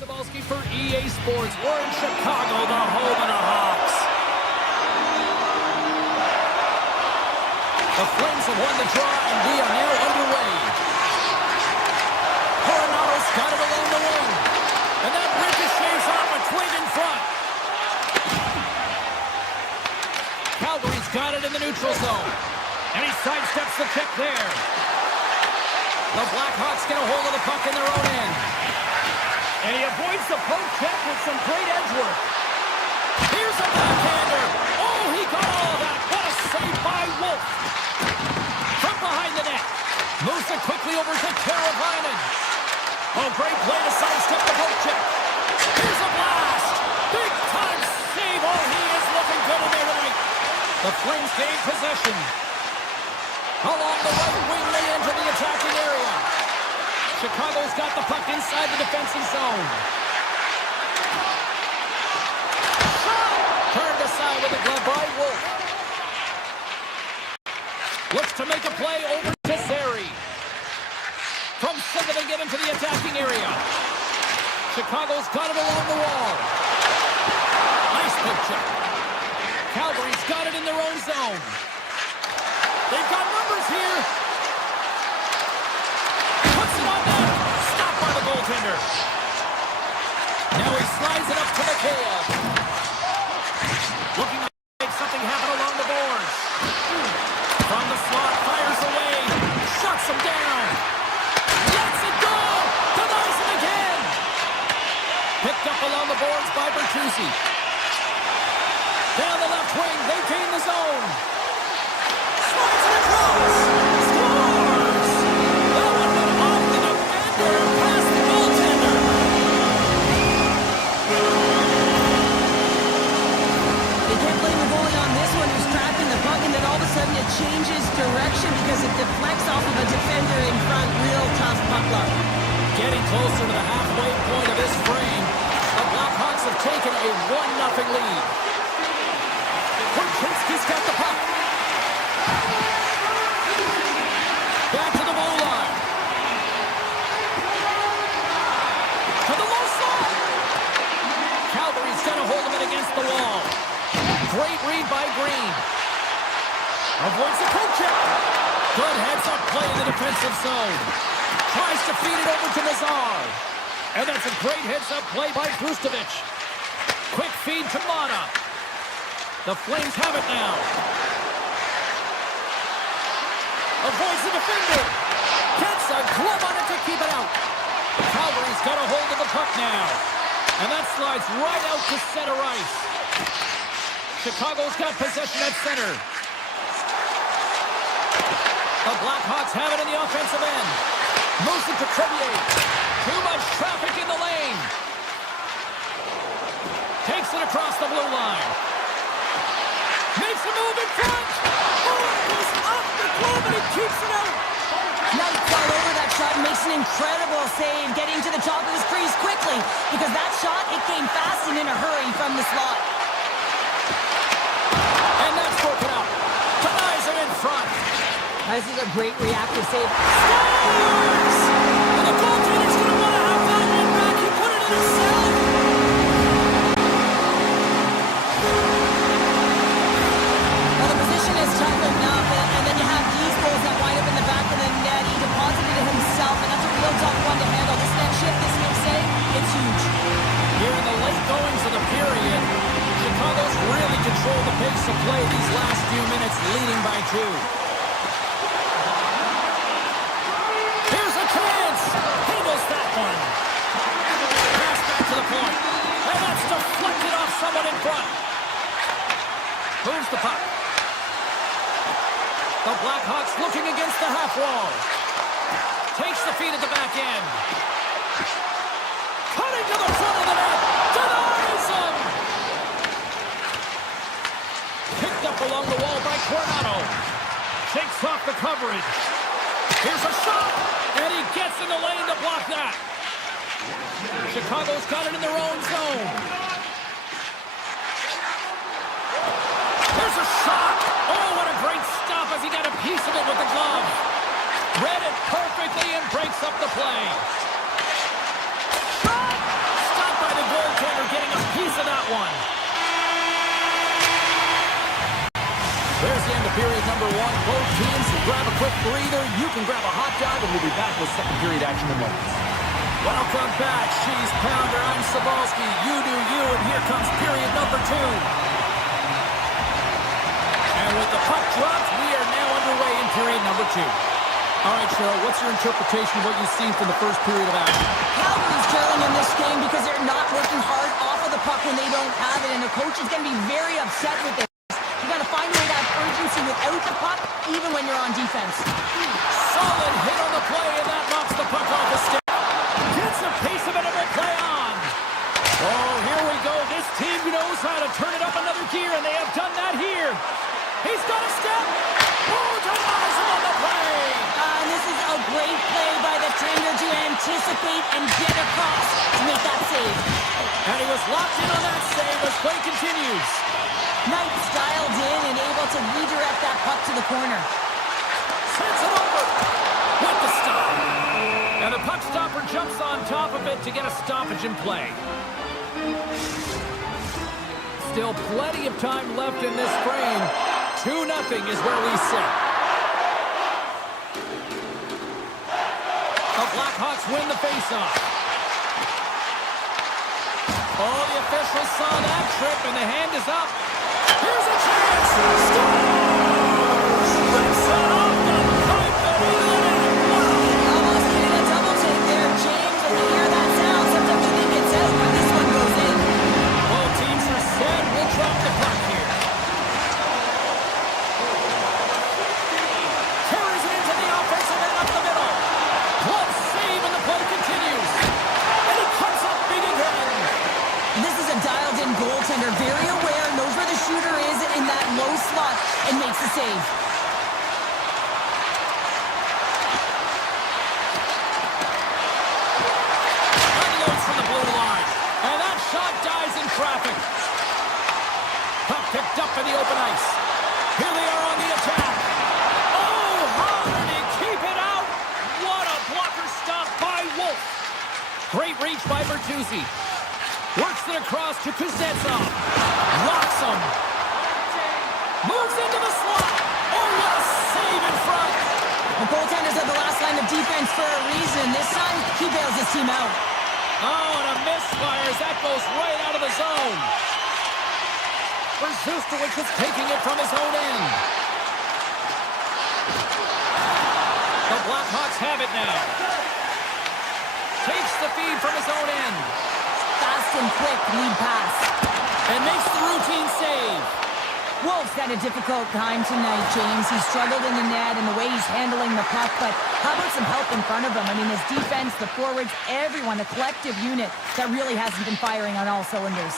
For EA Sports, we're in Chicago, the home of the Hawks. The Flames have won the draw, and we are now underway. Coronado's got it along the wing, and that ricochets off a twig in front. Calgary's got it in the neutral zone, and he sidesteps the check there. The Blackhawks get a hold of the puck in their own end. And he avoids the poke check with some great edge work. Here's a backhander. Oh, he got all of that. What a save by Wolf. From behind the net. Moves it quickly over to Carolina. Oh, great play to sidestep the poke check. Here's a blast. Big time save. Oh, he is looking good in there tonight. The Flames gain possession. Along the right wing, they enter the attacking area. Chicago's got the puck inside the defensive zone. Turned aside with a glove by Wolf. Looks to make a play over to Zary. From center they get into the attacking area. Chicago's got it along the wall. Nice poke check. Calgary's got it in their own zone. They've got numbers here. Goaltender. Now he slides it up to McCabe. Looking to make something happen along the boards. From the slot, fires away. Shuts him down. Lets it go. Denies it again. Picked up along the boards by Bertuzzi. Down the left wing, they gain the zone. Slides it across. Scores! That one went off the defender. Sudden it changes direction because it deflects off of a defender in front. Real tough puck luck. Getting closer to the halfway point of this frame. The Blackhawks have taken a 1-0 lead. Korchinski's got the puck. Back to the goal line. To the low slot. Calgary's got a hold of it against the wall. Great read by Green. Avoids the poke check. Good heads-up play in the defensive zone. Tries to feed it over to Nazar. And that's a great heads-up play by Brustovic. Quick feed to Mata. The Flames have it now. Avoids the defender. Gets a glove on it to keep it out. Calgary's got a hold of the puck now. And that slides right out to center ice. Chicago's got possession at center. The Blackhawks have it in the offensive end. Moves it to Trevier. Too much traffic in the lane. Takes it across the blue line. Makes a move in front. Oh, it goes off the glove and he keeps it out. Knight all over that shot, makes an incredible save, getting to the top of his crease quickly because that shot, it came fast and in a hurry from the slot. And that's broken up. Denies him in front. This is a great reactive save. Scores! And the goaltender's going to want to have that one back. He put it in himself. Well, the position is toughened up, and then you have these goals that wind up in the back of the net. He deposited it himself, and that's a real tough one to handle. This net shift, this big save, it's huge. Here in the late goings of the period, Chicago's really controlled the pace of play these last few minutes, leading by 2. Deflected off someone in front. Moves the puck. The Blackhawks looking against the half wall. Takes the feed at the back end. Cutting to the front of the net. Denies him. Picked up along the wall by Coronado. Shakes off the coverage. Here's a shot. And he gets in the lane to block that. Chicago's got it in their own zone. There's a shot. Oh, what a great stop as he got a piece of it with the glove. Read it perfectly and breaks up the play. Shot! piece of that one. There's the end of period number one. Both teams grab a quick breather. You can grab a hot dog, and we'll be back with second period action in moments. Welcome back, Cheese Pounder. I'm Sabalski. You do you, and here comes period number two. And with the puck dropped, we are now underway in period number two. All right, Cheryl, what's your interpretation of what you've seen from the first period of action? Calgary's trailing in this game because they're not working hard off of the puck when they don't have it, and the coach is going to be very upset with this. You got to find a way to have urgency without the puck, even when you're on defense. Solid hit on the play, and that knocks the puck off the stick. Gets a piece of it and will play on. Oh, here we go. This team knows how to turn it up another gear, and they have done that here. He's got a step. Oh, denies him on the play. And this is a great play by the tender to anticipate and get across to make that save. And he was locked in on that save as play continues. Knight's dialed in and able to redirect that puck to the corner. Sends it over with the stop. And the puck stopper jumps on top of it to get a stoppage in play. Still plenty of time left in this frame. 2-0 is where we sit. The Blackhawks win the faceoff. Oh, the officials saw that trip, and the hand is up. Here's a chance. Scores! Rips it off the pipe, and we win it. Wow! Almost getting a double take there, James. When you hear that sound, sometimes you think it's out, but this one goes in. Both teams are set. We'll drop the puck here. Carries it into the offensive end up the middle. Glove save, and the play continues. And it comes up big again. This is a dialed-in goaltender, very aware, knows where the shooter is in that low slot, and makes the save. Unloads from the blue line. And that shot dies in traffic. Puck picked up in the open ice. Here they are on the attack. Oh, how did he keep it out? What a blocker stop by Wolf. Great reach by Bertuzzi. Works it across to Kuznetsov. Locks him. Moves into the slot. Oh, what a save in front. The goaltenders are the last line of defense for a reason. This time, he bails his team out. Oh, and a misfire as that goes right out of the zone. Bertuzzi is taking it from his own end. The Blackhawks have it now. Takes the feed from his own end. Fast and quick lead pass. And makes the routine save. Wolf's had a difficult time tonight, James. He struggled in the net and the way he's handling the puck, but how about some help in front of him? I mean, his defense, the forwards, everyone, a collective unit that really hasn't been firing on all cylinders.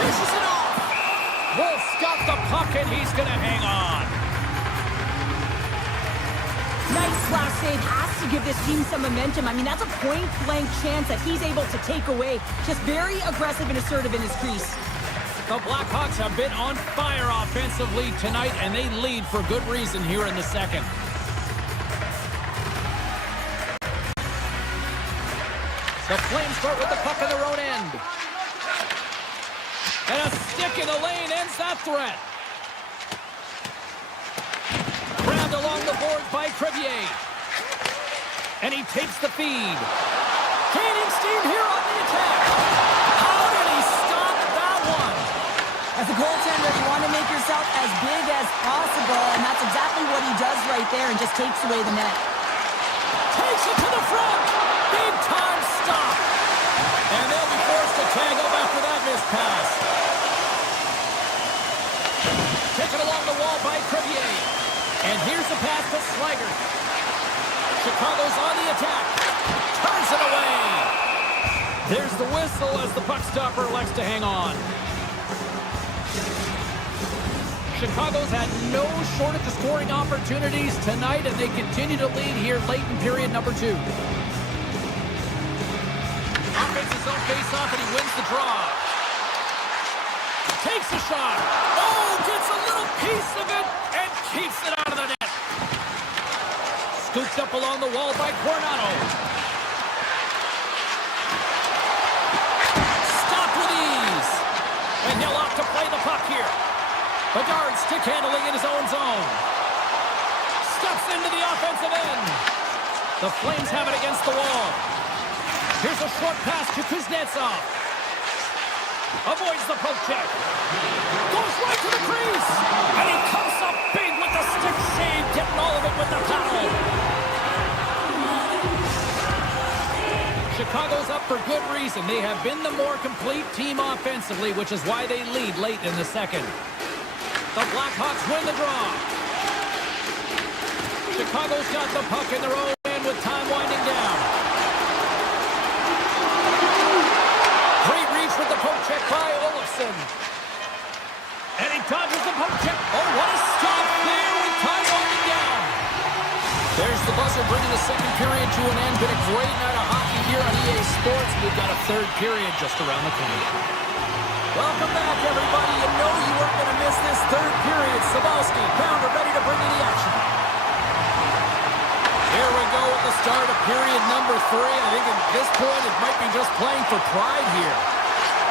Dishes it off. Wolf's got the puck, and he's going to hang on. Nice last save has to give this team some momentum. I mean, that's a point-blank chance that he's able to take away. Just very aggressive and assertive in his crease. The Blackhawks have been on fire offensively tonight, and they lead for good reason here in the second. The Flames start with the puck in their own end. And a stick in the lane ends that threat. Grabbed along the boards by Crevier. And he takes the feed. Gaining steam here on the attack. How did he stop that one? As a goaltender, you want to make yourself as big as possible, and that's exactly what he does right there and just takes away the net. Takes it to the front. Big time stop. And they'll be forced to tag up after that missed pass. Taken along the wall by Crevier. And here's the pass to Slager. Chicago's on the attack. Turns it away. There's the whistle as the puck stopper elects to hang on. Chicago's had no shortage of scoring opportunities tonight, and they continue to lead here late in period number two. Offenses zone face-off, and he wins the draw. Takes a shot. Oh, gets a little piece of it and keeps it out of the net. Scooped up along the wall by Coronado. look to play the puck here. Bedard stick handling in his own zone. Steps into the offensive end. The Flames have it against the wall. Here's a short pass to Kuznetsov. Avoids the poke check. Goes right to the crease. And he comes up big with the stick save, getting all of it with the paddle. Chicago's up for good reason. They have been the more complete team offensively, which is why they lead late in the second. The Blackhawks win the draw. Chicago's got the puck in their own end with time winding down. Great reach with the poke check by Olofsson. And he dodges the poke check. Oh, what a stop there with time winding down. There's the buzzer bringing the second period to an end. Been a great night of hockey here on EA Sports. We've got a third period just around the corner. Welcome back, everybody. You know you weren't going to miss this third period. Sabalski, Pounder ready to bring in the action. Here we go at the start of period number 3. I think at this point it might be just playing for pride here.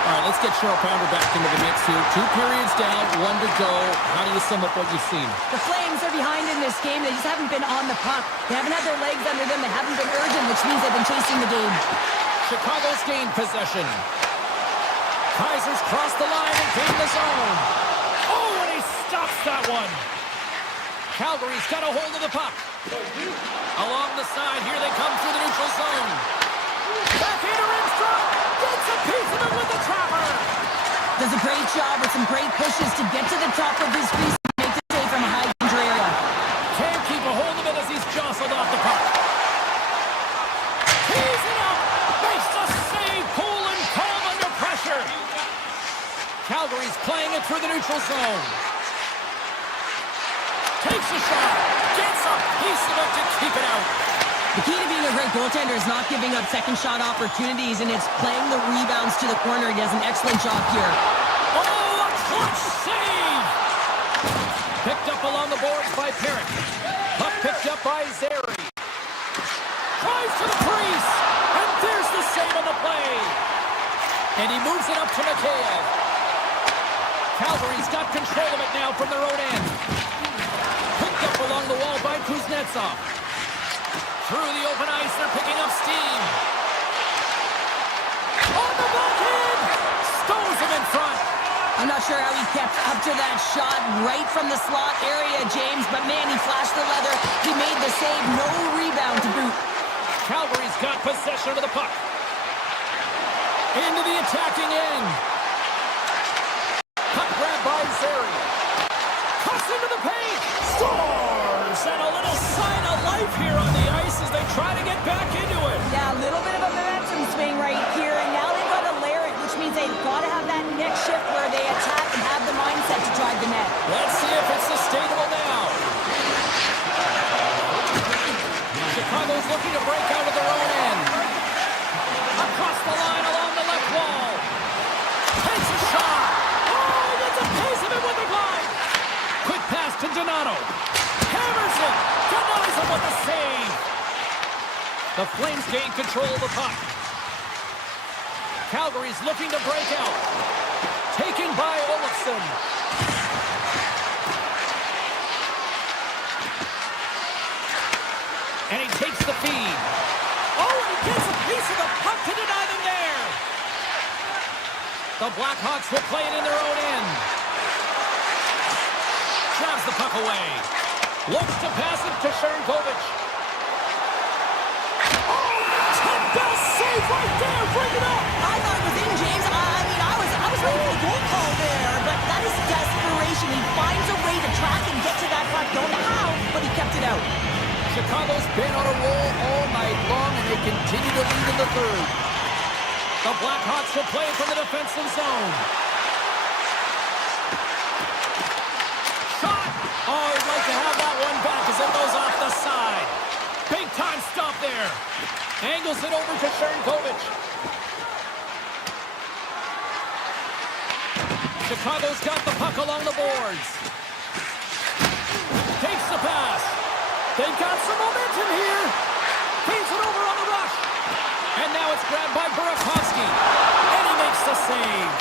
All right, let's get Cheryl Pounder back into the mix here. 2 periods down, 1 to go. How do you sum up what you've seen? The Flames are behind in this game. They just haven't been on the puck. They haven't had their legs under them. They haven't been urgent, which means they've been chasing the game. Chicago's gained possession. Kaiser's crossed the line and gained the zone. Oh, and he stops that one. Calgary's got a hold of the puck. Along the side, here they come through the neutral zone. Backhander in front. Gets a piece of it with the trapper. Does a great job with some great pushes to get to the top of his crease and make the save from a high danger area. Can't keep a hold of it as he's jostled off the puck. Tees it up. Makes the save. Cool and calm under pressure. Calgary's playing it through the neutral zone. Takes a shot. Gets a piece of it to keep it out. The key to being a great goaltender is not giving up second shot opportunities, and it's playing the rebounds to the corner. He does an excellent job here. Oh, a clutch save! Picked up along the boards by Perrick. Puck picked up by Zary. Tries to the crease, and there's the save on the play. And he moves it up to Mikheyev. Calgary's got control of it now from their own end. Picked up along the wall by Kuznetsov. Through the open ice, they're picking up steam. On the backhand! Stones him in front. I'm not sure how he kept up to that shot right from the slot area, James, but man, he flashed the leather. He made the save, no rebound to boot. Calgary's got possession of the puck. Into the attacking end. Puck grab by Zary. Cuts into the paint. Scores! And a little sign of life here on the ice as they try to get back into it. Yeah, a little bit of a momentum swing right here, and now they've got to layer it, which means they've got to have that next shift where they attack and have the mindset to drive the net. Let's see if it's sustainable now. Chicago's looking to break out of their own end. Across the line along the left wall. Takes a shot. Oh, gets a piece of it with the glove. Quick pass to Donato. Hammers it. Denies him with the save. The Flames gain control of the puck. Calgary's looking to break out. Taken by Olofsson. And he takes the feed. Oh, and he gets a piece of the puck to deny them there. The Blackhawks will play it in their own end. Grabs the puck away. Looks to pass it to Sharangovich. Oh, the best save right there. Bring it up. I thought it was in, James. I was ready for the goal call there, but that is desperation. He finds a way to track and get to that puck. Don't know how, but he kept it out. Chicago's been on a roll all night long, and they continue to lead in the third. The Blackhawks will play from the defensive zone. Shot! Oh, he'd like to have that one back as it goes off the side. Big time stop there. Angles it over to Sharangovich. Chicago's got the puck along the boards. Takes the pass. They've got some momentum here. Feeds it over on the rush. And now it's grabbed by Burakovsky. And he makes the save.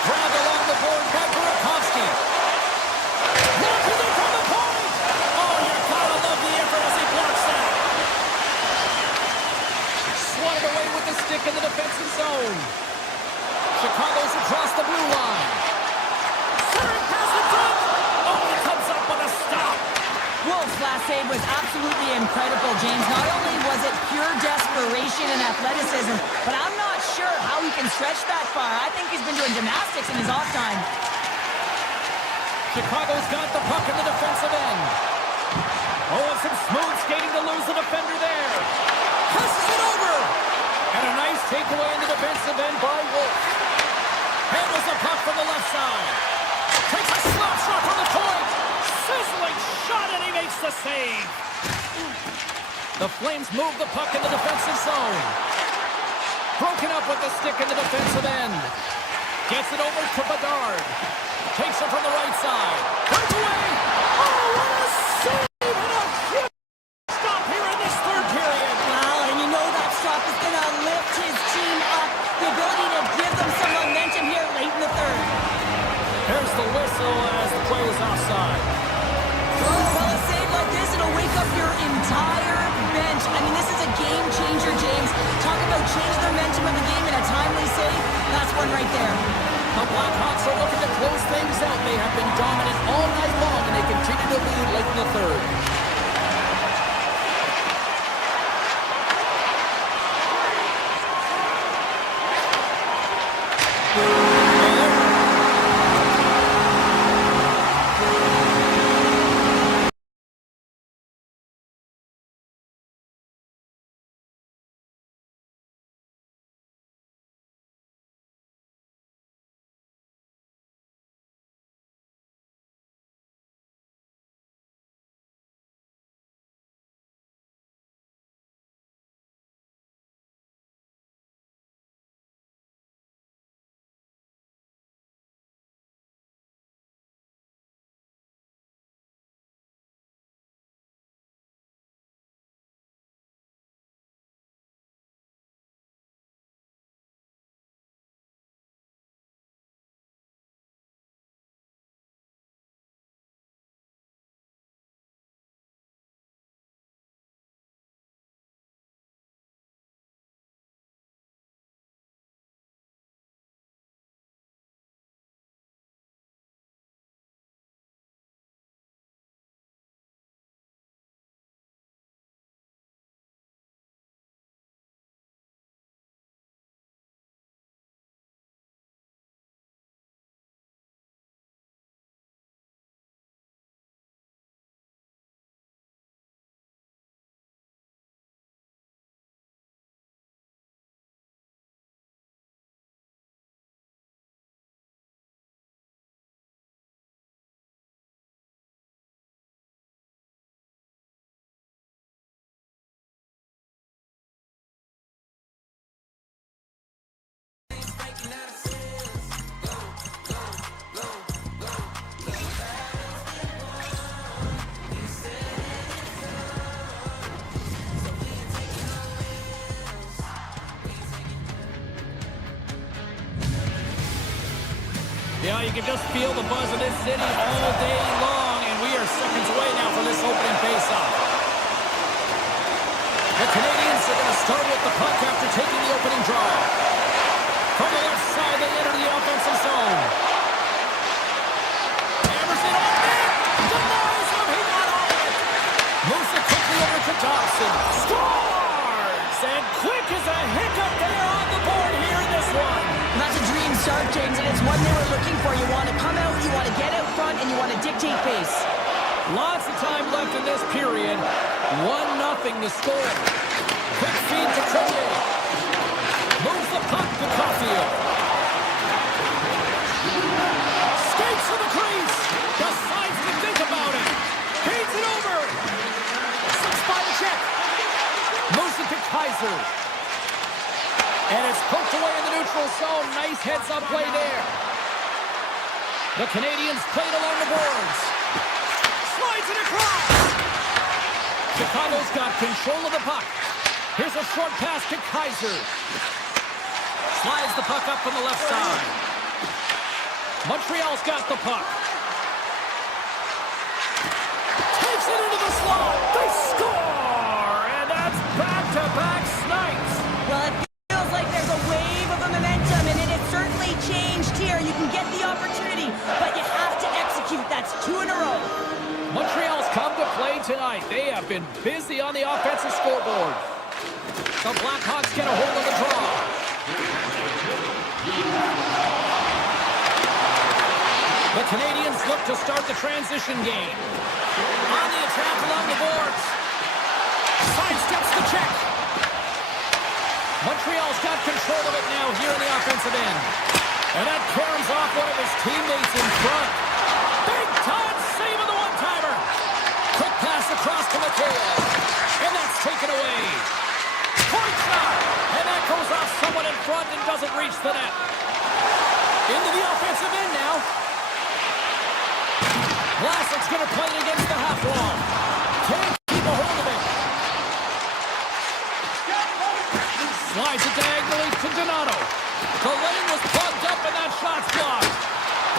Grabbed along the board by Burakovsky. Launches it from the point! Oh, you gotta love the effort as he blocks that. Swatted away with the stick in the defensive zone. Chicago's across the blue line. Centering pass in front. Oh, he comes up with a stop. Wolf's last save was absolutely incredible, James. Not only was it pure desperation and athleticism, but I'm not sure how he can stretch that far. I think he's been doing gymnastics in his off time. Chicago's got the puck in the defensive end. Oh, and some smooth skating to lose the defender there. Passes it over. And a nice takeaway in the defensive end by Wolf. Handles the puck from the left side. Takes a slap shot from the point. Sizzling shot, and he makes the save. The Flames move the puck in the defensive zone. Broken up with the stick in the defensive end. Gets it over to Bedard. Takes it from the right side. Breakaway. Oh, what a save and a huge stop here in this third period. Wow, and you know that stop is going to lift his team up. The ability to give them some momentum here late in the third. There's the whistle as the play was offside. Well, a save like this, it'll wake up your entire bench. I mean, this is a game changer, James. Talk about change the momentum of the game in a timely save. That's one right there. The Blackhawks are looking to close things out. They have been dominant all night long, and they continue to lead late in the third. Yeah, you can just feel the buzz of this city all day long, and we are seconds away now from this opening faceoff. The Canadians are going to start with the puck after taking the opening draw. From the left side, they enter the offensive zone. Hammers it on net. Denies him. He got on it. Moves it quickly over to Dobson. Scores! And quick as a hiccup there on the board here in this one. That's a dream start, James, and it's one they were looking for. You want to come out, you want to get out front, and you want to dictate pace. Lots of time left in this period. 1-0 to score. Quick feed to Trottier. Moves the puck to Caulfield. Skates to the crease. Decides to think about it. Feeds it over. 6 by the check. Moves it to Kaiser. And it's poked away in the neutral zone. Nice heads-up play there. The Canadians played along the boards. Slides it across. Chicago's got control of the puck. Here's a short pass to Kaiser. Slides the puck up from the left side. Montreal's got the puck. Takes it into the slot. They score! And that's back-to-back snipes. Well, it feels like there's a wave of momentum, and it has certainly changed here. You can get the opportunity, but you have to execute. That's 2 in a row. Montreal's come to play tonight. They have been busy on the offensive scoreboard. The Blackhawks get a hold of the draw. The Canadians look to start the transition game. On the attack along the boards. Sidesteps the check. Montreal's got control of it now here in the offensive end. And that caroms off one of his teammates in front. Big time save of the one-timer. Quick pass across to McHale. And that's taken away. Point shot. And that goes off someone in front and doesn't reach the net. Into the offensive end now. Vlasic's going to play it against the half wall. Can't keep a hold of it. Slides it diagonally to Donato. The lane was plugged up and that shot's blocked.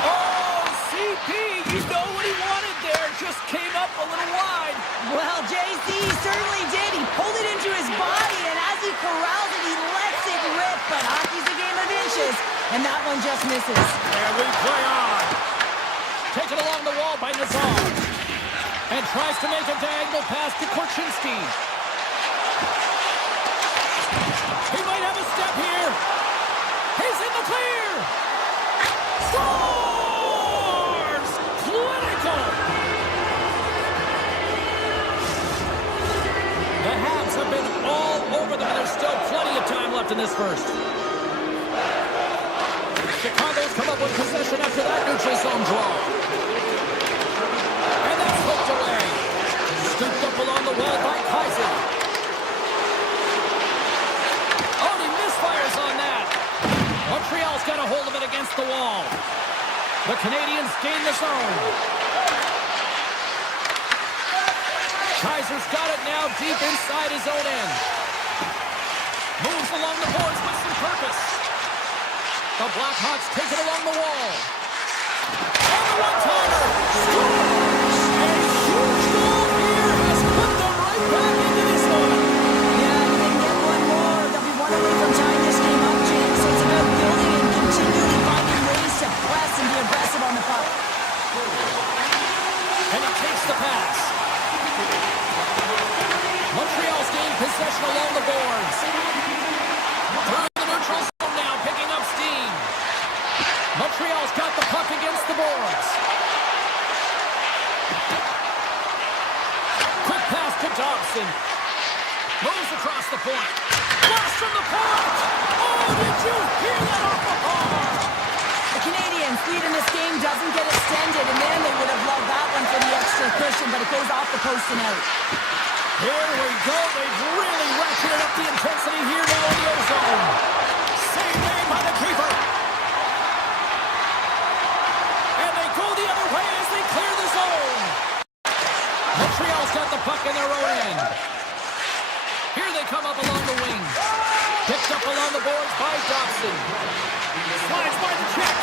Oh, CP, you know what he wanted there. Just came up a little wide. Well, JC certainly did. He pulled it into his body, and as he corrals it, he lets it rip. But hockey's a game of inches, and that one just misses. And we play on. Taken along the wall by Nazar. And tries to make a diagonal pass to Korchinski. He might have a step here. He's in the clear. Scores! Clinical! The Habs have been all over them, and there's still plenty of time left in this first. Chicago's come up with possession after that neutral zone draw. And that's hooked away. Scooped up along the wall by Kaiser. Oh, he misfires on that. Montreal's got a hold of it against the wall. The Canadians gain the zone. Kaiser's got it now deep inside his own end. Moves along the boards with some purpose. The Blackhawks take it along the wall. And the one-timer scores! A huge goal here has put them right back into this one. Yeah, if they can get one more, they'll be one away from tying this game up, James. So it's about building and continually finding ways to press and be aggressive on the puck. And he takes the pass. Montreal's gained possession along the boards. Through the neutral zone now, picking up steam. Montreal's got the puck against the boards. Quick pass to Dobson. Moves across the point. Blast from the point! Oh, did you hear that off the bar? The Canadians' lead in this game doesn't get extended, and then they would have loved that one for the extra cushion, but it goes off the post and out. Here we go. They've really ratcheted up the intensity here now in the O-zone. Save made by the keeper. And they go the other way as they clear the zone. Montreal's got the puck in their own end. Here they come up along the wing. Picked up along the boards by Dobson. Slides by the check.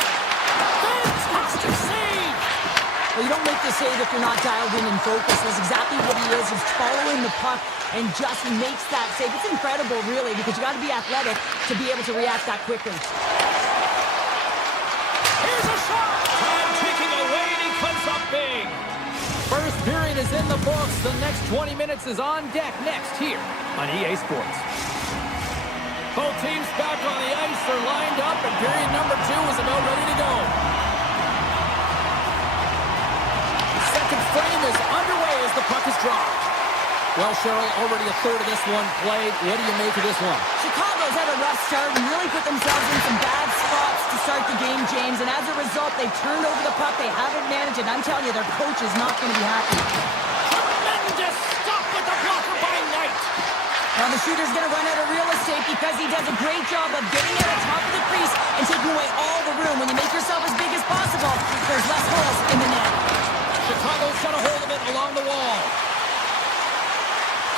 Fantastic save. Well, you don't make the save if you're not dialed in and focused. That's exactly what he is. He's following the puck and just makes that save. It's incredible, really, because you got to be athletic to be able to react that quickly. Here's a shot. Time ticking away, and he comes up big. First period is in the books. The next 20 minutes is on deck next here on EA Sports. Both teams back on the ice. They're lined up, and period number 2 is about ready to go. Second frame is underway as the puck is dropped. Well, Cheryl, already a third of this one played. What do you make of this one? Chicago's had a rough start and really put themselves in some bad spots to start the game, James. And as a result, they've turned over the puck. They haven't managed it. I'm telling you, their coach is not going to be happy. Tremendous stop with the blocker by Knight. Well, the shooter's going to run out of real estate because he does a great job of getting out of top of the crease and taking away all the room. When you make yourself as big as possible, there's less holes in the net. Chicago's got a hold of it along the wall.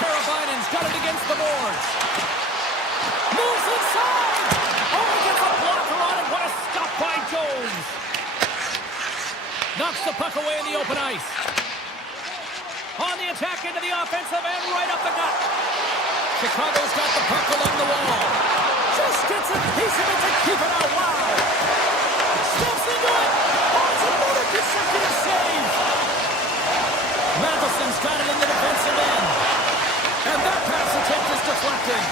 Karabainen's got it against the boards. Moves inside. Oh, he gets a blocker on it. What a stop by Jones. Knocks the puck away in the open ice. On the attack into the offensive end, right up the gut. Chicago's got the puck along the wall. Just gets a piece of it to keep it out. Wow. Steps into it. Oh, it's another consecutive save. Matheson's got it in the defensive end. And that pass attempt is deflected.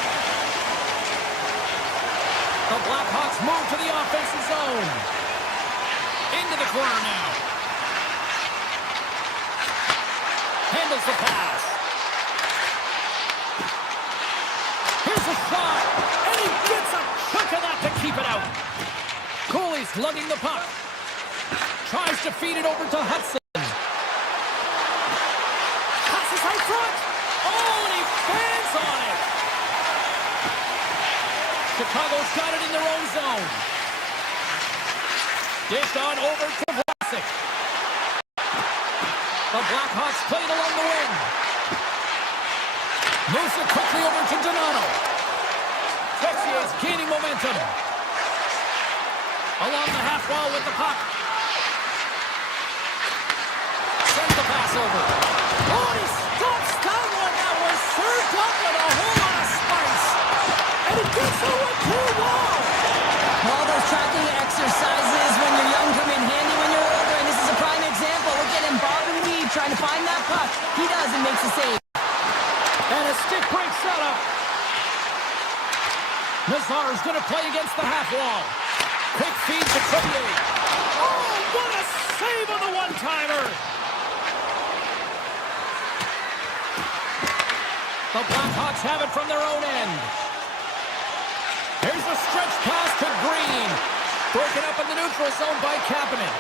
The Blackhawks move to the offensive zone. Into the corner now. Handles the pass. Here's a shot. And he gets a chunk of that to keep it out. Cooley's lugging the puck. Tries to feed it over to Hudson. Passes out front. Oh, and he fans on it. Chicago's got it in their own zone. Dished on over to Vlasic. The Blackhawks played along the wing. Moves it quickly over to Donato. Texier's gaining momentum. Along the half wall with the puck. Sends the pass over. Oh, he stops that one. That was served up with a whole lot of spice. And he gets over to the wall. All those tracking exercises when you're young come in handy when you're older, and this is a prime example. Look at him bobbing the lead, trying to find that puck. He does and makes a save. And a stick break setup. Nazar's going to play against the half wall. Quick feed to Crevier. Oh, what a save on the one-timer. The Blackhawks have it from their own end. Here's a stretch pass to Green. Broken up in the neutral zone by Kapanen.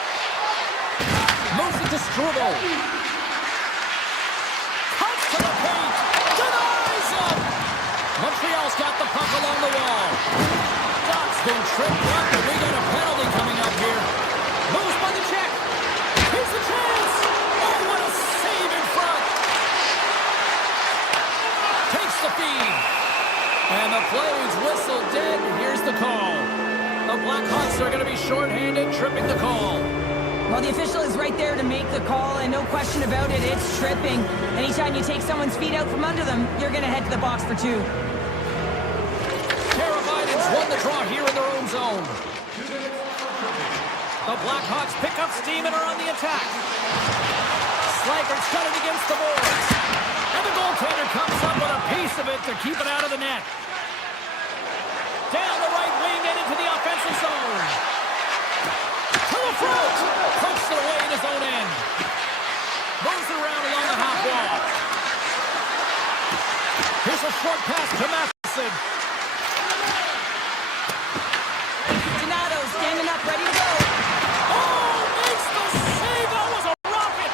Moves it to Struble. Cuts to the paint. Denies him. Montreal's got the puck along the wall. Doc's been tripped up, and we got a penalty coming up here. Moves by the check. Here's the chance. Oh, what a save in front. Takes the feed. And the play's whistle dead. Here's the call. The Blackhawks are going to be shorthanded, tripping the call. Well, the official is right there to make the call, and no question about it, it's tripping. Anytime you take someone's feet out from under them, you're going to head to the box for two. Carolina's won the draw here in their own zone. The Blackhawks pick up steam and are on the attack. Slager's got it against the boards. And the goaltender comes up with a piece of it to keep it out of the net. Down the right wing and into the offensive zone. To the front. Pokes it away in his own end. Moves it around along the half wall. Here's a short pass to Matheson. Donato standing up, ready to go. Oh, makes the save. That was a rocket.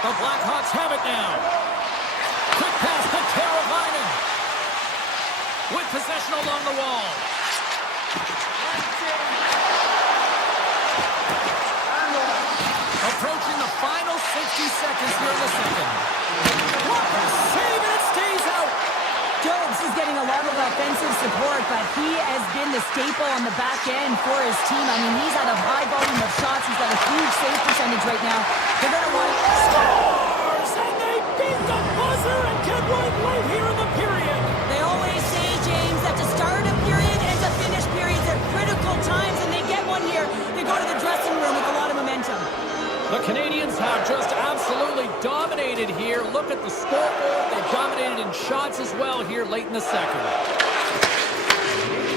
The Blackhawks have it now. Quick pass to Carolina. With possession along the wall. Approaching the final 60 seconds here in the second. What a save, and it stays out. Jobs is getting a lot of offensive support, but he has been the staple on the back end for his team. I mean, he's at a high volume of shots. He's got a huge save percentage right now. They're going to want Scores! And they beat the buzzer and get right late here in the period. They always say, James, that to start a period and to finish periods are critical times, and they get one here. They go to the dressing room with a lot of momentum. The Canadians have just absolutely dominated here. Look at the scoreboard. They've dominated in shots as well here late in the second.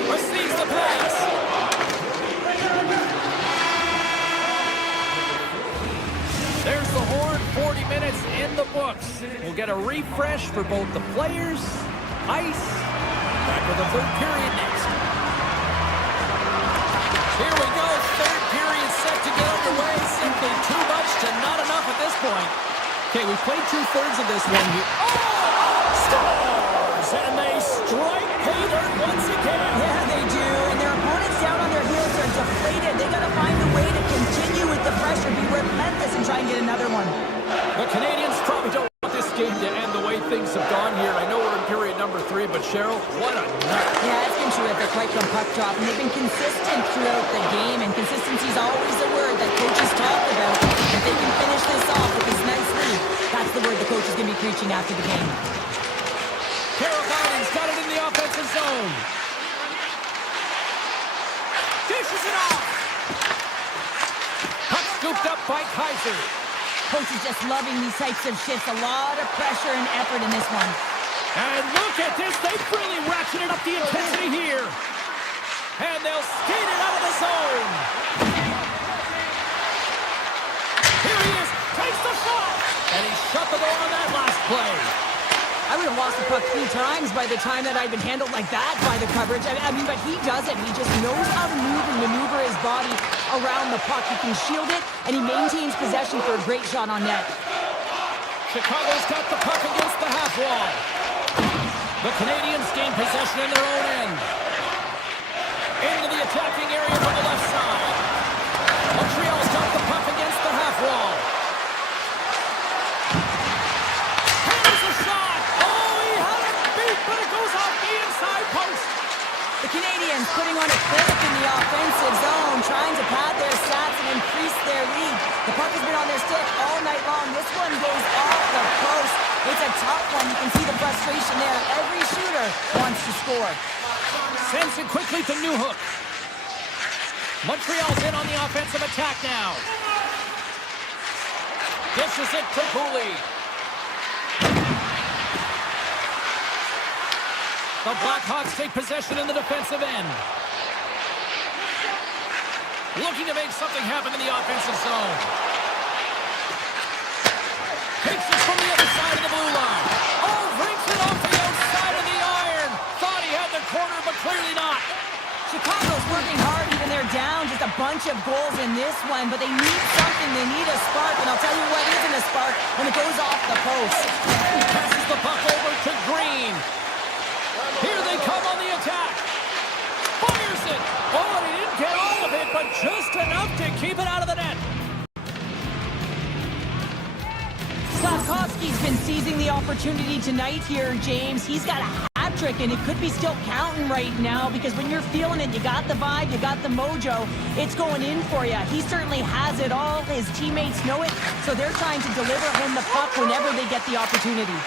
Receives the pass. There's the horn. 40 minutes in the books. We'll get a refresh for both the players, ice. Back with the third period next. Here we go. Third period set to get underway. Simply too much to not enough at this point. Okay, we played two-thirds of this one here. Oh! Scores! And they strike pay dirt once again. Yeah, they do. And their opponents down on their heels are deflated. They got to find a way to continue with the pressure, be relentless, and try and get another one. The Canadians probably don't want this game to end the way things have gone here. I know we're in period number 3, but Cheryl, what a night. Yeah, it's been terrific right from puck drop, and they've been consistent throughout the game, and consistency is always a word that coaches talk about. If they can finish this off with this nice lead, that's the word the coach is going to be preaching after the game. Carolina's got it in the offensive zone. Dishes it off. Puck scooped up by Kaiser. Coach is just loving these types of shifts. A lot of pressure and effort in this one. And look at this. They've really ratcheted up the intensity here. And they'll skate it out of the zone. Here he is. Takes the shot. And he shut the door on that last play. I would have lost the puck 3 times by the time that I'd been handled like that by the coverage. I mean, but he doesn't. He just knows how to move and maneuver his body around the puck. He can shield it, and he maintains possession for a great shot on net. Chicago's got the puck against the half wall. The Canadians gain possession in their own end. Into the attacking area from the left side. Montreal's got the puck against the half wall. Here's a shot. Oh, he had it beat, but it goes off the inside post. The Canadians putting on a clip in the offensive zone, trying to pad their stats and increase their lead. The puck has been on their stick all night long. This one goes off the post. It's a tough one. You can see the frustration there. Every shooter wants to score. Sends it quickly to Newhook. Montreal's in on the offensive attack now. Dishes it to Cooley. The Blackhawks take possession in the defensive end. Looking to make something happen in the offensive zone. Takes it from the other side of the blue line. Oh, brings it off the outside of the iron. Thought he had the corner, but clearly not. Chicago's working hard, even they're down just a bunch of goals in this one, but they need something. They need a spark, and I'll tell you what isn't a spark when it goes off the post. He passes the puck over to Green. Here they come on the attack. Fires it. Oh, and he didn't get all of it, but just enough to keep it out of the net. Slavkovsky's been seizing the opportunity tonight here, James. He's got a hat trick, and it could be still counting right now because when you're feeling it, you got the vibe, you got the mojo, it's going in for you. He certainly has it all. His teammates know it, so they're trying to deliver him the puck whenever they get the opportunity.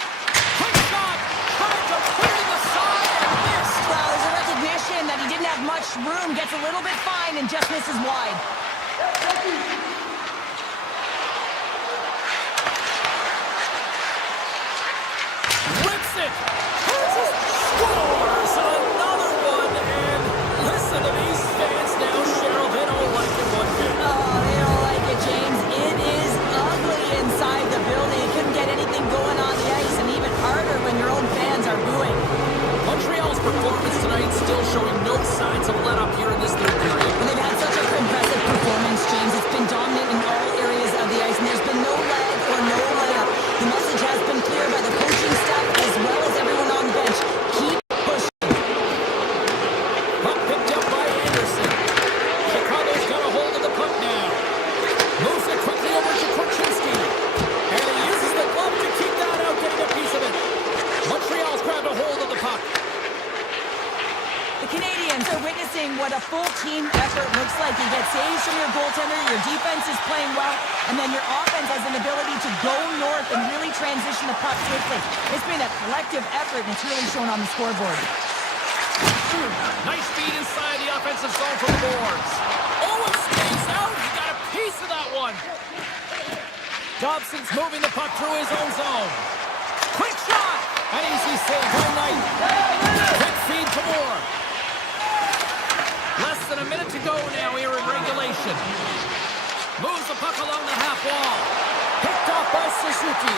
Quick shot. Trying to clear the side and missed. Well, there's a recognition that he didn't have much room, gets a little bit fine, and just misses wide. Rips it. Scores another one. And listen to these fans now, Cheryl. They don't like it one bit. Oh, they don't like it, James. It is ugly inside the building. You couldn't get anything going on the ice, and even harder when your own fans are booing. Montreal's performance tonight still showing no signs of let up here in this third period. And they've had such an impressive performance, James. It's been dominant in all areas of the ice, and there's been no lag or no layup. The message has been clear by the coaching staff as well as everyone on the bench. Keep pushing. Puck picked up by Anderson. Chicago's got a hold of the puck now. Moves it quickly over to Korchinski. And he uses the glove to keep that out, getting a piece of it. Montreal's grabbed a hold of the puck. The Canadians are witnessing what a full team effort looks like. You get saves from your goaltender, your defense is playing well, and then your offense has an ability to go north and really transition the puck quickly. It's been a collective effort, and it's really shown on the scoreboard. Nice speed inside the offensive zone from the boards. Oh, it stays out. He got a piece of that one. Dobson's moving the puck through his own zone. Quick shot. An easy save all night. Quick feed to Moore. Less than a minute to go now here in regulation. Moves the puck along the half wall. Picked off by Suzuki.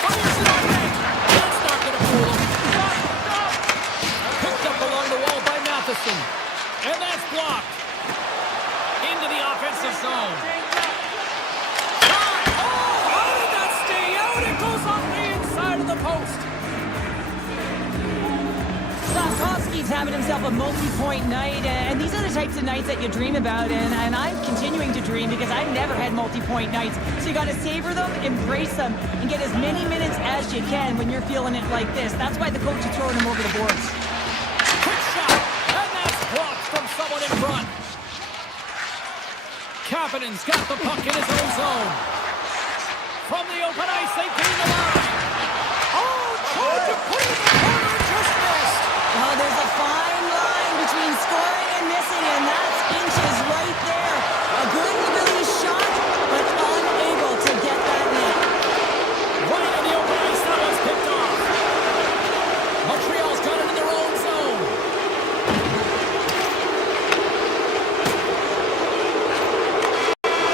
Fires it on net. That's not going to fool him. Picked up along the wall by Matheson. And that's blocked. Into the offensive zone. Shot. Oh, how did that stay out? It goes off the inside of the post. Slavkovsky's He's having himself a multi-point night, and these are the types of nights that you dream about, and I'm continuing to dream because I've never had multi-point nights. So you got to savor them, embrace them, and get as many minutes as you can when you're feeling it like this. That's why the coach is throwing him over the boards. Quick shot, and that's blocked from someone in front. Kapanen's got the puck in his own zone. From the open ice, they gain the line. Oh, tried to put it in the corner and just missed. Oh, there's a fine line between scoring and missing, and that's inches right there. A good release shot, but unable to get that net. Right in the open ice, that one's picked off. Montreal's got it in their own zone.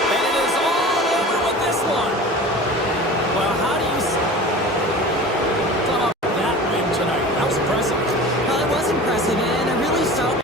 And it is all over with this one. Well, how do you sum up that win tonight? That was impressive. Well, it was impressive, and I really saw.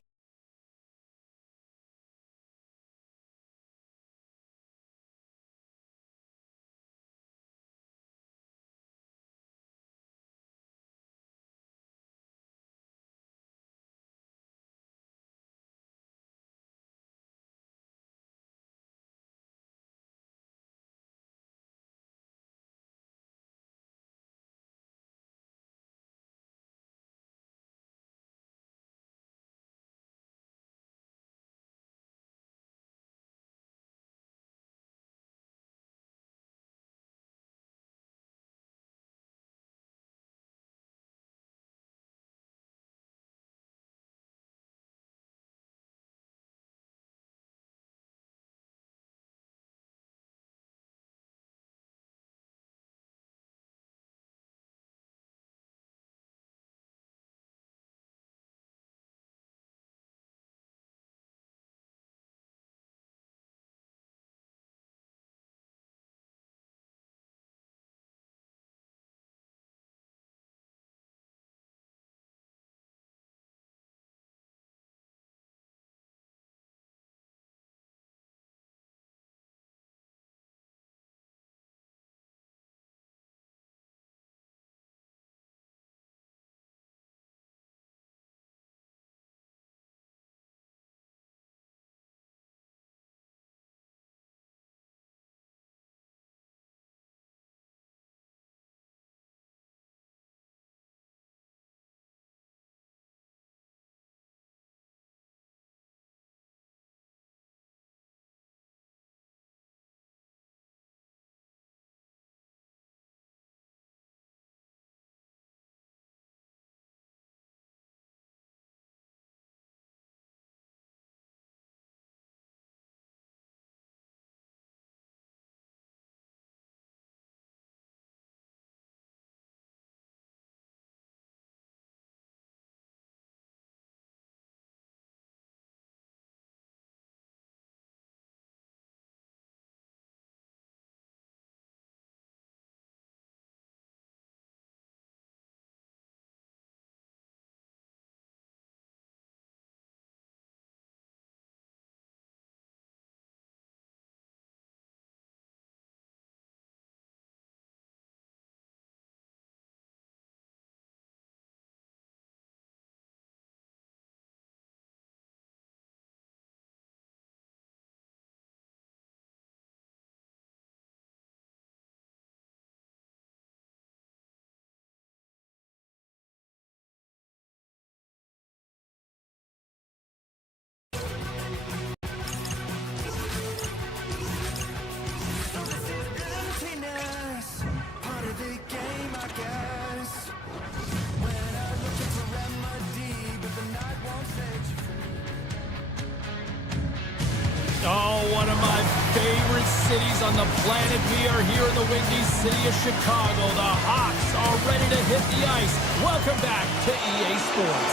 Oh, one of my favorite cities on the planet. We are here in the windy city of Chicago. The Hawks are ready to hit the ice. Welcome back to EA Sports.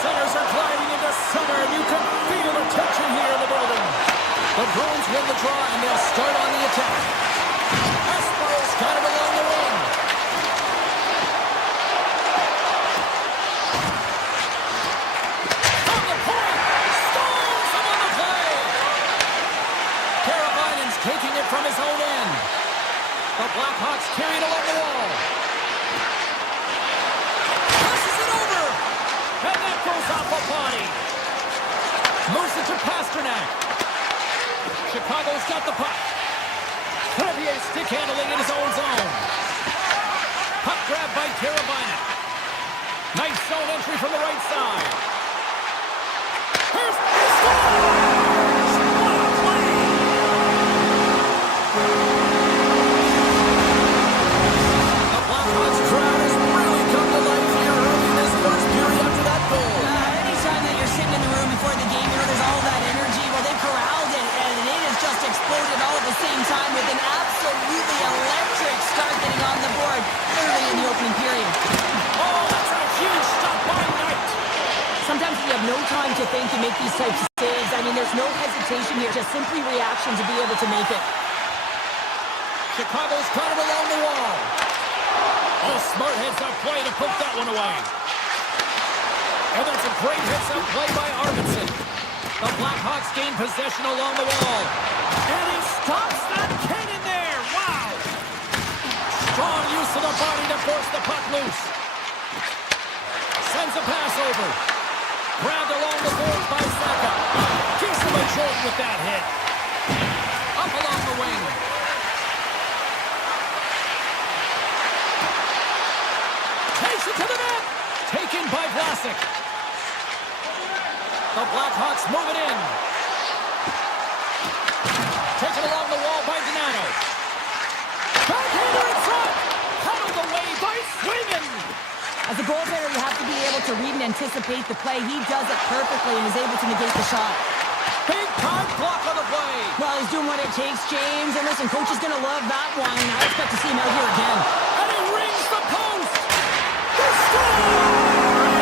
Centers are gliding into center, and you can feel the tension here in the building. The Bruins win the draw, and they'll start on the attack. Espero's got it along the wing. From the point, scores him on the play. Karabainen's taking it from his own end. The Blackhawks carry it along the wall. Passes it over. And that goes it to Pasternak. Chicago's got the puck. Crevier stick handling in his own zone. Puck grab by Carabiner. Nice zone entry from the right side. Here's the scores! What a play! The Blackhawks crowd has really come to life here early in this first period after that goal. Anytime that you're sitting in the room before the game, there's all that energy. Well, they corralled it, and it has just exploded all at the same time with an absolutely electric start getting on the board early in the opening period. Oh, that's a huge stop by Knight. Sometimes you have no time to think and make these types of saves. I mean, there's no hesitation here, just simply reaction to be able to make it. Chicago's got it along the wall. Oh, smart heads-up play to put that one away. And that's a great heads-up play by Arvidsson. The Blackhawks gain possession along the wall. And he stops that cannon there. Wow. Strong use of the body to force the puck loose. Sends a pass over. Grabbed along the boards by Saka. Gives him a jolt with that hit. Up along the wing. Takes it to the net. Taken by Vlasic. The Blackhawks move it in. Taken along the wall by Donato. Backhander in front. Out of the way by Swingen. As a goaltender, you have to be able to read and anticipate the play. He does it perfectly and is able to negate the shot. Big time block on the play. Well, he's doing what it takes, James. And listen, coach is going to love that one. I expect to see him out here again. And he rings the post. The score!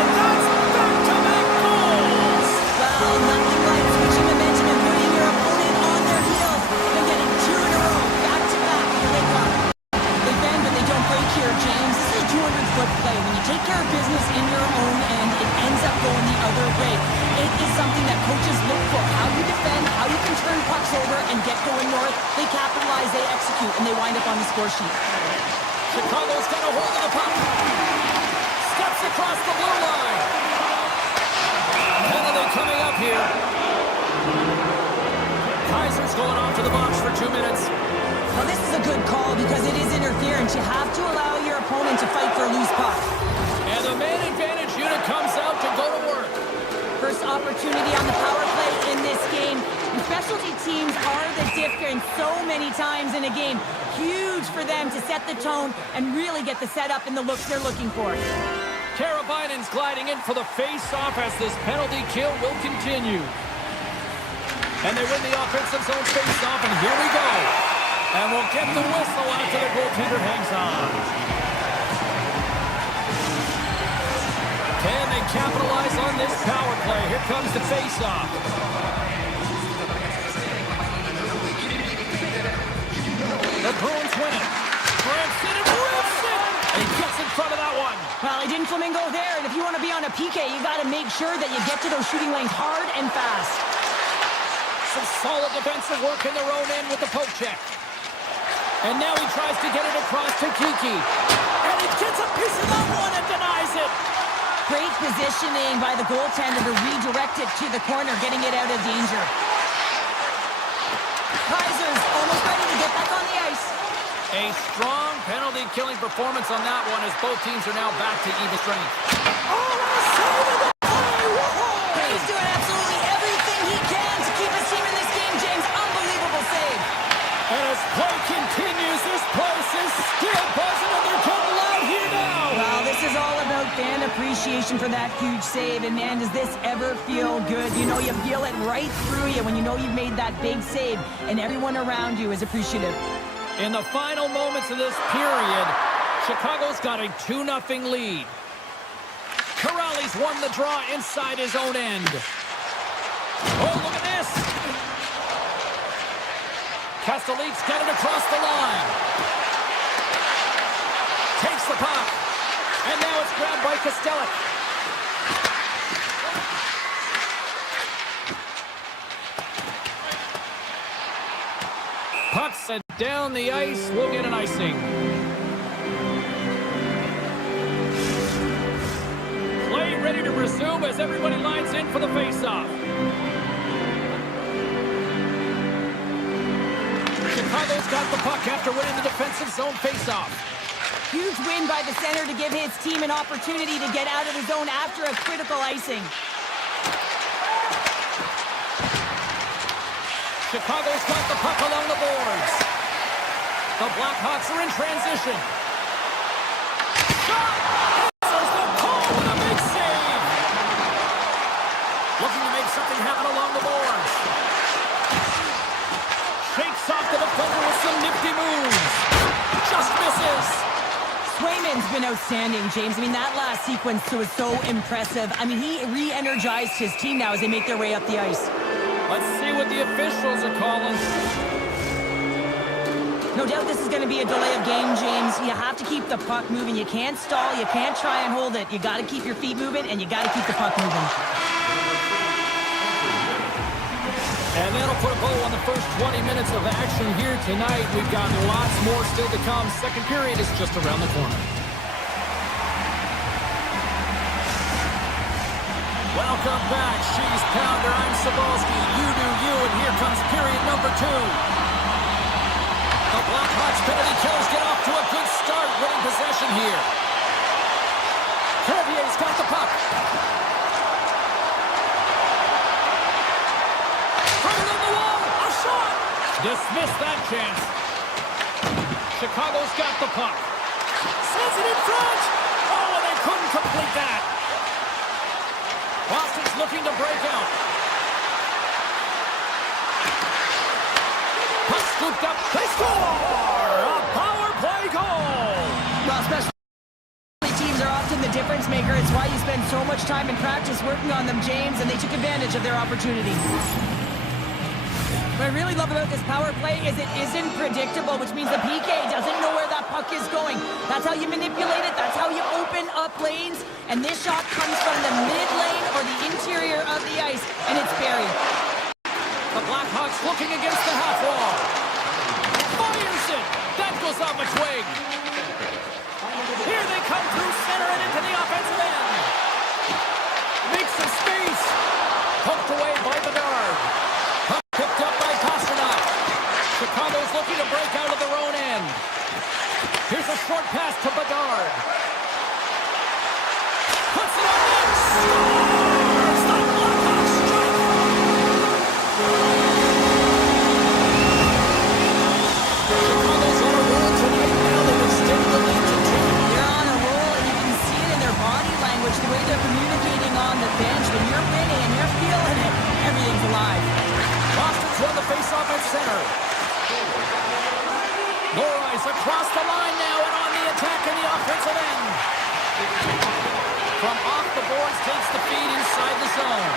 And that's back-to-back goals. Well, nothing like switching momentum and putting your opponent on their heels. They're getting two in a row, back-to-back. Here they come. They bend, but they don't break here, James. This is a 200-foot play. When you take care of business in your own end, it ends up going the other way. It is something that coaches look for. How you defend, how you can turn pucks over and get going north. They capitalize, they execute, and they wind up on the score sheet. Chicago's got a hold of the puck. Steps across the blue line. Penalty coming up here. Kaiser's going off to the box for 2 minutes. Well, this is a good call because it is interference. You have to allow your opponent to fight for a loose puck. And the man advantage unit comes out to go to work. First opportunity on the power play in this game. And specialty teams are the difference so many times in a game. Huge for them to set the tone and really get the setup and the looks they're looking for. Karabainen's gliding in for the face-off as this penalty kill will continue. And they win the offensive zone face-off, and here we go. And we'll get the whistle after the goaltender hangs on. Can they capitalize on this power play? Here comes the face-off. The Bruins win it. Branson and rips it. And he gets in front of that one. Well, he didn't flamingo there, and if you want to be on a PK, you got to make sure that you get to those shooting lanes hard and fast. Some solid defensive work in their own end with the poke check. And now he tries to get it across to Kiki. And he gets a piece of that one and denies it. Great positioning by the goaltender to redirect it to the corner, getting it out of danger. Kaiser's almost ready to get back on the ice. A strong penalty-killing performance on that one as both teams are now back to even strength. Oh, what a save of the play! Whoa! He's doing absolutely everything he can to keep his team in this game, James. Unbelievable save. And as play continues, this place is still buzzing and they're coming loud here now. Well, this is all about fan appreciation for that huge save. And man, does this ever feel good. You know, you feel it right through you when you know you've made that big save and everyone around you is appreciative. In the final moments of this period, Chicago's got a 2-0 lead. Corrales won the draw inside his own end. Oh, look at this. Castelli's got it across the line. Takes the puck. And now it's grabbed by Kostelic. Puck sent down the ice. We'll get an icing. Play ready to resume as everybody lines in for the faceoff. Chicago's got the puck after winning the defensive zone faceoff. Huge win by the center to give his team an opportunity to get out of the zone after a critical icing. Chicago's got the puck along the boards. The Blackhawks are in transition. Shot! Answers the call with a big save. Looking to make something happen along the boards. Shakes off the defender with some nifty moves. Just misses. Swayman's been outstanding, James. I mean, that last sequence was so impressive. I mean, he re-energized his team now as they make their way up the ice. Let's see what the officials are calling. No doubt this is going to be a delay of game, James. You have to keep the puck moving. You can't stall. You can't try and hold it. You got to keep your feet moving, and you got to keep the puck moving. And that'll put a bow on the first 20 minutes of action here tonight. We've got lots more still to come. Second period is just around the corner. Welcome back, She's Pounder. I'm Cebulski. You do you, and here comes period number 2. The Blackhawks penalty killers get off to a good start, winning possession here. Carrier's got the puck. From it on the wall, a shot! Dismiss that chance. Chicago's got the puck. Sends it in front! Oh, and they couldn't complete that. Boston's looking to break out. Puck scooped up. They score! A power play goal! Well, special teams are often the difference maker. It's why you spend so much time in practice working on them, James, and they took advantage of their opportunity. What I really love about this power play is it isn't predictable, which means the PK doesn't know where that puck is going. That's how you manipulate it. That's how you open up lanes. And this shot comes from the mid lane or the interior of the ice, and it's buried. The Blackhawks looking against the half wall. Fires it. That goes off a twig. Here they come through center and into the offensive end. Makes some space. Poked away by Bedard. Puck picked up by Pasternak. Chicago's looking to break out of their own end. Here's a short pass to Bedard. Puts it on net. Scores! The Blackhawks strike! Chicago's on a roll tonight. Now they've extended the lead to 2. They're on a roll, and you can see it in their body language, the way they're communicating on the bench. When you're winning and you're feeling it, everything's alive. Boston's won the faceoff at center. Loris across the line now and on the attack in the offensive end. From off the boards, takes the feed inside the zone.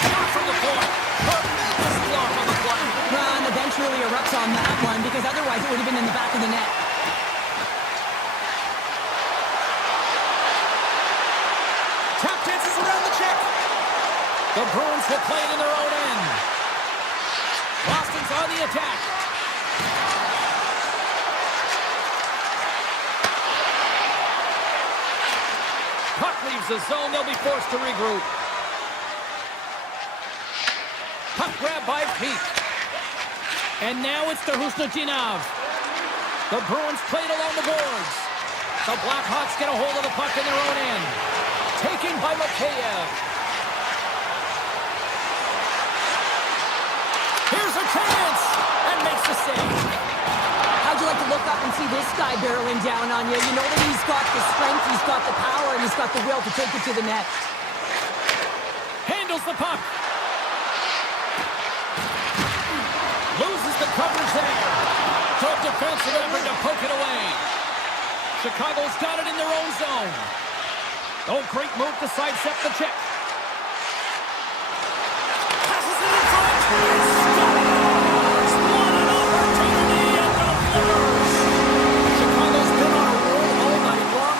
Shot from the point. Tremendous block on the play. Well, and the bench really erupts on that one, because otherwise it would have been in the back of the net. Tap dances around the check. The Bruins will play it in their own end. Boston's on the attack. Puck leaves the zone. They'll be forced to regroup. Puck grab by Pete. And now it's to Husnutinov. The Bruins played along the boards. The Blackhawks get a hold of the puck in their own end. Taken by Mikheyev. Here's a chance. And makes the save. How'd you like to look up and see this guy barreling down on you? You know that he's got the strength, he's got the power, and he's got the will to take it to the net. Handles the puck. Loses the coverage there. Good defensive effort to poke it away. Chicago's got it in their own zone. Oh, great move to sidestep the check. Passes it in front. Scores! What an opportunity and delivers. Chicago's been on a roll all night long.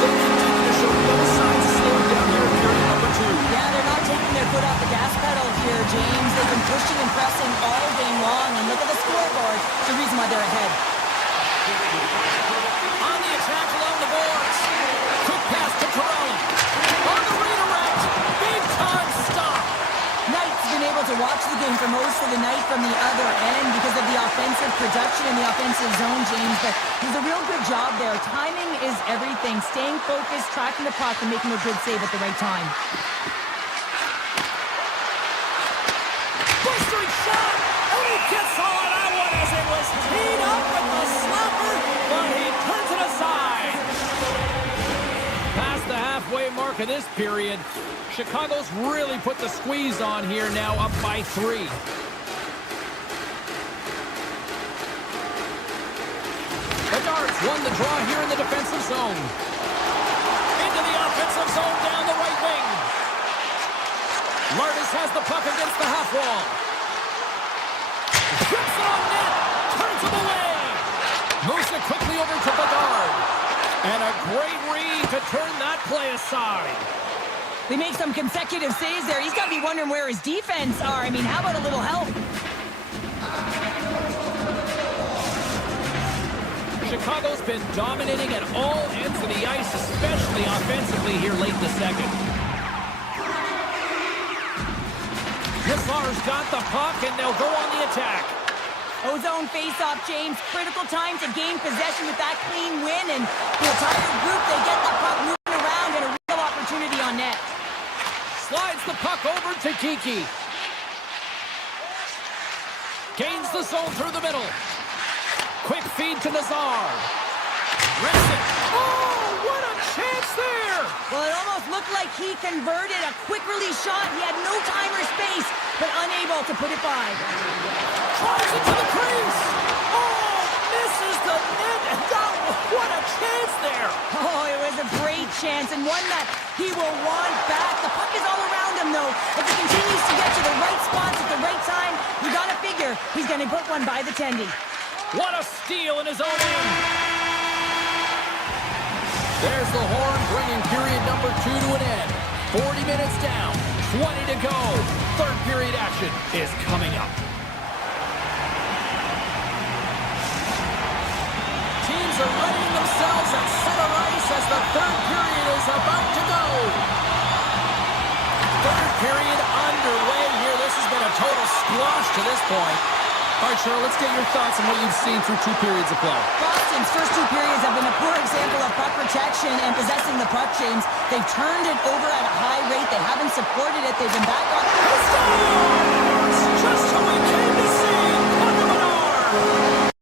They continue to show no signs of slowing down here in period number 2. Yeah, they're not taking their foot off the gas pedal here, James. They've been pushing and pressing all game long, and look at the scoreboard. It's the reason why they're ahead. On the attack along the boards. Quick pass to Corrali. On the redirect. the game for most of the night from the other end because of the offensive production and the offensive zone, James. But he's a real good job there. Timing is everything. Staying focused, tracking the puck, and making a good save at the right time. Blistering shot! And he gets all of that one as it was teed up with the slapper, but he turns it aside. Past the halfway mark of this period, Chicago's really put the squeeze on here now, up by 3. The Darts won the draw here in the defensive zone. Into the offensive zone down the right wing. Lardis has the puck against the half wall. Trips it on net. Turns him away. Moves it quickly over to Bedard. And a great read to turn that play aside. They make some consecutive saves there. He's got to be wondering where his defense are. I mean, how about a little help? Chicago's been dominating at all ends of the ice, especially offensively here late in the second. Nislar's got the puck, and they'll go on the attack. Ozone face-off, James. Critical time to gain possession with that clean win. And the entire group, they get the puck moving around and a real opportunity on net. Slides the puck over to Kiki. Gains the zone through the middle. Quick feed to Nazar. Rips it. Oh, what a chance there! Well, it almost looked like he converted a quick release shot. He had no time or space, but unable to put it by. Tries it to the crease. Oh, misses the net. And what a chance there. Oh, it was a great chance and one that he will want back. The puck is all around him, though. If he continues to get to the right spots at the right time, you got to figure he's going to put one by the tendy. What a steal in his own end. There's the horn, bringing period number 2 to an end. 40 minutes down, 20 to go. Third period action is coming up. Teams are readying themselves at center ice as the third period is about to go. Third period underway here. This has been a total squash to this point. All right, Cheryl, let's get your thoughts on what you've seen through 2 periods of play. Boston's first 2 periods have been a poor example of puck protection and possessing the puck, James. They've turned it over at a high rate. They haven't supported it. They've been back on. Scores! Just who we came to see! Under Bedard!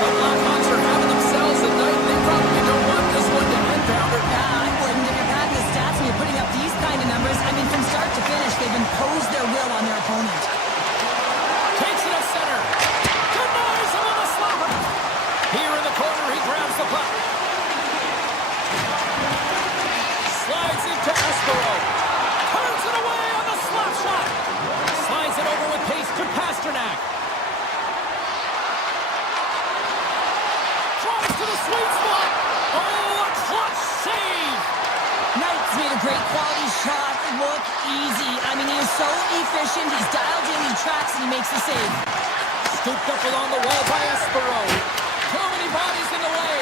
The Blackhawks are having themselves a night. They probably don't want this one to end, Pounder. Nah, I wouldn't. If you're having the stats and you're putting up these kind of numbers, I mean, from start to finish, they've imposed their will on their opponent. Takes it at center. Denies him on the slapper. Here in the corner, he grabs the puck. Slides into Espero. Turns it away on the slap shot. Slides it over with pace to Pasternak. Tries to the sweet spot. Oh, a clutch save. Knight's made a great quality shot. Look easy. I mean, he is so efficient. He's dialed in, he tracks, and he makes the save. Scooped up along the wall by Espero. Too many bodies in the way.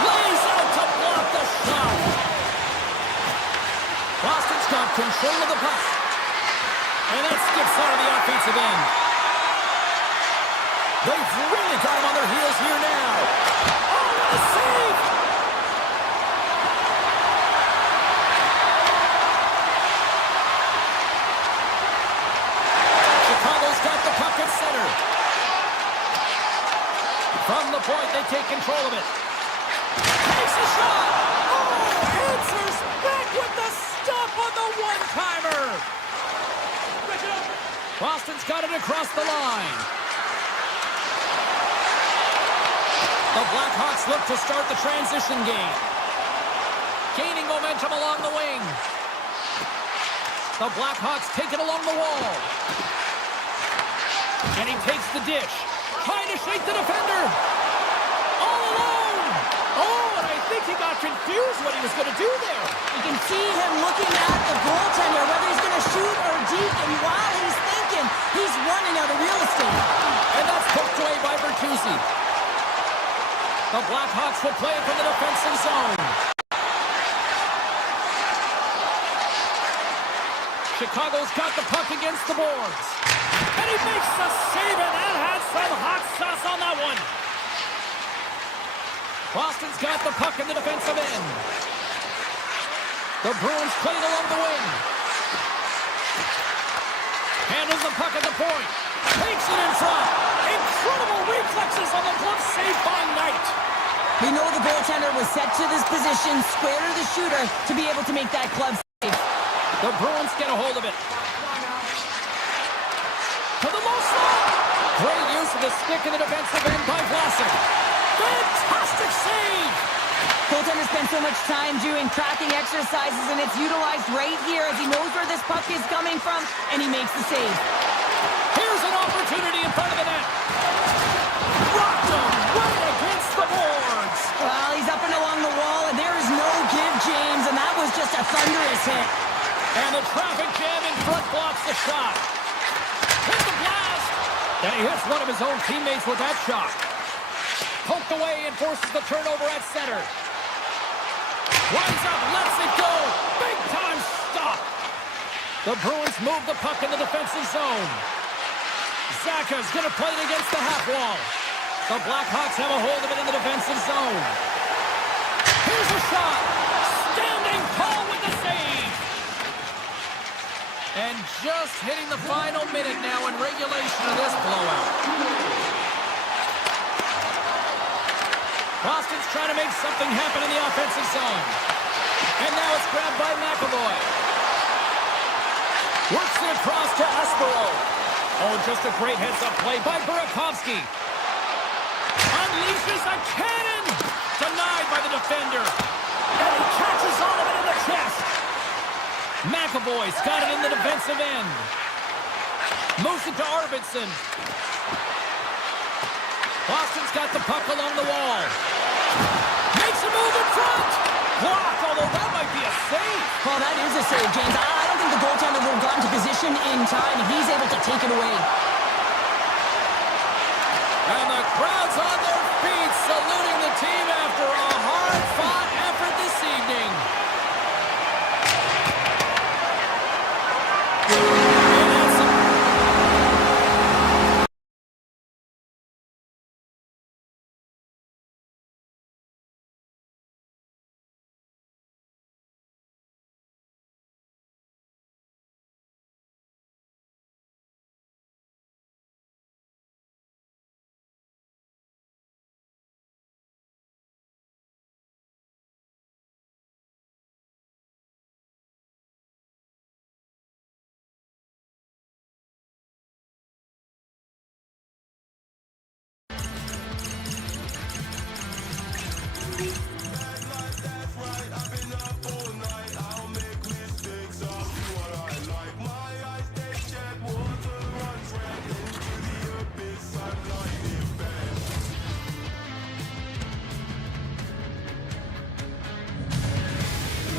Lays out to block the shot. Boston's got control of the puck. And that skips out of the offensive end. They've really got him on their heels here now. Oh, what a save! Chicago's got the puck at center. From the point, they take control of it. Takes a shot! Oh, answers back with the stop on the one-timer! Boston's got it across the line. The Blackhawks look to start the transition game. Gaining momentum along the wing. The Blackhawks take it along the wall. And he takes the dish. Trying to shake the defender. All alone. Oh, and I think he got confused what he was going to do there. You can see him looking at the goaltender, whether he's going to shoot or deke, and while he's thinking, he's running out of real estate. And that's poked away by Bertuzzi. The Blackhawks will play it from the defensive zone. Chicago's got the puck against the boards. And he makes the save, and that had some hot sauce on that one. Boston's got the puck in the defensive end. The Bruins play it along the wing. Handles the puck at the point. Takes it in front. Incredible reflexes on the glove save by Knight. We know the goaltender was set to this position, square to the shooter, to be able to make that glove save. The Bruins get a hold of it. To the low slot. Great use of the stick in the defensive end by Vlasic. Fantastic save. Goaltender spends so much time doing tracking exercises, and it's utilized right here as he knows where this puck is coming from, and he makes the save. Here's an opportunity in front of the net. Rocked him right against the boards. Well, he's up and along the wall, and there is no give, James, and that was just a thunderous hit. And the traffic jam in front blocks the shot. Hit the blast. And he hits one of his own teammates with that shot. Poked away and forces the turnover at center. Winds up, lets it go. Big time stop. The Bruins move the puck in the defensive zone. Zaka's going to play it against the half wall. The Blackhawks have a hold of it in the defensive zone. Here's a shot. Standing tall with the save. And just hitting the final minute now in regulation of this blowout. Boston's trying to make something happen in the offensive zone. And now it's grabbed by McAvoy. Works it across to Espero. Oh, just a great heads-up play by Burakovsky. Unleashes a cannon. Denied by the defender. And he catches on of it in the chest. McAvoy's got it in the defensive end. Moves it to Arvidsson. Boston's got the puck along the wall. Makes a move in front. Blocked, although that might be a save. Well, that is a save, James. I don't think the goaltender would have gotten to position in time. He's able to take it away. And the crowd's on their feet, saluting the team after a hard-fought effort this evening.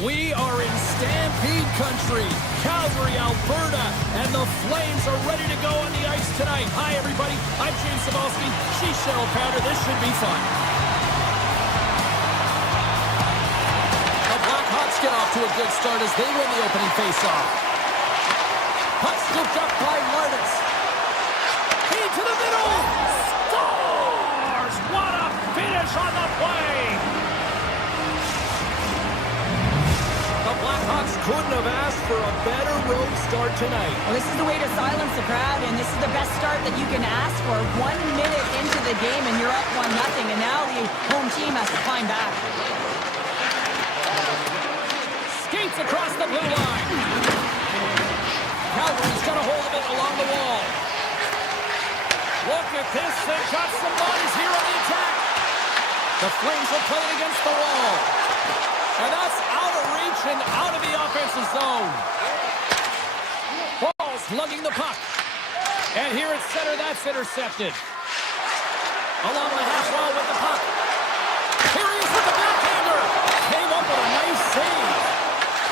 We are in Stampede Country, Calgary, Alberta, and the Flames are ready to go on the ice tonight. Hi, everybody. I'm James Cybulski. She's Cheryl Pounder. This should be fun. The Blackhawks get off to a good start as they win the opening faceoff. Puck scooped up by Martis. He to the middle. Scores! What a finish on the play! The Blackhawks couldn't have asked for a better road start tonight. Well, this is the way to silence the crowd, and this is the best start that you can ask for. 1 minute into the game, and you're up 1-0, and now the home team has to climb back. Skates across the blue line. Calgary's got a hold of it along the wall. Look at this. They've got some bodies here on the attack. The Flames are playing against the wall. And that's out of reach and out of the offensive zone. Ball's lugging the puck. And here at center, that's intercepted. Along the half wall with the puck. Here he is with the backhander. Came up with a nice save.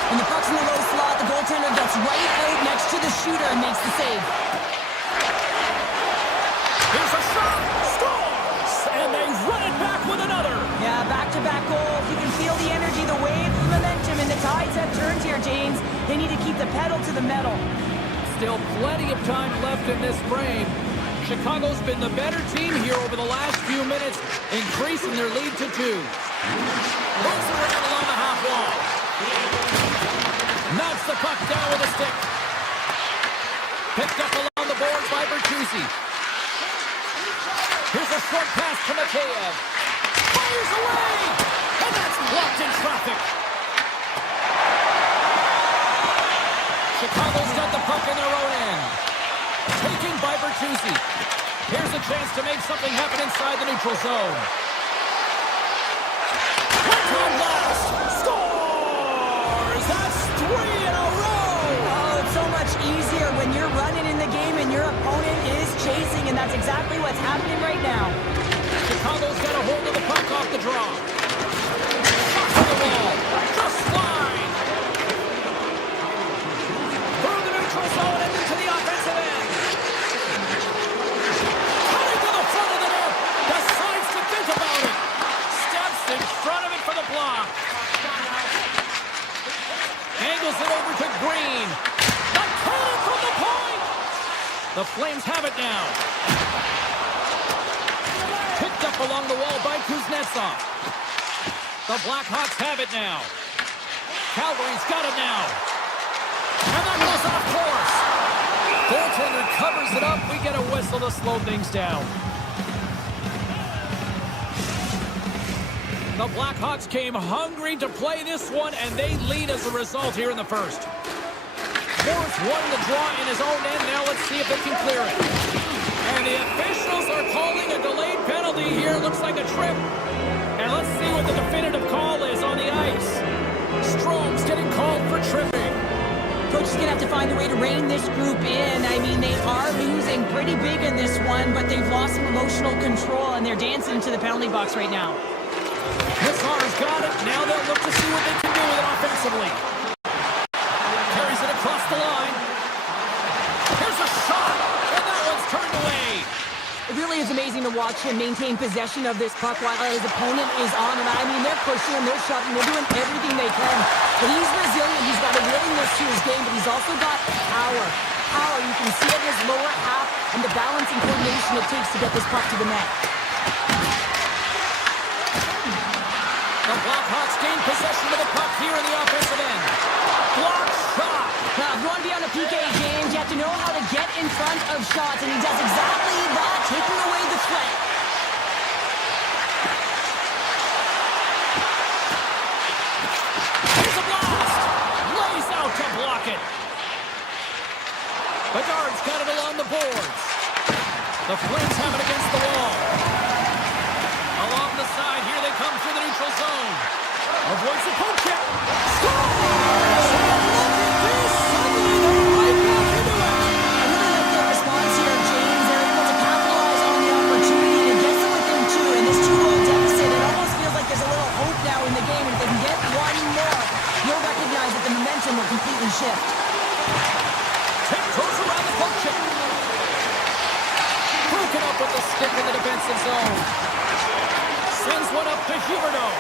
And the puck's in the low slot. The goaltender gets right out next to the shooter and makes the save. Here's a shot. Scores! And they run it back with another. Yeah, back-to-back goals. You can feel the energy, the wave, the momentum, and the tides have turned here, James. They need to keep the pedal to the metal. Still plenty of time left in this frame. Chicago's been the better team here over the last few minutes, increasing their lead to 2. Moves it around along the half wall. Knocks the puck down with a stick. Picked up along the boards by Bertuzzi. Here's a short pass to Mikheyev. Fires away! And that's blocked in traffic. Chicago's got the puck in their own end. Taken by Bertuzzi. Here's a chance to make something happen inside the neutral zone. One last. Scores! That's 3 in a row! Oh, it's so much easier when you're running in the game and your opponent is chasing, and that's exactly what's happening right now. Chicago's got a hold of the puck off the draw. Shot to the wall. Just fine. Through the neutral zone and into the offensive end. Cutting to the front of the net. Decides to think about it. Steps in front of it for the block. Angles it over to Green. The cannon from the point. The Flames have it now. Picked up along the wall by Kuznetsov. The Blackhawks have it now. Calgary's got it now. And that goes off course. Goaltender covers it up. We get a whistle to slow things down. The Blackhawks came hungry to play this one, and they lead as a result here in the first. Morris won the draw in his own end. Now let's see if they can clear it. And the officials are calling a delayed penalty here. Looks like a trip. And let's see what the definitive call is on the ice. Strom's getting called for tripping. Coach is going to have to find a way to rein this group in. I mean, they are losing pretty big in this one, but they've lost some emotional control, and they're dancing into the penalty box right now. Misar's got it. Now they'll look to see what they can do with it offensively. Carries it across the line. Here's a shot, and that one's turned away. It really is amazing to watch him maintain possession of this puck while his opponent is on. And I mean, they're pushing him, they're shoving, they're doing everything they can. But he's resilient. He's got a willingness to his game, but he's also got power. Power, you can see it in his lower half and the balance and coordination it takes to get this puck to the net. The Blackhawks gain possession of the puck here in the offensive end. Block shot. Now, if you want to be on a PK, James, you have to know how to get in front of shots, and he does exactly that, taking away the threat. Here's a blast. Lays out to block it. Bedard's got it along the boards. The Flames have it against the wall. Along the side, here they come through the neutral zone. Avoids the poke check. Scores! And look at this. Suddenly they're right back into it. I really like their response here, James. They're able to capitalize on the opportunity and get them within 2. In this 2-goal deficit, it almost feels like there's a little hope now in the game. And if they can get one more, you'll recognize that the momentum will completely shift. Tiptoes around the poke check. Broken up with the stick in the defensive zone. Sends one up to Huberdeau.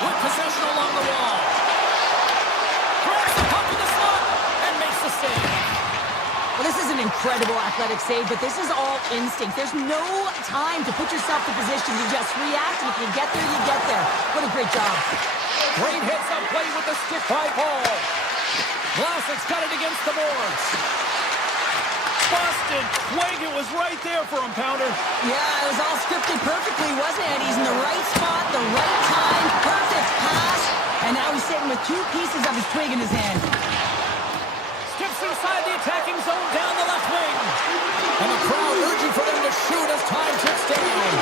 With possession along the wall. Grabs the puck in the slot and makes the save. Well, this is an incredible athletic save, but this is all instinct. There's no time to put yourself to position. You just react, and if you get there, you get there. What a great job. Great hits on play with the stick by Paul. Vlasic's got it against the boards. Busted. Wagon was right there for him, Pounder. Yeah, it was all scripted perfectly, wasn't it? He's in the right spot, the right time, perfect pass, and now he's sitting with 2 pieces of his twig in his hand. Skips inside the attacking zone down the left wing. And the crowd urging for them to shoot as time ticks down.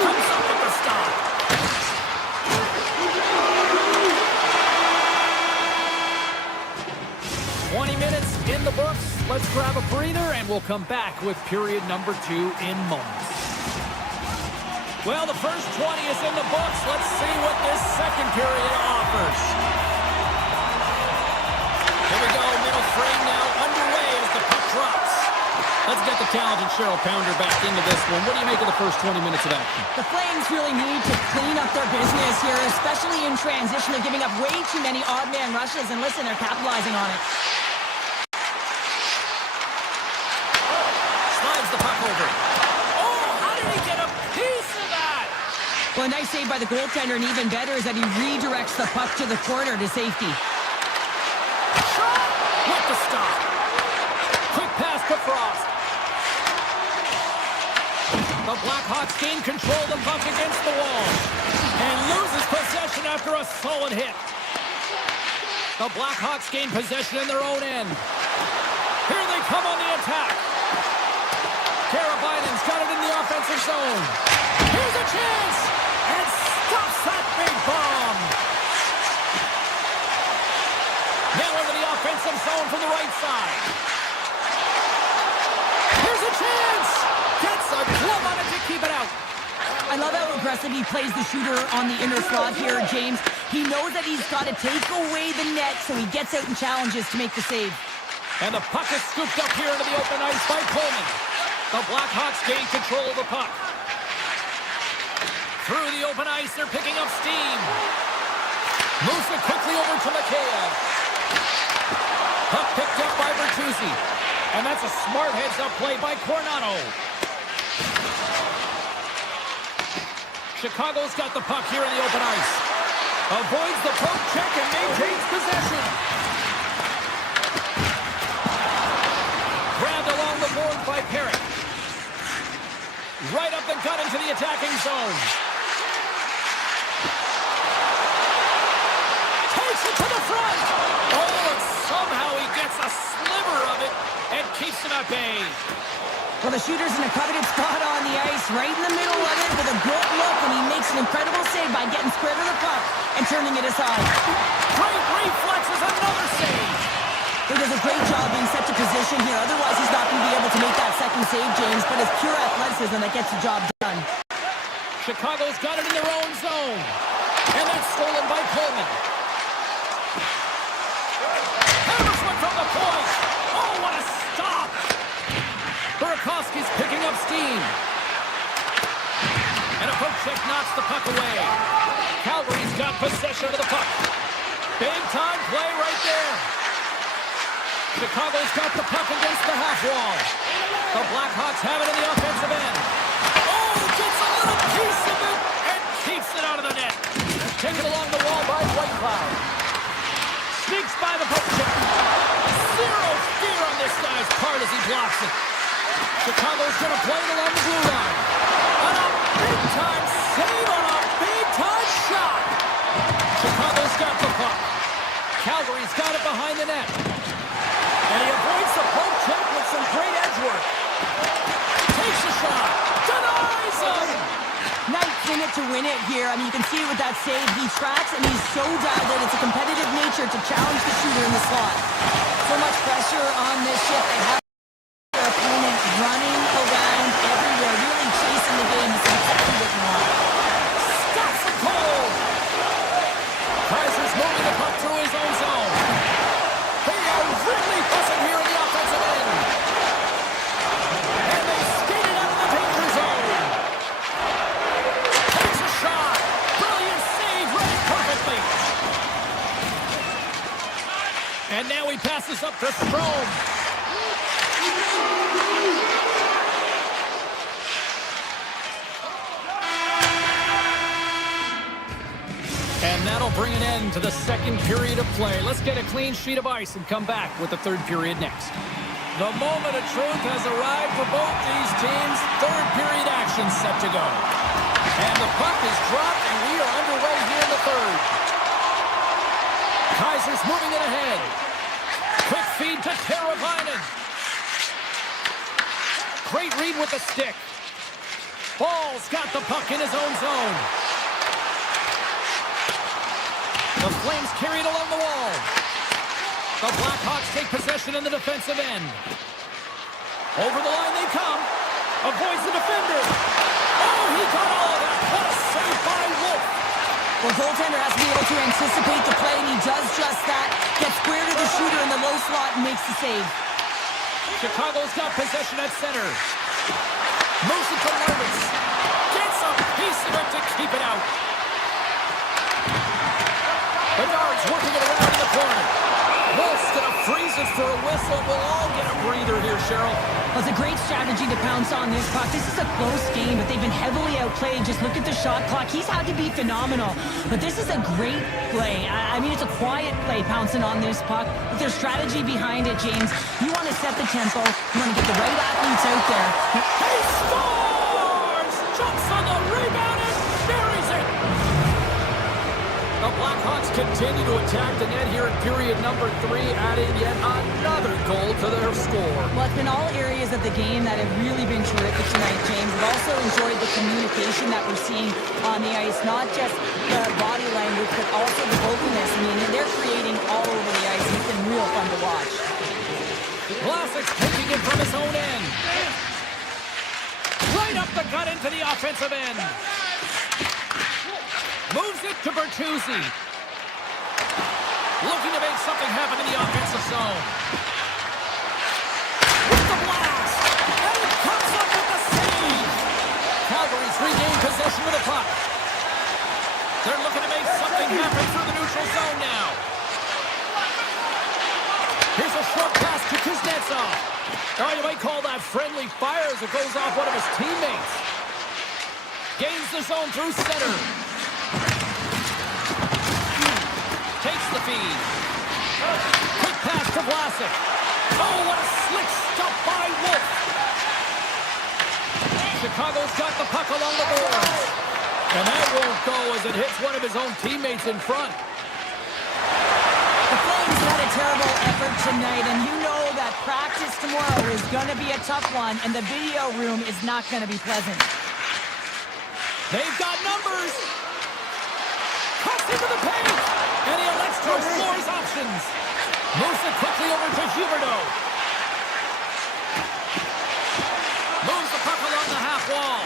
Comes up with the stop. Minutes in the books. Let's grab a breather and we'll come back with period number 2 in moments. Well, the first 20 is in the books. Let's see what this second period offers. Here we go. Middle frame now underway as the puck drops. Let's get the talented Cheryl Pounder back into this one. What do you make of the first 20 minutes of action? The Flames really need to clean up their business here, especially in transition. They're giving up way too many odd man rushes, and listen, they're capitalizing on it. Slides the puck over. Oh, how did he get a piece of that? Well, a nice save by the goaltender, and even better is that he redirects the puck to the corner to safety. Shot! With the stop. Quick pass to Frost. The Blackhawks gain control of the puck against the wall and loses possession after a solid hit. The Blackhawks gain possession in their own end. Here they come on the attack. Karabainen's got it in the offensive zone. Here's a chance! And stops that big bomb. Now into the offensive zone from the right side. Here's a chance! Gets a glove on it to keep it out. I love how aggressive he plays the shooter on the inner slot here, James. He knows that he's got to take away the net, so he gets out and challenges to make the save. And the puck is scooped up here into the open ice by Coleman. The Blackhawks gain control of the puck. Through the open ice, they're picking up steam. Moves it quickly over to Mikheyev. Puck picked up by Bertuzzi. And that's a smart heads-up play by Coronado. Chicago's got the puck here in the open ice. Avoids the poke check and maintains possession. Grabbed along the boards by Perry. Right up the gut into the attacking zone. Takes it to the front. Oh, and somehow he gets a sliver of it and keeps it at bay. Well, the shooter's in a coveted spot on the ice, right in the middle of it with a good look, and he makes an incredible save by getting square to the puck and turning it aside. Great reflexes, another save. He does a great job being set to position here. Otherwise, he's not going to be able to make that second save, James, but it's pure athleticism that gets the job done. Chicago's got it in their own zone. And that's stolen by Coleman. Hammers one from the point. Oh, what a stop. Burakovsky's picking up steam. And a poke check knocks the puck away. Calgary's got possession of the puck. Big time play right there. Chicago's got the puck against the half wall. The Blackhawks have it in the offensive end. Oh, gets a little piece of it and keeps it out of the net. Taken along the wall by Whitecloud. Sneaks by the poke check. Zero fear on this guy's part as he blocks it. Chicago's going to play it along the blue line. On a big-time save on a big-time shot. Chicago's got the puck. Calgary's got it behind the net. And he avoids the poke check with some great edge work. Takes a shot. Denies him. Knight's in it to win it here. I mean, you can see with that save, he tracks and he's so dialed in. It's a competitive nature to challenge the shooter in the slot. So much pressure on this shift. They have their opponent running around everywhere, really chasing the game to see exactly what you want. Stops it cold. Kaiser's moving the puck through his own zone. They are really pushing here in the offensive end. And they skate it out of the danger zone. Takes a shot. Brilliant save, read it perfectly. And now he passes up to Strome. And that'll bring an end to the second period of play. Let's get a clean sheet of ice and come back with the third period next. The moment of truth has arrived for both these teams. Third period action set to go. And the puck is dropped, and we are underway here in the third. Kaiser's moving it ahead. Quick feed to Teravainen. Great read with the stick. Ball's got the puck in his own zone. The Flames carry it along the wall. The Blackhawks take possession in the defensive end. Over the line they come. Avoids the defender. Oh, he got all of that. What a save by Wolf. Well, goaltender has to be able to anticipate the play, and he does just that. Gets square to the shooter in the low slot and makes the save. Chicago's got possession at center. Moves it to Larvis. Gets a piece of it to keep it out. Bedard's working it around in the corner. Wolf's going to freeze it for a whistle. We'll all get a breather here, Cheryl. Well, it's a great strategy to pounce on this puck. This is a close game, but they've been heavily outplayed. Just look at the shot clock. He's had to be phenomenal. But this is a great play. I mean, it's a quiet play pouncing on this puck. With their strategy behind it, James, you want to set the tempo. You want to get the right athletes out there. He scores! Jumps on the rebound and buries it! The Blackhawks continue to attack the net here in period number 3, adding yet another goal to their score. Well, it's been all areas of the game that have really been terrific tonight, James. We've also enjoyed the communication that we're seeing on the ice, not just the body language, but also the vocalness. I mean, they're creating all over the ice. It's been real fun to watch. Vlasic's taking it from his own end. Right up the gut into the offensive end. Moves it to Bertuzzi. Looking to make something happen in the offensive zone. With the blast. And it comes up with the save. Calgary's regained possession of the puck. They're looking to make something happen through the neutral zone now. Here's a short pass to Kuznetsov. Oh, you might call that friendly fire as it goes off one of his teammates. Gains the zone through center. Takes the feed. Quick pass to Vlasic. Oh, what a slick stop by Wolf. Chicago's got the puck along the boards. And that won't go as it hits one of his own teammates in front. The Flames had a terrible effort tonight, and you know that practice tomorrow is going to be a tough one, and the video room is not going to be pleasant. They've got numbers. Cuts into the paint. And he elects to explore his options. Moves it quickly over to Huberdeau. Moves the puck along the half wall.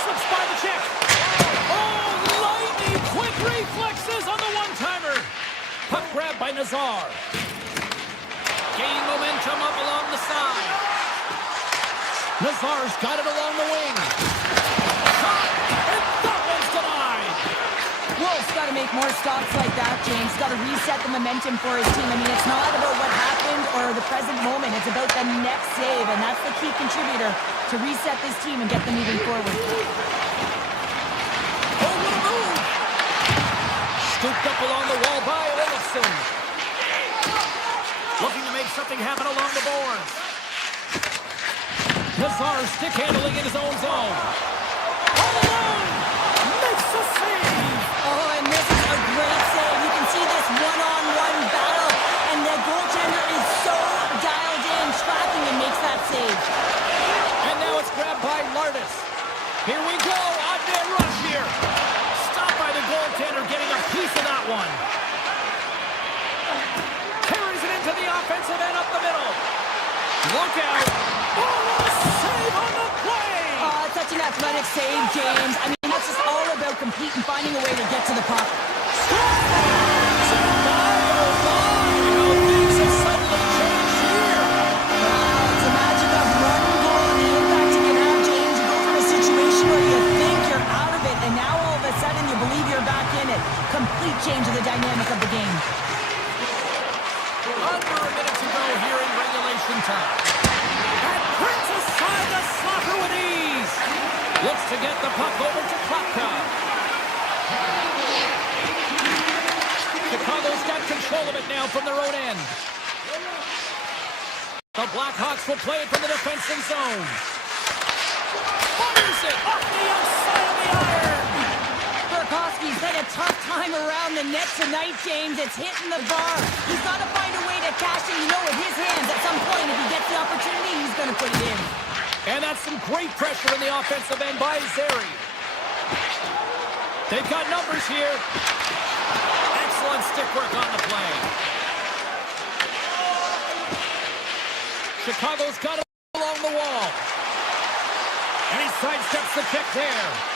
Slips by the check. Oh, lightning quick reflexes on the one-timer. Puck grab by Nazar. Gaining momentum up along the side. Nazar's got it along the wing. Shot, and that one's denied. Wolf's got to make more stops like that, James. Got to reset the momentum for his team. I mean, it's not about what happened or the present moment. It's about the next save, and that's the key contributor to reset this team and get them moving forward. Oh, what a move! Scooped up along the wall by Olofsson. Looking to make something happen along the boards. Nazar stick handling in his own zone. All alone! Makes the save! Oh, and this is a great save. You can see this one-on-one battle, and the goaltender is so dialed in, tracking and makes that save. And now it's grabbed by Lardis. Here we go, on-man rush here. Stopped by the goaltender, getting a piece of that one. Carries it into the offensive end up the middle. Look out. Oh, what a save on the play! Oh, such an athletic save, James. I mean, that's just all about competing, finding a way to get to the puck. Things have suddenly changed here. It's the magic of one goal and the impact you can have, James. You go from a situation where you think you're out of it, and now all of a sudden you believe you're back in it. Complete change of the dynamic of the game. Under a minute to go here in regulation time. And brings aside the slapper with ease. Looks to get the puck over to Klapka. Chicago's got control of it now from their own end. The Blackhawks will play it from the defensive zone. Fires it off the outside of the iron. Burakovsky's had a tough time around the net tonight, James. It's hitting the bar. He's got to find a way to cash it. You know, with his hands, at some point, if he gets the opportunity, he's going to put it in. And that's some great pressure in the offensive end by Zary. They've got numbers here. Excellent stick work on the play. Chicago's got it along the wall. And he sidesteps the kick there.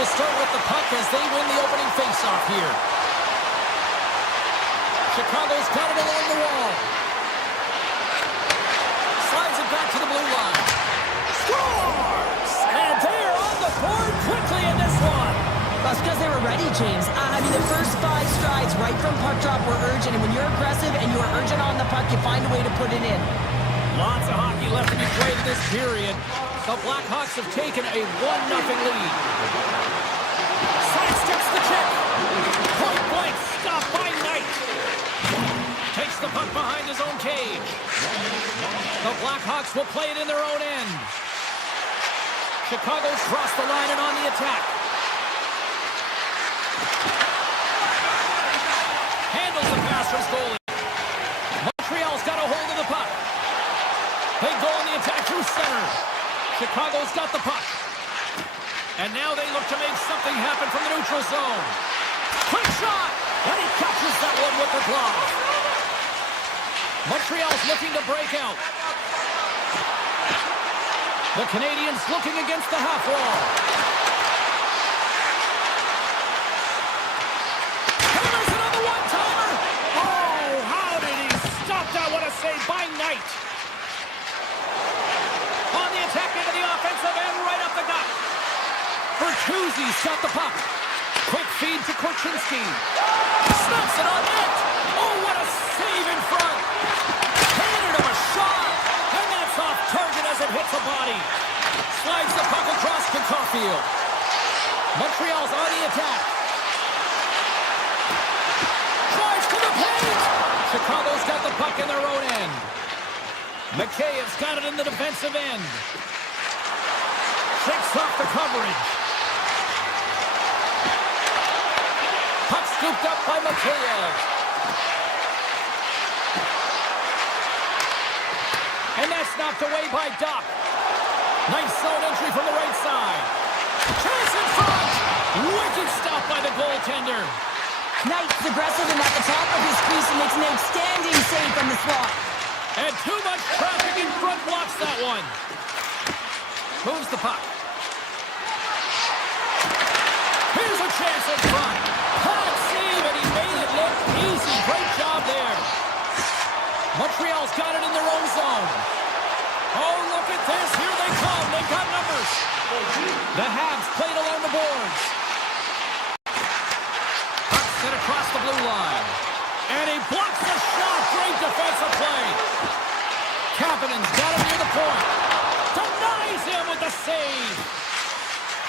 to start with the puck as they win the opening faceoff here. Chicago's got it along the wall. Slides it back to the blue line. Scores! And they're on the board quickly in this one. That's because they were ready, James. I mean, the first 5 strides right from puck drop were urgent, and when you're aggressive and you're urgent on the puck, you find a way to put it in. Lots of hockey left to be played in this period. The Blackhawks have taken a 1-0 lead. Sidesteps the check. Point blank, stopped by Knight. Takes the puck behind his own cage. The Blackhawks will play it in their own end. Chicago's crossed the line and on the attack. Handles the pass from goalie. Montreal's got a hold of the puck. They go on the attack through center. Chicago's got the puck. And now they look to make something happen from the neutral zone. Quick shot! And he catches that one with the glove. Montreal's looking to break out. The Canadians looking against the half wall. Hammers it on the one-timer! Oh, how did he stop that? What a save by Knight. On the attack into the offensive end, right up the gut. Bertuzzi's got the puck. Quick feed to Korchinski. Snaps it on net. Oh, what a save in front. Handed him a shot. And that's off target as it hits a body. Slides the puck across to Caulfield. Montreal's on the attack. Drives to the paint. Chicago's got the puck in their own end. McKay's got it in the defensive end. Shakes off the coverage. Puck scooped up by Mikheyev. And that's knocked away by Doc. Nice zone entry from the right side. Chance in front. Wicked stop by the goaltender. Knight's aggressive and at the top of his crease and makes an outstanding save from the swap. And too much traffic in front blocks that one. Moves the puck. Here's a chance in front. Hot save, and he made it look easy. Great job there. Montreal's got it in their own zone. Oh, look at this. Here they come. They've got numbers. The Habs played along the boards. Puck set across the blue line. And he blocks the shot. Great defensive play. Kapanen's got him near the point. Denies him with the save.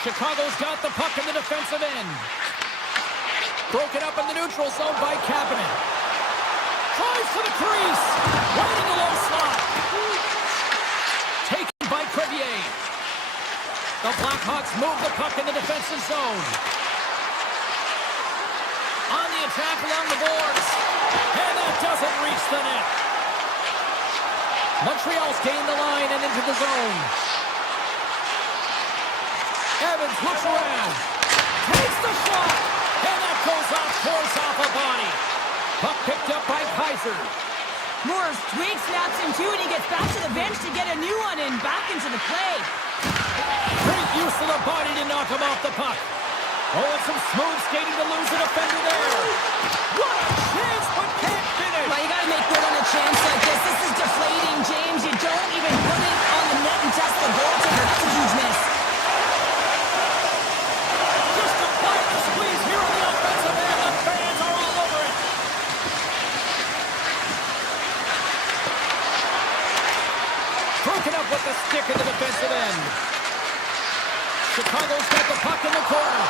Chicago's got the puck in the defensive end. Broken up in the neutral zone by Kapanen. Tries to the crease. Right in the low slot. Taken by Crevier. The Blackhawks move the puck in the defensive zone. On the attack along the boards. And that doesn't reach the net. Montreal's gained the line and into the zone. Evans looks around. Takes the shot. And that goes off, pours off a body. Puck picked up by Kaiser. Moore's twig snaps him too, and he gets back to the bench to get a new one and back into the play. Great use of the body to knock him off the puck. Oh, and some smooth skating to lose a defender there. What a chance, but can't finish. Well, you got to make good on a chance like this. This is deflating, James. You don't even put it on the net and test the goaltender. That's a huge miss. Just apply the squeeze here on the offensive end. The fans are all over it. Broken up with the stick in the defensive end. Chicago's got the puck in the corner.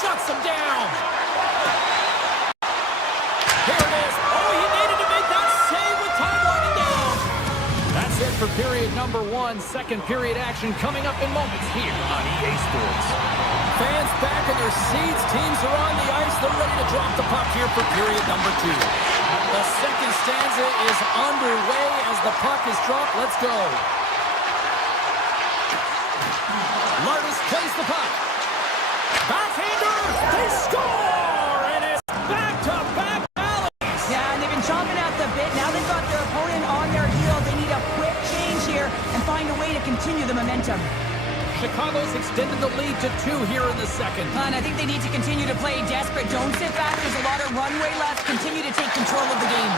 Shuts him down. Here it is. Oh, he needed to make that save with time winding down. That's it for period number 1. Second period action coming up in moments here on EA Sports. Fans back in their seats. Teams are on the ice. They're ready to drop the puck here for period number 2. The second stanza is underway as the puck is dropped. Let's go. Martis plays the puck. Backhander! They score! And it's back-to-back alleys! Yeah, and they've been chomping at the bit. Now they've got their opponent on their heels. They need a quick change here and find a way to continue the momentum. Chicago's extended the lead to 2 here in the second. And I think they need to continue to play desperate. Don't sit back. There's a lot of runway left. Continue to take control of the game.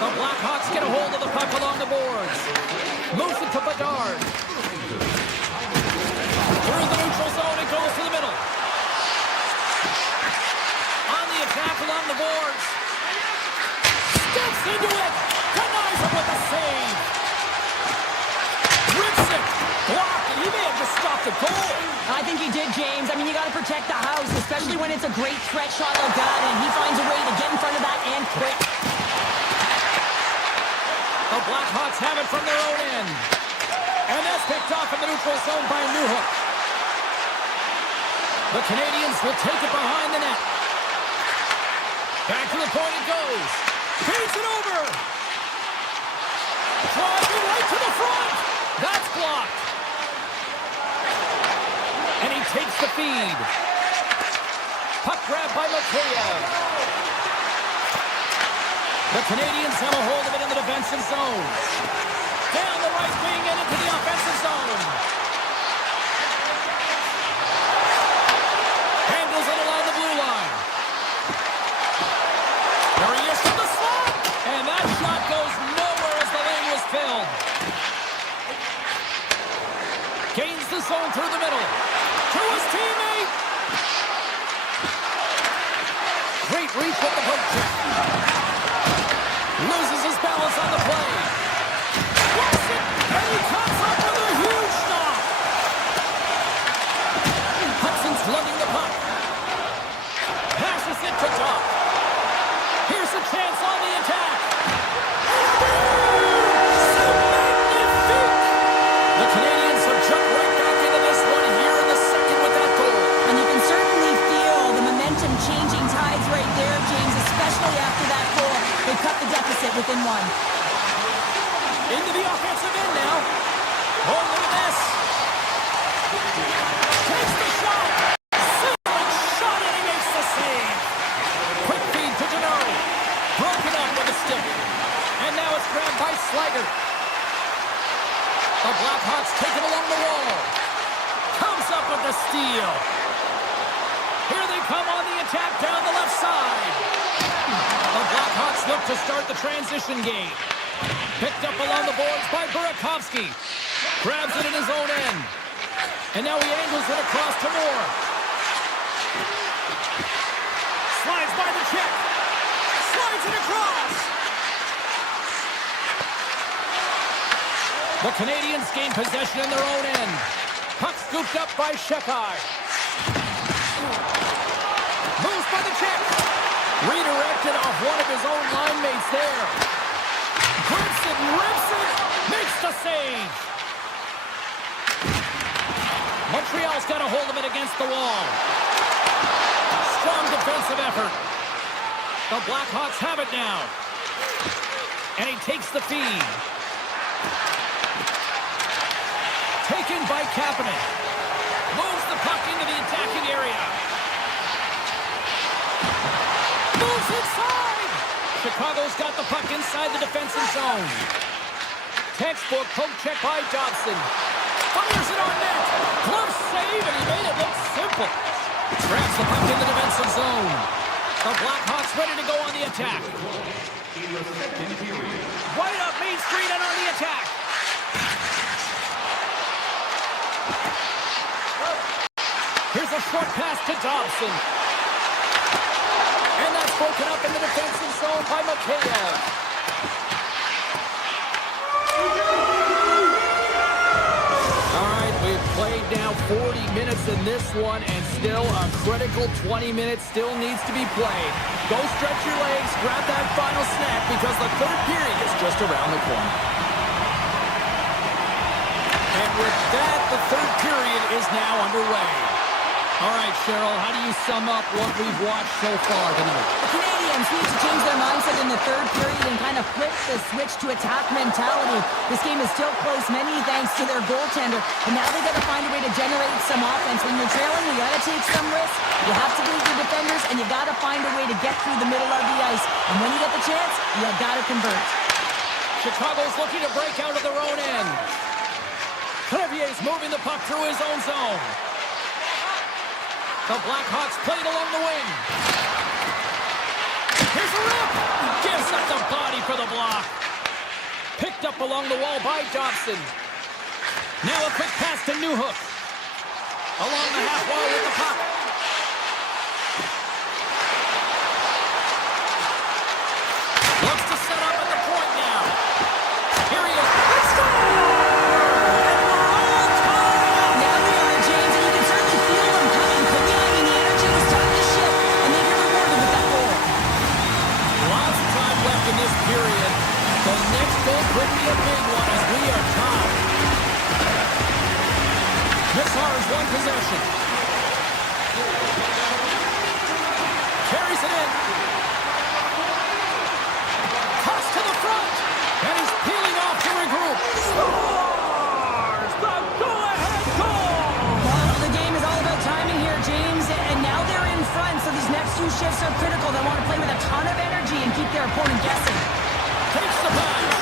The Blackhawks get a hold of the puck along the boards. Moves it to Bedard. Through the neutral zone, it goes to the middle. On the attack along the boards. Steps into it. Denies him with a save. Rips it. Blocked. He may have just stopped the goal. I think he did, James. I mean, you got to protect the house, especially when it's a great threat shot like that, and he finds a way to get in front of that and quick. The Blackhawks have it from their own end. And that's picked off in the neutral zone by Newhook. The Canadians will take it behind the net. Back to the point it goes. Feeds it over. Driving right to the front. That's blocked. And he takes the feed. Puck grab by Mikheyev. The Canadians have a hold of it in the defensive zone. Down the right wing and into the offensive zone. Handles it along the blue line. There he is from the slot. And that shot goes nowhere as the lane was filled. Gains the zone through the middle. To his teammate. Great reach with the poke check. Loses his balance on the play. Works it, and he comes up with a huge stop. Hudson's lugging the puck. Passes it to top. Here's a chance on the attack. Magnifique! The Canadians have jumped right back into this one here in the second with that goal. And you can certainly feel the momentum changing tides right there, James, especially after that goal. They cut the deficit within one. Into the offensive end now. Oh, look at this. Takes the shot. Simmons shot and he makes the save. Quick feed to Denard. Broken up with a stick. And now it's grabbed by Slager. The Blackhawks take it along the wall. Comes up with the steal. Here they come on the attack down the left side. The Blackhawks look to start the transition game. Picked up along the boards by Burakovsky. Grabs it in his own end. And now he angles it across to Moore. Slides by the check. Slides it across. The Canadians gain possession in their own end. Puck scooped up by Shekai. Moves by the check. Redirected off one of his own line mates there. Grips it, rips it, makes the save. Montreal's got a hold of it against the wall. Strong defensive effort. The Blackhawks have it now. And he takes the feed. Taken by Kapanen. Moves the puck into the attacking area. Moves inside! Chicago's got the puck inside the defensive zone. Textbook poke check by Dobson. Fires it on net. Close save, and he made it look simple. Grabs the puck in the defensive zone. The Blackhawks ready to go on the attack. Right up Main Street and on the attack. Here's a short pass to Dobson. And that's broken up in the defensive zone by Mikheyev. All right, we've played now 40 minutes in this one, and still a critical 20 minutes still needs to be played. Go stretch your legs, grab that final snack, because the third period is just around the corner. And with that, the third period is now underway. All right, Cheryl, how do you sum up what we've watched so far tonight? The Canadians need to change their mindset in the third period and kind of flip the switch to attack mentality. This game is still close, many thanks to their goaltender, and now they got to find a way to generate some offense. When you're trailing, you got to take some risks. You have to beat your defenders, and you got to find a way to get through the middle of the ice. And when you get the chance, you got to convert. Chicago's looking to break out of their own end. Crevier's moving the puck through his own zone. The Blackhawks played along the wing. Here's a rip. Gives up the body for the block. Picked up along the wall by Dobson. Now a quick pass to Newhook. Along the half wall with the puck. Looks to set up at the point now. Here he is. Let's go! Now we are, James, and you can certainly feel them coming. Couldn't you? I mean, the energy was starting to shift, and they get rewarded with that goal. Lots of time left in this period. The next goal could be a big one as we are tied. Mishara's one possession. Carries it in. Toss to the front. And he's peeling off to regroup. Scores the go-ahead goal. Well, the game is all about timing here, James, and now they're in front, so these next two shifts are critical. They want to play with a ton of energy and keep their opponent guessing. Takes the pass.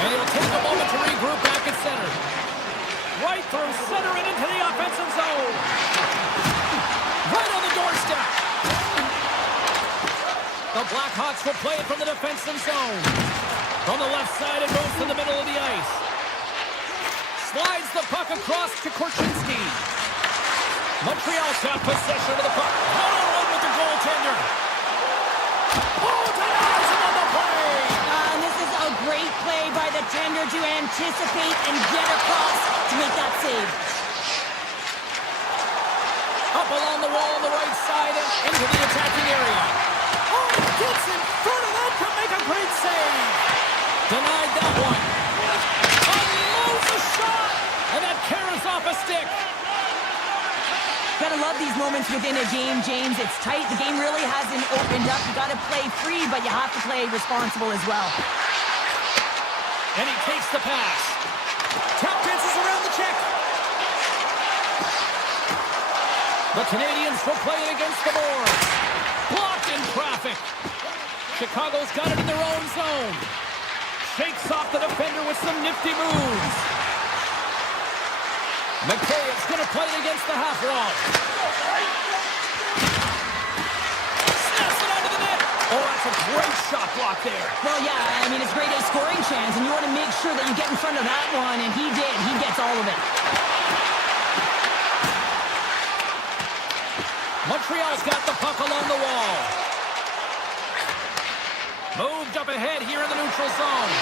And he'll take a moment to regroup back at center. Right through center and into the offensive zone. Right on the doorstep. The Blackhawks will play it from the defensive zone. From the left side, it moves to the middle of the ice. Slides the puck across to Korchinski. Montreal's got possession of the puck. One-on-one with the goaltender. Oh, denies him on the play. And this is a great play by the tender to anticipate and get across to make that save. Up along the wall on the right side and into the attacking area. Oh, he gets in front of that to make a great save. Denied that one. Unloads a shot. And that carries off a stick. Gotta love these moments within a game, James. It's tight. The game really hasn't opened up. You gotta play free, but you have to play responsible as well. And he takes the pass. Tap dances around the check. The Canadians will play it against the boards. Blocked in traffic. Chicago's got it in their own zone. Shakes off the defender with some nifty moves. McKayb's going to play it against the half wall. Snaps it onto the net. Oh, that's a great shot block there. Well, yeah, I mean, it's great a scoring chance, and you want to make sure that you get in front of that one, and he did. He gets all of it. Montreal's got the puck along the wall. Moved up ahead here in the neutral zone.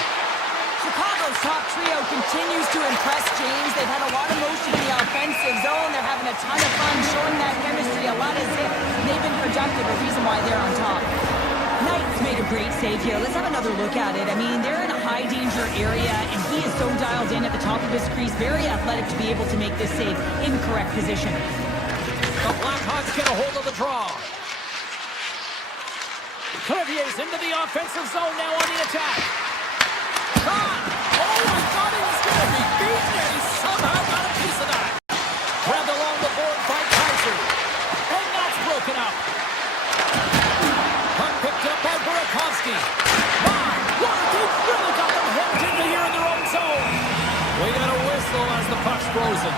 Chicago's top trio continues to impress, James. They've had a lot of motion in the offensive zone. They're having a ton of fun showing that chemistry, a lot as if they've been productive, a reason why they're on top. Knight's made a great save here. Let's have another look at it. I mean, they're in a high-danger area, and he is so dialed in at the top of his crease. Very athletic to be able to make this save in correct position. The Blackhawks get a hold of the draw. Crevier's into the offensive zone now on the attack. Shot! Oh, I thought he was going to be beaten, and he somehow got a piece of that. Grabbed along the board by Kaiser. And that's broken up. Puck picked up by Burakovsky. My, what? They've really got them hemmed in here in their own zone. We got a whistle as the puck's frozen.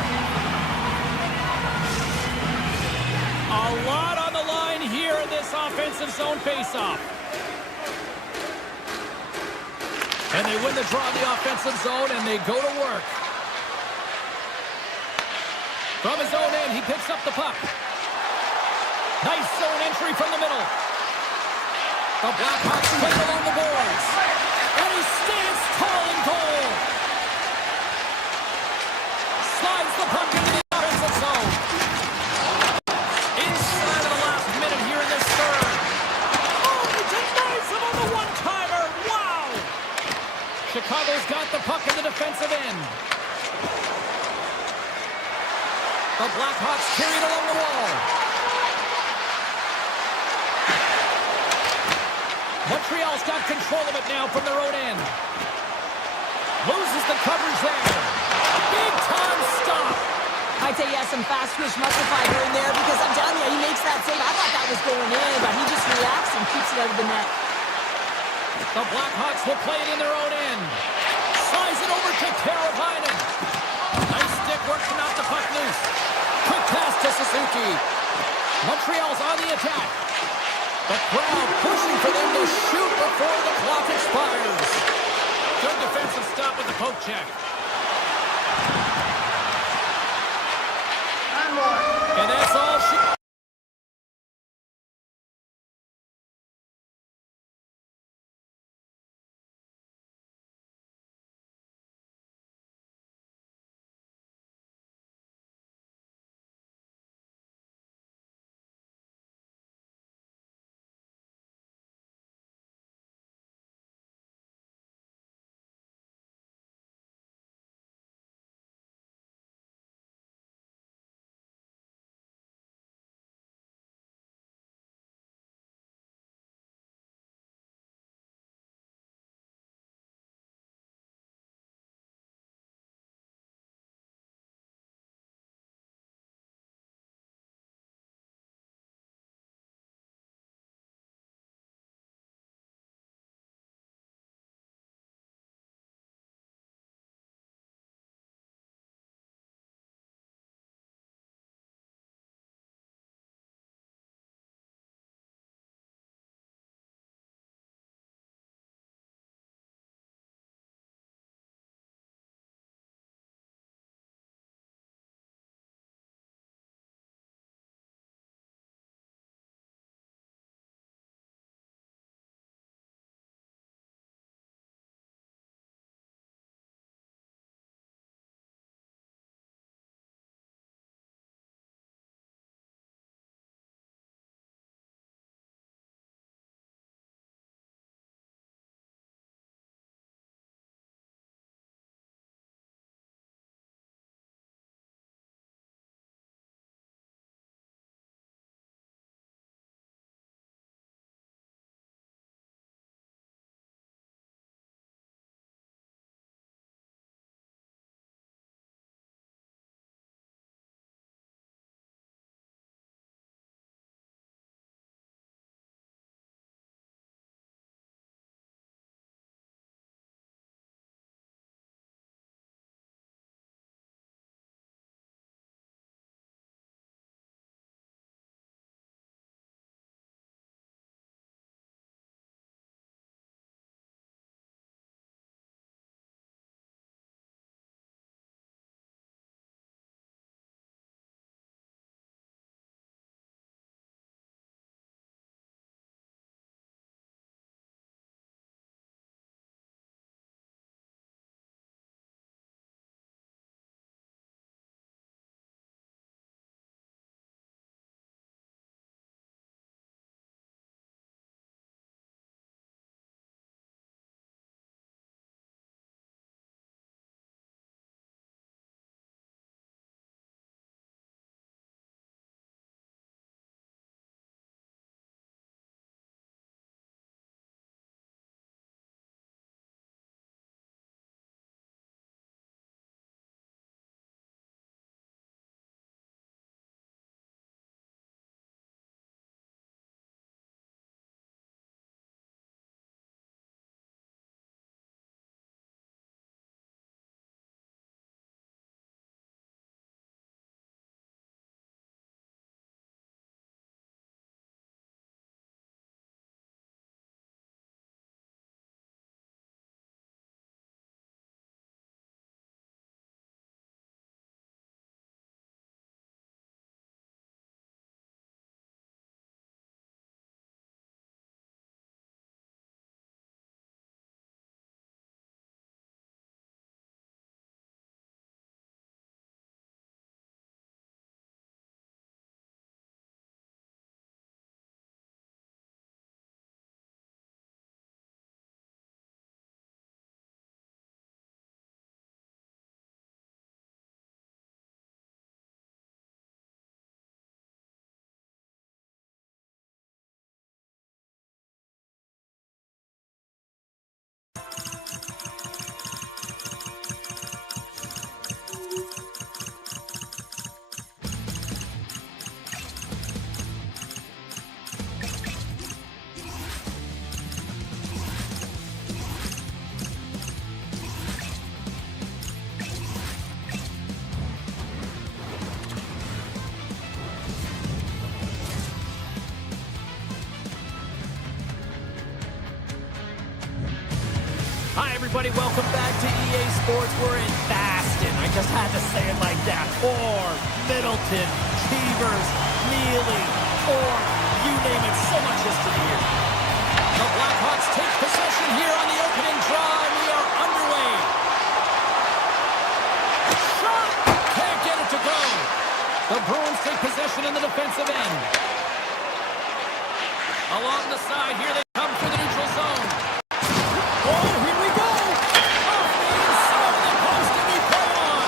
A lot on the line here in this offensive zone faceoff. And they win the draw in the offensive zone, and they go to work. From his own end, he picks up the puck. Nice zone entry from the middle. The Blackhawks play along the boards. And he stands tall in goal. Slides the puck into the offensive zone. Inside of the last minute here in this third. Oh, he denies him on the one-timer. Wow! Chicago's got the puck in the defensive end. The Blackhawks carry it along the wall. Montreal's got control of it now from their own end. Loses the coverage there. A big-time stop. I'd say he has some fast-twitch muscle fiber in there because I'm telling you, he makes that save. I thought that was going in, but he just reacts and keeps it out of the net. The Blackhawks will play it in their own end. Slides it over to Teravainen. Suzuki. Montreal's on the attack. The crowd pushing for them to shoot before the clock expires. Good defensive stop with the poke check. And that's all she... everybody, welcome back to EA Sports. We're in Baston. I just had to say it like that. Or Middleton, Cheevers, Neely, or you name it. So much history here. The Blackhawks take possession here on the opening draw, and we are underway. Shot! Can't get it to go. The Bruins take possession in the defensive end. Along the side, here they come through the neutral zone. Oh, here we go! Off the inside of the post, and we play on!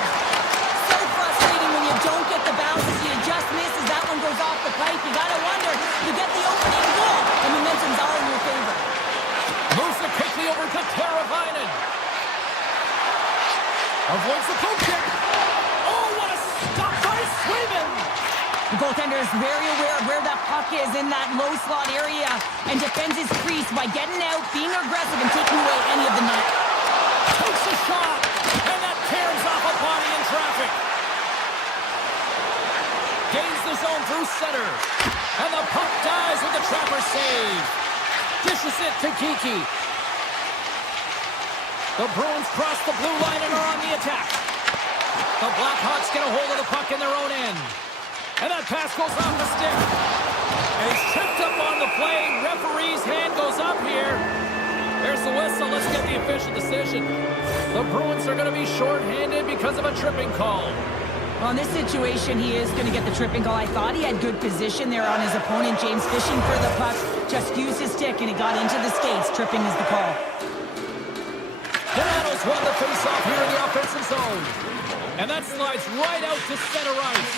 So frustrating when you don't get the bounces. You just misses. That one goes off the pipe. You gotta wonder, you get the opening goal. The momentum's all in your favor. Moves it quickly over to Teravainen. Avoids the poke kick. Oh, what a stop by Swayman! The goaltender is very aware of where that puck is in that low slot area and defends his crease by getting out, being aggressive, and taking away any of the net. Takes a shot, and that tears off a body in traffic. Gains the zone through center, and the puck dies with the trapper save. Dishes it to Geeky. The Bruins cross the blue line and are on the attack. The Blackhawks get a hold of the puck in their own end. And that pass goes off the stick. And he's tripped up on the play. Referee's hand goes up here. There's the whistle. Let's get the official decision. The Bruins are going to be shorthanded because of a tripping call. Well, in this situation, he is going to get the tripping call. I thought he had good position there on his opponent. James fishing for the puck. Just used his stick, and it got into the skates. Tripping is the call. Donato's won the face-off here in the offensive zone. And that slides right out to center ice.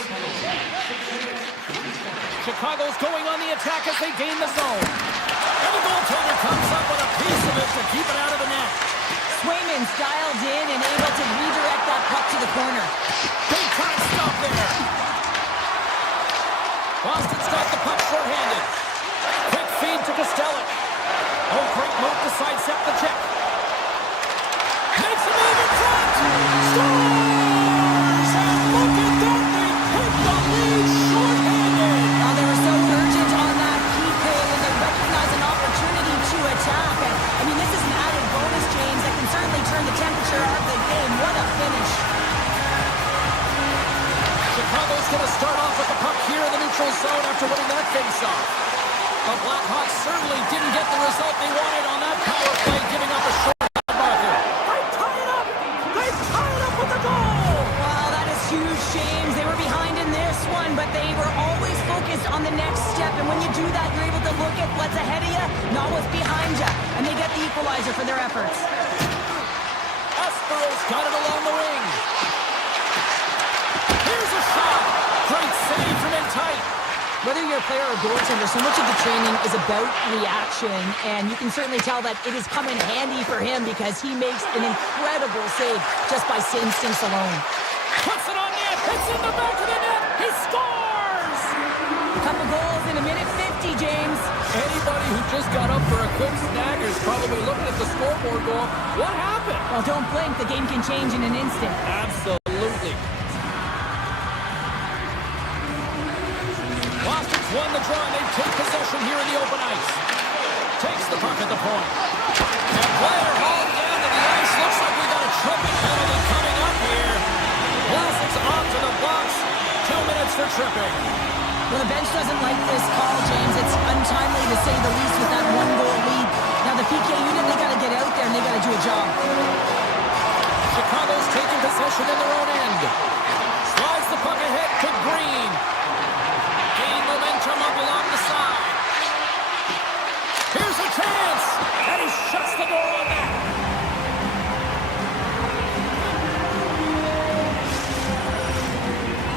Chicago's going on the attack as they gain the zone. And the goaltender comes up with a piece of it to keep it out of the net. Swayman's dialed in and able to redirect that puck to the corner. Big time stop there. Boston's got the puck shorthanded. Quick feed to Costello. Oh, great move to sidestep the check. Makes a move in front. Scores! And look at that. They take the lead shorthanded. They were so urgent on that PK when they recognize an opportunity to attack. I mean, this is an added bonus, James, that can certainly turn the temperature of the game. What a finish. Chicago's going to start off with the puck here in the neutral zone after winning that face-off. The Blackhawks certainly didn't get the result they wanted on that power play, giving up a short marker. They tie it up! They tie it up with the goal! Wow, that is huge, James. They were behind in this one, but they were always focused on the next step. And when you do that, you're able to look at what's ahead of you, not what's behind you. And they get the equalizer for their efforts. Espero's got it along the wing. Here's a shot. Great save from in tight. Whether you're a player or goaltender, so much of the training is about reaction, and you can certainly tell that it has come in handy for him because he makes an incredible save just by instincts alone. Puts it on net. It's in the back of the net. He scores! A couple goals in a minute 50, James. Anybody who just got up for a quick snag is probably looking at the scoreboard going, what happened? Well, don't blink. The game can change in an instant. Absolutely. Boston's won the draw, and they take possession here in the open ice. Takes the puck at the point. And player hauled down to the ice. Looks like we got a tripping penalty coming up here. Boston's off to the box. 2 minutes for tripping. Well, the bench doesn't like this call, James. It's untimely to say the least with that one-goal lead. Now, the PK unit, they got to get out there, and they got to do a job. Chicago's taking possession in their own end. Slides the puck ahead to Green. Gain momentum up along the side. Here's a chance, and he shuts the door on that.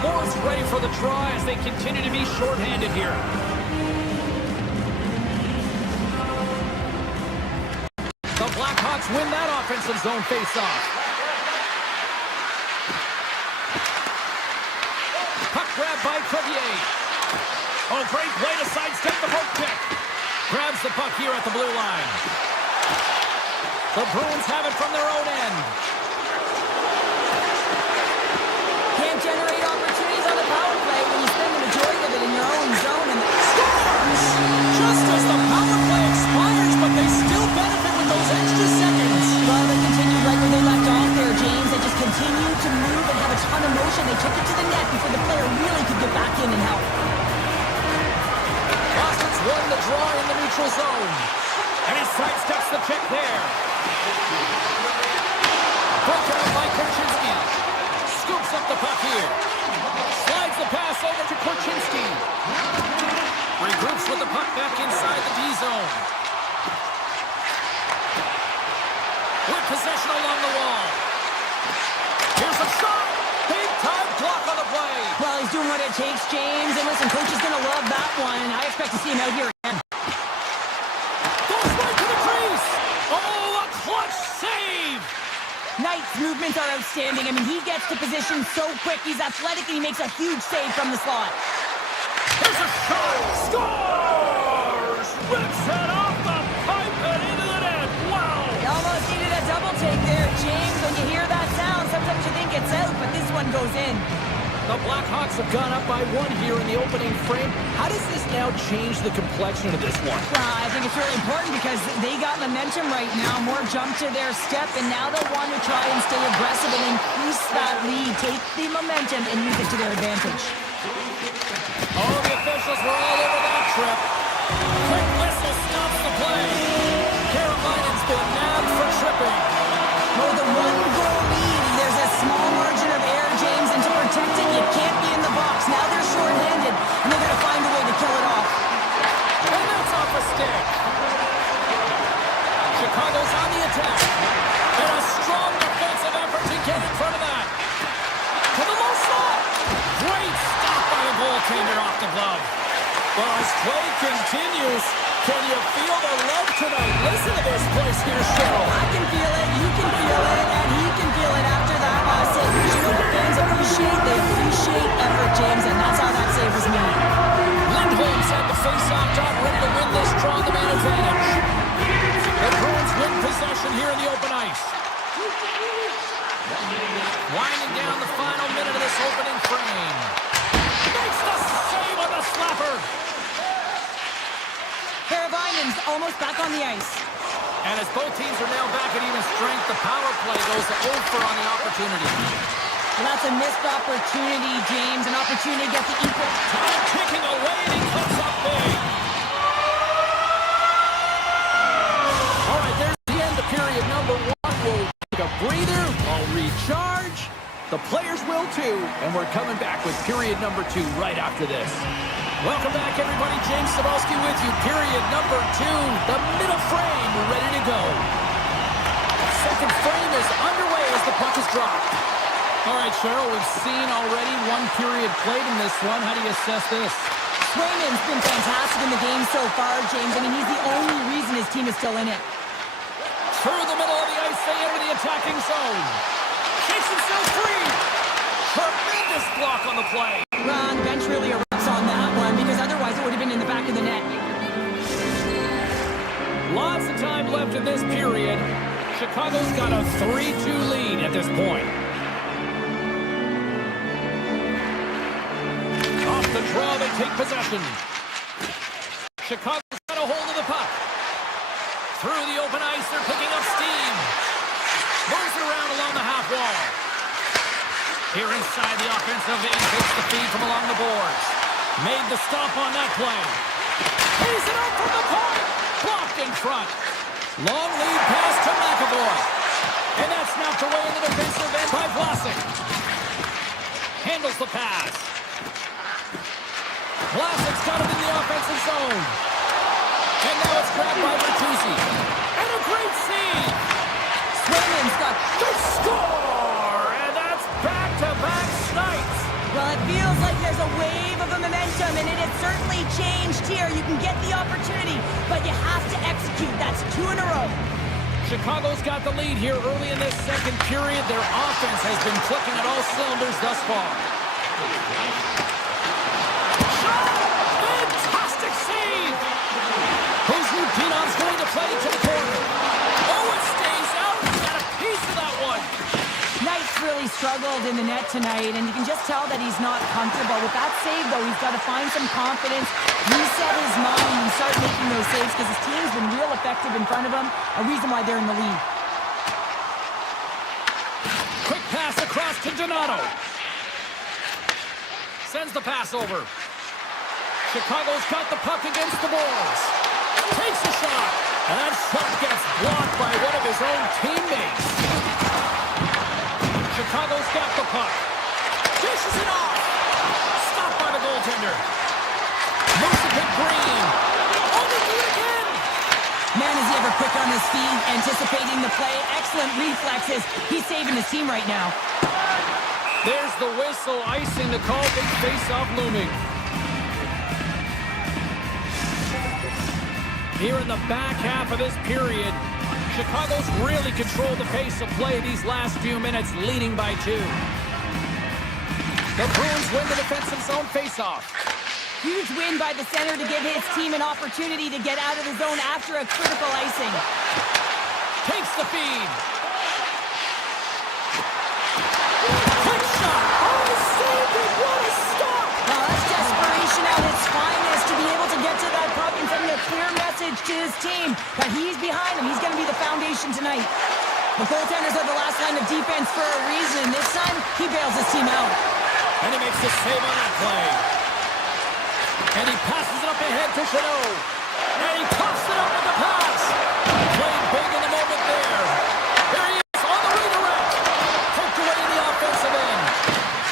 Moore's ready for the try as they continue to be shorthanded here. The Blackhawks win that offensive zone faceoff. Puck grab by Crevier. Oh, great play to sidestep the poke check. Grabs the puck here at the blue line. The Bruins have it from their own end. Can't generate opportunities on the power play when you spend the majority of it in your own zone. And Scores! Just as the power play expires, but they still benefit with those extra seconds. well, they continue neutral zone. And he sidesteps the check there. Broken up by Korchinski. Scoops up the puck here. Slides the pass over to Korchinski. Regroups with the puck back inside the D-zone. With possession along the wall. Here's a shot. Big time block on the play. Well, he's doing what it takes, James. And listen, coach is going to love that one. I expect to see him out here again. Goes right to the crease. Oh, a clutch save. Knight's movements are outstanding. I mean, he gets to position so quick. He's athletic, and he makes a huge save from the slot. There's a shot. Scores! Rips it off the pipe and into the net. Wow! You almost needed a double take there, James. When you hear that sound, sometimes you think it's out, but this one goes in. The Blackhawks have gone up by one here in the opening frame. How does this now change the complexion of this one? Well, I think it's really important because they got momentum right now. More jump to their step, and now they'll want to try and stay aggressive and increase that lead. Take the momentum and use it to their advantage. Oh, the officials were all over that trip. Quick whistle stops the play. Carolina's been nabbed for tripping. Oh, the one-goal lead. There's a small margin of error, James, and to protect it, you can't be in the box. Now they're short-handed, and they're going to find a way to kill it off. And that's off a stick. Chicago's on the attack. And a strong defensive effort to get in front of that. To the low slot. Great stop by the goaltender off the glove. Well, as play continues, can you feel the love tonight? Listen to this place here, Cheryl. I can feel it, you can feel it, and he can feel it after that save. You know what fans appreciate? They appreciate effort, James, and that's how that save was made. Lindholm's had the face-off dot, ready to win this draw, the man advantage. The Bruins win possession here in the open ice. Winding down the final minute of this opening frame. Makes the save on the slapper. Carolina's almost back on the ice. And as both teams are now back at even strength, the power play goes over on the opportunity. Well, that's a missed opportunity, James. An opportunity to get the equal. Time ticking away, and he comes up big. All right, there's the end of period number one. We'll take a breather. I'll recharge. The players will too. And we're coming back with period number two right after this. Welcome back, everybody. James Cybulski with you. Period number two. The middle frame ready to go. Second frame is underway as the puck is dropped. All right, Cheryl, we've seen already one period played in this one. How do you assess this? Swayman's been fantastic in the game so far, James. I mean, he's the only reason his team is still in it. Through the middle of the ice, they enter the attacking zone. Shakes himself free. Tremendous block on the play. Well, the bench really erupts on that one because otherwise it would have been in the back of the net. Lots of time left in this period. Chicago's got a 3-2 lead at this point. Off the draw, they take possession. Chicago's got a hold of the puck. Through the open ice, they're picking up steam. Moves it around along the half wall. Here inside the offensive end, takes the feed from along the boards. Made the stop on that play. Pays it up from the point. Blocked in front. Long lead pass to McAvoy. And that's knocked away in the defensive end by Vlasic. Handles the pass. Vlasic's got it in the offensive zone. And now it's grabbed by Bertuzzi. And a great save. Swayman's got The score! And that's back-to-back snipes. Well, it feels like there's a wave of momentum, and it has certainly changed here. You can get the opportunity, but you have to execute. That's 2 in a row. Chicago's got the lead here early in this second period. Their offense has been clicking at all cylinders thus far. Shot! Fantastic save! Who's Lupinon's going to play to the corner? Oh, it stays out. He's got a piece of that one. Knight's really struggled in the net tonight, and you can just tell that he's not comfortable. With that save, though, he's got to find some confidence, reset his mind, and start making those saves because his team's been real effective in front of him, a reason why they're in the lead. Quick pass across to Donato. Sends the pass over. Chicago's got the puck against the boards. Takes a shot. And that shot gets blocked by one of his own teammates. Chicago's got the puck. Dishes it off. Stopped by the goaltender. Moves it to Green. Oh, they do it again. Man, is he ever quick on his feet, anticipating the play. Excellent reflexes. He's saving his team right now. There's the whistle, icing the call. Big face-off looming. Here in the back half of this period, Chicago's really controlled the pace of play these last few minutes, leading by 2. The Bruins win the defensive zone face-off. Huge win by the center to give his team an opportunity to get out of the zone after a critical icing. Takes the feed. Quick shot. Oh, saved it. What a stop. Well, that's desperation at its finest to be able to get to that puck and send a clear message to his team that he's behind him. He's going to be the foundation tonight. The goaltenders are the last line of defense for a reason. This time, he bails his team out. And he makes the save on that play. And he passes it up ahead to Chanot. And he puffs it up with the pass. Played big in the moment there. There he is on the redirect. Poked away in the offensive end.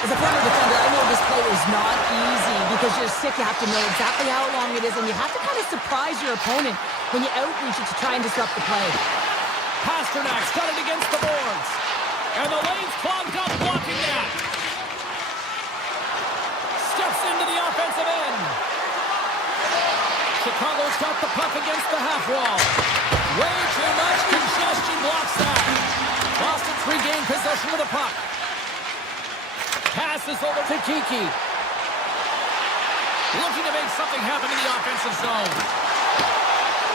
As a former defender, I know this play is not easy because you're sick. You have to know exactly how long it is, and you have to kind of surprise your opponent when you outreach it to try and disrupt the play. Pasternak's got it against the boards. And the lane's clogged up, blocking that. Steps into the offensive end. Chicago's got the puck against the half wall. Way too much congestion blocks that. Boston's regained possession of the puck. Passes over to Kiki. Looking to make something happen in the offensive zone.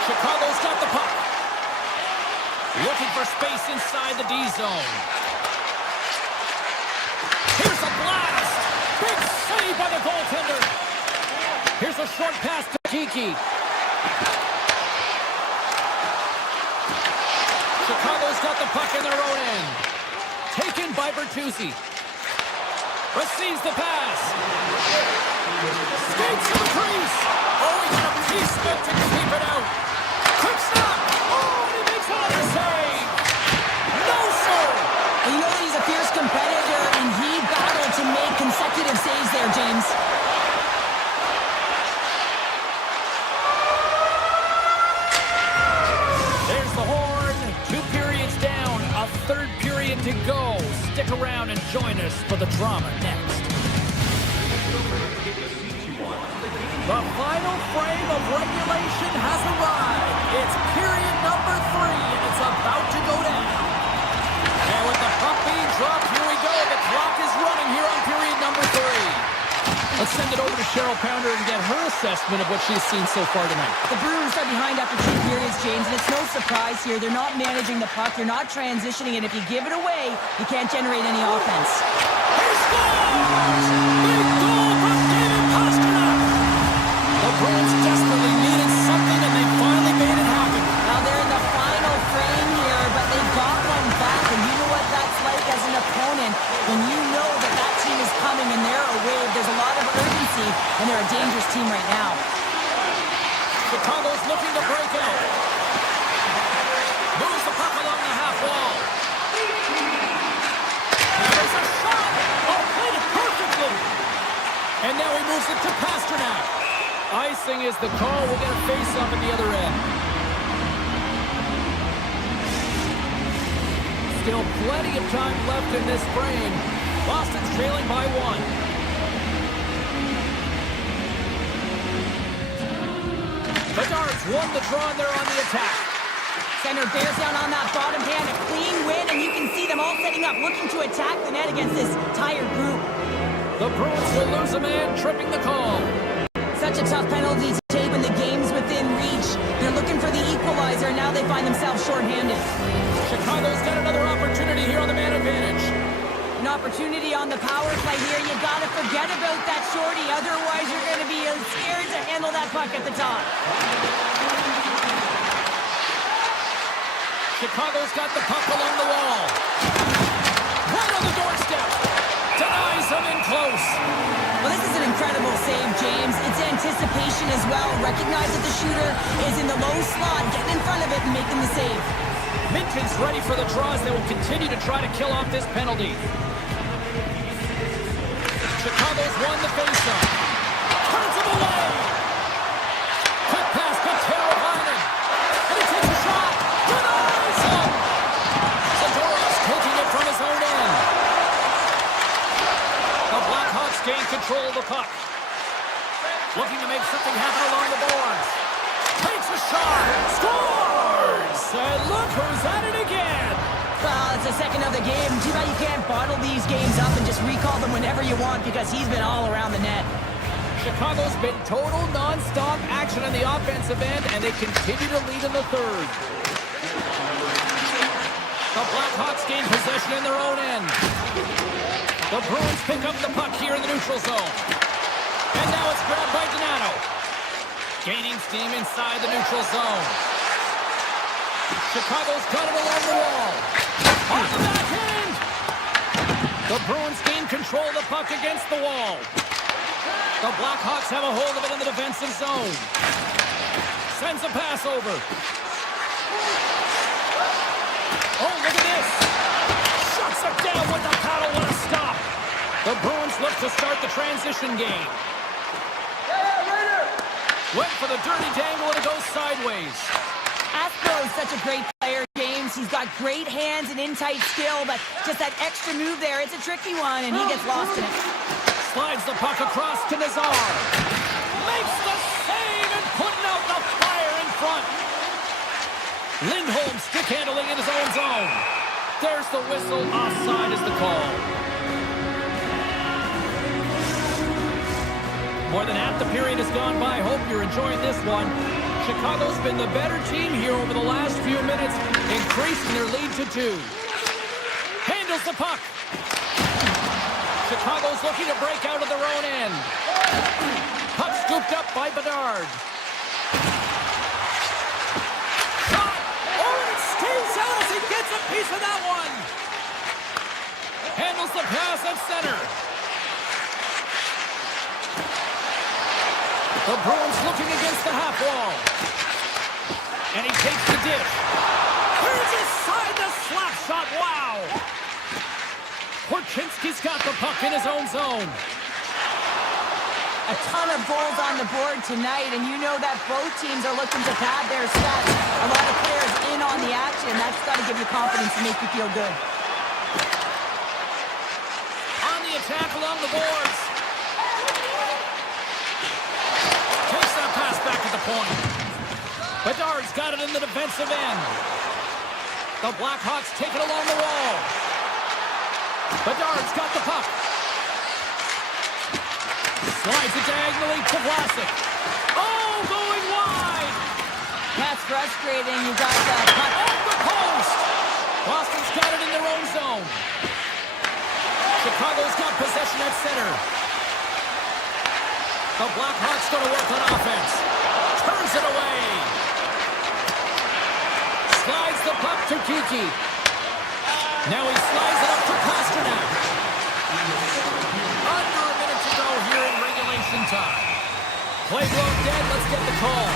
Chicago's got the puck. Looking for space inside the D zone. Here's a blast. Big save by the goaltender. Here's a short pass to Kiki. Chicago's got the puck in their own end. Taken by Bertuzzi. Receives the pass. Skates to the crease. Oh, he's got a piece meant to keep it out. Quick stop. Oh, and he makes another save. No, sir. And you know that he's a fierce competitor, and he battled to make consecutive saves there, James. There's the horn. 2 periods down. A third period to go. Stick around and join us for the drama next. The final frame of regulation has arrived. It's period number 3, and it's about to go down. And with the puck being dropped, here we go. The clock is running here on period number 3. Let's send it over to Cheryl Pounder and get her assessment of what she's seen so far tonight. The Bruins are behind after 2 periods, James, and it's no surprise here. They're not managing the puck. They're not transitioning, and if you give it away, you can't generate any offense. He scores! Big goal from David Pastrnak! The Bruins desperately needed something, and they finally made it happen. Now they're in the final frame here, but they got one back, and you know what that's like as an opponent. When you know that that team is coming and they're a wave, there's a lot of urgency, and they're a dangerous team right now. Chicago's looking to break out. Moves the puck along the half wall. There's a shot! Oh, played it perfectly! And now he moves it to Pastrnak. Icing is the call. We'll get a face-off at the other end. Still plenty of time left in this frame. Boston's trailing by 1. Bedard's won the draw, and they're on the attack. Center bears down on that bottom hand, a clean win, and you can see them all setting up, looking to attack the net against this tired group. The Bruins will lose a man, tripping the call. Such a tough penalty to take when the game's within reach. They're looking for the equalizer, and now they find themselves shorthanded. Chicago's got another opportunity here on the man advantage. An opportunity on the power play here. You got to forget about that shorty. Otherwise, you're going to be scared to handle that puck at the top. Chicago's got the puck along the wall. Right on the doorstep. Denies him in close. Well, this is an incredible save, James. It's anticipation as well. Recognize that the shooter is in the low slot, getting in front of it and making the save. Minton's ready for the draws. They will continue to try to kill off this penalty. Chicago's won the faceoff. Turns him away. Quick pass to Taylor Hyman. And he takes a shot. Denies him. Zadorov's taking it from his own end. The Blackhawks gain control of the puck. Looking to make something happen along the boards. Takes a shot. Scores! And look who's at it again. Well, it's the second of the game. Too bad you can't bottle these games up and just recall them whenever you want because he's been all around the net. Chicago's been total non-stop action on the offensive end, and they continue to lead in the third. The Blackhawks gain possession in their own end. The Bruins pick up the puck here in the neutral zone. And now it's grabbed by Donato. Gaining steam inside the neutral zone. Chicago's got it along the wall. On the backhand! The Bruins gain control of the puck against the wall. The Blackhawks have a hold of it in the defensive zone. Sends a pass over. Oh, look at this. Shuts it down with the paddle. What a stop. The Bruins look to start the transition game. Went for the dirty dangle and it goes sideways. Aspro is such a great player, James. He's got great hands and in-tight skill, but just that extra move there, it's a tricky one, and he gets lost in it. Slides the puck across to Nazar. Makes the save and putting out the fire in front. Lindholm stick handling in his own zone. There's the whistle. Offside is the call. More than half the period has gone by. Hope you're enjoying this one. Chicago's been the better team here over the last few minutes, increasing their lead to 2. Handles the puck. Chicago's looking to break out of their own end. Puck scooped up by Bedard. Shot! Oh, it stays out as he gets a piece of that one. Handles the pass at center. The Bruins looking against the half wall. And he takes the dish. Here's inside the slap shot. Wow! Korchinski's got the puck in his own zone. A ton of goals on the board tonight, and you know that both teams are looking to pad their stats. A lot of players in on the action. That's got to give you confidence and make you feel good. On the attack along the boards. Takes that pass back at the point. Bedard's got it in the defensive end. The Blackhawks take it along the wall. Bedard's got the puck. Slides it diagonally to Vlasic. Oh, going wide. That's frustrating. You got the puck Off the post. Boston's got it in their own zone. Chicago's got possession at center. The Blackhawks going to work on offense. Turns it away. Slides the puck to Kiki. Now he slides it up to Pasternak. Under a minute to go here in regulation time. Play broke dead. Let's get the call.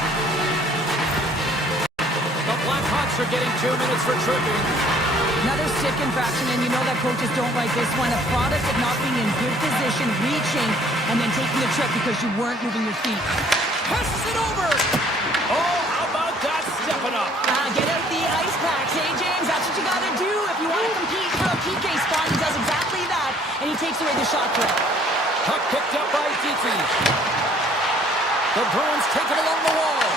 The Blackhawks are getting 2 minutes for tripping. Another stick infraction, and you know that coaches don't like this one. A product of not being in good position, reaching, and then taking the trip because you weren't moving your feet. Passes it over. Oh, how about that stepping up? Get out the ice packs, hey, James? That's what you got to do if you want to compete for a PK spot. He does exactly that, and he takes away the shot threat. Puck picked up by Geeky. The Bruins take it along the wall.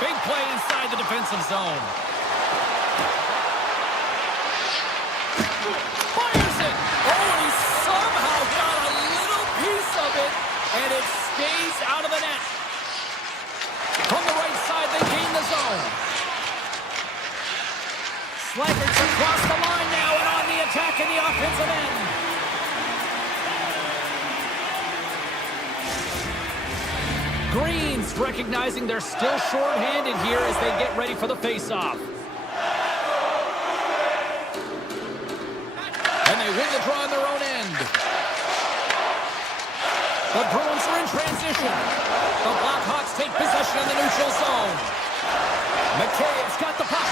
Big play inside the defensive zone. Fires it. Oh, and he somehow got a little piece of it, and it stays out of the net. From the right side, they gain the zone. Slagger's across the line now and on the attack in the offensive end. Greens recognizing they're still short-handed here as they get ready for the face-off. And they win the draw on their own end. The Bruins are in transition. The Blackhawks take possession in the neutral zone. McCabe's got the puck.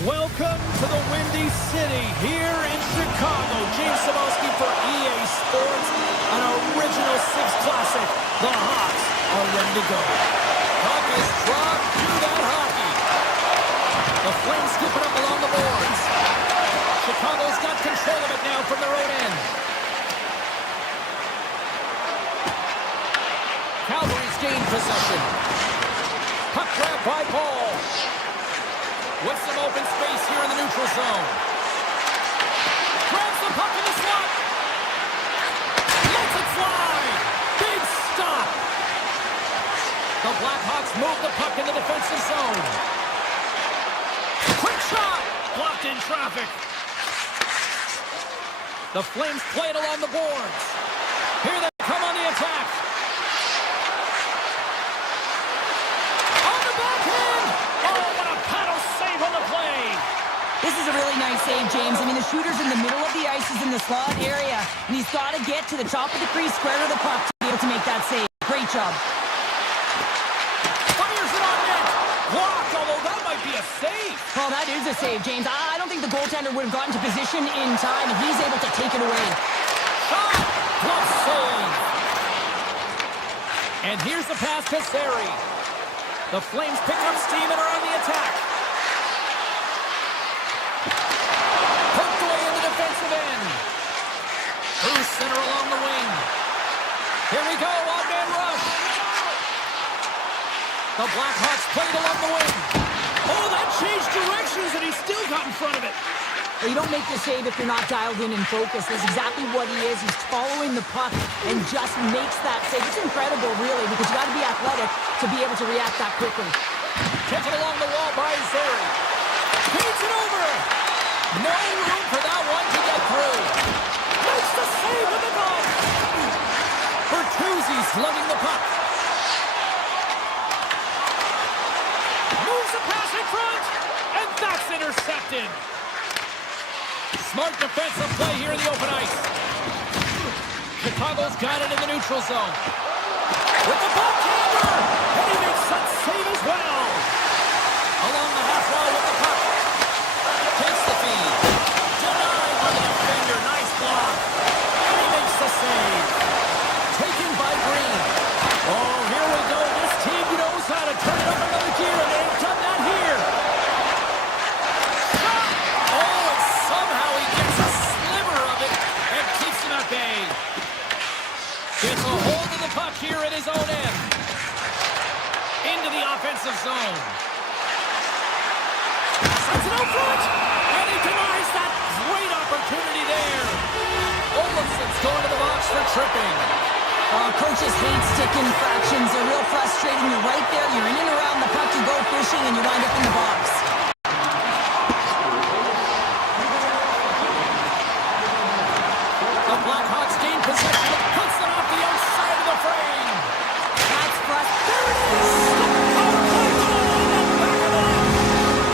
Welcome to the Windy City here in Chicago. James Cybulski for EA Sports, an original Six Classic. The Hawks are ready to go. Puck is dropped to that hockey. The Flames scoop it up along the boards. Chicago's got control of it now from their own end. Calgary's gained possession. Puck grab by Paul. With some open space here in the neutral zone. Grabs the puck in the slot. Lets it fly. Big stop. The Blackhawks move the puck in the defensive zone. Quick shot. Blocked in traffic. The Flames play it along the boards. Here they come on the attack. On the backhand. Oh, what a paddle save on the play. This is a really nice save, James. I mean, the shooter's in the middle of the ice. He's in the slot area, and he's got to get to the top of the crease, square to the puck to be able to make that save. Great job. Fires it on net. Blocked, although that might be a save. Well, that is a save, James. I don't think the goaltender would have gotten to position in time, and he's able to take it away. Shot. Glove save. And here's the pass to Sari. The Flames pick up steam and are on the attack. Poked away in the defensive end. Through center along the wing. Here we go, odd-man rush. The Blackhawks played along the wing. Oh, that changed directions, and he still got in front of it. Well, you don't make the save if you're not dialed in and focused. That's exactly what he is. He's following the puck and just makes that save. It's incredible, really, because you got to be athletic to be able to react that quickly. Taken along the wall by Zary. Feeds it over. No room for that one to get through. Makes the save with the glove. Bertuzzi's lugging the puck. Moves the pass in front, and that's intercepted. Smart defensive play here in the open ice. Chicago's got it in the neutral zone. With the backhand, and he makes that save as well. Along the half wall with the puck. Takes the feed. Denied by the defender. Nice block. And he makes the save. Taken by Green. Oh, here we go. This team knows how to turn it up another gear, and they've done that here. Gets a hold of the puck here at his own end. Into the offensive zone. Sends it out front. And he denies that great opportunity there. Olafson's going to the box for tripping. Coaches hate stick infractions. They're real frustrating. You're right there. You're in and around the puck. You go fishing, and you wind up in the box. The Blackhawks gain possession. Puts it off the outside of the frame. That's frustrating. Power play goal on the back of the net.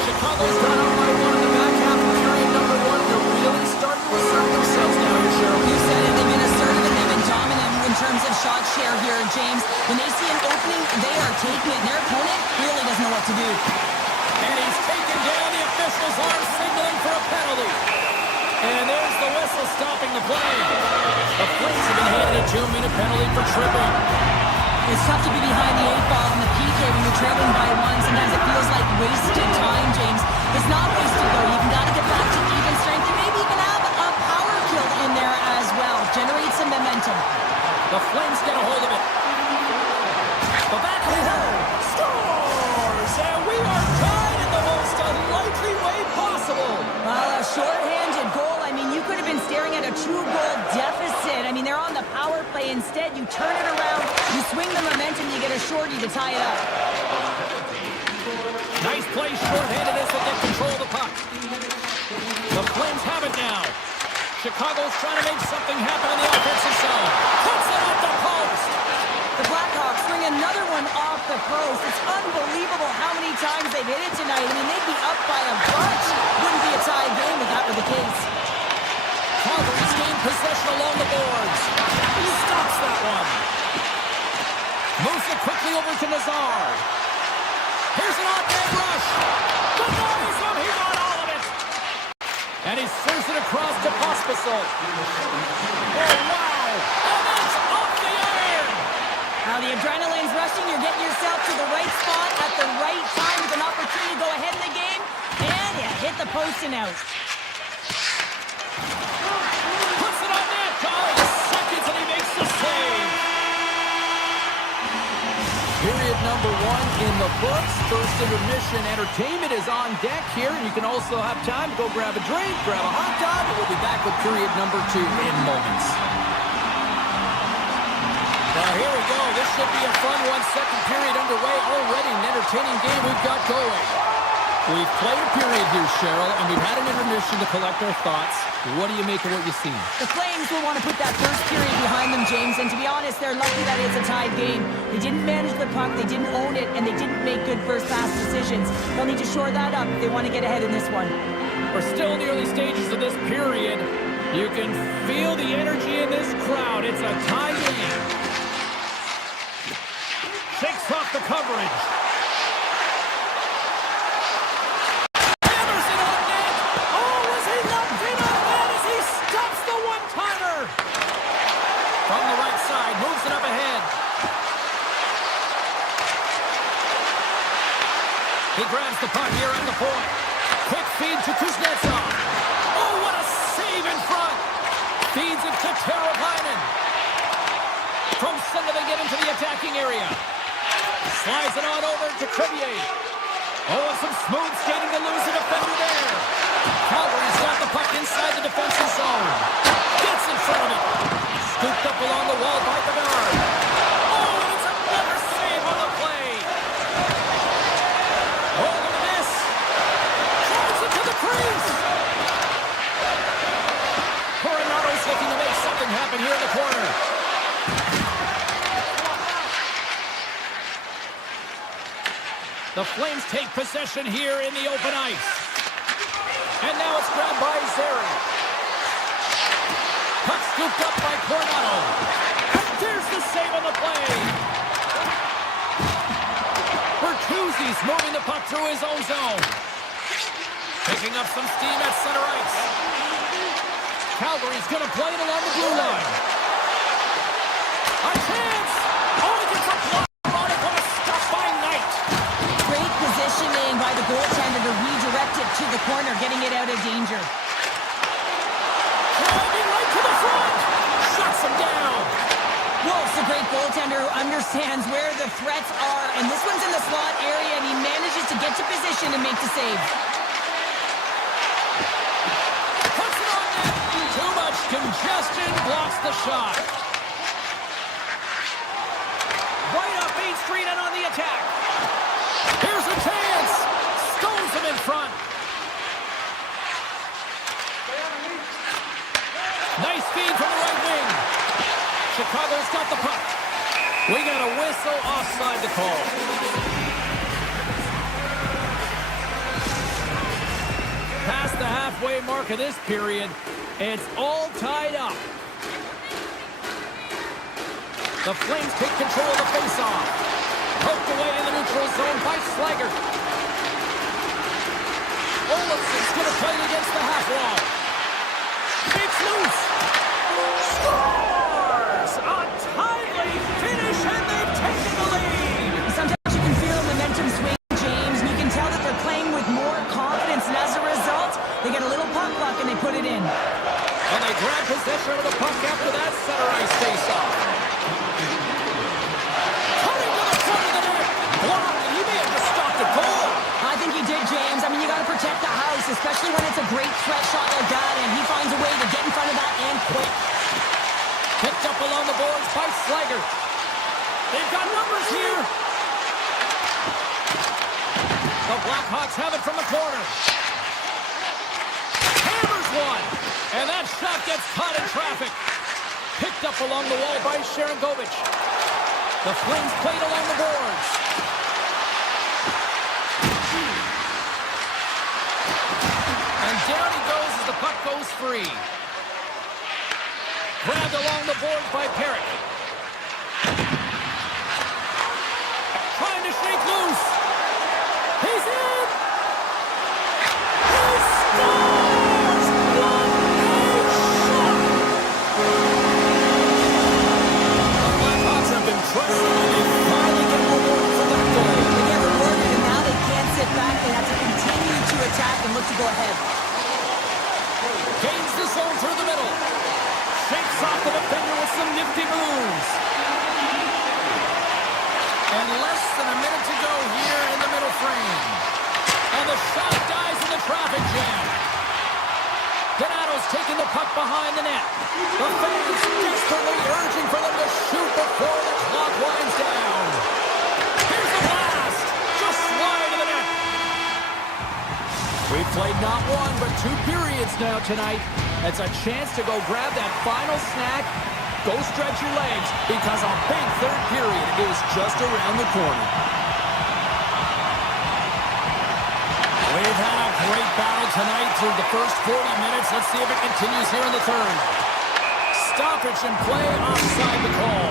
Chicago's got out by one in the back half of period number one. They're really starting to assert themselves now here, Cheryl. You said it. They've been assertive and they've been dominant in terms of shot share here, James. When they see an opening, they are taking it. Their opponent really doesn't know what to do. And he's taken down. The officials are signaling for a penalty. And there's the whistle stopping the play. The Flames have been handed a 2-minute penalty for tripping. It's tough to be behind the 8 ball on the PK when you're trailing by 1. Sometimes it feels like wasted time, James. It's not wasted, though. You've got to get back to even strength and maybe even have a power kill in there as well. Generate some momentum. The Flames get a hold of it. The backhand scores! And we are tied in the most unlikely way possible. Well, a shorthanded goal. I mean, you could have been staring at a 2-goal deficit. I mean, they're on the power play. Instead, you turn it around, you swing the momentum, you get a shorty to tie it up. Nice play, shorthanded as they get control of the puck. The Flames have it now. Chicago's trying to make something happen in the offensive zone. Puts it off the post. The Blackhawks bring another one off the post. It's unbelievable how many times they've hit it tonight. I mean, they'd be up by a bunch. Wouldn't be a tie game if that were the case. Calgary's gained possession along the boards. He stops that one. Moves it quickly over to Nazar. Here's an off-man rush. Denies him. He got all of it. And he serves it across to Pospisil. Oh, wow. And that's off the iron. Now the adrenaline's rushing. You're getting yourself to the right spot at the right time with an opportunity to go ahead in the game. And you hit the post and out. Puts it on net. Seconds and he makes the save. Period number 1 in the books. First intermission entertainment is on deck here. And you can also have time to go grab a drink, grab a hot dog, and we'll be back with period number 2 in moments. Now here we go. This should be a fun one. Second period underway already. An entertaining game we've got going. We've played a period here, Cheryl, and we've had an intermission to collect our thoughts. What do you make of what you've seen? The Flames will want to put that first period behind them, James, and to be honest, they're lucky that it's a tied game. They didn't manage the puck, they didn't own it, and they didn't make good first pass decisions. They'll need to shore that up if they want to get ahead in this one. We're still in the early stages of this period. You can feel the energy in this crowd. It's a tie game. Shakes off the coverage. From the right side, moves it up ahead. He grabs the puck here at the point. Quick feed to Kuznetsov. Oh, what a save in front. Feeds it to Teravainen. From center, they get into the attacking area. Slides it on over to Crevier. Oh, and some smooth skating to lose a defender there. Calgary's got the puck inside the defensive zone. Gets in front of it. Scooped up along the wall by Bedard. Oh, and it's another save on the play. Oh, look at this. Drives it to the crease. Coronado's looking to make something happen here in the corner. The Flames take possession here in the open ice. And now it's grabbed by Zary. Puck scooped up by Coronado. And there's the save on the play. Bertuzzi's moving the puck through his own zone. Picking up some steam at center ice. Calgary's going to play it along the blue line. A chance! Oh, he gets a block on it, but a stop by Knight. Great positioning by the goaltender to redirect it to the corner, getting it out of danger. Driving right to the front. Shuts him down. Wolf's a great goaltender who understands where the threats are, and this one's in the slot area, and he manages to get to position and make the save. Puts it on net. Too much congestion blocks the shot. Right up Main Street and on the attack. Here's a chance. Stones him in front. Nice feed from the right wing. Chicago's got the puck. We got a whistle offside to call. Past the halfway mark of this period, it's all tied up. The Flames take control of the faceoff. Poked away in the neutral zone by Slager. Olafson's going to play it against the half wall. Shakes loose. Scores! A timely finish, and they've taken the lead. Sometimes you can feel momentum swing, James, and you can tell that they're playing with more confidence, and as a result, they get a little puck luck and they put it in. And they grab possession of the puck after that center ice face-off. Cutting to the front of the net. Blocked, and he may have just stopped a goal. I think he did, James. I mean, you got to protect the house, especially when it's a great threat shot like that, and he finds a way to get in front of that and quick. Picked up along the boards by Slager. They've got numbers here. The Blackhawks have it from the corner. Hammers one. And that shot gets caught in traffic. Picked up along the wall by Sharangovich. The Flames played along the boards. And down he goes as the puck goes free. Grabbed along the boards by Perrick. Trying to shake loose. He's in! He scores! What a shot! The Blackhawks have been pressing and they finally get rewarded for that goal. They get rewarded, and now they can't sit back. They have to continue to attack and look to go ahead. Gains the zone through the middle. Shakes off the defender with some nifty moves. And less than a minute to go here in the middle frame. And the shot dies in the traffic jam. Donato's taking the puck behind the net. The fans desperately urging for them to shoot before the clock winds down. Here's the blast. Just wide of the net. We've played not one, but 2 periods now tonight. It's a chance to go grab that final snack. Go stretch your legs, because a big third period is just around the corner. We've had a great battle tonight through the first 40 minutes. Let's see if it continues here in the third. Stoppage and play offside the call.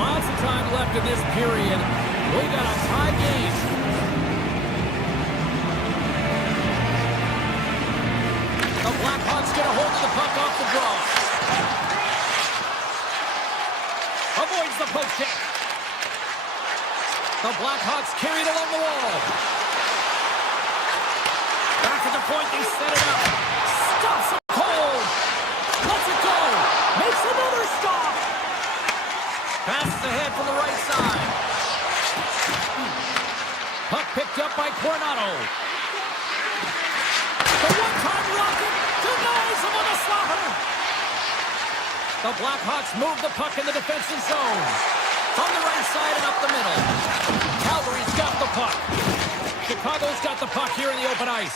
Lots of time left in this period. We got a tie game. The Blackhawks get a hold of the puck off the draw. Avoids the poke check. The Blackhawks carried along the wall. Back at the point, they set it up. Stops it cold. Lets it go. Makes another stop. Passes ahead from the right side. Puck picked up by Coronado. The one-time rocket denies him with a slapper. The Blackhawks move the puck in the defensive zone. From the right side and up the middle. Calgary's got the puck. Chicago's got the puck here in the open ice.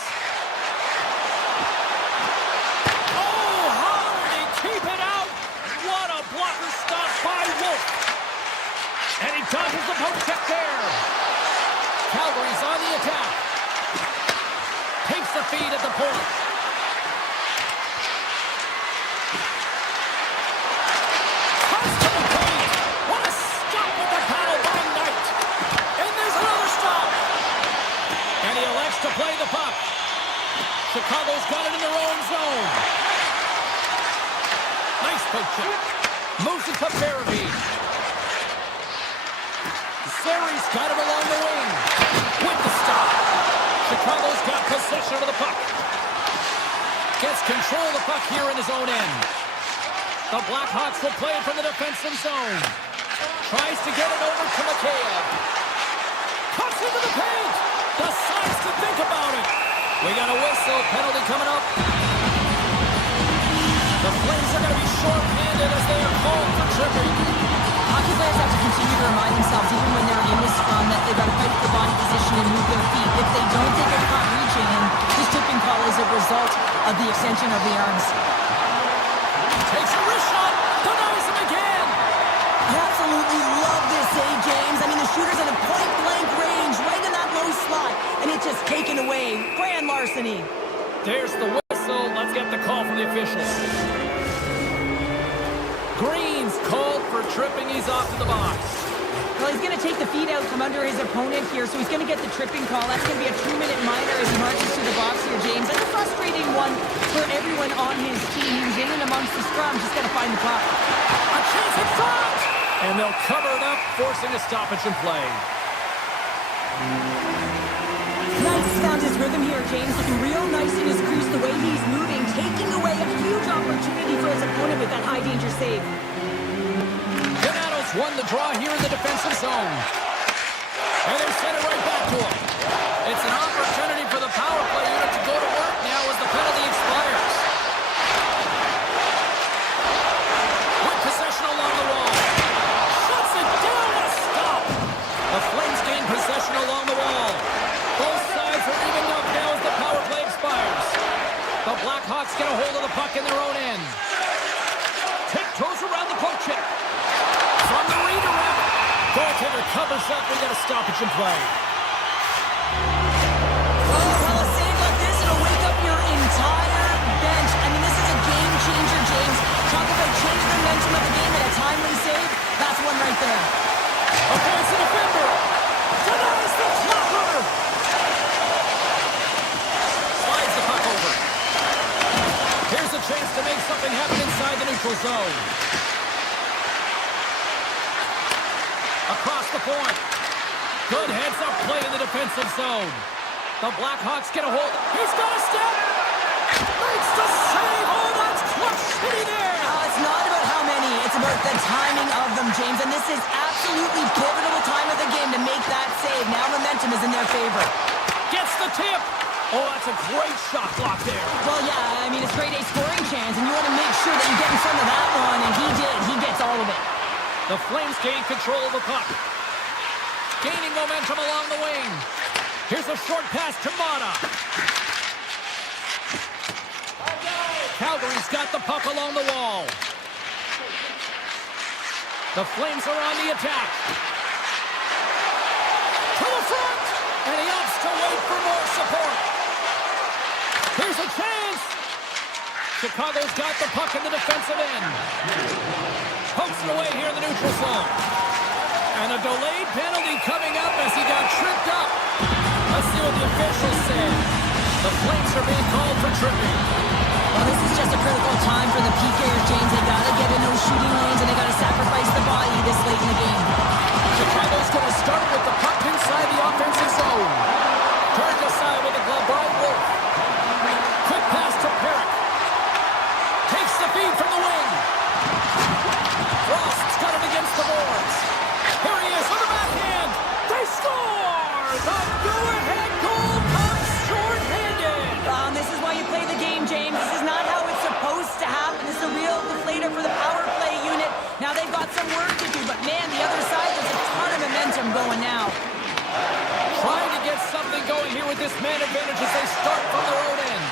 Oh, how did he keep it out? What a blocker stop by Wolf. And he dodges the poke check there. Calgary's on the attack. Takes the feed at the point. Toss to the paint. What a stop with the paddle by Knight. And there's another stop. And he elects to play the puck. Chicago's got it in their own zone. Nice poke check. Moves it to Farabee. Sari's got it along the wing. With the stop. Chicago's got possession of the puck. Gets control of the puck here in his own end. The Blackhawks will play it from the defensive zone. Tries to get it over to McCabe. Cuts into the paint. Decides to think about it. We got a whistle. Penalty coming up. The Flames are going to be short-handed as they are called for tripping. Hockey players have to continue to remind themselves, even when they're in this run, that they've got to fight for body position and move their feet. If they don't, they get caught reaching, and this tipping call is a result of the extension of the arms. Takes a wrist shot, denies him again. I absolutely love this save, James. I mean, the shooter's at a point-blank range, right in that low slot, and it's just taken away. Grand larceny. There's the whistle. Let's get the call from the officials. Green's called for tripping. He's off to the box. Well, he's going to take the feet out from under his opponent here, so he's going to get the tripping call. That's going to be a 2-minute minor as he marches to the box here, James. That's a frustrating one for everyone on his team. He was in and amongst the scrum, just got to find the puck. A chance in front! And they'll cover it up, forcing a stoppage in play. Nice found his rhythm here, James. Looking real nice in his crease, the way he's moving, taking away a huge opportunity for his opponent with that high-danger save. Won the draw here in the defensive zone. And they send it right back to him. It's an opportunity for the power play unit to go to work now as the penalty expires. With possession along the wall. Shuts it down, a stop. The Flames gain possession along the wall. Both sides are evened up now as the power play expires. The Blackhawks get a hold of the puck in their own end. Tiptoes around the poke check. From the redirect. Goaltender covers up. We got a stoppage in play. Oh, well, a save like this, it'll wake up your entire bench. I mean, this is a game changer, James. Talk about changing the momentum of the game and a timely save. That's one right there. Offensive defender. Denies the flopper. Slides the puck over. Here's a chance to make something happen inside the neutral zone. Across the point. Good heads-up play in the defensive zone. The Blackhawks get a hold. He's got a step. Makes the save. Oh, that's clutch city there. It's not about how many. It's about the timing of them, James. And this is absolutely pivotal time of the game to make that save. Now momentum is in their favor. Gets the tip. Oh, that's a great shot block there. Well, yeah, I mean, it's grade A scoring chance, and you want to make sure that you get in front of that one, and he did. He gets all of it. The Flames gain control of the puck. Gaining momentum along the wing. Here's a short pass to Mata. Calgary's got the puck along the wall. The Flames are on the attack. To the front. And he opts to wait for more support. Here's a chance. Chicago's got the puck in the defensive end. Pokes it away here in the neutral zone. And a delayed penalty coming up as he got tripped up. Let's see what the officials say. The Flames are being called for tripping. Well, this is just a critical time for the PKers, James. They got to get in those shooting lanes, and they got to sacrifice the body this late in the game. Chicago's going to start with the puck inside the offensive zone. Turned aside with a glove by Wolf. Quick pass to Perrick. Takes the feed from the wing. Frost's got it against the boards. Here he is on the backhand. They score! The go-ahead goal comes short-handed. This is why you play the game, James. This is not how it's supposed to happen. This is a real deflator for the power play unit. Now they've got some work to do, but man, the other side, there's a ton of momentum going now. Trying to get something going here with this man advantage as they start from their own end.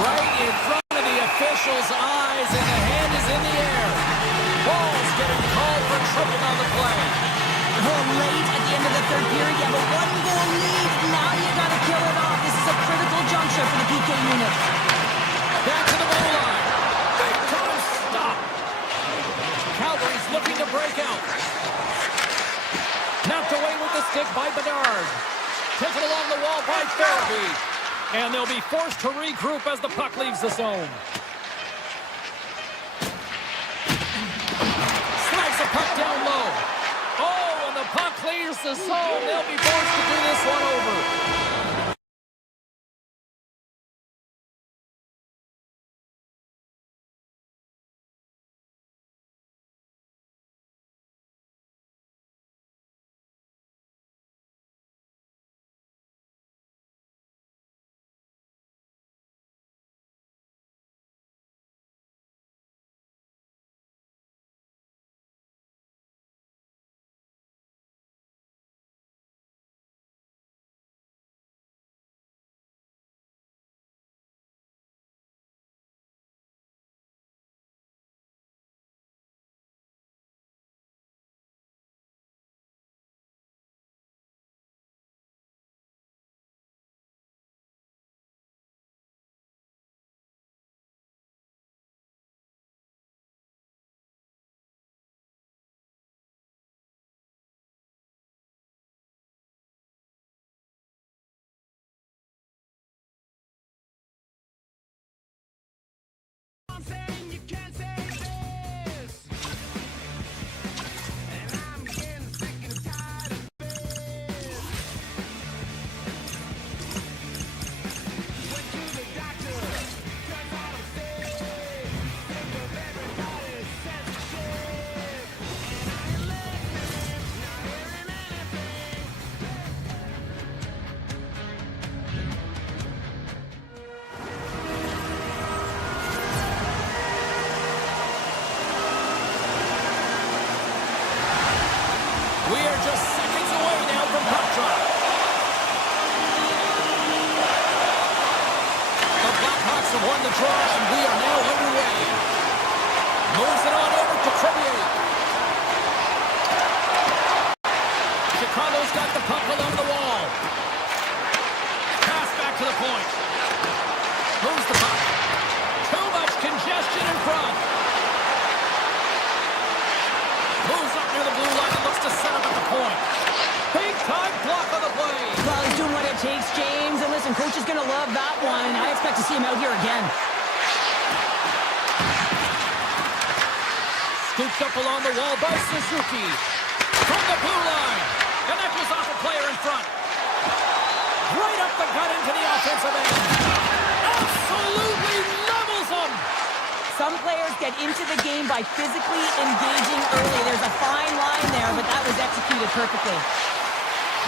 Right in front of the officials' eyes, and the hand is in the air. Ball's getting called for tripping on the play. Well, late at the end of the third period, you have a one-goal lead. Now you got to kill it off. This is a critical juncture for the PK unit. Back to the goal line. Big time stop. Calgary's looking to break out. Knocked away with the stick by Bedard. Taken along the wall by Therapy. And they'll be forced to regroup as the puck leaves the zone. Slides the puck down low. Oh, and the puck clears the zone. They'll be forced to do this one over. We are just seconds away now from puck drop. The Blackhawks have won the draw, and we are now underway. Moves it on over to Trevier. Chicago's got the puck along the wall. Pass back to the point. Moves the puck. Too much congestion in front. Moves up near the blue line and looks to set up at the point. Big time block on the play. Well, he's doing what it takes, James. And listen, coach is going to love that one. I expect to see him out here again. Scooped up along the wall by Suzuki. From the blue line. And that goes off a player in front. Right up the gut into the offensive end. Absolutely levels them. Some players get into the game by physically engaging early. There's a fine line there, but that was executed perfectly.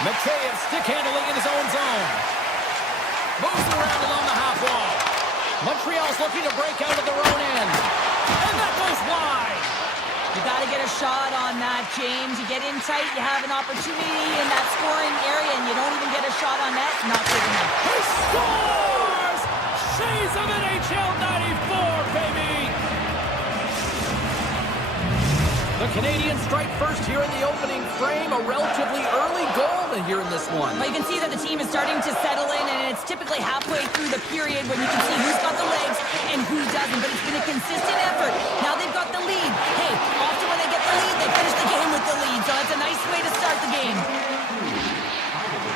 Mikheyev stick handling in his own zone. Moves it around along the half wall. Montreal's looking to break out of their own end. And that goes wide. You got to get a shot on that, James. You get in tight, you have an opportunity in that scoring area, and you don't even get a shot on that. Not good enough. He scores! Shades of NHL 94, baby! The Canadians strike first here in the opening frame. A relatively early goal here in this one. Well, you can see that the team is starting to settle in, and it's typically halfway through the period when you can see who's got the legs and who doesn't. But it's been a consistent effort. Now they've got the lead. Hey, often when they get the lead, they finish the game with the lead. So that's a nice way to start the game.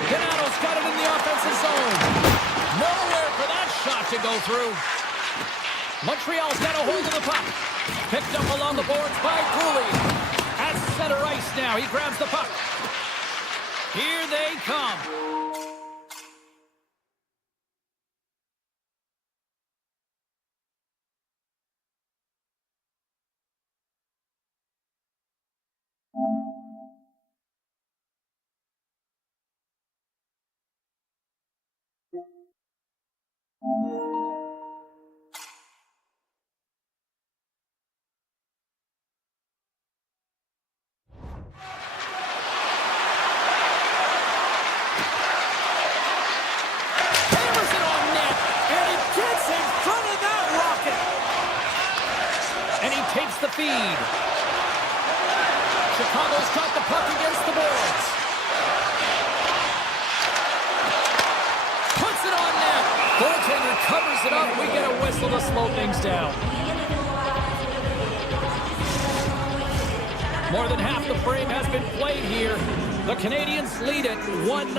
Ganato's got it in the offensive zone. Nowhere for that shot to go through. Montreal's got a hold of the puck. Picked up along the boards by Cooley. At center ice now. He grabs the puck. Here they come. Takes the feed. Chicago's got the puck against the boards. Puts it on net. Goaltender covers it up. We get a whistle to slow things down. More than half the frame has been played here. The Canadians lead it 1-0.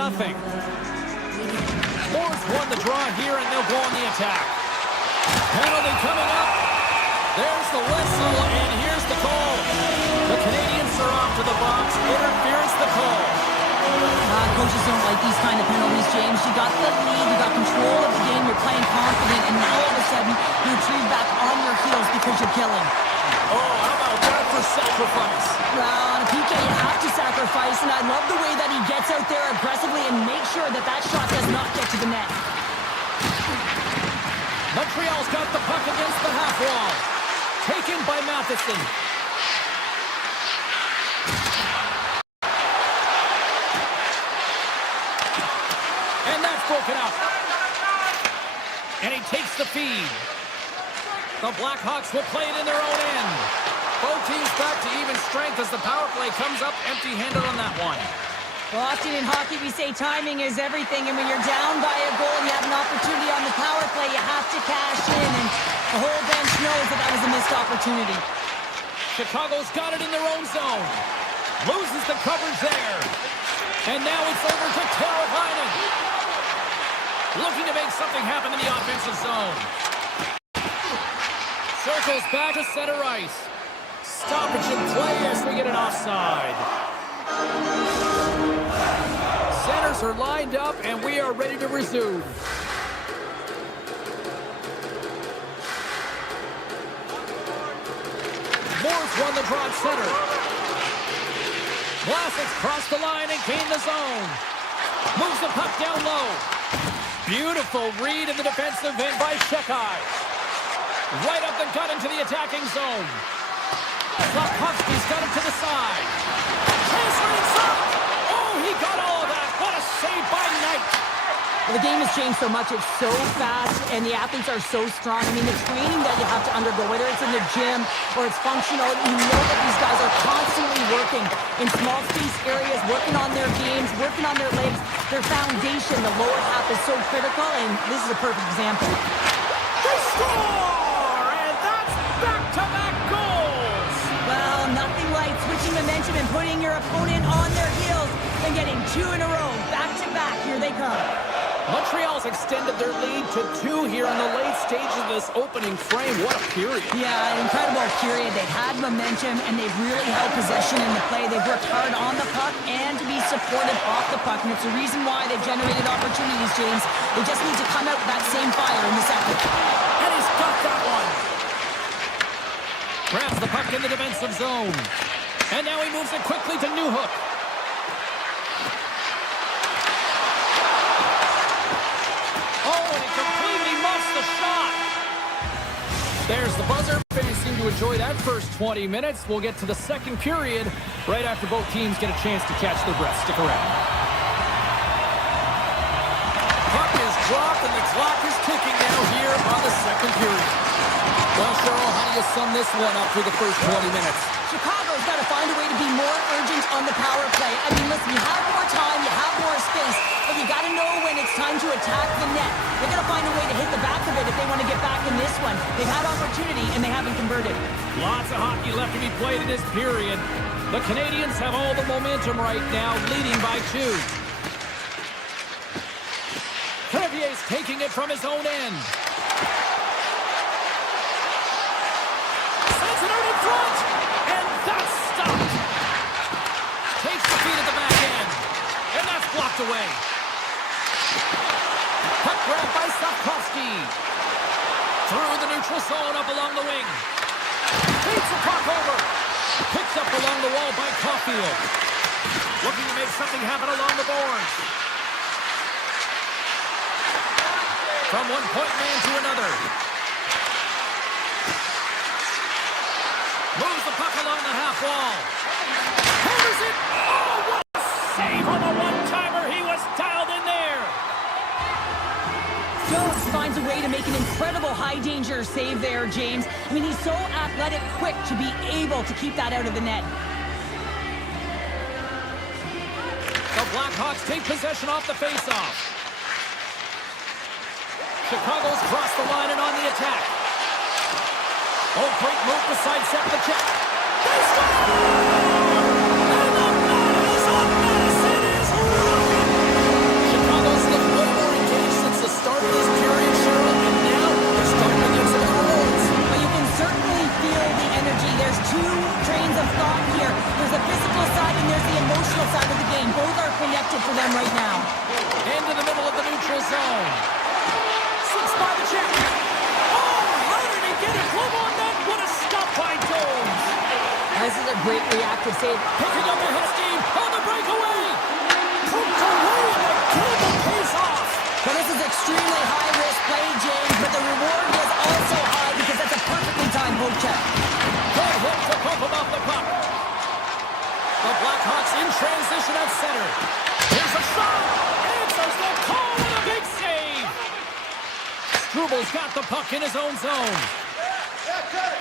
Sports won the draw here, and they'll go on the attack. Penalty coming up. There's the whistle, and here's the call. The Canadians are off to the box. Interference the call. Coaches don't like these kind of penalties, James. You got the lead, you got control of the game, you're playing confident, and now all of a sudden, you retrieve back on your heels because you're killing. Oh, how about that for sacrifice? Well, on a PK, you have to sacrifice, and I love the way that he gets out there aggressively and makes sure that that shot does not get to the net. Montreal's got the puck against the half wall. Taken by Matheson. And that's broken up. And he takes the feed. The Blackhawks will play it in their own end. Both teams back to even strength as the power play comes up empty-handed on that one. Well, often in hockey, we say timing is everything, and when you're down by a goal and you have an opportunity on the power play, you have to cash in, and the whole bench knows that that was a missed opportunity. Chicago's got it in their own zone. Loses the coverage there. And now it's over to Teravainen. Looking to make something happen in the offensive zone. So goes back to center ice. Stoppage in play as we get an offside. Centers are lined up, and we are ready to resume. Moore's won the draw at center. Vlasic crossed the line and gained the zone. Moves the puck down low. Beautiful read in the defensive end by Shekai. Right up the gut into the attacking zone. Slafkovsky's got him to the side. Transfer inside. Oh, he got all of that. What a save by Knight. Well, the game has changed so much. It's so fast, and the athletes are so strong. I mean, the training that you have to undergo, whether it's in the gym or it's functional, you know that these guys are constantly working in small space areas, working on their games, working on their legs. Their foundation, the lower half, is so critical, and this is a perfect example. They score! And that's back-to-back goals! Well, nothing like switching momentum and putting your opponent on their heels and getting two in a row, back-to-back. Here they come. Montreal's extended their lead to 2 here in the late stages of this opening frame. What a period. Yeah, an incredible period. They've had momentum, and they've really held possession in the play. They've worked hard on the puck and to be supportive off the puck, and it's the reason why they've generated opportunities, James. They just need to come out with that same fire in the second. And he's got that one. Grabs the puck in the defensive zone. And now he moves it quickly to Newhook. There's the buzzer. Fans seem to enjoy that first 20 minutes. We'll get to the second period right after both teams get a chance to catch their breath. Stick around. Puck is dropped and the clock is ticking now here on the second period. Well, Cheryl, how do you sum this one up through the first 20 minutes? Chicago's got to find a way to be more urgent on the power play. I mean, listen, you have more time, you have more space, but you got to know when it's time to attack the net. They're going to find a way to hit the back of it if they want to get back in this one. They've had opportunity, and they haven't converted. Lots of hockey left to be played in this period. The Canadians have all the momentum right now, leading by 2. Crevier's taking it from his own end. Sends it out in front, and that's stopped. Takes the feed at the back end, and that's blocked away. Puck grab by Slafkovsky. Through the neutral zone, up along the wing. Takes the puck over. Picked up along the wall by Caulfield. Looking to make something happen along the boards. From one point man to another. Moves the puck along the half wall. Hammers it. Oh, what a save on the one-timer. He was dialed in there. Jones finds a way to make an incredible high-danger save there, James. I mean, he's so athletic, quick to be able to keep that out of the net. The Blackhawks take possession off the faceoff. Chicago's crossed the line and on the attack. Oh, great move to sidestep the check. They score! And the Madness on Madison is rocking! Chicago's looked way more engaged since the start of this period, Cheryl, and now they're starting to get some of the rewards. Well, you can certainly feel the energy. There's 2 trains of thought here. There's the physical side and there's the emotional side of the game. Both are connected for them right now. Into the middle of the neutral zone. By the check. Oh, how did he get it? Glove on that. What a stop by Jones. This is a great reactive save. Picking up a hit steam on the breakaway. Poked away and the global pays off. Well, this is extremely high-risk play, James, but the reward was also high because that's a perfectly timed poke check. Good hit to pump him off the puck. The Blackhawks in transition at center. Here's a shot. Answers the call with a big save. Strubal's got the puck in his own zone.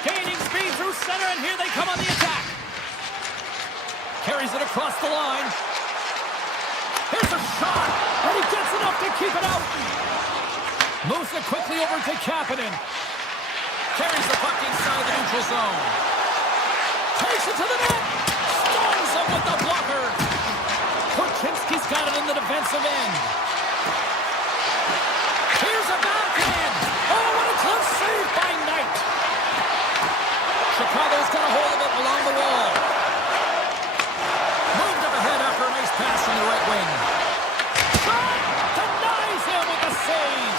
Gaining speed through center, and here they come on the attack. Carries it across the line. Here's a shot, and he gets enough to keep it out. Moves it quickly over to Kapanen. Carries the puck inside the neutral zone. Takes it to the net. Stuns him with the blocker. Korchinski's got it in the defensive end. Here's a backhand. Oh, what a close save by Knight. Chicago's got a hold of it along the wall. Moved up ahead after a nice pass from the right wing. Shot! Denies him with the save.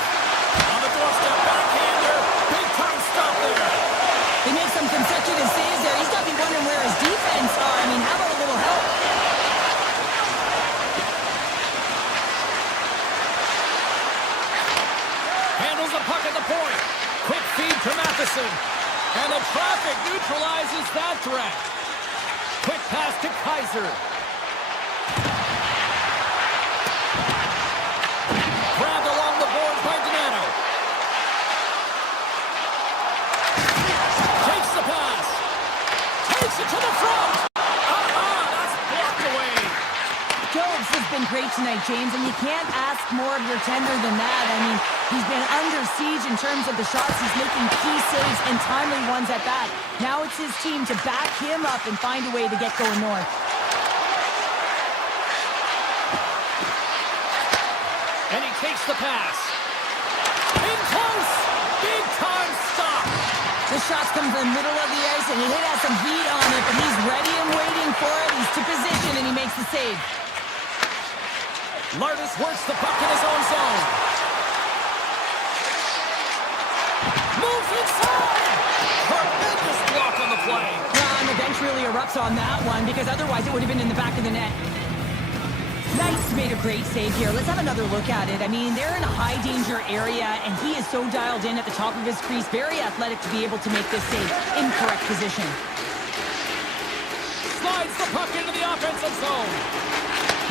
On the doorstep, backhander. Big time stop there. He makes some consecutive saves there. He's got to be wondering where his defense are. I mean, how about a little help? Handles the puck at the point. Quick feed to Matheson. And the traffic neutralizes that threat. Quick pass to Kaiser. Grabbed along the boards by Donato. Takes the pass. Takes it to the front. That's blocked away. Jobs has been great tonight, James, and you can't ask more of your tender than that. I mean, he's been under siege in terms of the shots. He's making key saves and timely ones at that. Now it's his team to back him up and find a way to get going north. And he takes the pass. In close. Big time stop. The shots come from the middle of the ice, and he has some heat on it, but he's ready and waiting for it. He's to position, and he makes the save. Lardis works the puck in his own zone. Moves inside. Tremendous block on the play. And the bench really erupts on that one, because otherwise it would have been in the back of the net. Knight's made a great save here. Let's have another look at it. I mean, they're in a high-danger area, and he is so dialed in at the top of his crease. Very athletic to be able to make this save in correct position. Slides the puck into the offensive zone.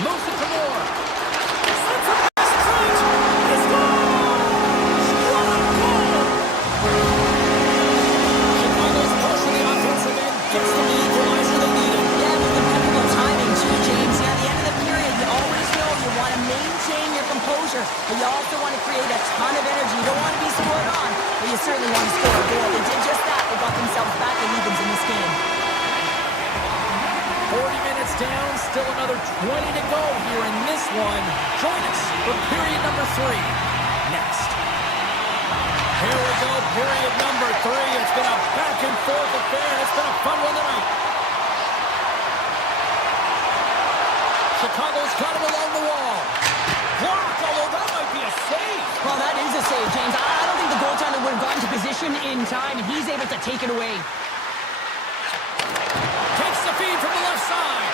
Moves it to Moore. Sends it past Trent. He scores! What a goal! Chicago's pushing the offensive end. Gets the equalizer they needed. Yeah, with impeccable timing, too, James. Yeah, at the end of the period, you always know you want to maintain your composure, but you also want to create a ton of energy. You don't want to be scored on, but you certainly want to score a goal. They did just that. They got themselves back in evens in this game. 40 minutes down, still another 20 to go here in this one. Join us for period number 3. Next. Here we go, period number 3. It's been a back and forth affair. It's been a fun one tonight. Chicago's got it along the wall. Blocked, although that might be a save. Well, that is a save, James. I don't think the goaltender would have gotten to position in time, and he's able to take it away. Takes the feed from the left side.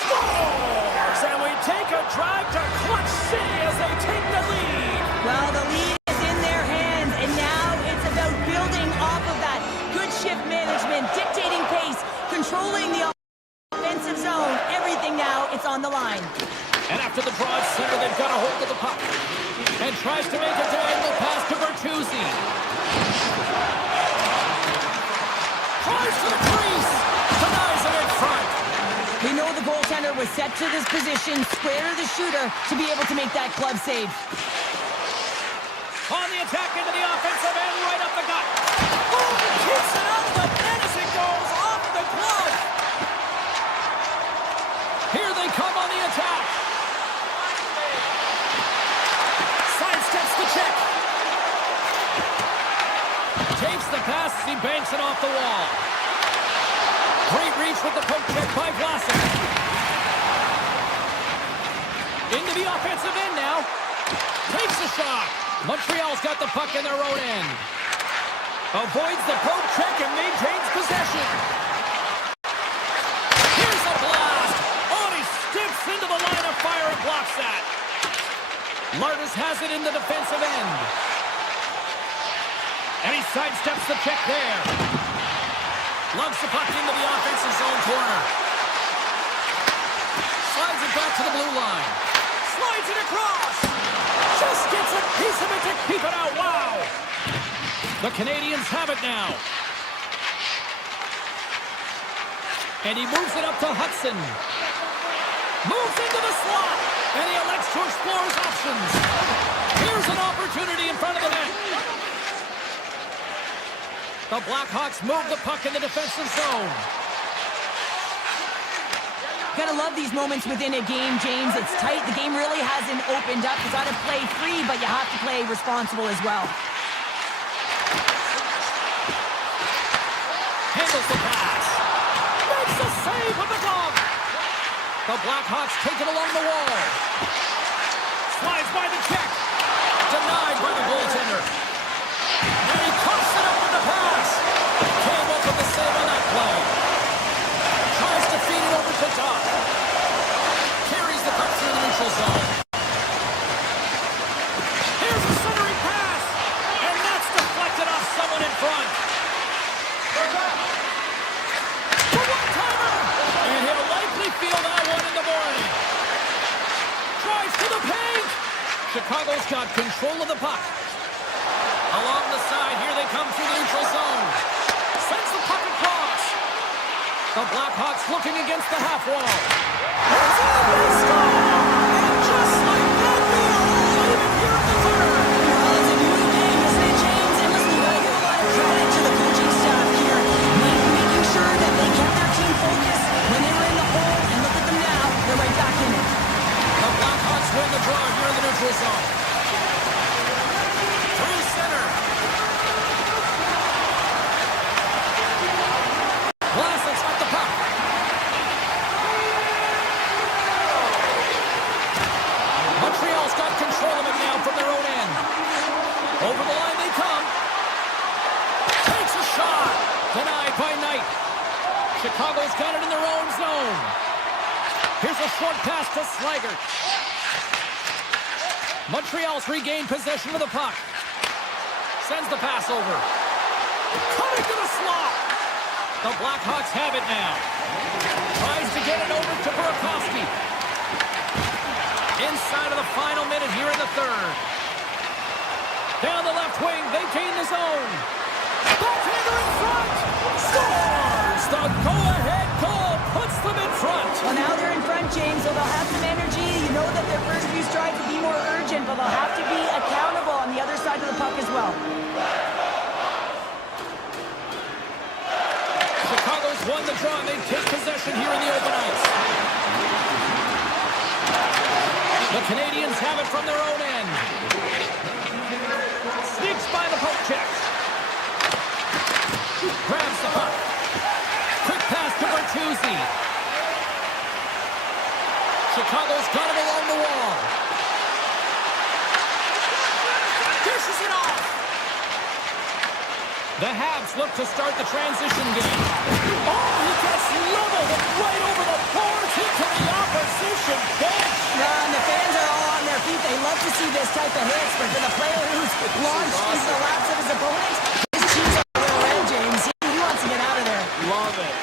Scores! And we take a drive to Clutch City as they take the lead. Well, the lead is in their hands, and now it's about building off of that. Good shift management, dictating pace, controlling the offensive zone. Everything now, it's on the line. And after the draw at center, they've got a hold of the puck. And tries to make a diagonal pass to Bertuzzi. Tries to the crease. Denies it in front. We know the goaltender was set to this position, square to the shooter, to be able to make that club save. On the attack into the offensive end, right up the gut. Boom! Keeps it out of the net as it goes off the glove. Here they come on the attack. Sidesteps the check. Takes the pass as he banks it off the wall. Great reach with the poke check by Vlasic. Into the offensive end now. Takes the shot. Montreal's got the puck in their own end. Avoids the poke check and maintains possession. Here's a blast. Oh, he steps into the line of fire and blocks that. Lardis has it in the defensive end. And he sidesteps the check there. Lugs the puck into the offensive zone corner. Slides it back to the blue line. Slides it across. Just gets a piece of it to keep it out. Wow. The Canadians have it now. And he moves it up to Hudson. Moves into the slot. And he elects to explore his options. Here's an opportunity in front of the net. The Blackhawks move the puck in the defensive zone. Gotta love these moments within a game, James. It's tight. The game really hasn't opened up. You gotta play free, but you have to play responsible as well. And handles the pass. Makes a save with the glove. The Blackhawks take it along the wall. Slides by the check. Denied by the goaltender. And he coughs it up with the pass. Came up with the save on that play. Tries to feed it over to Duff. Carries the puck through the neutral zone. Here's a centering pass. And that's deflected off someone in front. For one-timer. And he'll likely feel that one in the morning. Drives to the paint. Chicago's got control of the puck. Along the side, here they come through the neutral zone. Sends the puck across. The Blackhawks looking against the half wall. It's in, they score! And just like that, they are all even here in the third. Well, it's a beauty game, isn't it, James? And listen, you gotta give a lot of credit to the coaching staff here. Making sure that they kept their team focused when they were in the hole, and look at them now, they're right back in it. The Blackhawks win the draw here in the neutral zone. Through center. Vlasic's got the puck. Montreal's got control of it now from their own end. Over the line they come. Takes a shot. Denied by Knight. Chicago's got it in their own zone. Here's a short pass to Slager. Montreal's regained possession of the puck. Sends the pass over. Coming to the slot. The Blackhawks have it now. Tries to get it over to Burakovsky. Inside of the final minute here in the third. Down the left wing, they gain the zone. Backhander in front. Scores! The go-ahead goal puts them in front. Well, now they're in front, James, so they'll have some energy. You know that their first few strides will be more urgent, but they'll have to be accountable on the other side of the puck as well. Chicago's won the draw, and they take possession here in the open ice. The Canadians have it from their own end. Sneaks by the poke check. Grabs the puck. Quick pass to Bertuzzi. Chicago's got it along the wall. Dishes it off. The Habs look to start the transition game. Oh, he gets leveled right over the boards into the opposition bench. Yeah, and the fans are all on their feet. They love to see this type of hits, but for the player who's launched into the laps of his opponents, his cheeks are a little red, James. He wants to get out of there. Love it.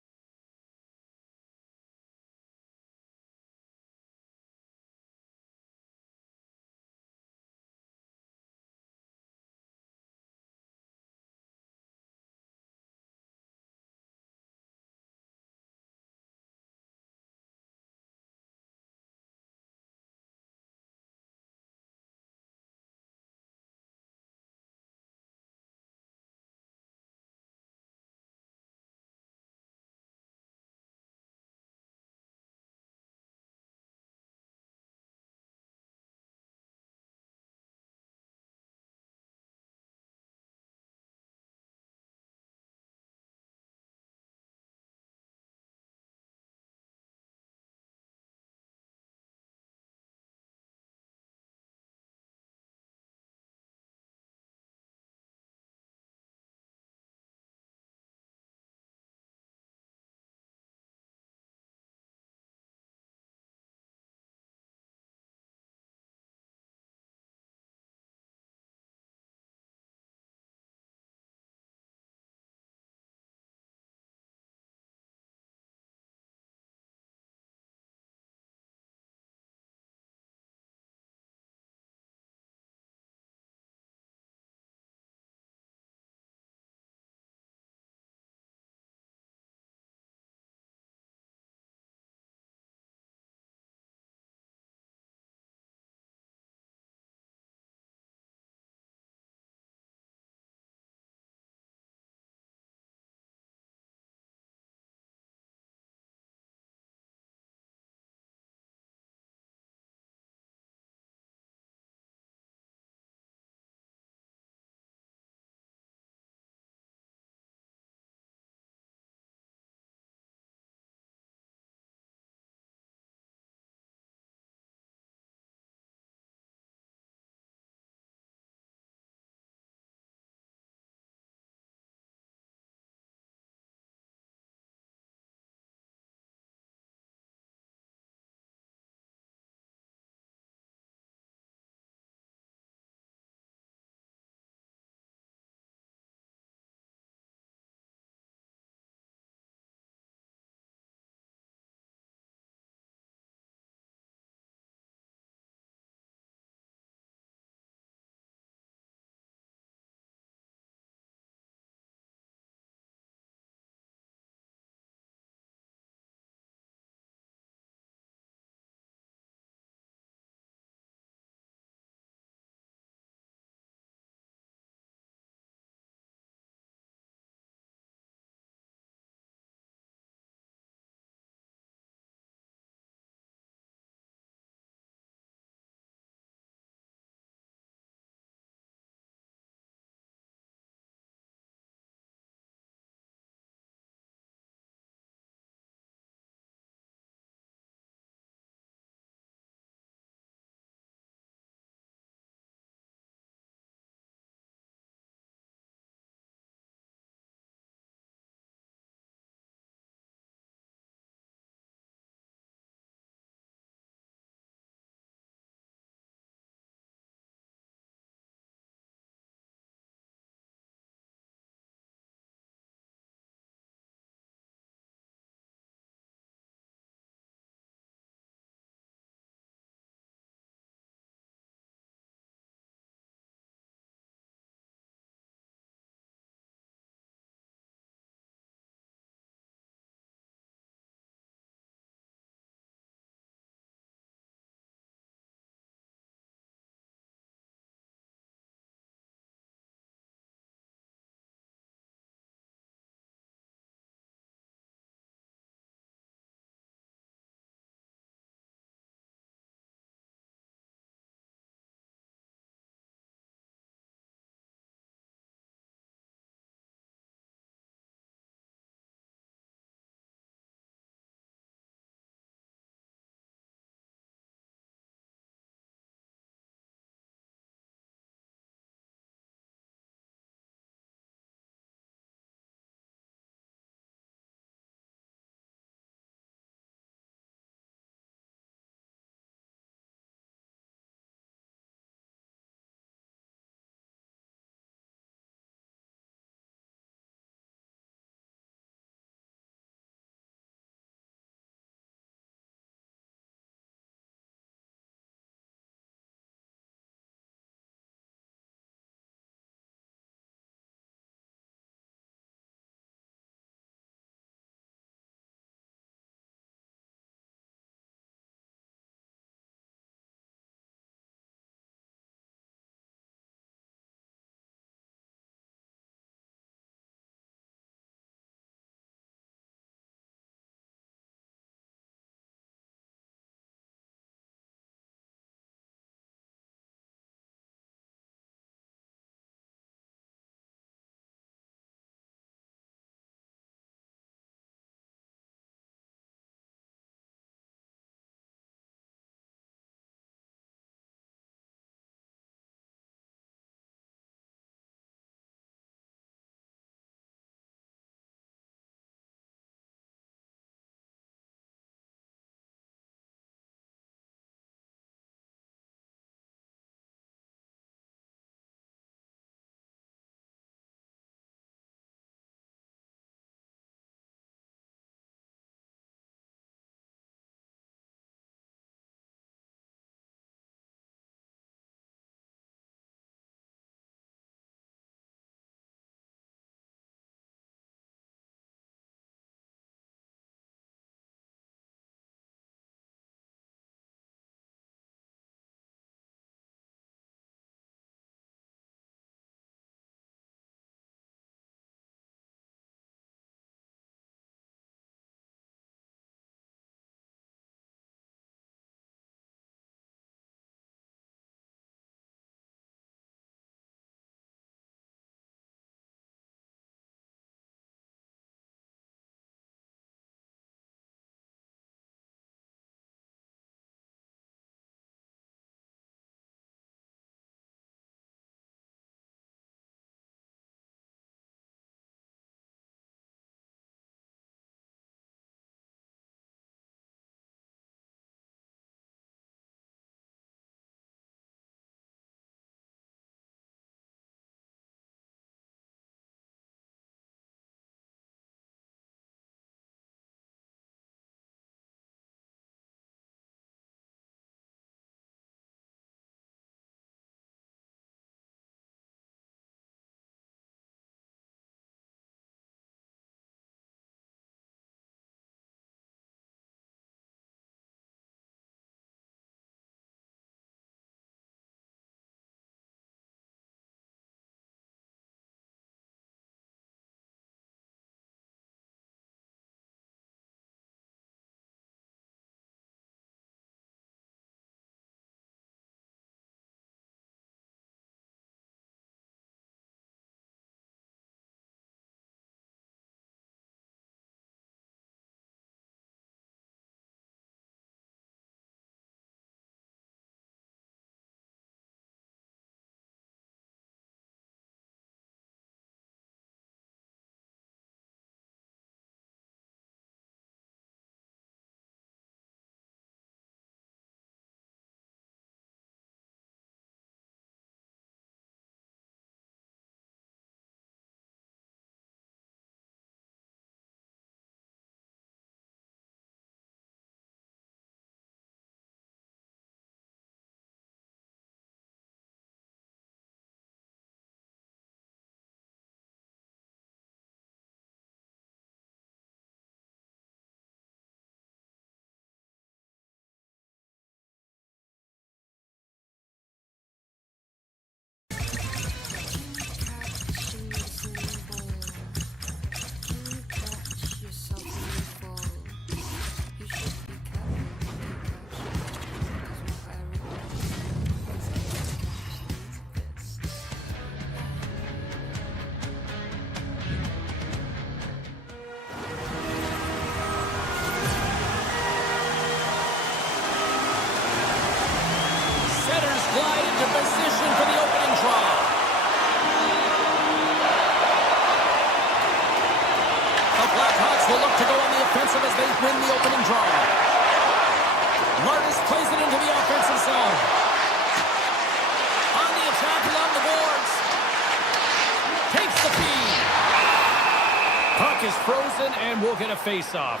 puck is frozen, and we'll get a face-off.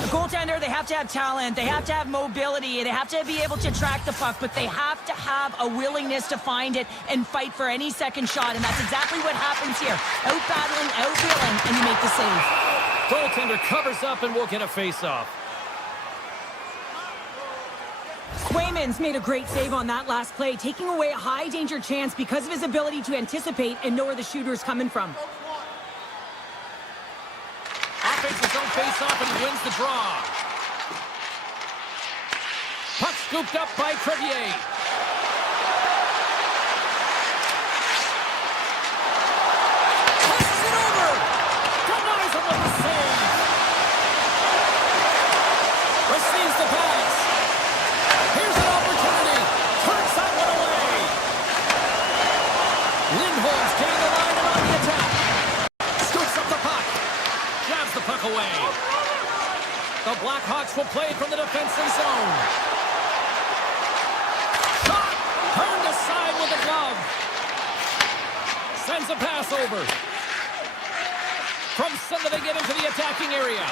The goaltender, they have to have talent, they have to have mobility, they have to be able to track the puck, but they have to have a willingness to find it and fight for any second shot, and that's exactly what happens here. Out-battling, out-willing, and you make the save. Goaltender covers up, and we'll get a face-off. Swayman's made a great save on that last play, taking away a high-danger chance because of his ability to anticipate and know where the shooter's coming from. Offense his own face-off, and he wins the draw. Puck scooped up by Crevier. Passes it over. Denies him with the save. Receives the pass. Here's an opportunity. Turns that one away. Lindholm's getting the line and on the attack. Scoops up the puck. Jabs the puck away. The Blackhawks will play from the defensive zone. Shot! Turned aside with the glove. Sends a pass over. From center they get into the attacking area.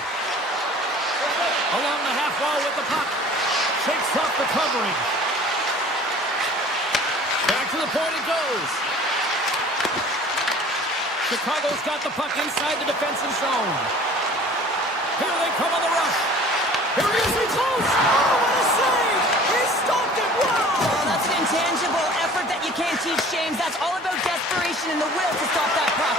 Along the half wall with the puck. Shakes off the covering. Back to the point it goes. Chicago's got the puck inside the defensive zone. Here they come on the rush. Here he is, he's close. Oh, what a save! He stopped it. Wow! Oh, that's an intangible effort that you can't teach, James. That's all about desperation and the will to stop that puck.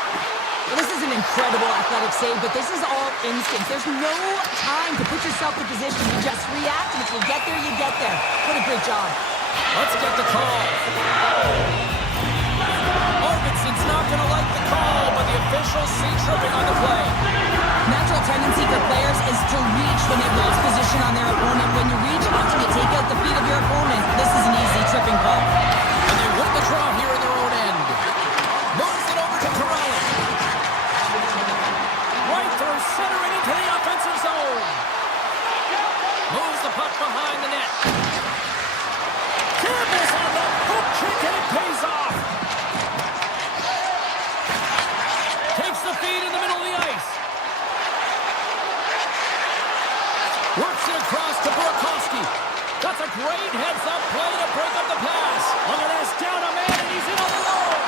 Well, this is an incredible athletic save, but this is all instinct. There's no time to put yourself in position. You just react, and if you get there, you get there. What a great job. Let's get the call. Arvidsson's not going to like the call, but the officials see tripping on the play. Natural tendency for players is to reach when they've lost position on their opponent. When you reach out and you take out the feet of your opponent, this is an easy tripping call. And they win the draw here in their own end. Moves it over to Corrali. Right through center and into the offensive zone. Moves the puck behind the net. Campbell's on the hook kick and it pays off. Takes the feed in the middle of the ice. Works it across to Burakovsky. That's a great heads-up play to break up the pass. Look at this, down a man, and he's in all alone.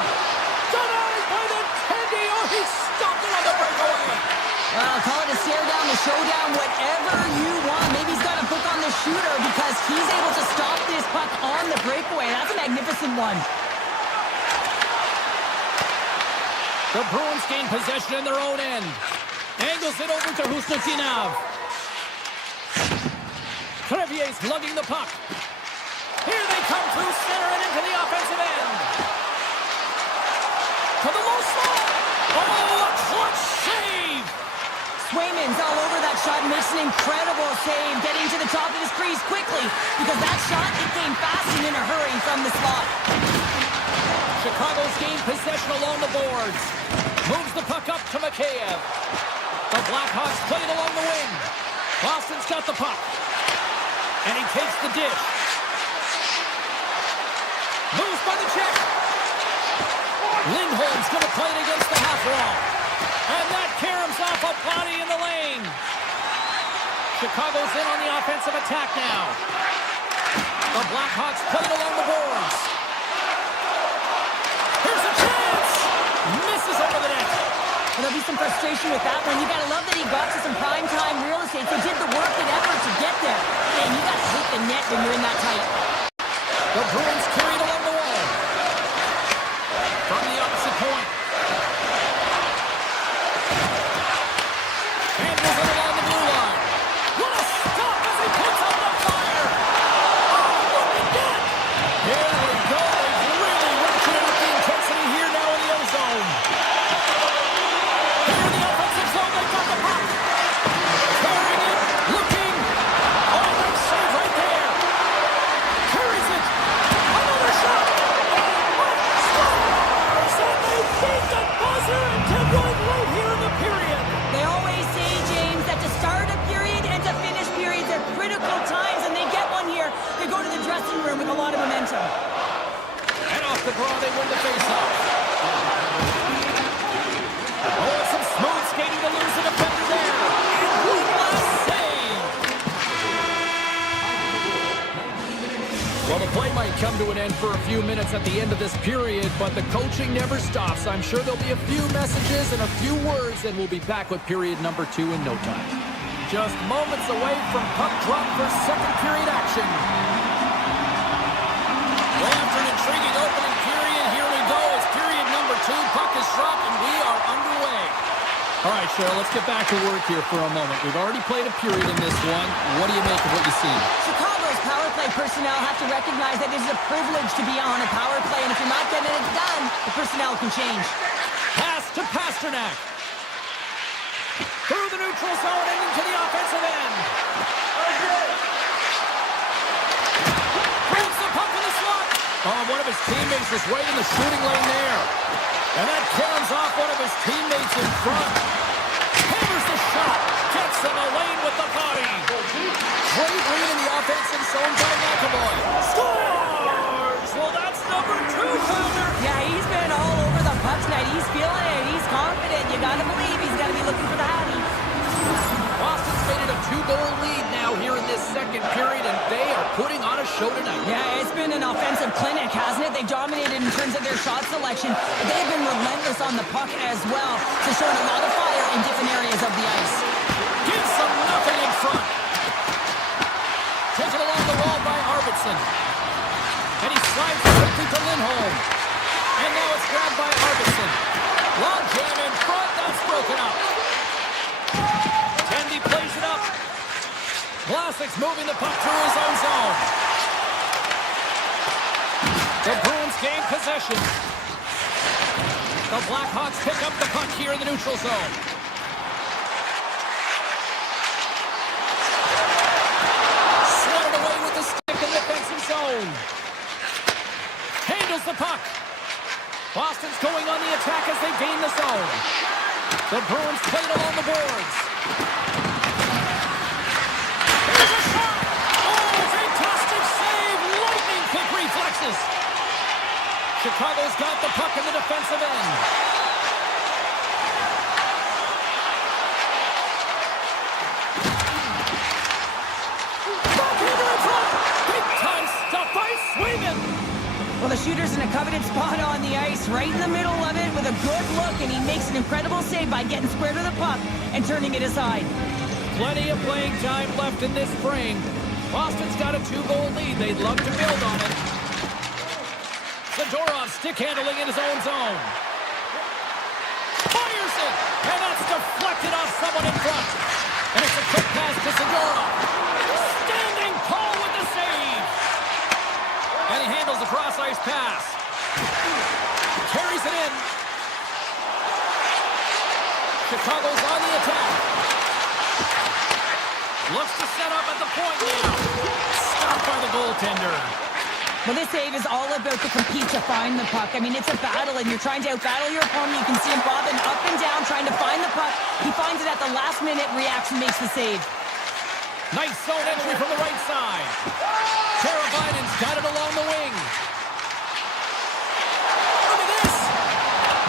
Denied by the Tendy. Oh, he stopped it on the breakaway. Well, call it a stare down, a showdown, whatever you want. Maybe he's got a book on the shooter because he's able to stop this puck on the breakaway. That's a magnificent one. The Bruins gain possession in their own end. Angles it over to Husnutinov. Crevier's lugging the puck. Here they come through center and into the offensive end. To the low slot. Oh, a clutch save. Swayman's all over that shot and makes an incredible save, getting to the top of his crease quickly because that shot, it came fast and in a hurry from the slot. Chicago's gained possession along the boards. Moves the puck up to Mikheyev. The Blackhawks play it along the wing. Boston's got the puck. And he takes the dish. Moves by the check. Lindholm's going to play it against the half wall. And that caroms off a body in the lane. Chicago's in on the offensive attack now. The Blackhawks play it along the boards. Here's a chance. Misses over the net. And there'll be some frustration with that one. You got to love that he got to some prime-time real estate. They did the work and effort to get there. And you got to hit the net when you're in that tight. The Bruins carried along the wall. From the opposite point. Handles it along the blue line. What a stop as he puts out the fire. Oh, what a net. Here we go. They've really ratcheted up the intensity here now in the ozone. Here in the offensive zone, they've got the puck. Carrying it, looking. Oh, nice save right there. Carries it. Another might come to an end for a few minutes at the end of this period, but the coaching never stops. I'm sure there'll be a few messages and a few words, and we'll be back with period number 2 in no time. Just moments away from puck drop for second period action. Well, after an intriguing opening period, here we go. It's period number 2. Puck is dropped, and we are underway. All right, Cheryl, let's get back to work here for a moment. We've already played a period in this one. What do you make of what you see? Chicago's power play personnel have to recognize that it is a privilege to be on a power play, and if you're not getting it done, the personnel can change. Pass to Pasternak. Through the neutral zone and into the offensive end. Brings the puck in the slot. Oh, one of his teammates is right in the shooting lane there. And that caroms off one of his teammates in front. Hammers the shot. Gets in the lane with the body. Great read in the offensive zone by McAvoy. Scores! Well, that's number 2, Pounder. Yeah, he's been all over the puck tonight. He's feeling it. He's confident. You got to believe he's got to be looking for the hattie. Boston's made it a 2-goal lead now here in this second period, and they are putting on a show tonight. Yeah, it's been an offensive clinic, hasn't it? They dominated in terms of their shot selection. They've been relentless on the puck as well, so showing a lot of fire in different areas of the ice. Gives them nothing in front. Taken along the wall by Arvidsson. And he slides quickly to Lindholm. And now it's grabbed by Arvidsson. Long jam in front, that's broken up. Tendy plays it up. Vlasic's moving the puck through his own zone. The Bruins gain possession. The Blackhawks pick up the puck here in the neutral zone. Slotted away with the stick in the defensive zone. Handles the puck. Boston's going on the attack as they gain the zone. The Bruins play it along the boards. Here's a shot! Oh, fantastic save! Lightning quick reflexes. Chicago's got the puck in the defensive end. Backhander in front! Big time stuff by Swayman! Well, the shooter's in a coveted spot on the ice, right in the middle of it with a good look, and he makes an incredible save by getting square to the puck and turning it aside. Plenty of playing time left in this frame. Boston's got a 2-goal lead. They'd love to build on it. Zadorov stick handling in his own zone. Fires it! And that's deflected off someone in front. And it's a quick pass to Zadorov. Standing tall with the save. And he handles the cross-ice pass. Carries it in. Chicago's on the attack. Looks to set up at the point now. Stopped by the goaltender. Well, this save is all about the compete to find the puck. I mean, it's a battle, and you're trying to out-battle your opponent. You can see him bobbing up and down, trying to find the puck. He finds it at the last minute, reacts and makes the save. Nice zone entry from the right side. Teravainen's got it along the wing. Look at this!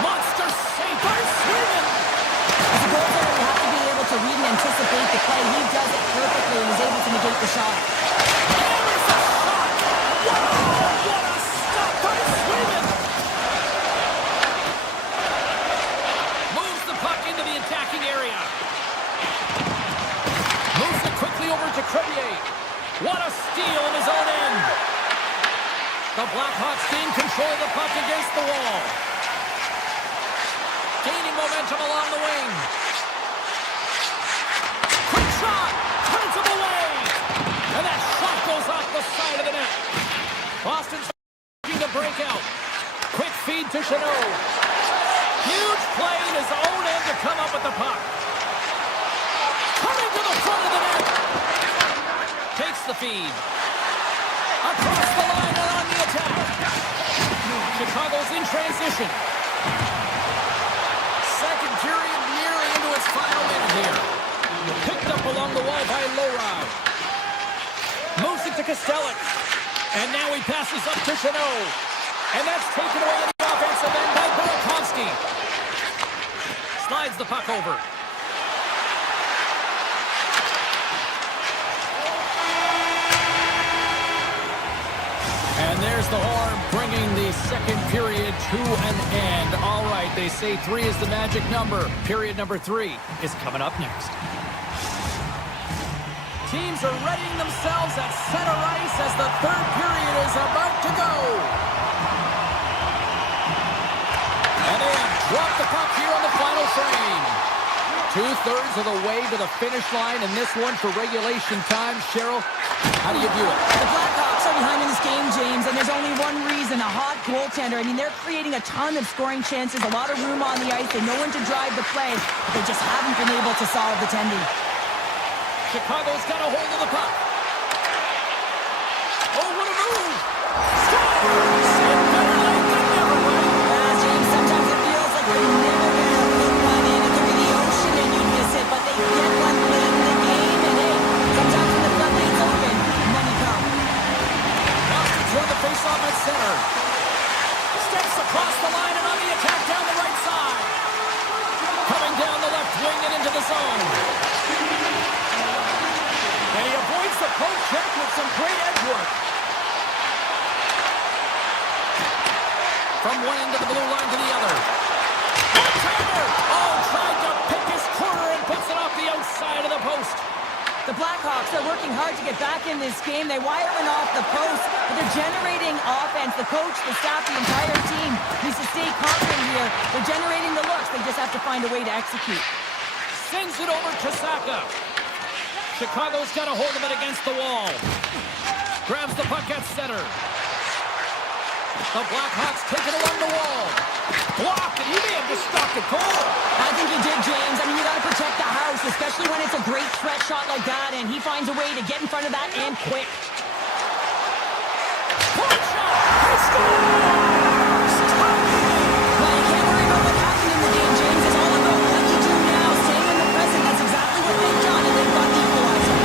Monster save by Swayman! As a goaltender, you have to be able to read and anticipate the play. He does it perfectly and is able to negate the shot. Hammers the shot! Wow! What a stop by Swayman! Moves the puck into the attacking area. Moves it quickly over to Crevier. What a steal in his own end. The Blackhawks gain control of the puck against the wall. Gaining momentum along the wing. Quick shot! Turns him away! And that shot goes off the side of the net. Boston's looking to break out. Quick feed to Chanot. Huge play in his own end to come up with the puck. Coming to the front of the net. Takes the feed. Across the line and on the attack. Chicago's in transition. Second period nearly into its final minute here. Picked up along the wall by Lorau. Moves it to Kostelic. And now he passes up to Chanot. And that's taken away on the offensive end by Burakovsky. Slides the puck over. And And there's the horn, bringing the second period to an end. All right, they say 3 is the magic number. Period number 3 is coming up next. Teams are readying themselves at center ice as the third period is about to go. And they have dropped the puck here on the final frame. 2/3 of the way to the finish line, and this one for regulation time. Cheryl, how do you view it? The Blackhawks are behind in this game, James, and there's only one reason, a hot goaltender. I mean, they're creating a ton of scoring chances, a lot of room on the ice. They know when to drive the play, but they just haven't been able to solve the tending. Chicago's got a hold of the puck. Oh, what a move! Scores! And better late than never, right? James, sometimes it feels like you're never going to put one in. It could be the ocean and you miss it, but they get one late in the game, and hey, sometimes when the floodgates open, money comes. Boston's won the faceoff at center. Steps across the line and on the attack down the right side. Coming down the left wing and into the zone. And he avoids the poke check with some great edge work. From one end of the blue line to the other. One-timer! Oh, tried to pick his corner and puts it off the outside of the post. The Blackhawks are working hard to get back in this game. They wire in off the post, but they're generating offense. The coach, the staff, the entire team needs to stay confident here. They're generating the looks. They just have to find a way to execute. Sends it over to Saka. Chicago's got a hold of it against the wall. Grabs the puck at center. The Blackhawks take it along the wall. Blocked, and he may have just stopped a goal. I think he did, James. I mean, you got to protect the house, especially when it's a great threat shot like that, and he finds a way to get in front of that and quick. Point shot! He scores! Well, you can't worry about what happened in the game, James. It's all about what you do now, staying in the present. That's exactly what they've done, and they've got the equalizer.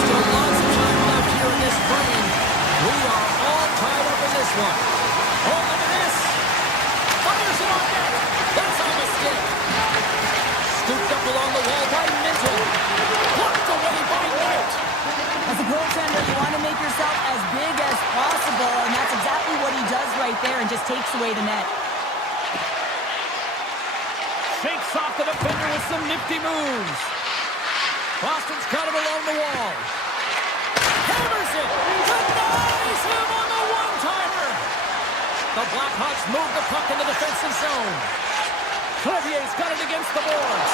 Still lots of time left here in this frame. We are all tied up in this one. Oh, look at this! Fires it on net! That's a mistake! Scooped up along the wall by Minton. Blocked away by Knight. As a goaltender, you want to make yourself as big as possible, and that's exactly what he does right there and just takes away the net. Shakes off the defender with some nifty moves. Boston's got him along the wall. Hammers it! Denies him on the one-timer! The Blackhawks move the puck in the defensive zone. Clevier's got it against the boards.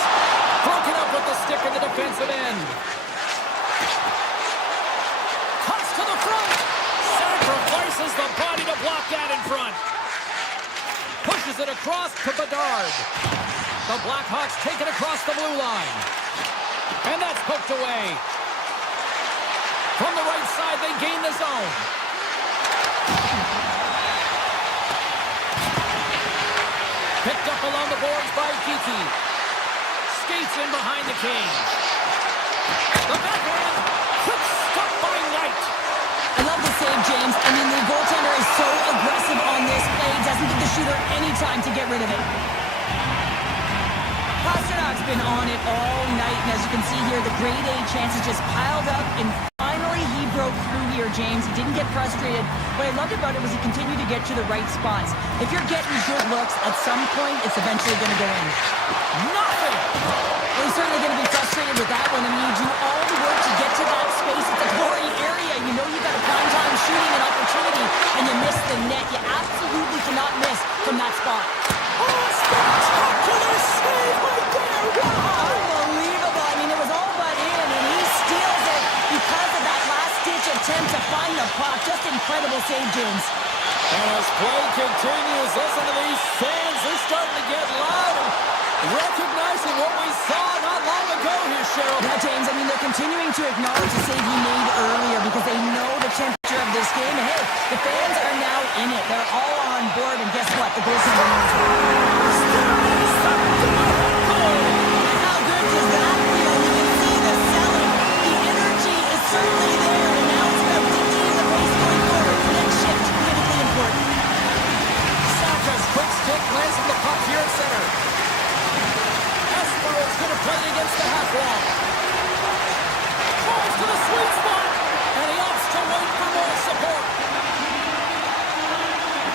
Broken up with the stick in the defensive end. Cuts to the front. Sacrifices the body to block that in front. Pushes it across to Bedard. The Blackhawks take it across the blue line. And that's poked away. From the right side, they gain the zone. Picked up along the boards by Kiki. Skates in behind the cage. The backhand. Quick stop by Knight. I love the save, James. I mean, the goaltender is so aggressive on this play. Doesn't give the shooter any time to get rid of it. Pasternak's been on it all night, and as you can see here, the grade A chances just piled up, and finally he broke through here, James. He didn't get frustrated. What I loved about it was he continued to get to the right spots. If you're getting good looks, at some point, it's eventually going to go in. Nothing! Well, he's certainly going to be frustrated with that one. I mean, you do all the work to get to that space. It's a glory area. You know you've got a prime time shooting an opportunity, and you miss the net. You absolutely cannot miss from that spot. Oh, spectacular save right there! Wow! Unbelievable. I mean, it was all but in, and he steals it because of that last-ditch attempt to find the puck. Just incredible save, James. And as play continues, listen to these fans. They're starting to get loud and recognizing what we saw not long ago here, Cheryl. Yeah, James, I mean, they're continuing to acknowledge the save he made earlier because they know the temperature of this game. And hey, the fans are now in it. They're all on board, and guess what? The goaltender knows it. And how good does that feel? You can see the selling. The energy is certainly there, and now it's about dictating the pace going forward. The next shift, critically important. Saka's quick stick lands the puck here at center. Espero's going to play it against the half wall. Falls to the sweet spot, and he opts to wait for more support.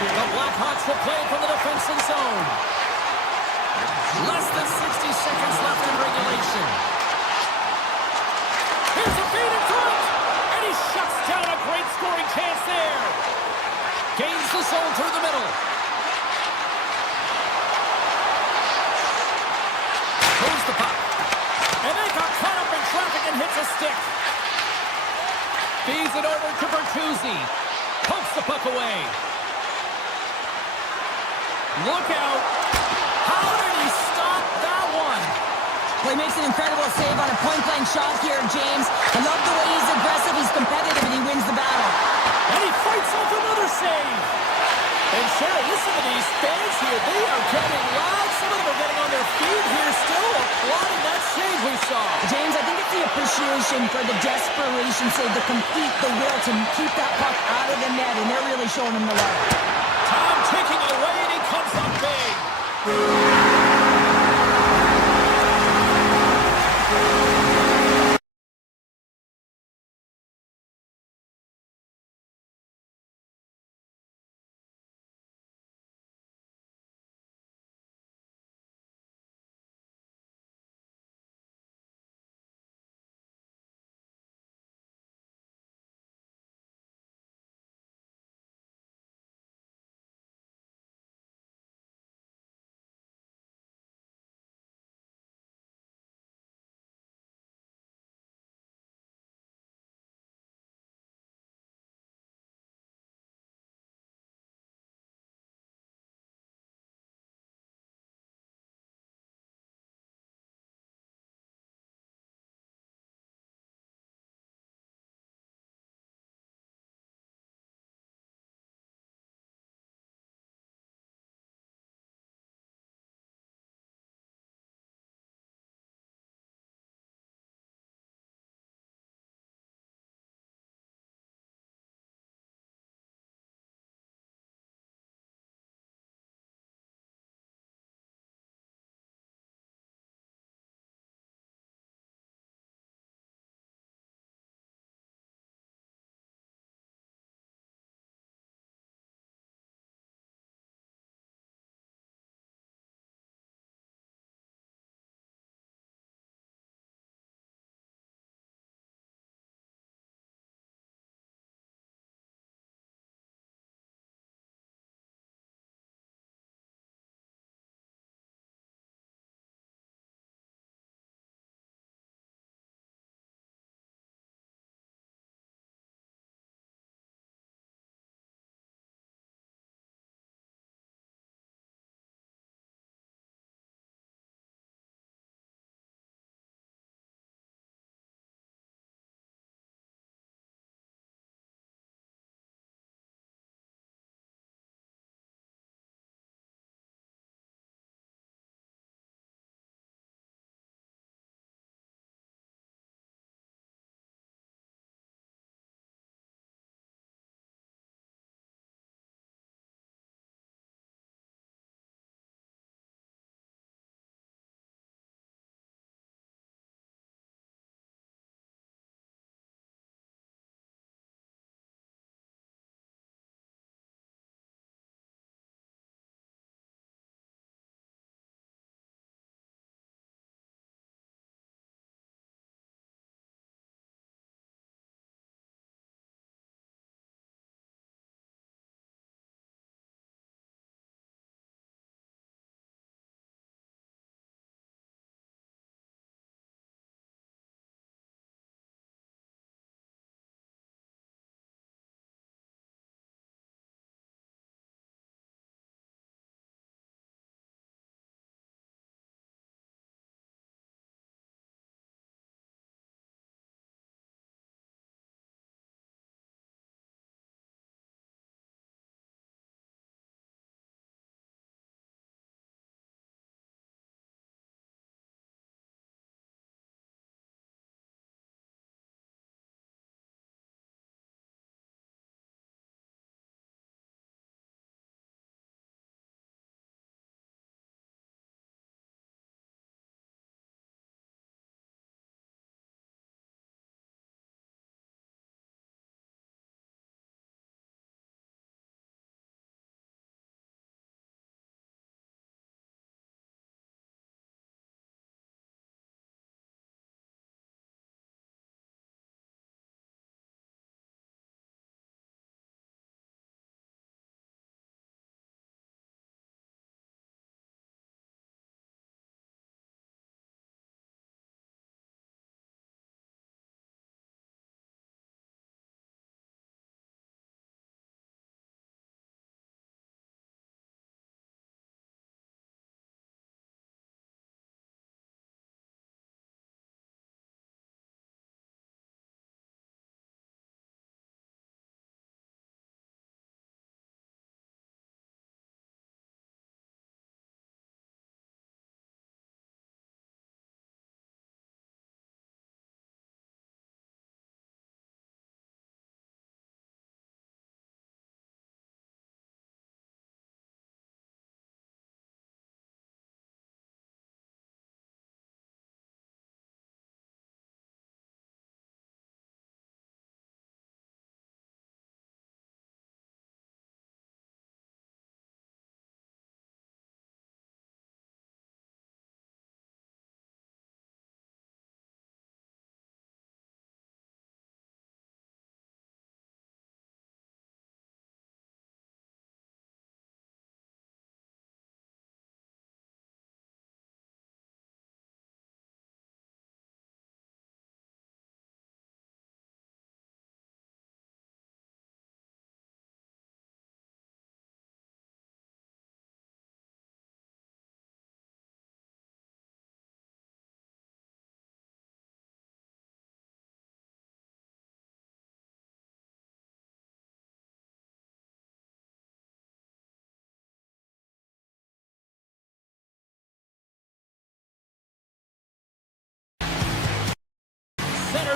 The Blackhawks will play from the defensive zone. Less than 60 seconds left in regulation. Here's a feed in front, and he shuts down a great scoring chance there. Gains the zone through the middle. Moves the puck. And they got caught up in traffic and hits a stick. Feeds it over to Bertuzzi. Pokes the puck away. Look out. How did he stop that one? Well, he makes an incredible save on a point-blank shot here, James. I love the way he's aggressive, he's competitive, and he wins the battle. And he fights off another save. And Sharon, listen to these fans here. They are getting loud. Some of them are getting on their feet here still, applauding that save we saw. James, I think it's the appreciation for the desperation save, the complete, the will to keep that puck out of the net, and they're really showing him the love. Tom taking away, and he comes up big.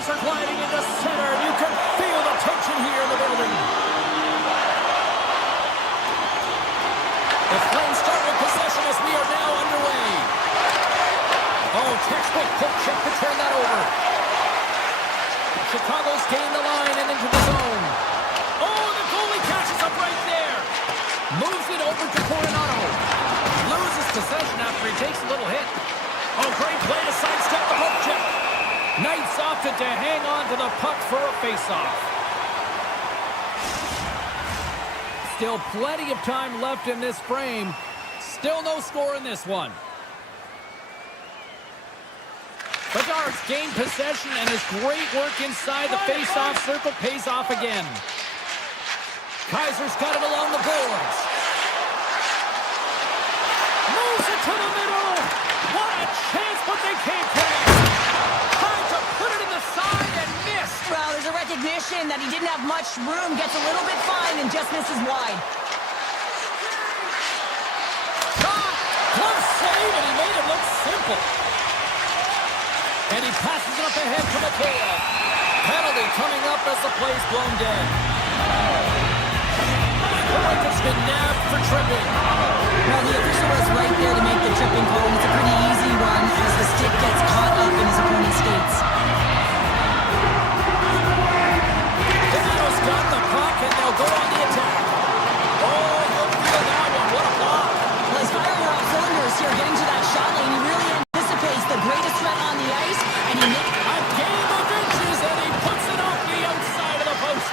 Flames are gliding into center. You can feel the tension here in the building. The Flames start with possession as we are now underway. Oh, textbook poke check to turn that over. Chicago's gained the line and into the zone. Oh, the goalie catches up right there. Moves it over to Coronado. Loses possession after he takes a little hit. Oh, great play to sidestep the poke check. Knights opted to hang on to the puck for a face-off. Still plenty of time left in this frame. Still no score in this one. Bedard's gained possession, and his great work inside the face-off circle pays off again. Kaiser's got it along the boards. Moves it to the middle. What a chance, but they can't connect. Trying to put it in the side and missed. Well, there's a recognition that he didn't have much room. Gets a little bit fine and just misses wide. Shot. Close save, and he made it look simple. And he passes it up ahead to McHale. Penalty coming up as the play's blown dead. It's been nabbed for tripping. Well, the official was right there to make the tripping call. It's a pretty easy one as the stick gets caught up in his opponent's skates. Devito's got the puck, and they'll go on the attack. Oh, look for that one. What a block. Well, he's firing off cylinders here, getting to that shot lane. He really anticipates the greatest threat on the ice, and he makes a game of inches, and he puts it off the outside of the post.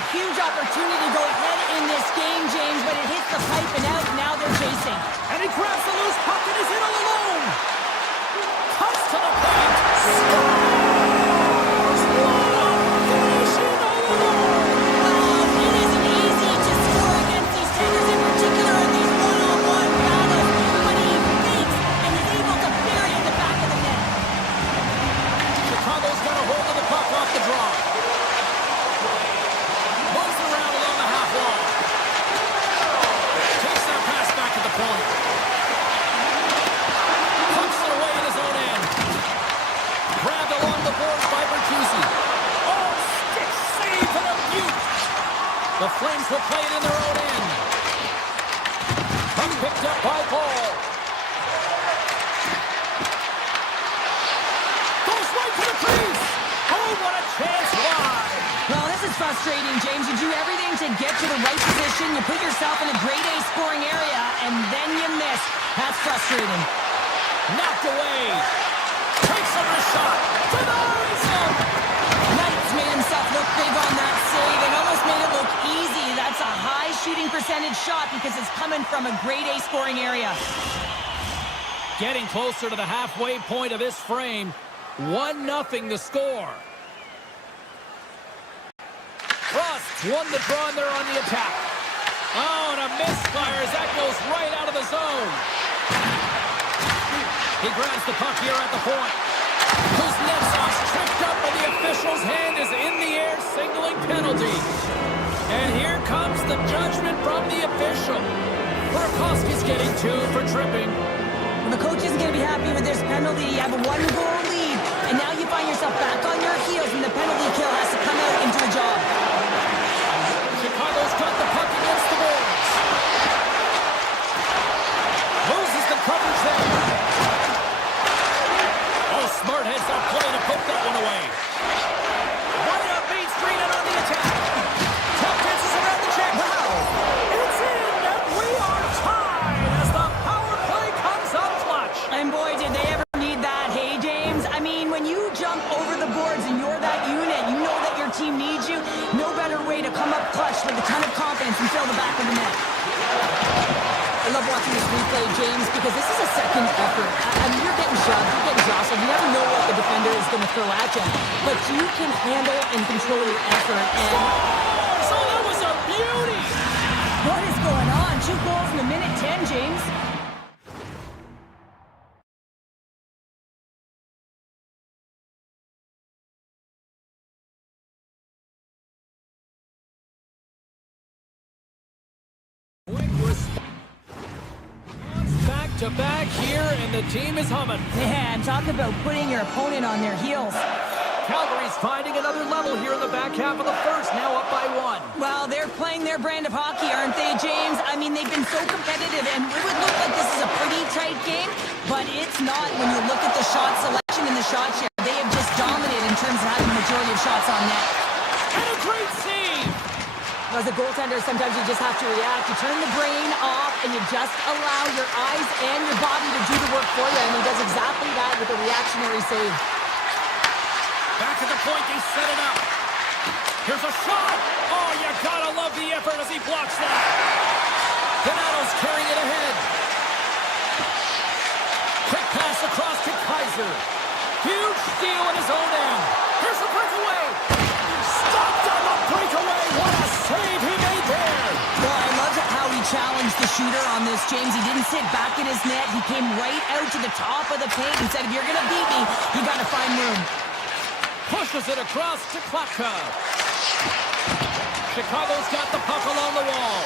a huge opportunity to go ahead in this game, James, but it hits the pipe and out. Now they're chasing. And he grabs the loose puck and is in all alone. Cuts to the paint. Scores! Finishing all alone. Well, it isn't easy to score against these takers in particular in these one-on-one battles, but he fakes and is able to bury in the back of the net. Chicago's got a hold of the puck off the draw. Moves around along the half wall. Takes that pass back to the point. Puts it away in his own end. Grabbed along the boards by Bertuzzi. Oh, stick save and a beaut. The Flames will play it in their own end. Puck picked up by Paul. Goes right to the crease. Oh, what a chance wide. Well, this is frustrating, James. You do everything to get to the right position. You put yourself in a grade A scoring area, and then you miss. That's frustrating. Knocked away. Takes over a shot. Denies him. Knights made himself look big on that save and almost made it look easy. That's a high shooting percentage shot because it's coming from a grade A scoring area. Getting closer to the halfway point of this frame. 1-0 the score. Frost won the draw, and they're on the attack. Oh, and a misfire as that goes right out of the zone. He grabs the puck here at the point. Kuznetsov's tripped up, and the official's hand is in the air, signaling penalty. And here comes the judgment from the official. Burakovsky's getting 2 for tripping. Well, the coach isn't going to be happy with this penalty. You have a 1-goal lead, and now you find yourself back on your heels, and the penalty kill has to come out into the job. Chicago's got the puck against the boards. Loses the coverage there. Oh, smart heads up play to put that one away. Right up Main Street and on the attack. Tough pitches around the check. Wow. It's in, and we are tied as the power play comes up clutch. And boy, did they ever need that. Hey, James, I mean, when you jump over the boards and you're that unit, you know that your team needs you. No better way to come up clutch with a ton of confidence and fill the back of the net. I love watching this replay, James, because this is a second effort. I mean, you're getting shoved, you're getting jostled. You never know what the defender is going to throw at you. But you can handle and control your effort. And so that was a beauty. what is going on? 2 goals in a minute 10, James. Back-to-back here, and the team is humming. Man, talk about putting your opponent on their heels. Calgary's finding another level here in the back half of the first, now up by 1. Well, they're playing their brand of hockey, aren't they, James? I mean, they've been so competitive, and it would look like this is a pretty tight game, but it's not when you look at the shot selection and the shot share. They have just dominated in terms of having the majority of shots on net. And a great save! As a goaltender, sometimes you just have to react. You turn the brain off, and you just allow your eyes and your body to do the work for you, and he does exactly that with a reactionary save. Back at the point, they set it up. Here's a shot! Oh, you gotta love the effort as he blocks that. Donato's carrying it ahead. Quick pass across to Kaiser. Huge steal in his own end. Here's the breakaway. Stopped on the breakaway. What a save he made there. Well, I love how he challenged the shooter on this, James. He didn't sit back in his net. He came right out to the top of the paint and said, if you're going to beat me, you got to find room. Pushes it across to Klapka. Chicago's got the puck along the wall.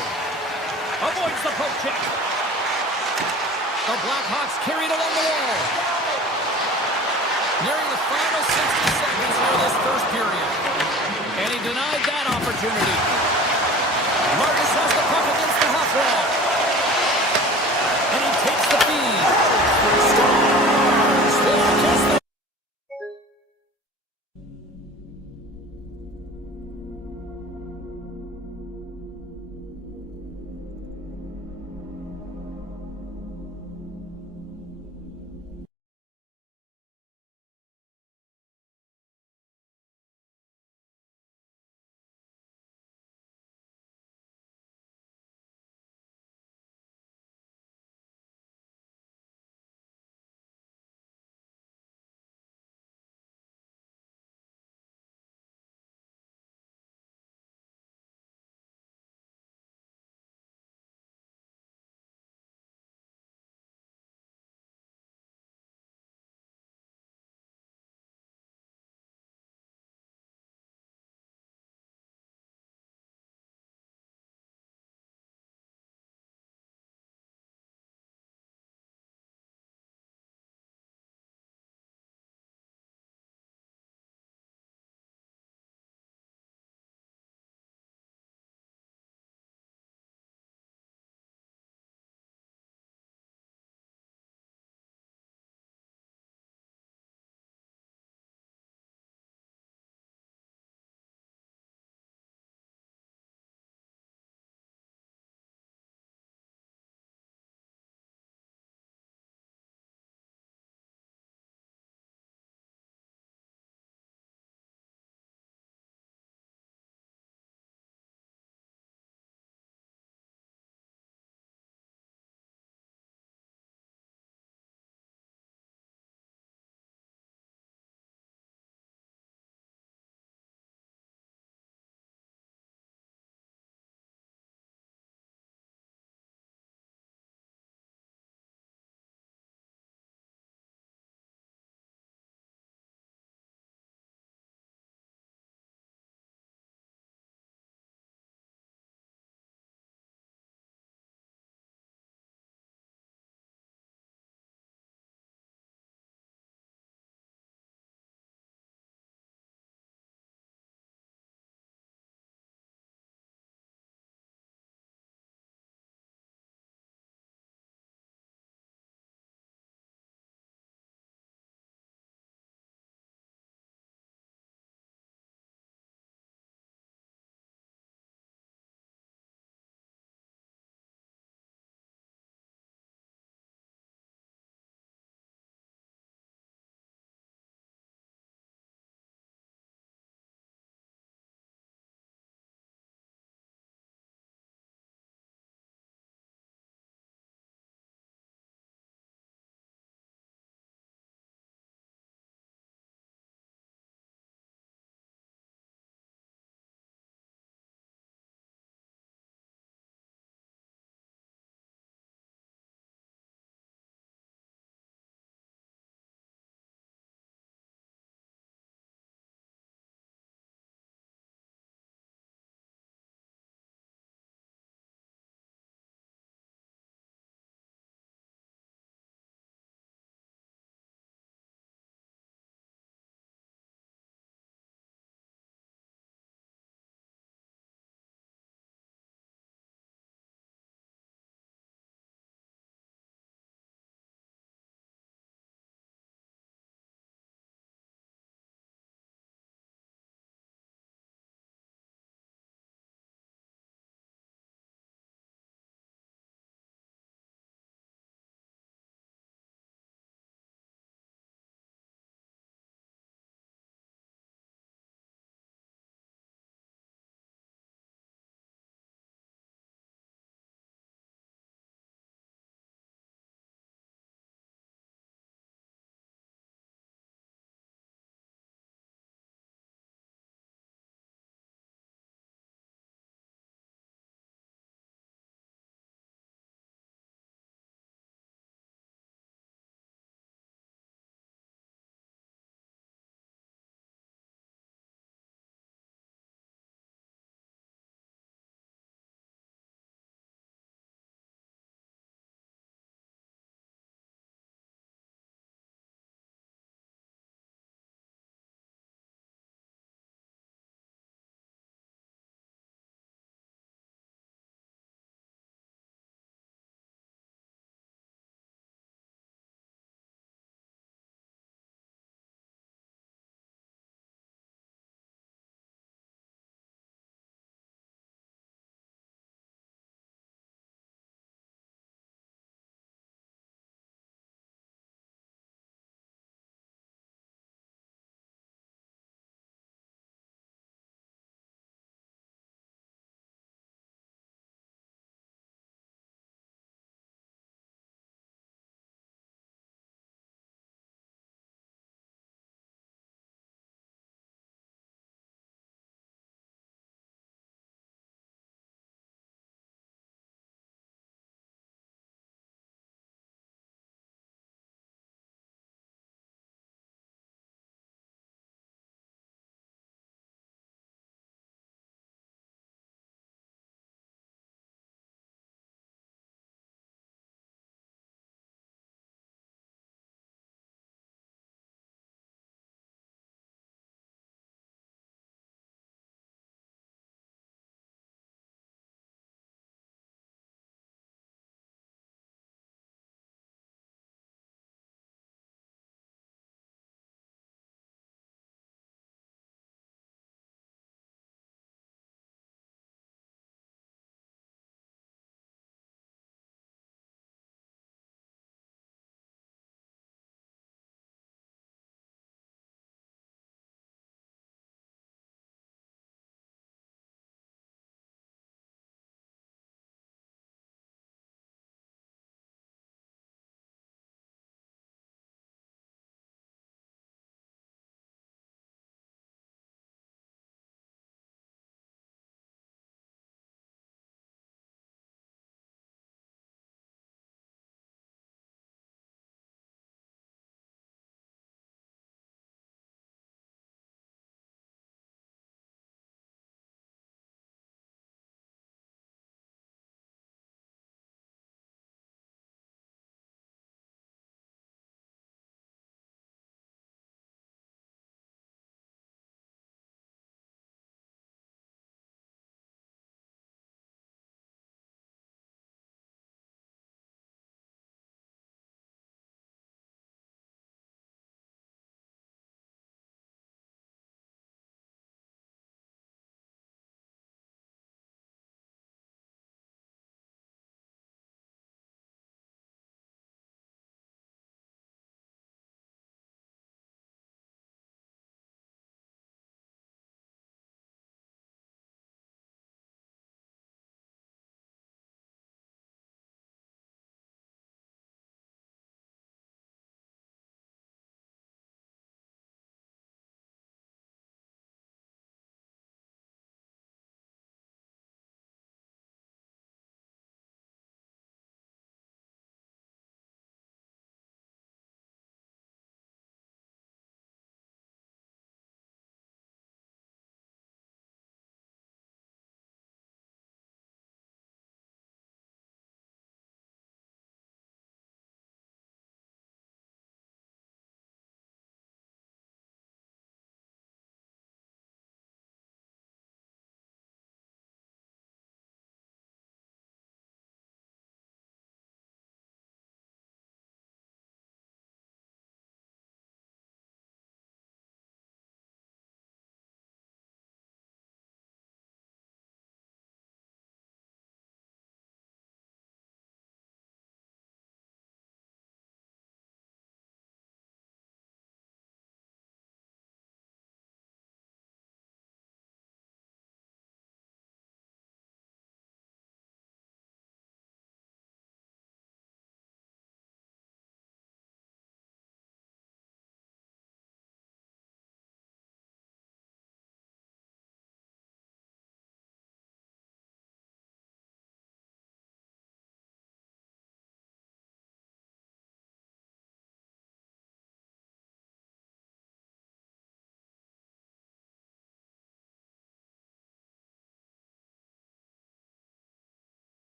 Avoids the poke check. The Blackhawks carried along the wall. Nearing the final 60 seconds here of this first period. And he denied that opportunity. Marcus has the puck against the half wall. And he takes the feed. Scores! They are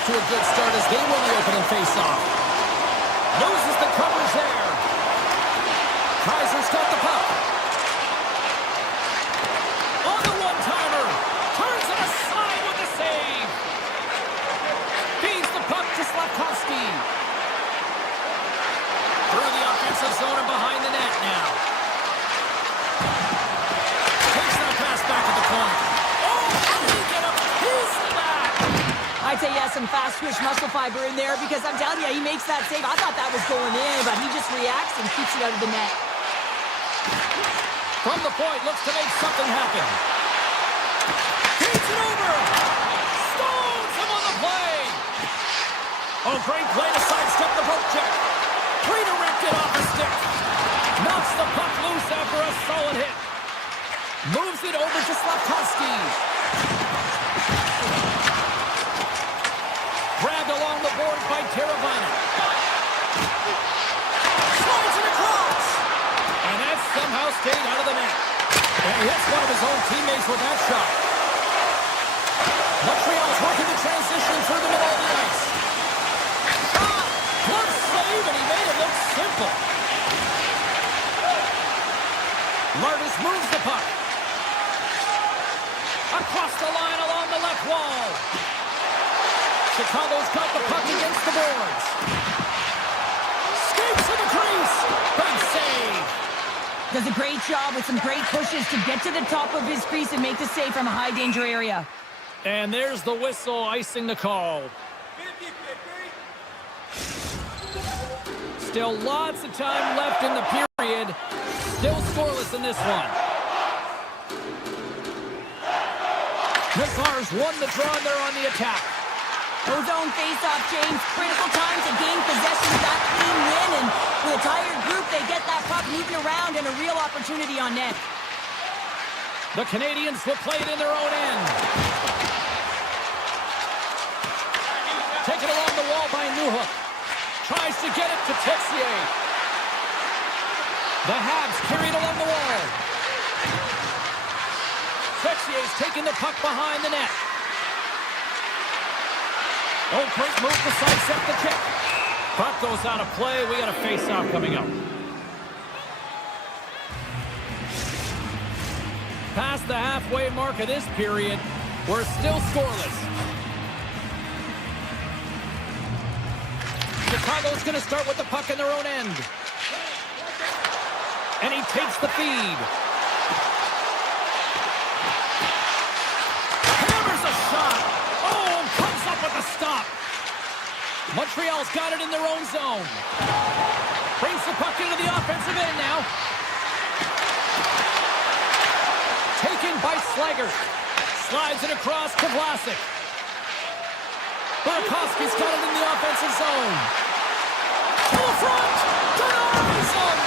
off to a good start as they win the opening faceoff. Loses the covers there. Kaiser's got the puck. On the one-timer. Turns it aside with the save. Feeds the puck to Slavkovsky. Through the offensive zone and behind the net now. Takes that pass back to the point. Oh, how did he get a piece of that? I'd say he has some fast twitch muscle fiber in there because I'm telling you, he makes that save. I thought that was going in, but he just reacts and keeps it out of the net. From the point, looks to make something happen. Feeds it over. Stones him on the play. Oh, great play to sidestep the poke check. Redirected off the stick. Knocks the puck loose after a solid hit. Moves it over to Slavkovsky. Grabbed along the board by Teravainen. Slides it across. And that somehow stayed out of the net. And he hits one of his own teammates with that shot. Montreal's working the transition through the middle of the ice. Shot! Glove save, and he made it look simple. Martis moves the puck. Across the line along the left wall. Chicago's got the puck against the boards. Skates to the crease. Big save. Does a great job with some great pushes to get to the top of his crease and make the save from a high-danger area. And there's the whistle icing the call. Still lots of time left in the period. Still scoreless in this one. The Stars won the draw and they're on the attack. Those own face-off, James. Critical time to gain possession of that clean win. And with a tired group, they get that puck moving around and a real opportunity on net. The Canadians will play it in their own end. Taken along the wall by Newhook. Tries to get it to Texier. The Habs carried along the wall. Texier's taking the puck behind the net. Oh, great move to sidestep the kick. Puck goes out of play. We got a face-off coming up. Past the halfway mark of this period, we're still scoreless. Chicago's going to start with the puck in their own end. And he takes the feed. Hammers a shot. Oh, comes up with a stop. Montreal's got it in their own zone. Brings the puck into the offensive end now. Taken by Slager. Slides it across to Vlasic. Burakovsky's got it in the offensive zone. Full front. Denies him.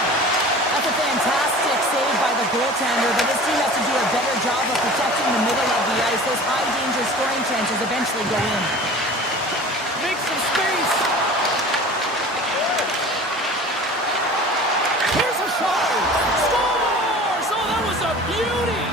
That's a fantastic save by the goaltender, but this team has to do a better job of protecting the middle of the ice. Those high-danger scoring chances eventually go in. Make some space. Here's a shot. Scores! Oh, that was a beauty.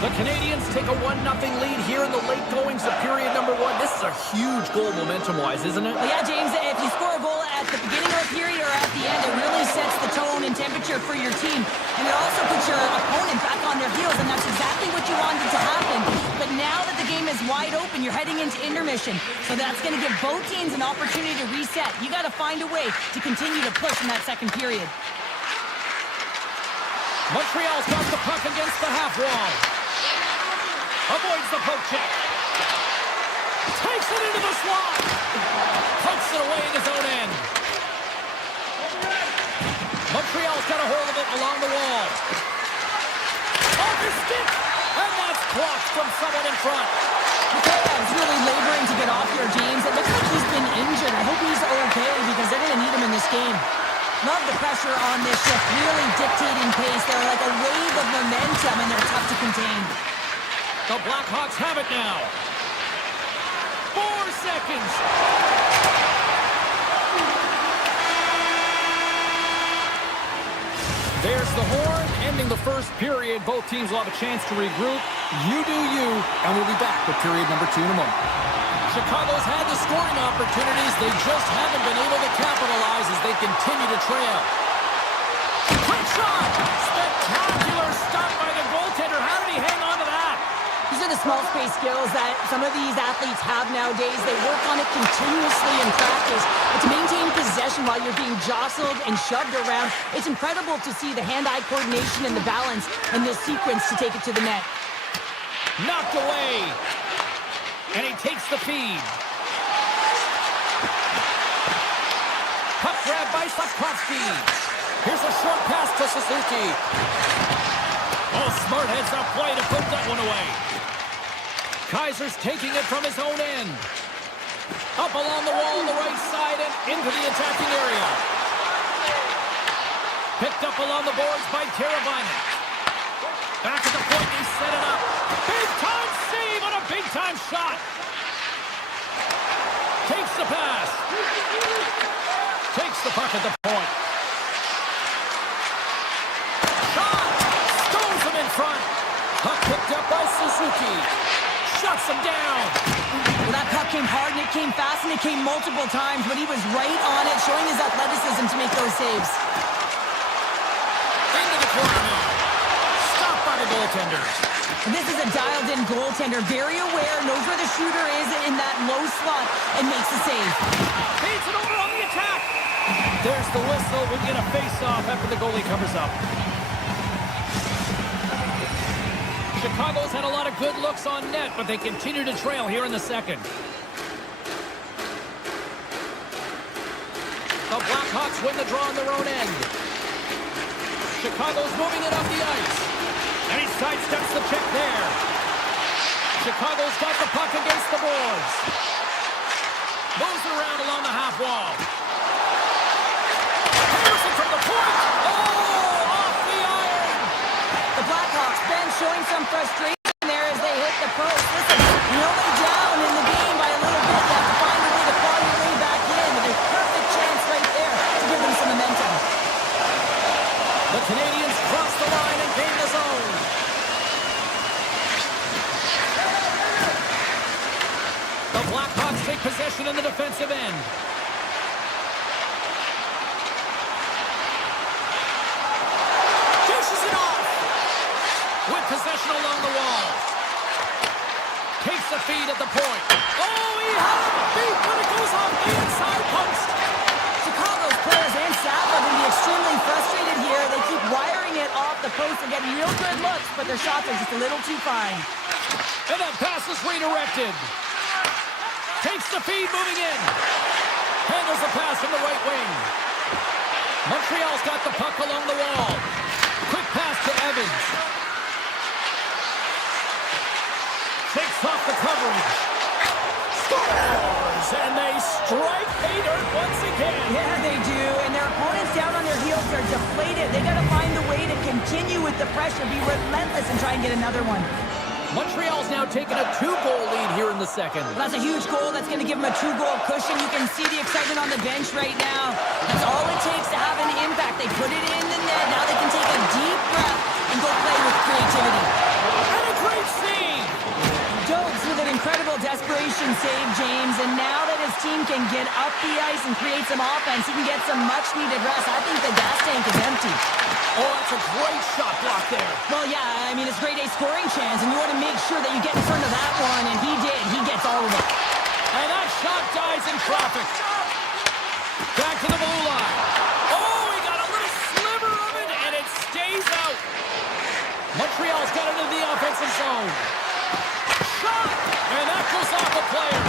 The Canadians take a 1-0 lead here in the late goings of period number 1. This is a huge goal momentum-wise, isn't it? Well, yeah, James, if you score a goal at the beginning of a period or at the end, it really sets the tone and temperature for your team. And it also puts your opponent back on their heels, and that's exactly what you wanted to happen. But now that the game is wide open, you're heading into intermission. So that's going to give both teams an opportunity to reset. You got to find a way to continue to push in that second period. Montreal's got the puck against the half wall. Avoids the poke check. Takes it into the slot. Pokes it away in his own end. Montreal's got a hold of it along the wall. Off his stick. And that's blocked from someone in front. Mikheyev really laboring to get off here, James. It looks like he's been injured. I hope he's okay because they're going to need him in this game. Love the pressure on this shift. Really dictating pace. They're like a wave of momentum, and they're tough to contain. The Blackhawks have it now. 4 seconds. There's the horn, and Ending the first period, both teams will have a chance to regroup. You do you, and we'll be back with period number 2 in a moment. Chicago's had the scoring opportunities. They just haven't been able to capitalize as they continue to trail. Quick shot! Spectacular stop by the goaltender. How did he hang on to that? These are the small space skills that some of these athletes have nowadays. They work on it continuously in practice. But to maintain possession while you're being jostled and shoved around, it's incredible to see the hand-eye coordination and the balance in this sequence to take it to the net. Knocked away. And he takes the feed. Puck grab by Slavkovsky. Here's a short pass to Suzuki. Oh, smart heads-up play to put that one away. Kaiser's taking it from his own end. Up along the wall on the right side and into the attacking area. Picked up along the boards by Teravainen. Back at the point, he set it up. Big-time save on a big-time shot. Takes the pass. Takes the puck at the point. Shot! Stones him in front. Puck picked up by Suzuki. Shuts him down. Well, that puck came hard, and it came fast, and it came multiple times, but he was right on it, showing his athleticism to make those saves. Into the corner now. Stopped by the goaltenders. And this is a dialed-in goaltender, very aware, knows where the shooter is in that low slot, and makes the save. Feeds it over on the attack. There's the whistle. We get a face-off after the goalie covers up. Chicago's had a lot of good looks on net, but they continue to trail here in the second. The Blackhawks win the draw on their own end. Chicago's moving it up the ice. And he sidesteps the check there. Chicago's got the puck against the boards. Moves it around along the half wall. Henderson from the point. Oh, off the iron. The Blackhawks bench showing some frustration there as they hit the post. Listen, you're only down in the game by a little bit. You have to find a way to claw your way back in. And a perfect chance right there to give them some momentum. The Canadians cross the line and gain the zone. The Blackhawks take possession in the defensive end. Dishes it off. With possession along the wall. Takes the feed at the point. Oh, he had a beat, but it goes off the inside post. Chicago's players and staff are going to be extremely frustrated here. They keep wiring it off the post and getting real good looks, but their shots are just a little too fine. And that pass is redirected. Takes the feed, moving in. Handles the pass from the right wing. Montreal's got the puck along the wall. Quick pass to Evans. Takes off the coverage. Scores! And they strike pay dirt once again. Yeah, they do. And their opponents down on their heels are deflated. They got to find a way to continue with the pressure, be relentless, and try and get another one. Montreal's now taking a 2-goal lead here in the second. That's a huge goal. That's going to give them a 2-goal cushion. You can see the excitement on the bench right now. That's all it takes to have an impact. They put it in the net. Now they can take a deep breath and go play with creativity. And a great save! Dokes with an incredible desperation save, James. And now that his team can get up the ice and create some offense, he can get some much-needed rest. I think the gas tank is empty. Oh, that's a great shot block there. Well, yeah, I mean, it's grade A scoring chance, and you want to make sure that you get in front of that one, and he did. He gets all of it. And that shot dies in traffic. Back to the blue line. Oh, he got a little sliver of it, and it stays out. Montreal's got it into the offensive zone. Shot! And that goes off the player.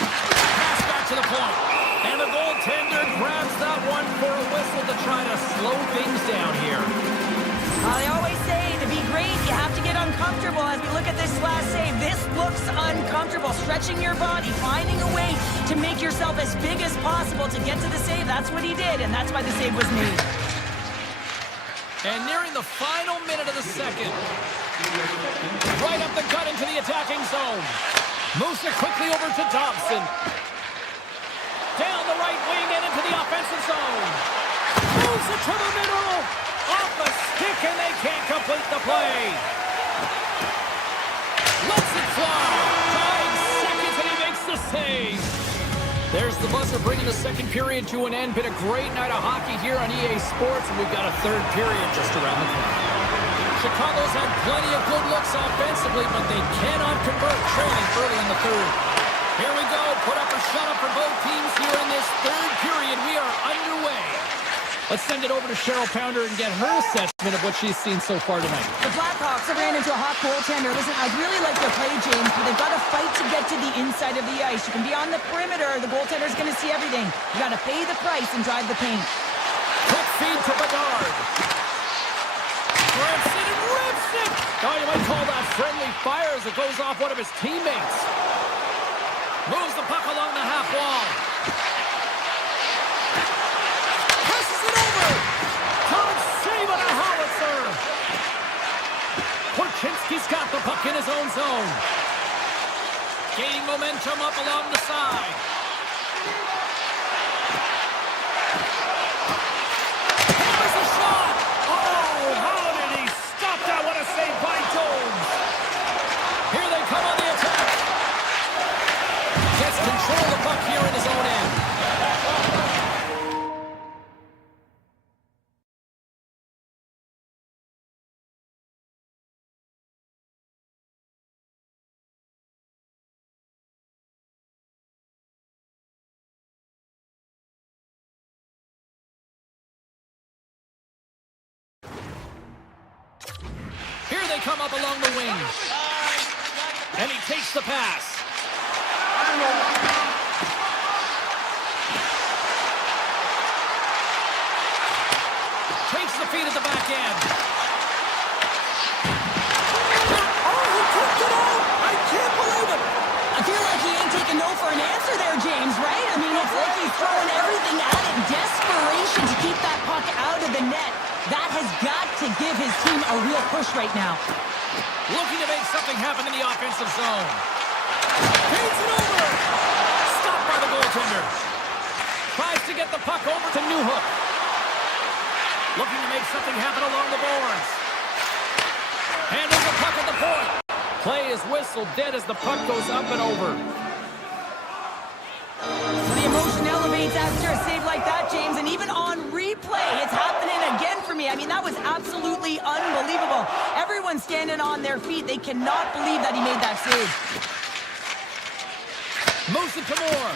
Pass back to the point. And the goaltender grabs that one for a whistle to try to slow things down here. They always say to be great, you have to get uncomfortable. As we look at this last save, this looks uncomfortable. Stretching your body, finding a way to make yourself as big as possible to get to the save. That's what he did, and that's why the save was made. And nearing the final minute of the second. Right up the gut into the attacking zone. Moves it quickly over to Dobson. Down the right wing and into the offensive zone. Moves it to the middle. Off the stick, and they can't complete the play. Lets it fly. 5 seconds, and he makes the save. There's the buzzer bringing the second period to an end. Been a great night of hockey here on EA Sports, and we've got a third period just around the corner. Chicago's had plenty of good looks offensively, but they cannot convert, trailing early in the third. Here we go. Put up or shut up for both teams here in this third period. We are underway. Let's send it over to Cheryl Pounder and get her assessment of what she's seen so far tonight. The Blackhawks have ran into a hot goaltender. Listen, I really like their play, James, but they've got to fight to get to the inside of the ice. You can be on the perimeter. The goaltender's going to see everything. You got to pay the price and drive the paint. Quick feed to Bedard. Grips it and rips it. Oh, you might call that friendly fire as it goes off one of his teammates. Moves the puck along the half wall. Passes it over. Tom save on a howitzer. Korchinski's got the puck in his own zone. Gaining momentum up along the side. Hammers a shot. Oh, how did he stop that? What a save by Jones. Here they come on the attack. Gets control of the puck here in his own end. Here they come up along the wing. And he takes the pass. Takes the feed at the back end. Oh, he kicked it out! I can't believe it! I feel like he ain't taking no for an answer there, James, right? I mean, it's like he's throwing everything at it. Desperation to keep that puck out of the net. That has got to give his team a real push right now. Looking to make something happen in the offensive zone. Feeds it over! Stopped by the goaltender. Tries to get the puck over to Newhook. Looking to make something happen along the boards. Handles the puck at the point. Play is whistled dead as the puck goes up and over. The emotion elevates after a save like that, James, and even on replay, it's happening again for me. I mean, that was absolutely unbelievable. Everyone's standing on their feet. They cannot believe that he made that save. Moves it to Moore.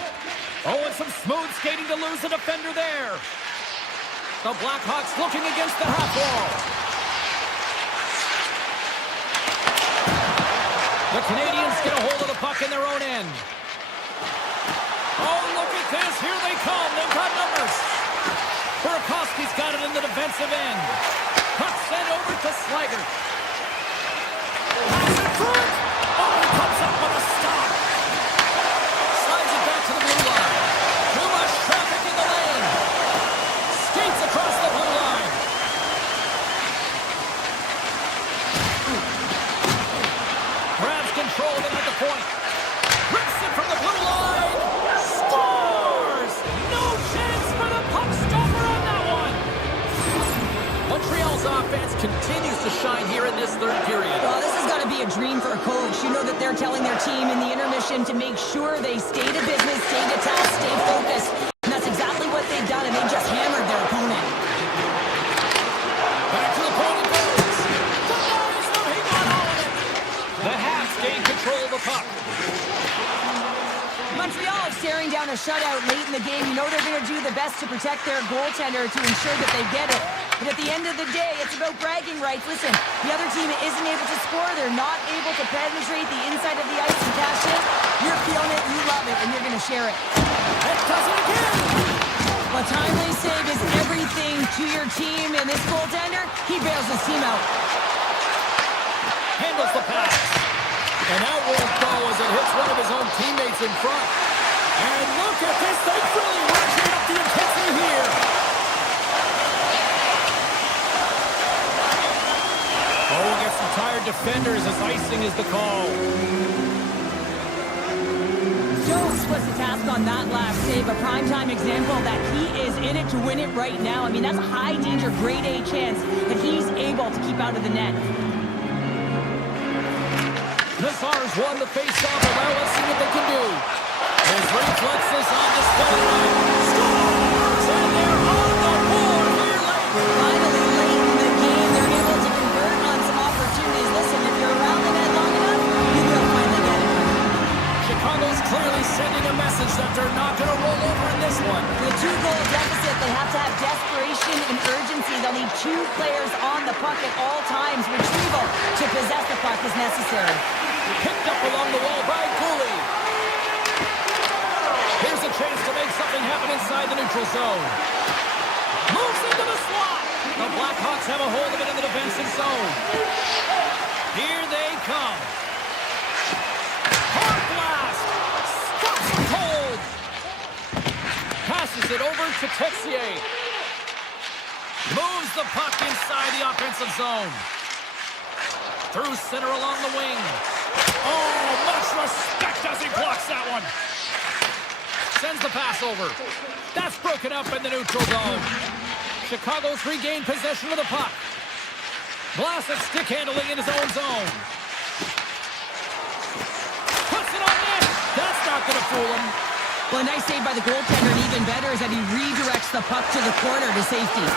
Oh, and some smooth skating to lose a defender there. The Blackhawks looking against the half wall. The Canadians get a hold of the puck in their own end. Oh, look at this. Here they come. They've got numbers. Burakovsky's got it in the defensive end. Puck sent over to Slager. Pass in front. Oh, he comes up with a stop. Slides it back to the blue line. Too much traffic in the lane. Skates across the blue line. Grabs control of it at the point. Rips it from the blue line. Scores! No chance for the puck stopper on that one. Montreal's offense continues to shine here in this third period. Well, this has got to be a dream for a coach. You know that they're telling their team in the intermission to make sure they stay to business, stay to task, stay focused. And that's exactly what they've done, and they just hammered their opponent. Back to the point it goes. Denies them. He got all of it. The Habs gain control of the puck. Montreal is staring down a shutout late in the game. You know they're going to do the best to protect their goaltender to ensure that they get it. But at the end of the day, it's about bragging rights. Listen, the other team isn't able to score. They're not able to penetrate the inside of the ice and cash in. You're feeling it, you love it, and you're going to share it. And does it again. A timely save is everything to your team, and this goaltender, he bails his team out. Handles the pass. And that won't go as it hits one of his own teammates in front. And look at this. They've really ratcheted up the intensity here. Oh, against some tired defenders as icing is the call. Jones was the task on that last save. A primetime example that he is in it to win it right now. I mean, that's a high-danger, grade-A chance that he's able to keep out of the net. The Stars won the face-off, and now let's see what they can do. His reflexes on display tonight. Scores! And they're on the board here late. Finally, late in the game, they're able to convert on some opportunities. Listen, if you're around the net long enough, you will finally get it. Chicago's clearly sending a message that they're not going to roll over in this one. With a 2-goal deficit, they have to have desperation and urgency. They'll need 2 players on the puck at all times. Retrieval to possess the puck is necessary. Picked up along the wall by Cooley. Here's a chance to make something happen inside the neutral zone. Moves into the slot. The Blackhawks have a hold of it in the defensive zone. Here they come. Hard blast. Stops it cold. Passes it over to Texier. Moves the puck inside the offensive zone. Through center along the wing. Oh, much respect as he blocks that one. Sends the pass over. That's broken up in the neutral zone. Chicago's regained possession of the puck. Vlasic stick handling in his own zone. Puts it on net. That's not going to fool him. Well, a nice save by the goaltender, and even better is that he redirects the puck to the corner to safety.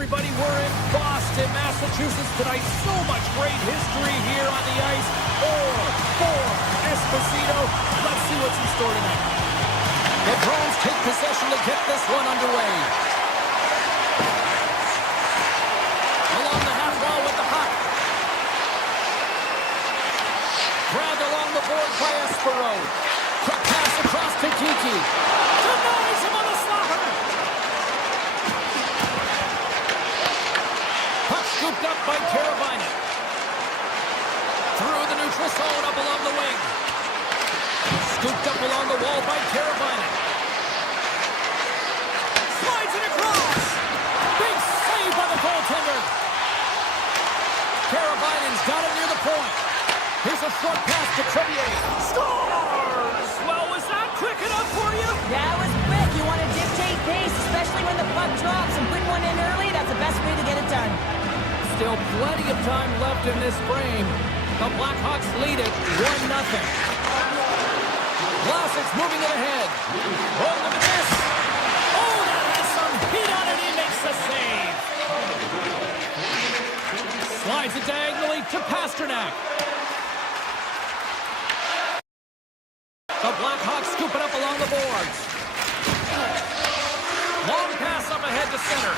everybody. We're in Boston, Massachusetts tonight. So much great history here on the ice. For Esposito. Let's see what's in store tonight. The Drones take possession to get this one underway. Along the half wall with the puck. Grabbed along the board by Espero. Quick pass across to Kiki. Denies him on the slapper. Puck scooped up by Carabiner. Through the neutral zone up along the wing. Scooped up along the wall by Carabiner. Slides it across. Big save by the goaltender. Carabiner's got it near the point. Here's a short pass to Trevier. Scores! Well, was that quick enough for you? That was quick. You want to dictate pace, especially when the puck drops, and put one in early. That's the best way to get it done. Still plenty of time left in this frame. The Blackhawks lead it 1-0. Vlasic's moving it ahead. Oh, look at this. Oh, that has some heat on it. He makes the save. Slides it diagonally to Pasternak. The Blackhawks scoop it up along the boards. Long pass up ahead to center.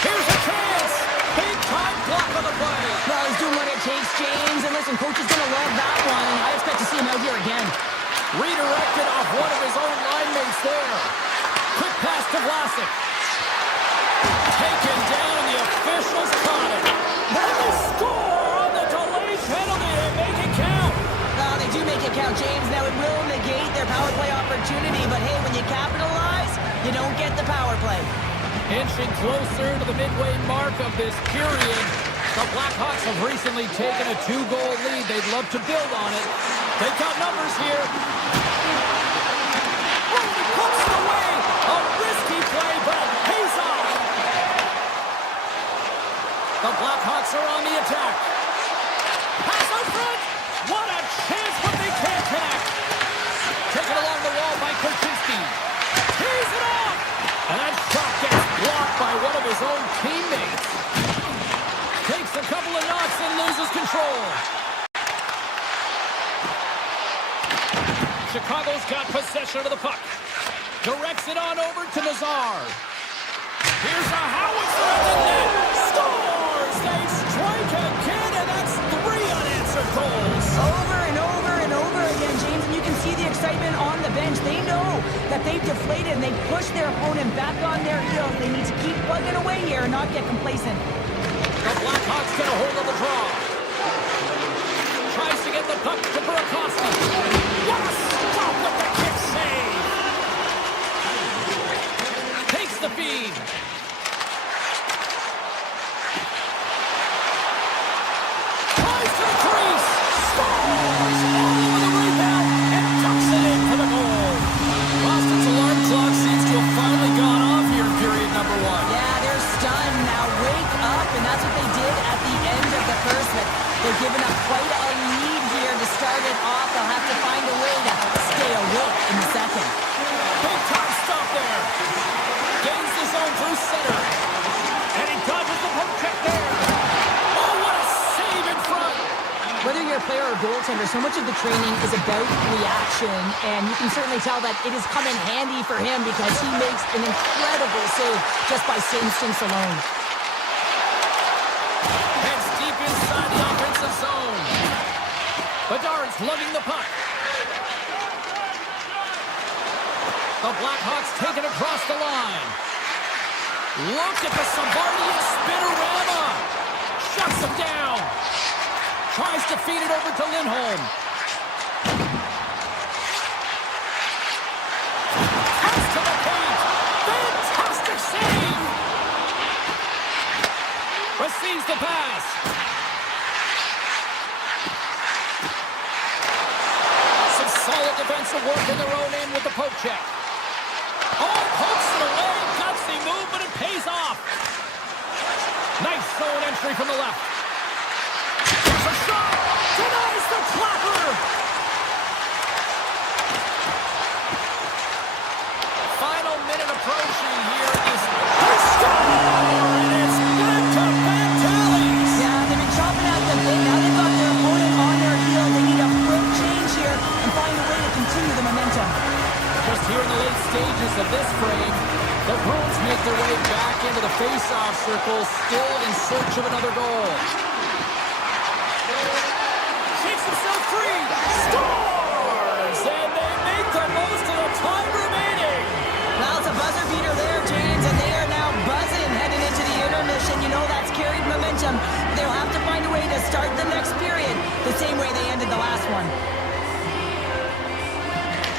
Here's a chance. Big time block on the play. Well, he's doing what it takes, James. And listen, coach is going to love that one. I expect to see him out here again. Redirected off one of his own line mates there. Quick pass to Vlasic. Taken down, the officials caught it. And they score on the delayed penalty. They make it count. Well, they do make it count, James. Now, it will negate their power play opportunity. But, hey, when you capitalize, you don't get the power play. Inching closer to the midway mark of this period. The Blackhawks have recently taken a 2-goal lead. They'd love to build on it. They got numbers here. Oh, he puts it away. A risky play, but it pays off. The Blackhawks are on the attack. Pass out front. What a chance, but they can't connect. Taken along the wall by Korchinski. Tees it off. And that shot gets blocked by one of his own teammates. Takes a couple of knocks and loses control. Chicago's got possession of the puck. Directs it on over to Nazar. Here's a howitzer at the net. Scores! They strike again, and that's 3 unanswered goals. Over and over and over again, James. And you can see the excitement on the bench. They know that they've deflated and they push their opponent back on their heels. They need to keep plugging away here and not get complacent. The Blackhawks get a hold of the draw. Tries to get the puck to Burakovsky. What a stop with the kick save. Takes the feed. Tries to the crease. Scores! All over the rebound and ducks it in for the goal. Boston's alarm clock seems to have finally gone off here in period number 1. Yeah, they're stunned. Now wake up, and that's what they did at the end of the first. But they've given up quite a lead here to start it off. They'll have to find a way to stay awake in the second. Big time stop there. Gains the zone through center. And he dodges the poke check there. Oh, what a save in front. Whether you're a player or goaltender, so much of the training is about reaction, and you can certainly tell that it has come in handy for him because he makes an incredible save just by instincts alone. Heads deep inside the offensive zone. Bedard's lugging the puck. The Blackhawks take it across the line. Look at the Savardia spinorama. Shuts him down. Tries to feed it over to Lindholm. Pass to the paint. Fantastic save. Receives the pass. Some solid defensive work in their own end with the poke check. Oh, pokes it away. Gutsy move, but it pays off. Nice zone entry from the left. Here's a shot. Denies the clapper. Final minute approaching here. He score! It here in the late stages of this frame. The Bruins make their way back into the face-off circle, still in search of another goal. Shakes himself free. Scores! And they make the most of the time remaining. Well, it's a buzzer beater there, James, and they are now buzzing heading into the intermission. You know that's carried momentum. They'll have to find a way to start the next period the same way they ended the last one.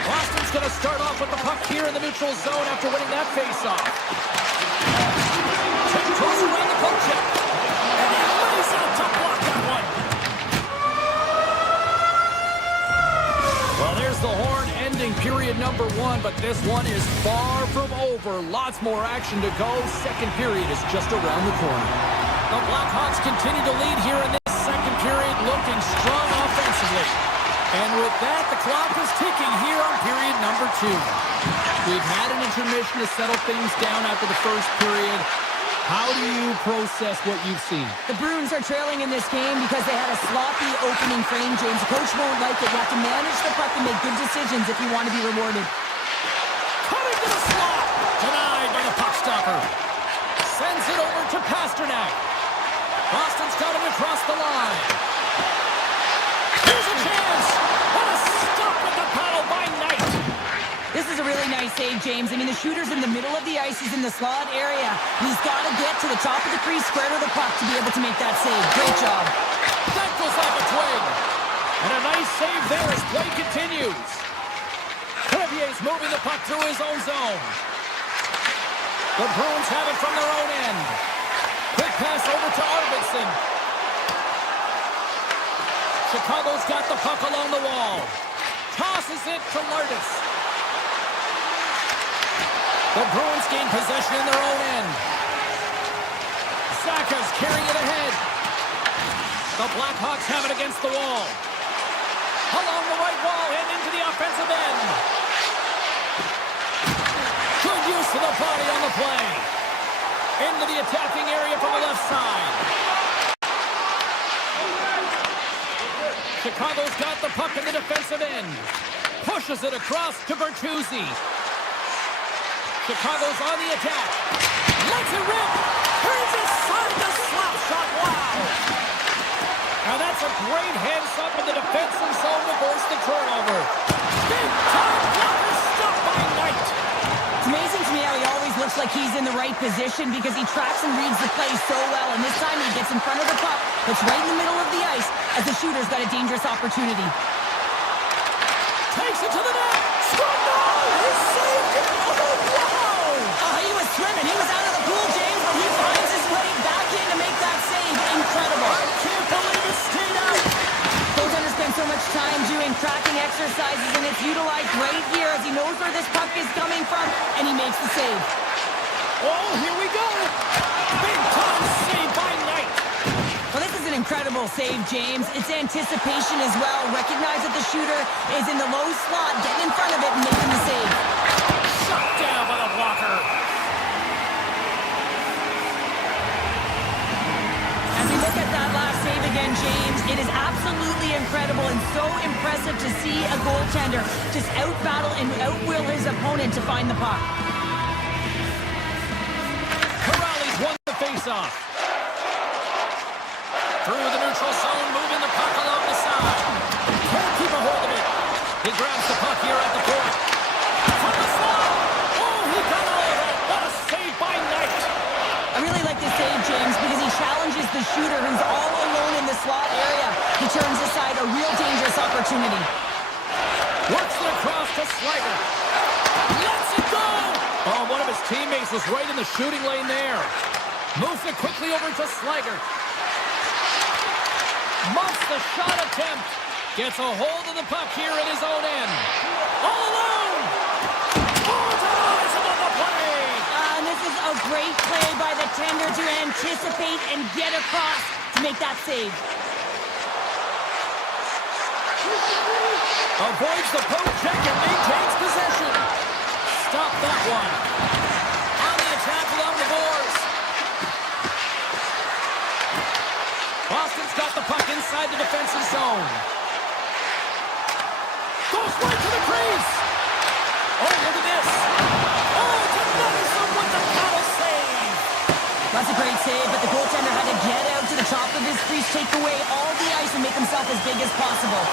Boston's going to start off with the puck here in the neutral zone after winning that faceoff. Toss around the poke check. And he lays out to block that one. Well, there's the horn ending period number 1, but this one is far from over. Lots more action to go. Second period is just around the corner. The Blackhawks continue to lead here in this second period, looking strong offensively. And with that, the clock is ticking here on period number 2. We've had an intermission to settle things down after the first period. How do you process what you've seen? The Bruins are trailing in this game because they had a sloppy opening frame, James. The coach won't like it. You have to manage the puck and make good decisions if you want to be rewarded. Cutting to the slot. Denied by the puck stopper. Sends it over to Pasternak. Boston's got it across the line. Here's a chance. What a stop with the paddle by Knight. This is a really nice save, James. I mean, the shooter's in the middle of the ice. He's in the slot area. He's got to get to the top of the crease, square to the puck to be able to make that save. Great job. That goes off a twig. And a nice save there as play continues. Crevier's moving the puck through his own zone. The Bruins have it from their own end. Quick pass over to Arvidsson. Chicago's got the puck along the wall. Tosses it to Lardis. The Bruins gain possession in their own end. Saka's carrying it ahead. The Blackhawks have it against the wall. Along the right wall and into the offensive end. Good use of the body on the play. Into the attacking area from the left side. Chicago's got the puck in the defensive end. Pushes it across to Bertuzzi. Chicago's on the attack. Lets it rip. Turns aside the slap shot. Wow. Now that's a great heads-up in the defensive zone to force the turnover. Big time blocker stopped by Knight. It's amazing to me how he always looks like he's in the right position because he tracks and reads the play so well. And this time he gets in front of the puck. It's right in the middle of the ice as the shooter's got a dangerous opportunity. Takes it to the net. Score! No! He saved it! Oh, wow! Oh, he was swimming. He was out of the pool, James, but he finds his way back in to make that save. Incredible. I can't believe it stayed out. Goaltender spends so much time doing tracking exercises, and it's utilized right here as he knows where this puck is coming from, and he makes the save. Oh, here we go. Big time save by Knight. Well, this is an incredible save, James. It's anticipation as well. Recognize that the shooter is in the low slot, getting in front of it and making the save. Shut down by the blocker. As we look at that last save again, James, it is absolutely incredible and so impressive to see a goaltender just out-battle and out-will his opponent to find the puck. Corrales won the face-off. Through the neutral zone, moving the puck along the side. Can't keep a hold of it. He grabs the puck here at the point. From the slot. Oh, he got all of it. What a save by Knight. I really like this save, James, because he challenges the shooter who's all alone in the slot area. He turns aside a real dangerous opportunity. Works it across to Slager. Lets it go. Oh, one of his teammates was right in the shooting lane there. Moves it quickly over to Slager. Muffs the shot attempt. Gets a hold of the puck here in his own end. All alone. Eyes above the play. And this is a great play by the tender to anticipate and get across to make that save. Avoids the poke check and maintains possession. Stop that one. On the attack along the boards. Boston's got the puck inside the defensive zone. Goes right to the crease. Oh, look at take away all the ice and make himself as big as possible.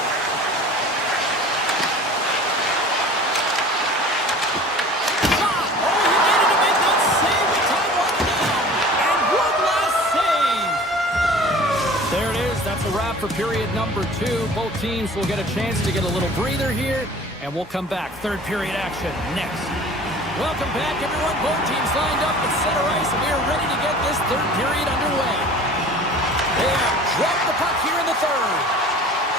That's a wrap for period number 2. Both teams will get a chance to get a little breather here, and we'll come back. Third period action next. Welcome back, everyone. Both teams lined up at center ice, and we are ready to get this third period underway. They have dropped the puck here in the third.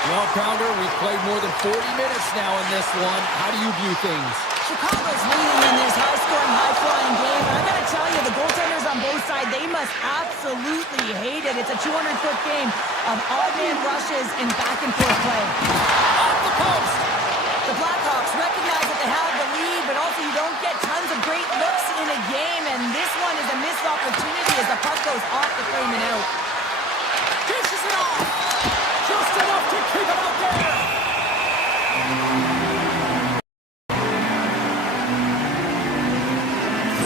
Well, Pounder, we've played more than 40 minutes now in this one. How do you view things? Chicago's leading in this high-scoring, high-flying game. And I got to tell you, the goaltenders on both sides, they must absolutely hate it. It's a 200-foot game of odd-man rushes and back-and-forth play. Off the post! The Blackhawks recognize that they have the lead, but also you don't get tons of great looks in a game, and this one is a missed opportunity as the puck goes off the frame and out. Dishes it off! Just enough to keep it out there!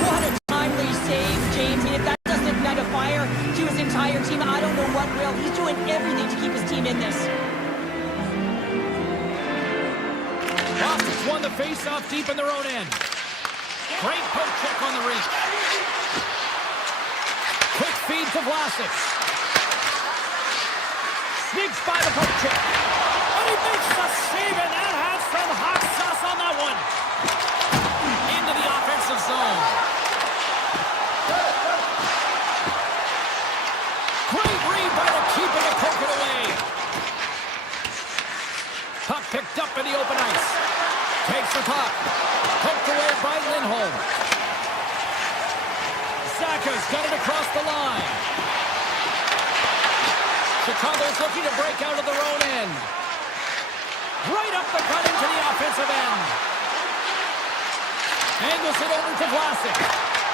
What a timely save, James. I mean, if that doesn't ignite a fire to his entire team, I don't know what will. He's doing everything to keep his team in this. Boston's won the face-off deep in their own end. Great poke check on the reach. Quick feed to Vlasic. Sneaks by the poke check. And he makes the save, and that has some hot sauce on that one. Into the offensive zone. Great read by the keeper to poke it away. Puck picked up in the open ice. Takes the puck. Poked away by Lindholm. Saka's got it across the line. Chicago's looking to break out of their own end. Right up the cut into the offensive end. Angles it over to Vlasic.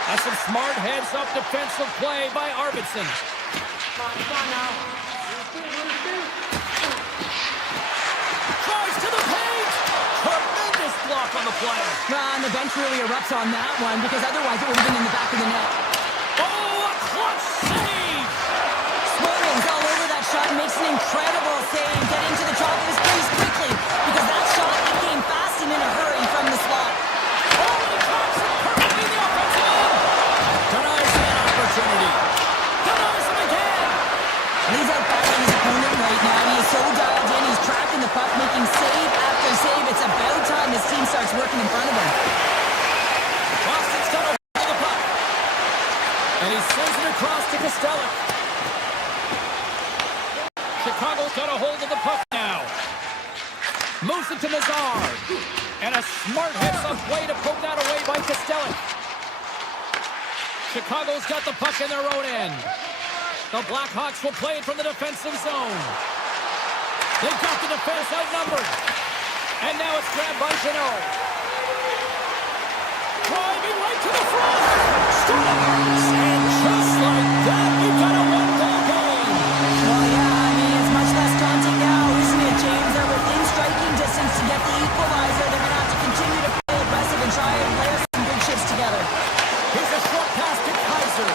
That's some smart heads-up defensive play by Arvidsson. Come on now. Tries to the paint. Tremendous block on the play. And the bench really erupts on that one because otherwise it would have been in the back of the net. Oh, a clutch save. Swirling's all over that shot and makes an incredible save. Get into the top of his crease quickly because that shot came fast and in a hurry from the slot. Oh, and he drops it perfectly in the offensive end. Denies that opportunity. Denies him again. He's out battling his opponent right now. He is so dialed in. He's tracking the puck, making save after save. It's about time his team starts working in front of him. Boston's got a hold of the puck. And he sends it across to Costello. Chicago's got a hold of the puck now. Moves it to Nazar. And a smart heads-up play to poke that away by Costello. Chicago's got the puck in their own end. The Blackhawks will play it from the defensive zone. They've got the defense outnumbered. And now it's grabbed by Jeannot. Driving right to the front. Stars. And just like that, we've got a one-goal game. Well, yeah, I mean, it's much less daunting now, isn't it, James? They're within striking distance to get the equalizer. They're going to have to continue to play aggressive and try and layer some good shifts together. Here's a short pass to Kaiser.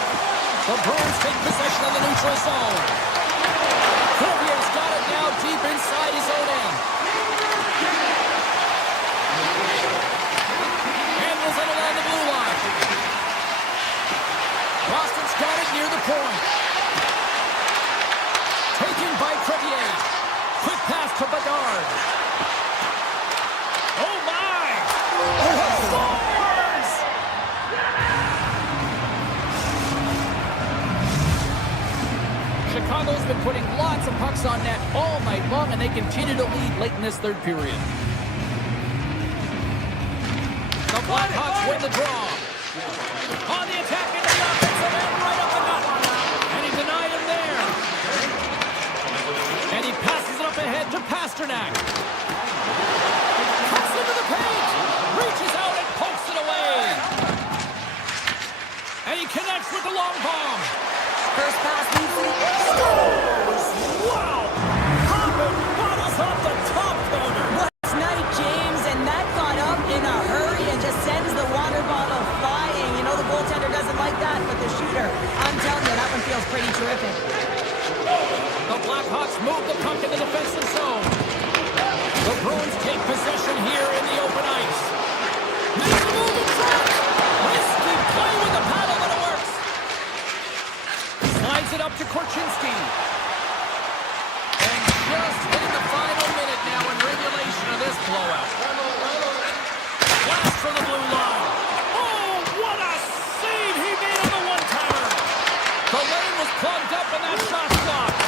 The Bruins take possession of the neutral zone. Corvier's got it now deep inside his own end. Handles it along the blue line. Boston's got it near the point. Taken by Crevier. Quick pass to Bedard. Oh my! Scores! Chicago's been putting lots of pucks on net all night long, and they continue to lead late in this third period. The Blackhawks win the draw. On the attack into the offensive end, right up the gut. And he denied him there. And he passes it up ahead to Pasternak. Cuts into the paint. Reaches out and pokes it away. And he connects with the long bomb. First pass leads to the Scores! Wow! Hopping bottles off the top corner. What's night, James? And that got up in a hurry and just sends the water bottle flying. You know the goaltender doesn't like that, but the shooter, I'm telling you, that one feels pretty terrific. The Blackhawks Blackhawks move the puck in the defensive zone. The Bruins take possession here in the open ice. Makes a move in front. Risky play with the paddle, but it works. Slides it up to Korchinski. And just hitting the final minute now in regulation of this blowout. Blast from the blue line. Oh, what a save he made on the one-timer. The lane was plugged up and that shot blocked.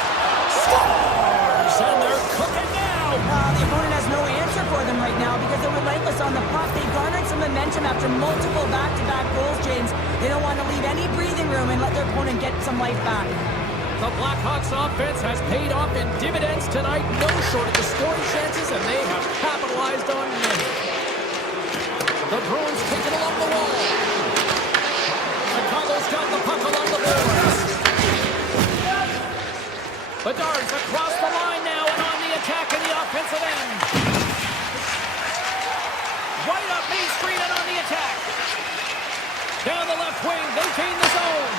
Scores! And they're cooking now. The opponent has no answer for them right now because they're relentless on the puck. They garnered some momentum after multiple back-to-back goals, James. They don't want to leave any breathing room and let their opponent get some life back. The Blackhawks offense has paid off in dividends tonight. No shortage of scoring chances, and they have capitalized on many. The Bruins take it along the wall. Chicago's got the puck along the boards. Bedard's across the line now and on the attack in the offensive end. Right up Main Street and on the attack. Down the left wing, they gain the zone.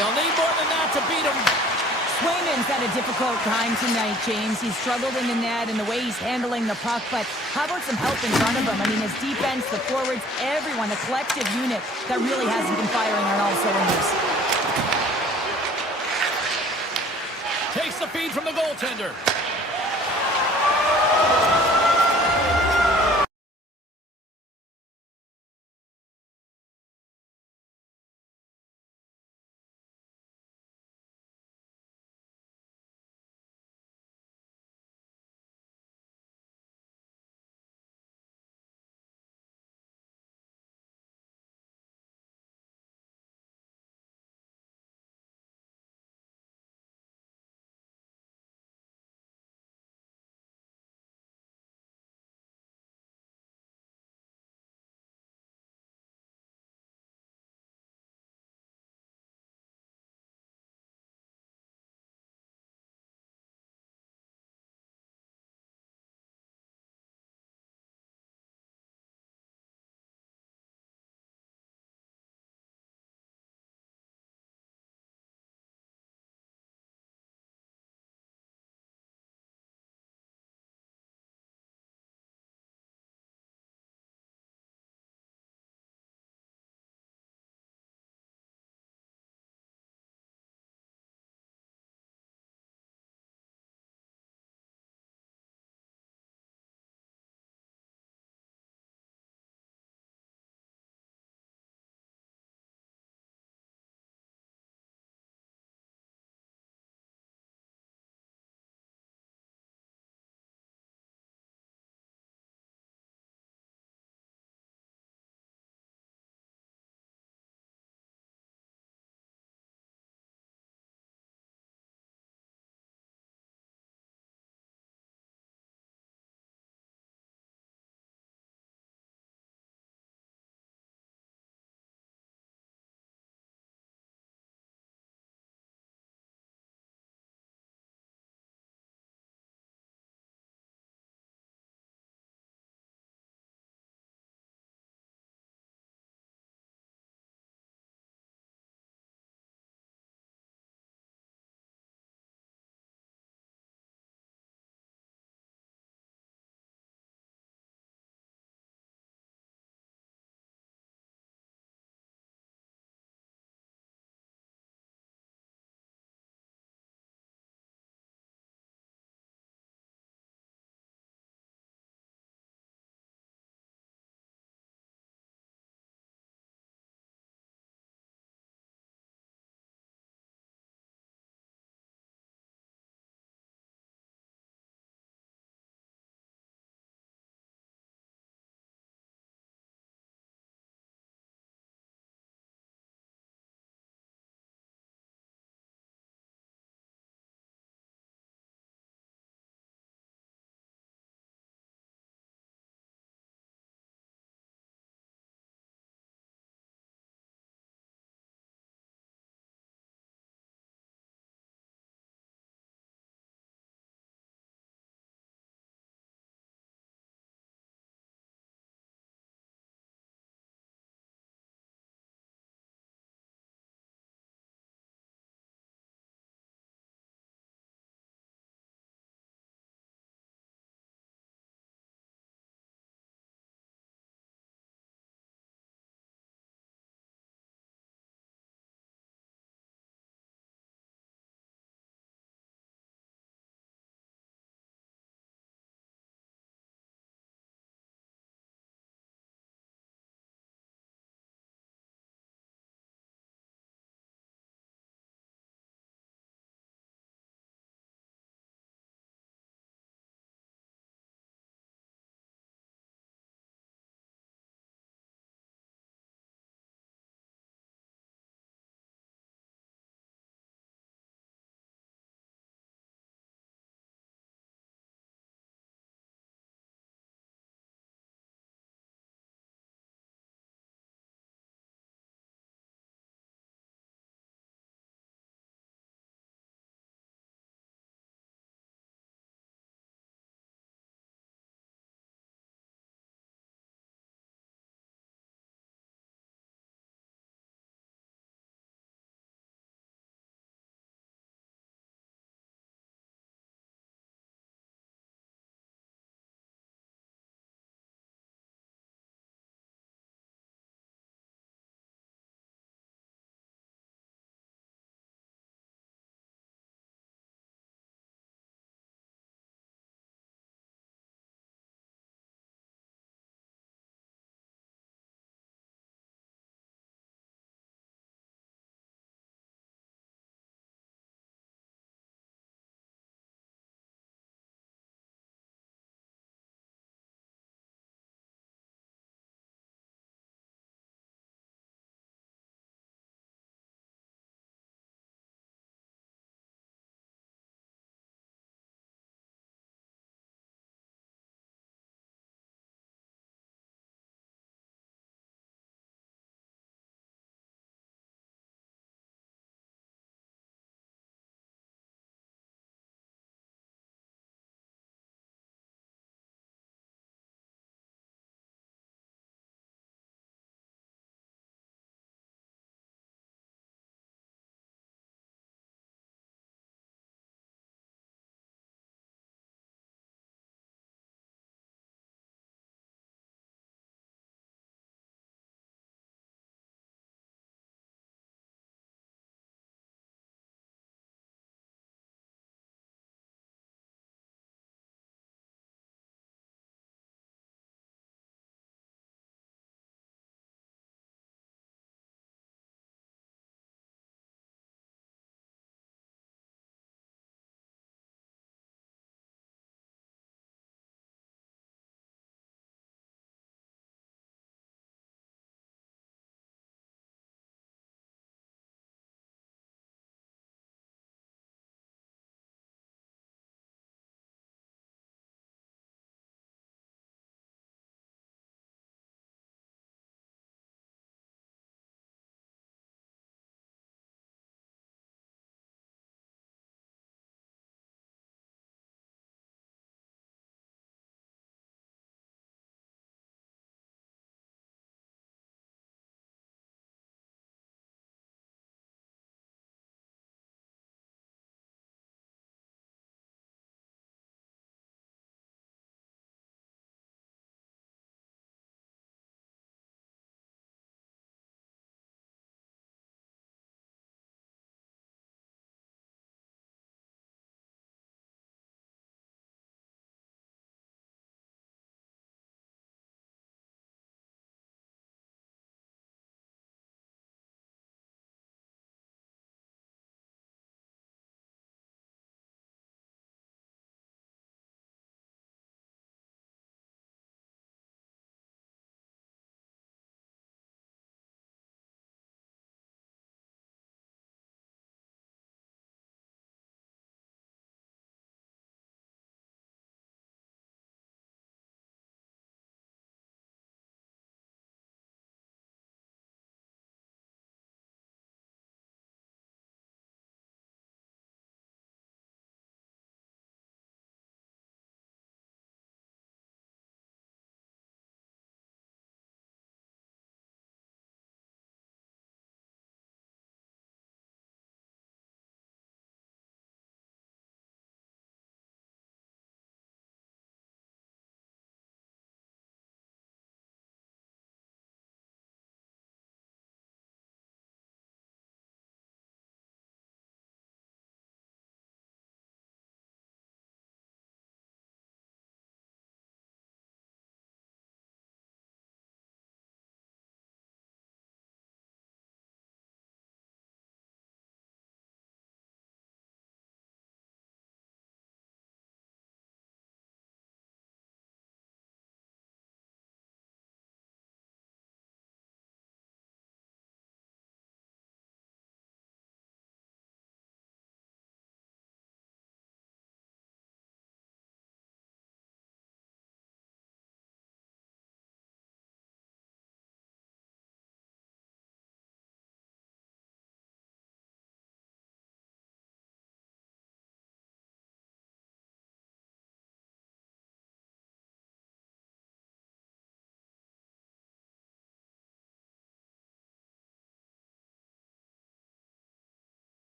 You'll need more than that to beat him. Swayman's had a difficult time tonight, James. He's struggled in the net and the way he's handling the puck, but how about some help in front of him? I mean, his defense, the forwards, everyone, a collective unit that really hasn't been firing on all cylinders. Takes the feed from the goaltender.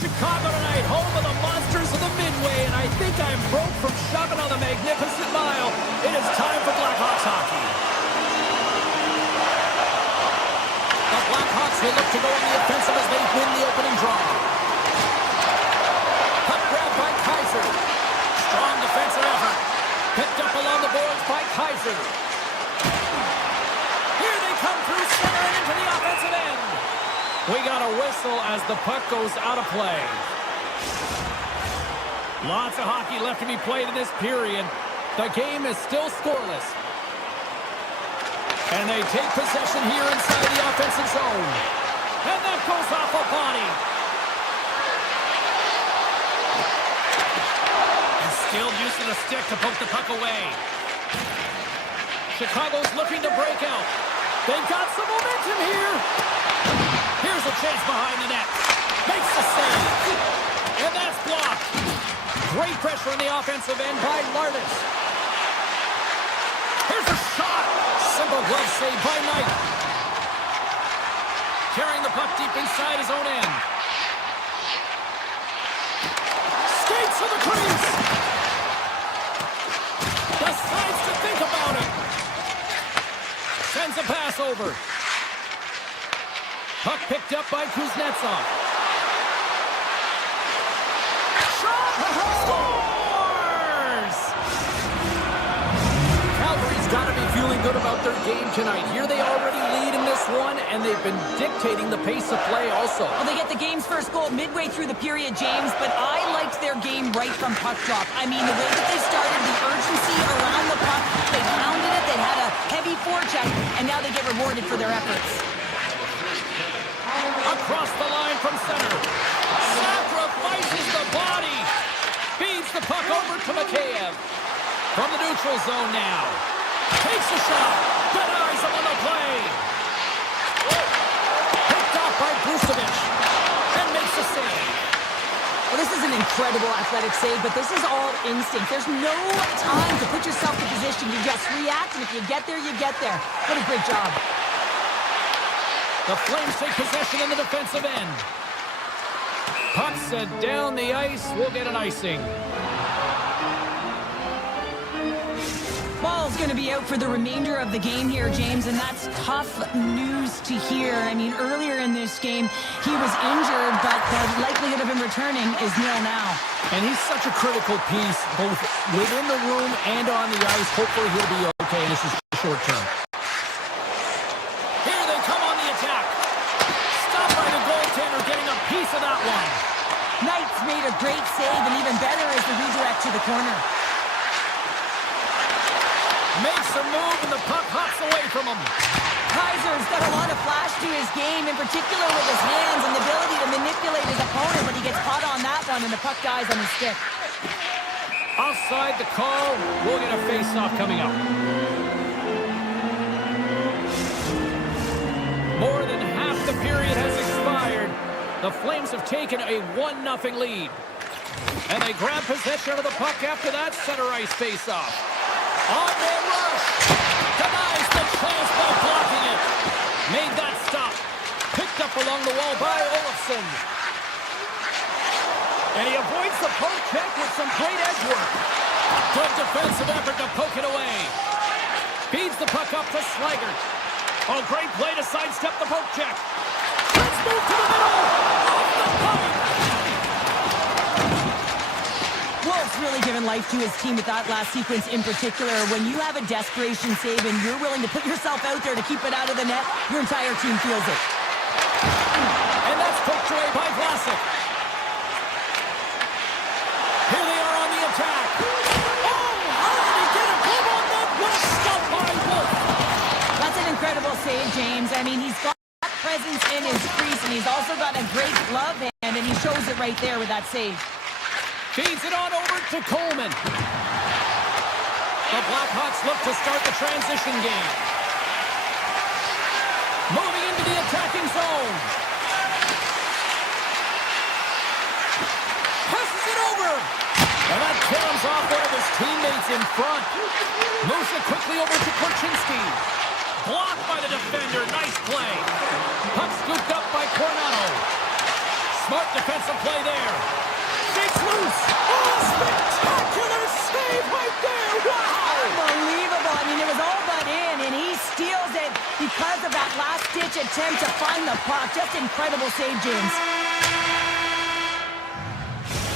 Chicago tonight, home of the Monsters of the Midway, and I think I'm broke from shoving on the Magnificent Mile. It is time for Blackhawks hockey. The Blackhawks will look to go on the offensive as they win the opening draw. Puck grab by Kaiser. Strong defensive effort. Picked up along the boards by Kaiser. Here they come through center and into the offensive end. We got a whistle as the puck goes out of play. Lots of hockey left to be played in this period. The game is still scoreless. And they take possession here inside the offensive zone. And that goes off a body. And still using a stick to poke the puck away. Chicago's looking to break out. They've got some momentum here. Here's a chance behind the net. Makes the save. And that's blocked. Great pressure in the offensive end by Lardis. Here's a shot. Simple glove save by Knight. Carrying the puck deep inside his own end. Skates to the crease. Decides to think about it. Sends a pass over. Puck picked up by Kuznetsov. Shot! Scores! Calgary's got to be feeling good about their game tonight. Here they already lead in this one, and they've been dictating the pace of play also. Well, they get the game's first goal midway through the period, James, but I liked their game right from puck drop. I mean, the way that they started, the urgency around the puck, they pounded it, they had a heavy forecheck, and now they get rewarded for their efforts. Across the line from center. Sacrifices the body. Feeds the puck over to Mikheyev. From the neutral zone now. Takes a shot. Denies him on the play. Picked off by Vucevic. And makes the save. Well, this is an incredible athletic save, but this is all instinct. There's no time to put yourself in position. You just react, and if you get there, you get there. What a great job. The Flames take possession in the defensive end. Puck sent down the ice. We'll get an icing. Ball's going to be out for the remainder of the game here, James, and that's tough news to hear. I mean, earlier in this game, he was injured, but the likelihood of him returning is nil now. And he's such a critical piece, both within the room and on the ice. Hopefully he'll be okay, and this is short term. Here they come on the attack. Stopped by the goaltender, getting a piece of that one. Knight's made a great save, and even better is the redirect to the corner. Makes a move, and the puck hops away from him. Kaiser's got a lot of flash to his game, in particular with his hands and the ability to manipulate his opponent, but he gets caught on that one, and the puck dies on his stick. Offside the call. We'll get a face-off coming up. More than half the period has expired. The Flames have taken a 1-0 lead. And they grab possession of the puck after that center ice face-off. On the rush. Denies the chance by blocking it. Made that stop. Picked up along the wall by Olofsson. And he avoids the poke check with some great edge work. Good defensive effort to poke it away. Feeds the puck up to Slaggert. Oh, great play to sidestep the poke check. Let's move to the middle. Off the pipe. Wolf's really given life to his team with that last sequence in particular. When you have a desperation save and you're willing to put yourself out there to keep it out of the net, your entire team feels it. And that's poked away by Vlasic. Here they are on the attack. Oh, how did he get a glove on that? What a stop by Wolf. That's an incredible save, James. I mean, he's got presence in his crease, and he's also got a great glove hand, and he shows it right there with that save. Feeds it on over to Coleman. The Blackhawks look to start the transition game. Moving into the attacking zone. Passes it over. And that caroms off one of his teammates in front. Moves it quickly over to Korchinski. Blocked by the defender. Nice play. Puck scooped up by Coronado. Smart defensive play there. Shakes loose. Oh, spectacular save right there. Wow. Unbelievable. I mean, it was all but in, and he steals it because of that last-ditch attempt to find the puck. Just incredible save, James.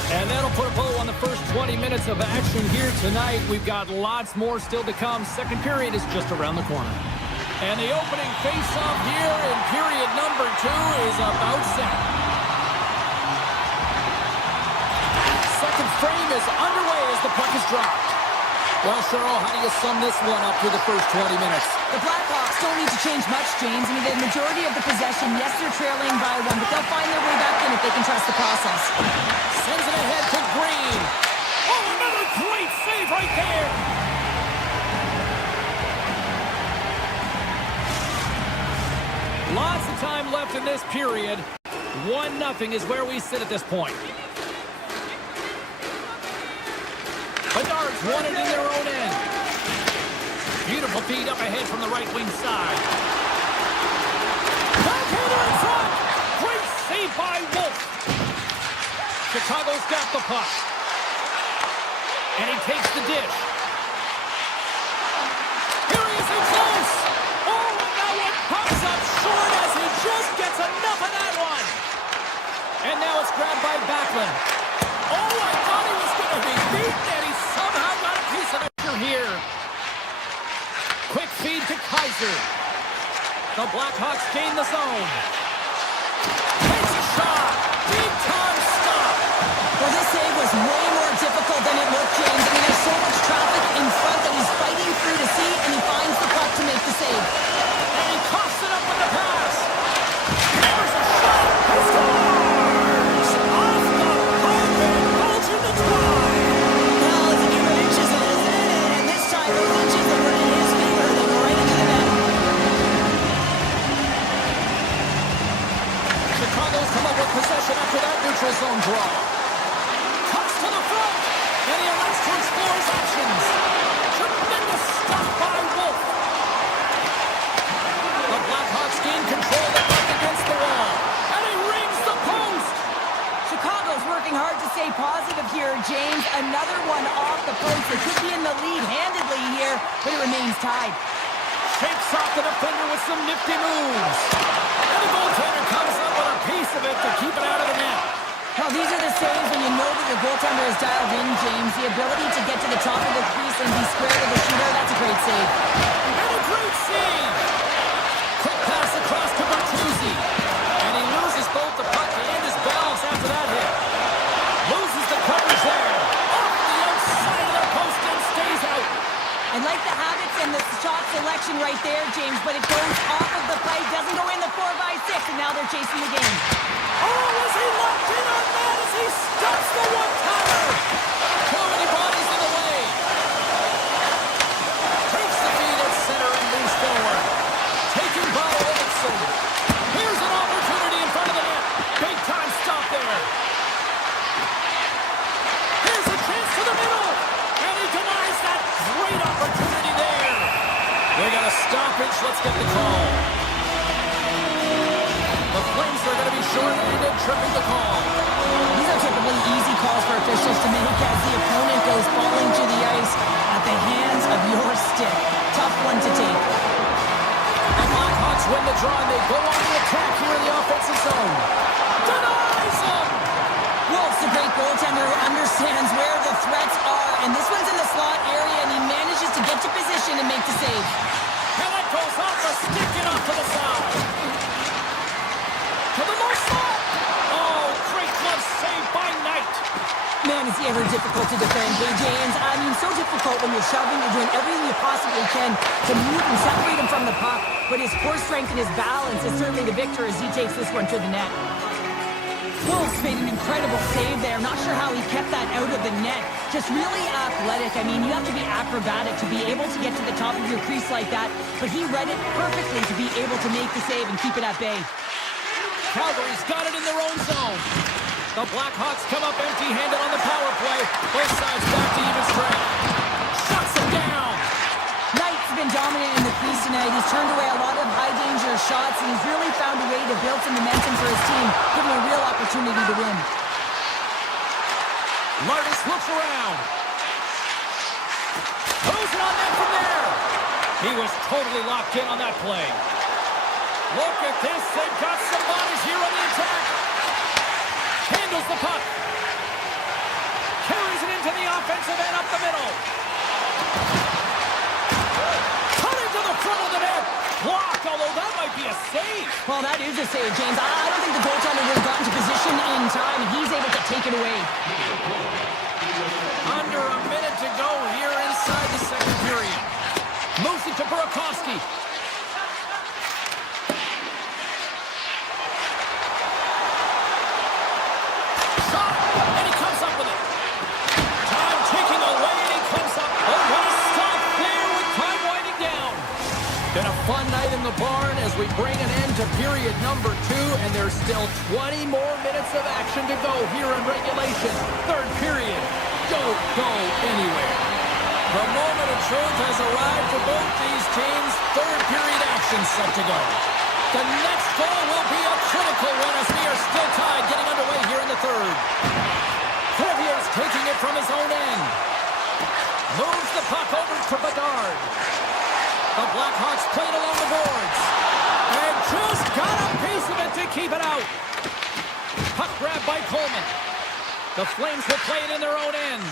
And that'll put a bow on the first 20 minutes of action here tonight. We've got lots more still to come. Second period is just around the corner. And the opening face-off here in period number 2 is about set. Second frame is underway as the puck is dropped. Well, Cheryl, how do you sum this one up through the first 20 minutes? The Blackhawks don't need to change much, James. I mean, the majority of the possession, yes, they're trailing by 1, but they'll find their way back in if they can trust the process. Sends it ahead to Green. Oh, another great save right there. Lots of time left in this period. 1-0 is where we sit at this point. Bedard's won it in their own end. Beautiful feed up ahead from the right wing side. Backhander in front. Great save by Wolf. Chicago's got the puck. And he takes the dish. Here he is in close. Oh, and that one pops up short as he just gets enough of that one. And now it's grabbed by Backlund. Oh, I thought he was going to be beaten, and he somehow got a piece of it here. Quick feed to Kaiser. The Blackhawks gain the zone. Takes a shot. Big time stop. Well, this save was way more difficult than it looked, James. I mean, there's so much traffic in front that he's fighting through to see, and he finds the puck to make the save. And he coughs it up with the pass. There's a shot. He scores! Off the carpet. Belgium to try. Well, it's a few inches, isn't it? And this time, those inches that were in his favor, they go right into the net. Chicago's come up with possession after that neutral zone draw. Cuts to the front, and he elects to explore his options. Tremendous stuff by Wolf. The Blackhawks gain control of the puck against the wall, and he rings the post. Chicago's working hard to stay positive here, James. Another one off the post. They could be in the lead handedly here, but it remains tied. Shakes off the defender with some nifty moves. And the goaltender comes up with a piece of it to keep it out of the net. Well, these are the saves when you know that your goaltender is dialed in, James. The ability to get to the top of the crease and be square to the shooter, that's a great save. And a great save. Quick pass across to Bertuzzi. And he loses both the puck and his balance after that hit. Loses the coverage there. Off the outside of the post and stays out. I like the habits and the shot selection right there, James, but it goes off of the plate, doesn't go in the 4x6, and now they're chasing the game. Oh, is he locked in on that as he stops the one-timer? Too many bodies in the way. Takes the feed at center and moves forward. Taken by Erickson. Here's an opportunity in front of the net. Big time stop there. Here's a chance to the middle. And he denies that great opportunity there. We got a stoppage. Let's get the call. The Flames are going to be short-handed, tripping the call. These are typically easy calls for officials to make as the opponent goes falling to the ice at the hands of your stick. Tough one to take. The Blackhawks win the draw, and they go on the attack here in the offensive zone. Denies him! Wolf's a great goaltender who understands where the threats are, and this one's in the slot area, and he manages to get to position and make the save. And that goes off the stick and off to the side. To the low slot. Oh, great glove save by Knight. Man, is he ever difficult to defend, hey, James? I mean, so difficult when you're shoving, you're doing everything you possibly can to move and separate him from the puck, but his core strength and his balance is certainly the victor as he takes this one to the net. Wolf's made an incredible save there. Not sure how he kept that out of the net. Just really athletic. I mean, you have to be acrobatic to be able to get to the top of your crease like that, but he read it perfectly to be able to make the save and keep it at bay. Calgary's got it in their own zone. The Blackhawks come up empty-handed on the power play. Both sides back to even strength. Shuts him down. Knight's been dominant in the crease tonight. He's turned away a lot of high-danger shots. He and he's really found a way to build some momentum for his team, give him a real opportunity to win. Martis looks around. Throws it on net from there. He was totally locked in on that play. Look at this. They've got some bodies here on the attack. Handles the puck. Carries it into the offensive end up the middle. Cutting to the front of the net. Blocked, although that might be a save. Well, that is a save, James. I don't think the goaltender would have gotten to position in time, and he's able to take it away. Under a minute to go here inside the second period. Moves it to Burakovsky. Shot, and he comes up with it. Time ticking away, and he comes up. Oh, what a stop there with time winding down. Been a fun night in the barn as we bring an end to period number 2, and there's still 20 more minutes of action to go here in regulation. Third period. Don't go anywhere. The moment of truth has arrived for both these teams. Third period action set to go. The next goal will be a critical one as we are still tied getting underway here in the third. Corvier's taking it from his own end. Moves the puck over to Bedard. The Blackhawks played along the boards. And just got a piece of it to keep it out. Puck grab by Coleman. The Flames will play it in their own end.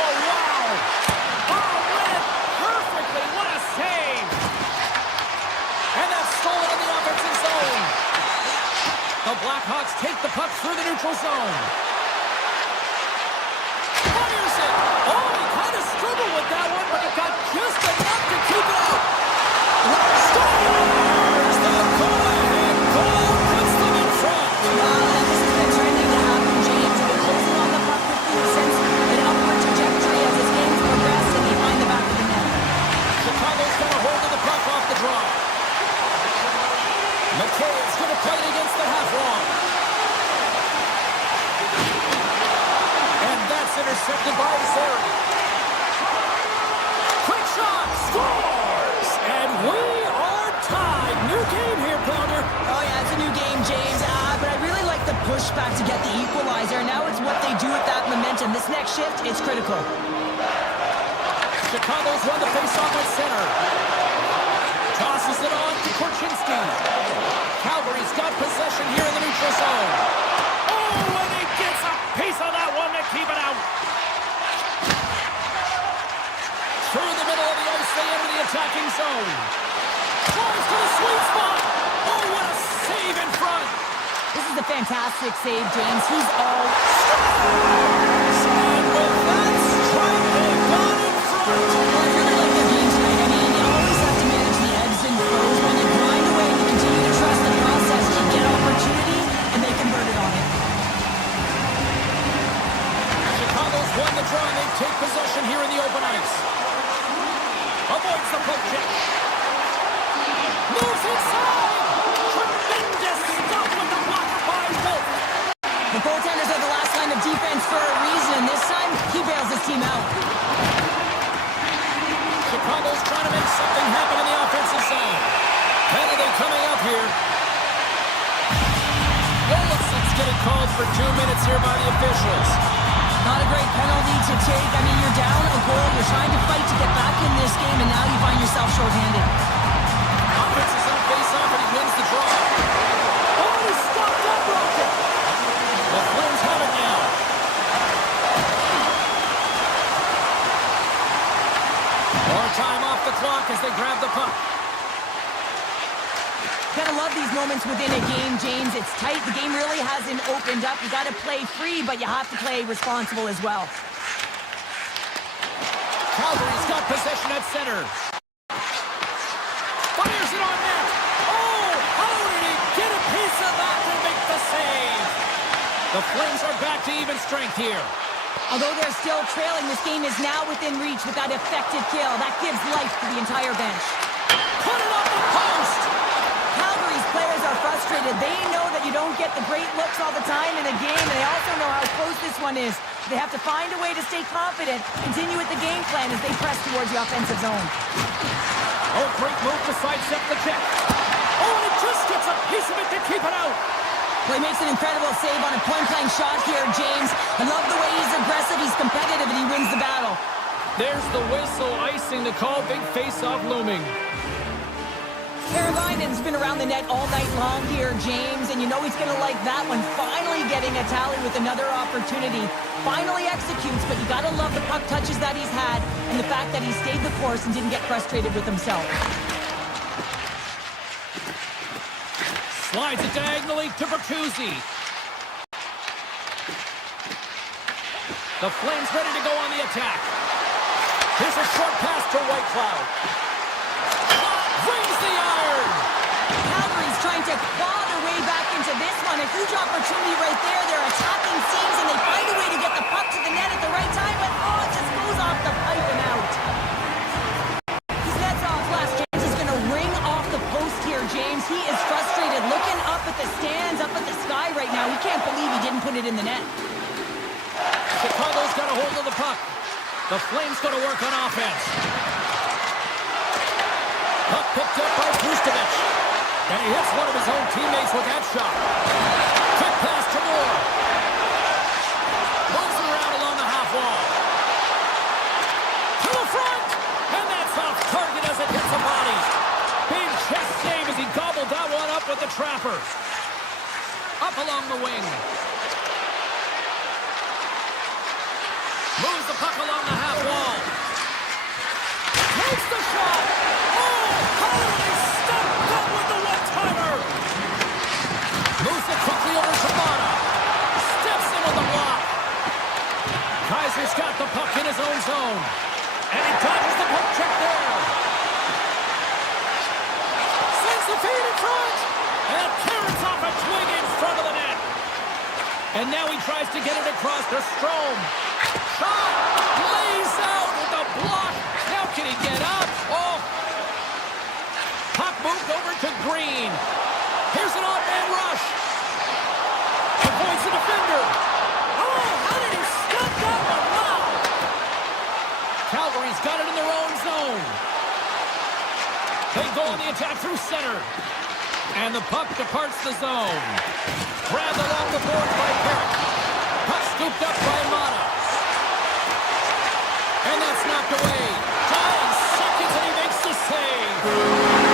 Oh, wow! Oh, read perfectly! What a save! And that's stolen in the offensive zone. The Blackhawks take the puck through the neutral zone. Fires it! Oh, he kind of struggled with that one, but he got just enough to keep it out. Scores! The go-ahead goal puts them in front. This has been trending to happen, James. They've been closing on the puck quickly since an upward trajectory as this game's progressed and behind the back of the net. Chicago's got a hold of the puck off the draw. McKay's going to play it against the half wall. And that's intercepted by Zary. Quick shot, scores! And we are tied. New game here, Pounder. Oh, yeah, it's a new game, James. But I really like the pushback to get the equalizer. Now it's what they do with that momentum. This next shift is critical. Chicago's won the face-off at center. Tosses it on to Korchinski. Calgary's got possession here in the neutral zone. Oh, and he gets a piece of that one to keep it out. Through the middle of the ice, they enter the attacking zone. Tries to the sweet spot. Oh, what a save in front. This is a fantastic save, James. He's all Scores! And with that strike, they've gone in front. Well, I really like their game tonight. I mean, you always have to manage the ebbs and flows. When you grind away, you continue to trust the process. You get opportunity, and they converted on it. Chicago's won the draw, and they take possession here in the open ice. Avoids the poke check. Moves inside. Tremendous stuff with the block by Wolf. The goaltenders are the last line of defense for a reason, and this time, he bails his team out. Chicago's trying to make something happen in the offensive zone. Penalty coming up here. Olafson's getting called for 2 minutes here by the officials. Not a great penalty to take. I mean, you're down a goal. You're trying to fight to get back in this game, and now you find yourself shorthanded. Offense is on face-off, and he wins the draw. Oh, he stopped that rocket. The Flames have it now. More time off the clock as they grab the puck. Gotta love these moments within a game, James. It's tight. The game really hasn't opened up. You gotta play free, but you have to play responsible as well. Calgary's got possession at center. Fires it on net. Oh, how did he get a piece of that to make the save? The Flames are back to even strength here. Although they're still trailing, this game is now within reach with that effective kill. That gives life to the entire bench. Put it on the post. Calgary's players are frustrated. They know that you don't get the great looks all the time in a game, and they also know how close this one is. They have to find a way to stay confident, continue with the game plan as they press towards the offensive zone. Oh, great move to sidestep the check. Oh, and it just gets a piece of it to keep it out. Well, he makes an incredible save on a point-blank shot here, James. I love the way he's aggressive, he's competitive, and he wins the battle. There's the whistle, icing the call, big face-off looming. Carolina's been around the net all night long here, James, and you know he's going to like that one. Finally getting a tally with another opportunity. Finally executes, but you got to love the puck touches that he's had and the fact that he stayed the course and didn't get frustrated with himself. Slides it diagonally to Bertuzzi. The Flames ready to go on the attack. Here's a short pass to Whitecloud. Brings the iron. Calgary's trying to claw their way back into this one. A huge opportunity right there. They're attacking seams, and they find a way to get the puck to the net at the right time, but oh, it just goes off the pipe and out. His net's off last. James is going to ring off the post here, James. He is frustrated, looking up at the stands, up at the sky right now. He can't believe he didn't put it in the net. Chicago's got a hold of the puck. The Flames going to work on offense. Puck picked up by Vucevic. And he hits one of his own teammates with that shot. Quick pass to Moore. Moves it around along the half wall. To the front. And that's off target as it hits the body. Big chest save as he gobbled that one up with the trapper. Up along the wing. Moves the puck along the half wall. Takes the shot. Oh, how did he stop that with the one-timer? Moves it quickly over to Mata. Steps in with the block. Kaiser's got the puck in his own zone. And he dodges the poke check there. Sends the feed in front. And carrots off a twig in front of the net. And now he tries to get it across to Strome. Shot! Lays out with the block. Now can he get up? Oh! Puck moved over to Green. Here's an odd-man rush. Avoids the defender. Oh, how did he stop that one? Wow! Calgary's got it in their own zone. They go on the attack through center. And the puck departs the zone. Grabbed along the board by Perrick. Puck scooped up by Mata. And that's knocked away. 9 seconds and he makes the save.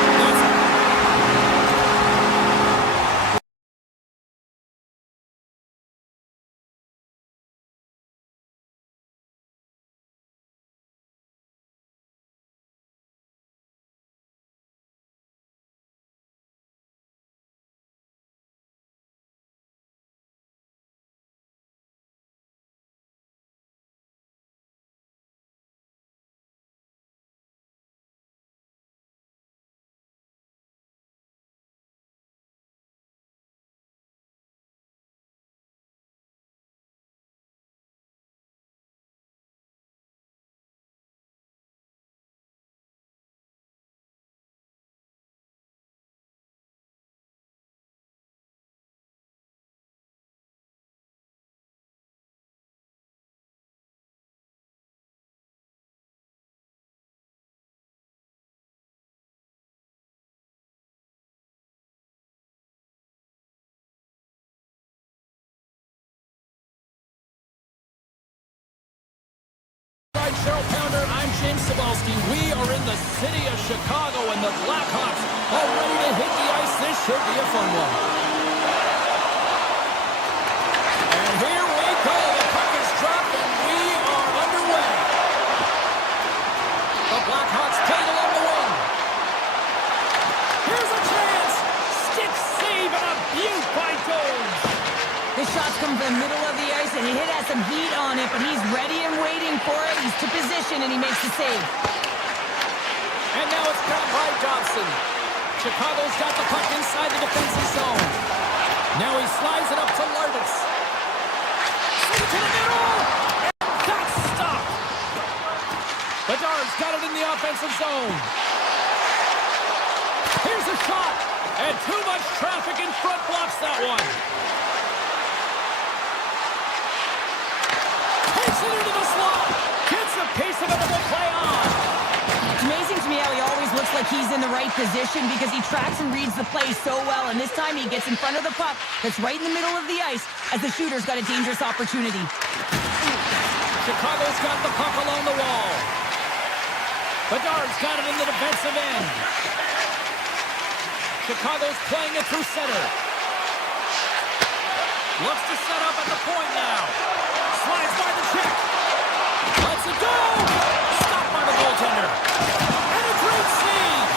Cheryl Pounder, I'm James Cybulski. We are in the city of Chicago, and the Blackhawks are ready to hit the ice. This should be a fun one. And here we go. The puck is dropped, and we are underway. The Blackhawks played along the wing. Here's a chance. Stick save and a beaut by Jones. His shots come from the middle of the ice, and he has some heat on it, but he's ready and waiting for it. He's to position, and he makes the save. And now it's grabbed by Dobson. Chicago's got the puck inside the defensive zone. Now he slides it up to Lardis. Send it to the middle, and that's stopped. Bedard's got it in the offensive zone. Here's a shot, and too much traffic in front blocks that one. Into the slot. Gets a piece of it and will play on. It's amazing to me how he always looks like like he's in the right position because he tracks and reads the play so well, and this time he gets in front of the puck that's right in the middle of the ice as the shooter's got a dangerous opportunity. Chicago's got the puck along the wall. Bedard's got it in the defensive end. Chicago's playing it through center. Looks to set up at the point now. Slides by the check. Lets it go. Stopped by the goaltender. And a great save.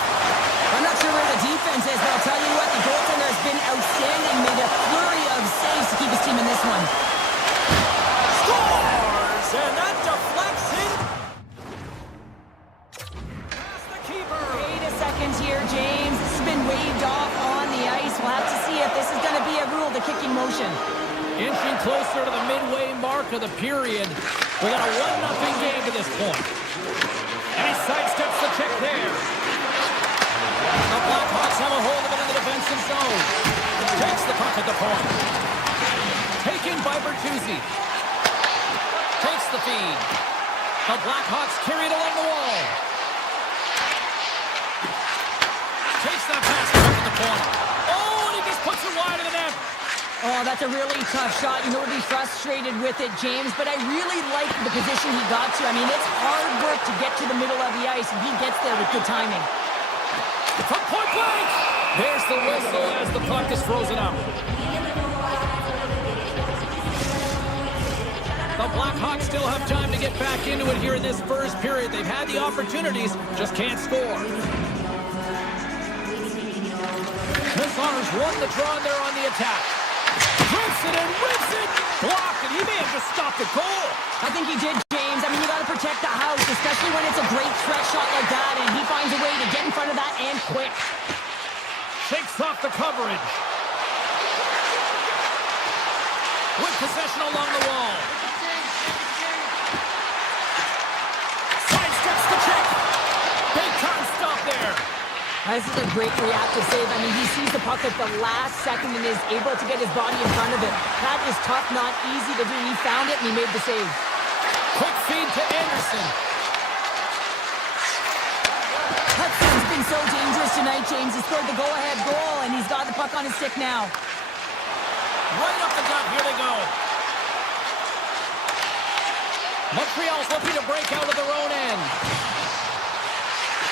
I'm not sure where the defense is, but I'll tell you what, the goaltender has been outstanding. Made a flurry of saves to keep his team in this one. Scores! And that deflects in. Past the keeper. Wait a second here, James. This has been waved off on the ice. We'll have to see if this is going to be a rule, the kicking motion. Inching closer to the midway mark of the period. We got a 1-0 game to this point. And he sidesteps the check there. The Blackhawks have a hold of it in the defensive zone. Takes the puck at the point. Taken by Bertuzzi. Takes the feed. The Blackhawks carry it along the wall. Takes that pass back at the point. Oh, and he just puts it wide of the net. Oh, that's a really tough shot. You know, we'll be frustrated with it, James, but I really like the position he got to. I mean, it's hard work to get to the middle of the ice, and he gets there with good timing. From point blank! There's the whistle as the puck is frozen up. The Blackhawks still have time to get back into it here in this first period. They've had the opportunities, just can't score. Honors won the draw and they're on the attack. Rips it and rips it! Blocked, and he may have just stopped the goal. I think he did, James. I mean, you got to protect the house, especially when it's a great threat shot like that, and he finds a way to get in front of that and quick. Shakes off the coverage. With possession along the wall. Sidesteps the check. Big time stop there. This is a great reactive save. I mean, he sees the puck at the last second and is able to get his body in front of it. That is tough, not easy to do. He found it and he made the save. Quick feed to Anderson. Hudson's been so dangerous tonight, James. He scored the go-ahead goal and he's got the puck on his stick now. Right up the gut. Here they go. Montreal's looking to break out of their own end.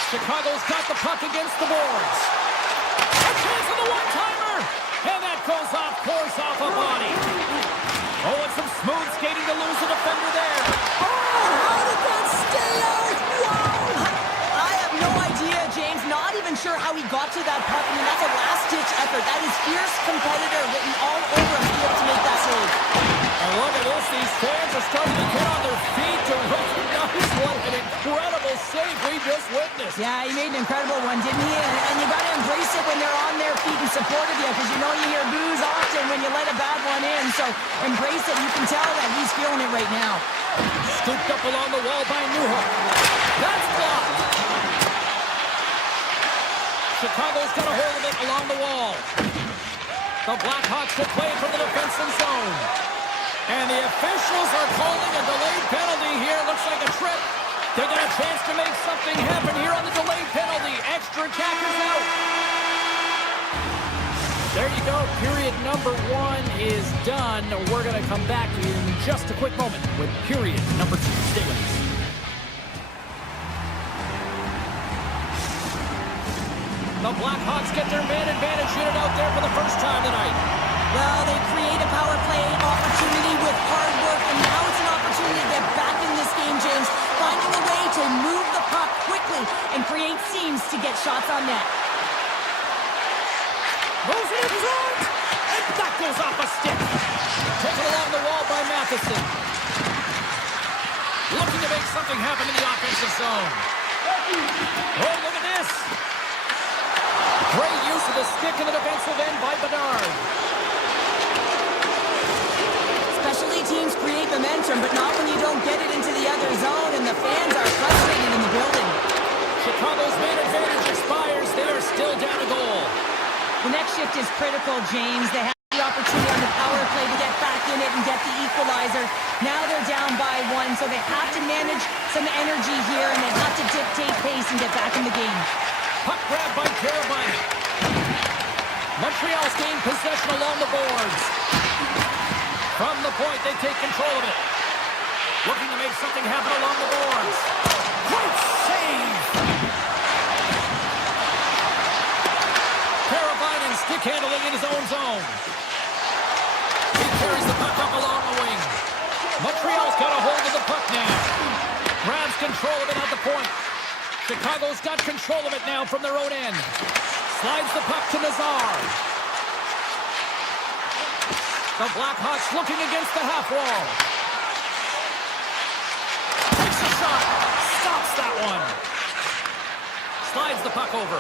Chicago's got the puck against the boards. A chance of the one-timer! And that goes off, course off a body. Oh, and some smooth skating to lose the defender there. Oh, how did that stay out? Wow! I have no idea, James. Not even sure how he got to that puck. I mean, that's a last-ditch effort. That is fierce competitor written all over him to be able to make that save. And look at this. These fans are starting to get on their feet to recognize what an incredible save we just witnessed. Yeah, he made an incredible one, didn't he? And you got to embrace it when they're on their feet in support of you, because you know you hear boos often when you let a bad one in. So embrace it. You can tell that he's feeling it right now. Scooped up along the wall by Newhook. That's blocked. Chicago's got a hold of it along the wall. The Blackhawks will play from the defensive zone. And the officials are calling a delayed penalty here. Looks like a trip. They got a chance to make something happen here on the delayed penalty. Extra attackers out. There you go. Period number 1 is done. We're going to come back in just a quick moment with period number 2. Stay with us. The Blackhawks get their man advantage unit out there for the first time tonight. Well, they create a power play opportunity with hard work, and now it's an opportunity to get back in this game, James, finding a way to move the puck quickly and create seams to get shots on net. Moves it in front, and that goes off a stick. Taken along the wall by Matheson. Looking to make something happen in the offensive zone. Oh, look at this. Great use of the stick in the defensive end by Bedard. Specialty teams create momentum, but not when you don't get it into the other zone, and the fans are frustrated in the building. Chicago's main advantage expires. They are still down a goal. The next shift is critical, James. They have the opportunity on the power play to get back in it and get the equalizer. Now they're down by 1, so they have to manage some energy here, and they have to dictate pace and get back in the game. Puck grab by Carabine. Montreal's gained possession along the boards. From the point, they take control of it. Looking to make something happen along the boards. Great save! Carabine stick handling in his own zone. He carries the puck up along the wing. Montreal's got a hold of the puck now. Grabs control of it at the point. Chicago's got control of it now from their own end. Slides the puck to Nazar. The Blackhawks looking against the half wall. Takes a shot. Stops that one. Slides the puck over.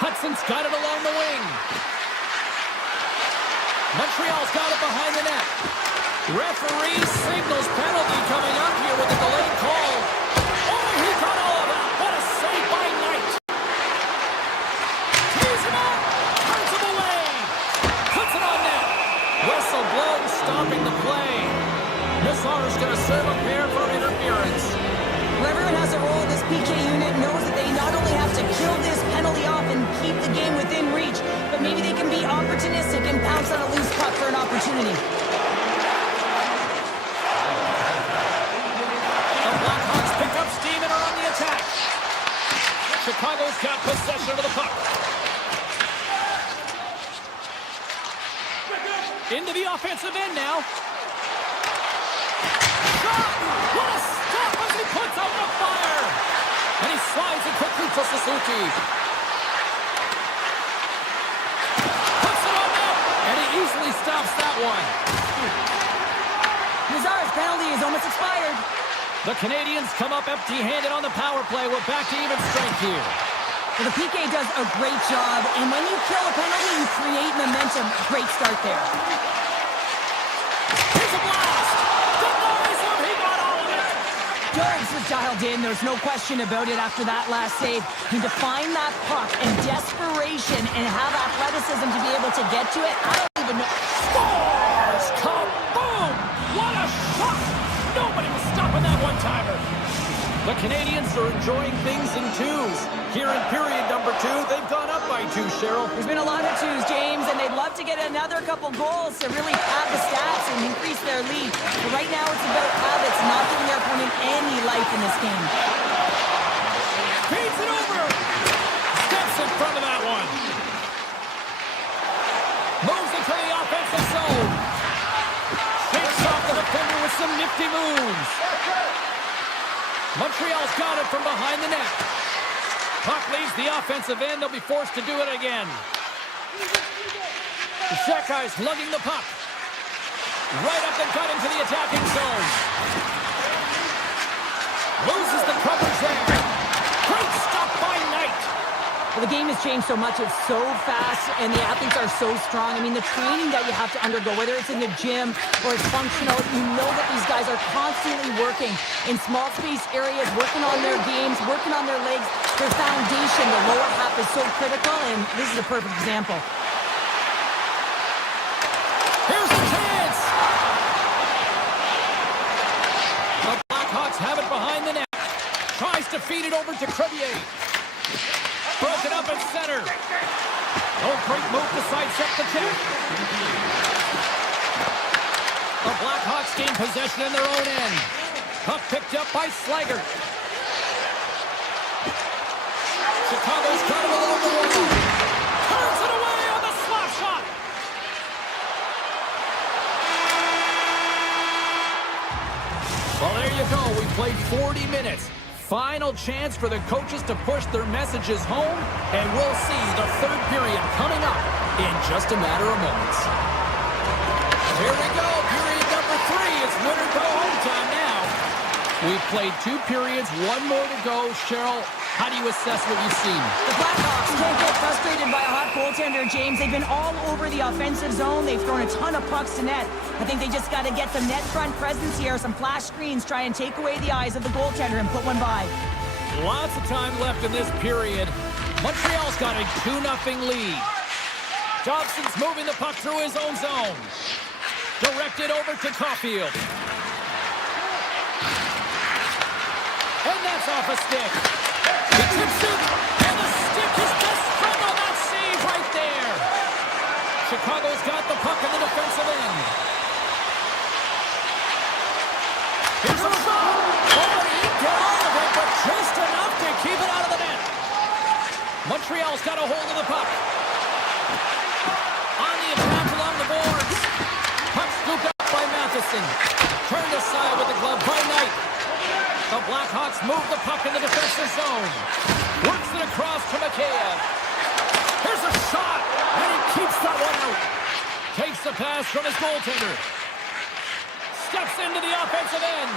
Hudson's got it along the wing. Montreal's got it behind the net. Referee signals penalty coming up here with a delayed call. Oh, he got all of that. What a save by Knight. Tees him up. Turns him away. Puts it on net. Whistle blown, stopping the play. Nazar's going to serve a pair for interference. Whoever has a role in this PK unit knows that they not only have to kill this penalty off and keep the game within reach, but maybe they can be opportunistic and pounce on a loose puck for an opportunity. The Blackhawks pick up steam and are on the attack. Chicago's got possession of the puck. Into the offensive end now. Shot! What a stop as he puts out the fire! And he slides it quickly to Suzuki. Puts it on net! And he easily stops that one. Nazar's penalty is almost expired. The Canadians come up empty-handed on the power play. We're back to even strength here. Well, the PK does a great job, and when you kill a penalty, you create momentum. Great start there. Here's a blast! Denies him! He got all of it! Jones was dialed in. There's no question about it after that last save. He defined that puck in desperation and have athleticism to be able to get to it. I don't even know. Scores! Kaboom! What a shot! Nobody was stopping that one-timer. The Canadians are enjoying things in twos. Here in period number 2, they've gone up by 2, Cheryl. There's been a lot of twos, James, and they'd love to get another couple goals to really pad the stats and increase their lead. But right now it's about habits, not giving their opponent any life in this game. Feeds it over! Steps in front of that one. Moves into the offensive zone. Shakes off the defender with some nifty moves. Montreal's got it from behind the net. Puck leaves the offensive end. They'll be forced to do it again. Shekai's lugging the puck. Right up the gut into the attacking zone. Loses the coverage there. Great stop by Knight. Well, the game has changed so much. It's so fast, and the athletes are so strong. I mean, the training that you have to undergo, whether it's in the gym or it's functional, you know that these guys are constantly working in small space areas, working on their games, working on their legs. Their foundation, the lower half, is so critical, and this is a perfect example. Here's the chance! The Blackhawks have it behind the net. Tries to feed it over to Crevier. Broken up at center. Oh, great move to sidestep the check. The Blackhawks gain possession in their own end. Puck picked up by Slager. Chicago's got it along the wall. Turns it away on the slap shot. Well, there you go. We played 40 minutes. Final chance for the coaches to push their messages home, and we'll see the third period coming up in just a matter of moments. Here we go, period number 3. It's winner go home time now. We've played 2 periods, 1 more to go. Cheryl, how do you assess what you've seen? The Blackhawks can't get frustrated by a hot goaltender, James. They've been all over the offensive zone. They've thrown a ton of pucks to net. I think they just got to get some net front presence here, some flash screens, try and take away the eyes of the goaltender and put one by. Lots of time left in this period. Montreal's got a 2-0 lead. Dobson's moving the puck through his own zone. Directed over to Caulfield. And that's off a stick. He tips it, and the Chicago's got a hold of the puck. On the attack along the boards. Puck scooped up by Matheson. Turned aside with the glove by Knight. The Blackhawks move the puck in the defensive zone. Works it across to Mikheyev. Here's a shot, and he keeps that one out. Takes the pass from his goaltender. Steps into the offensive end.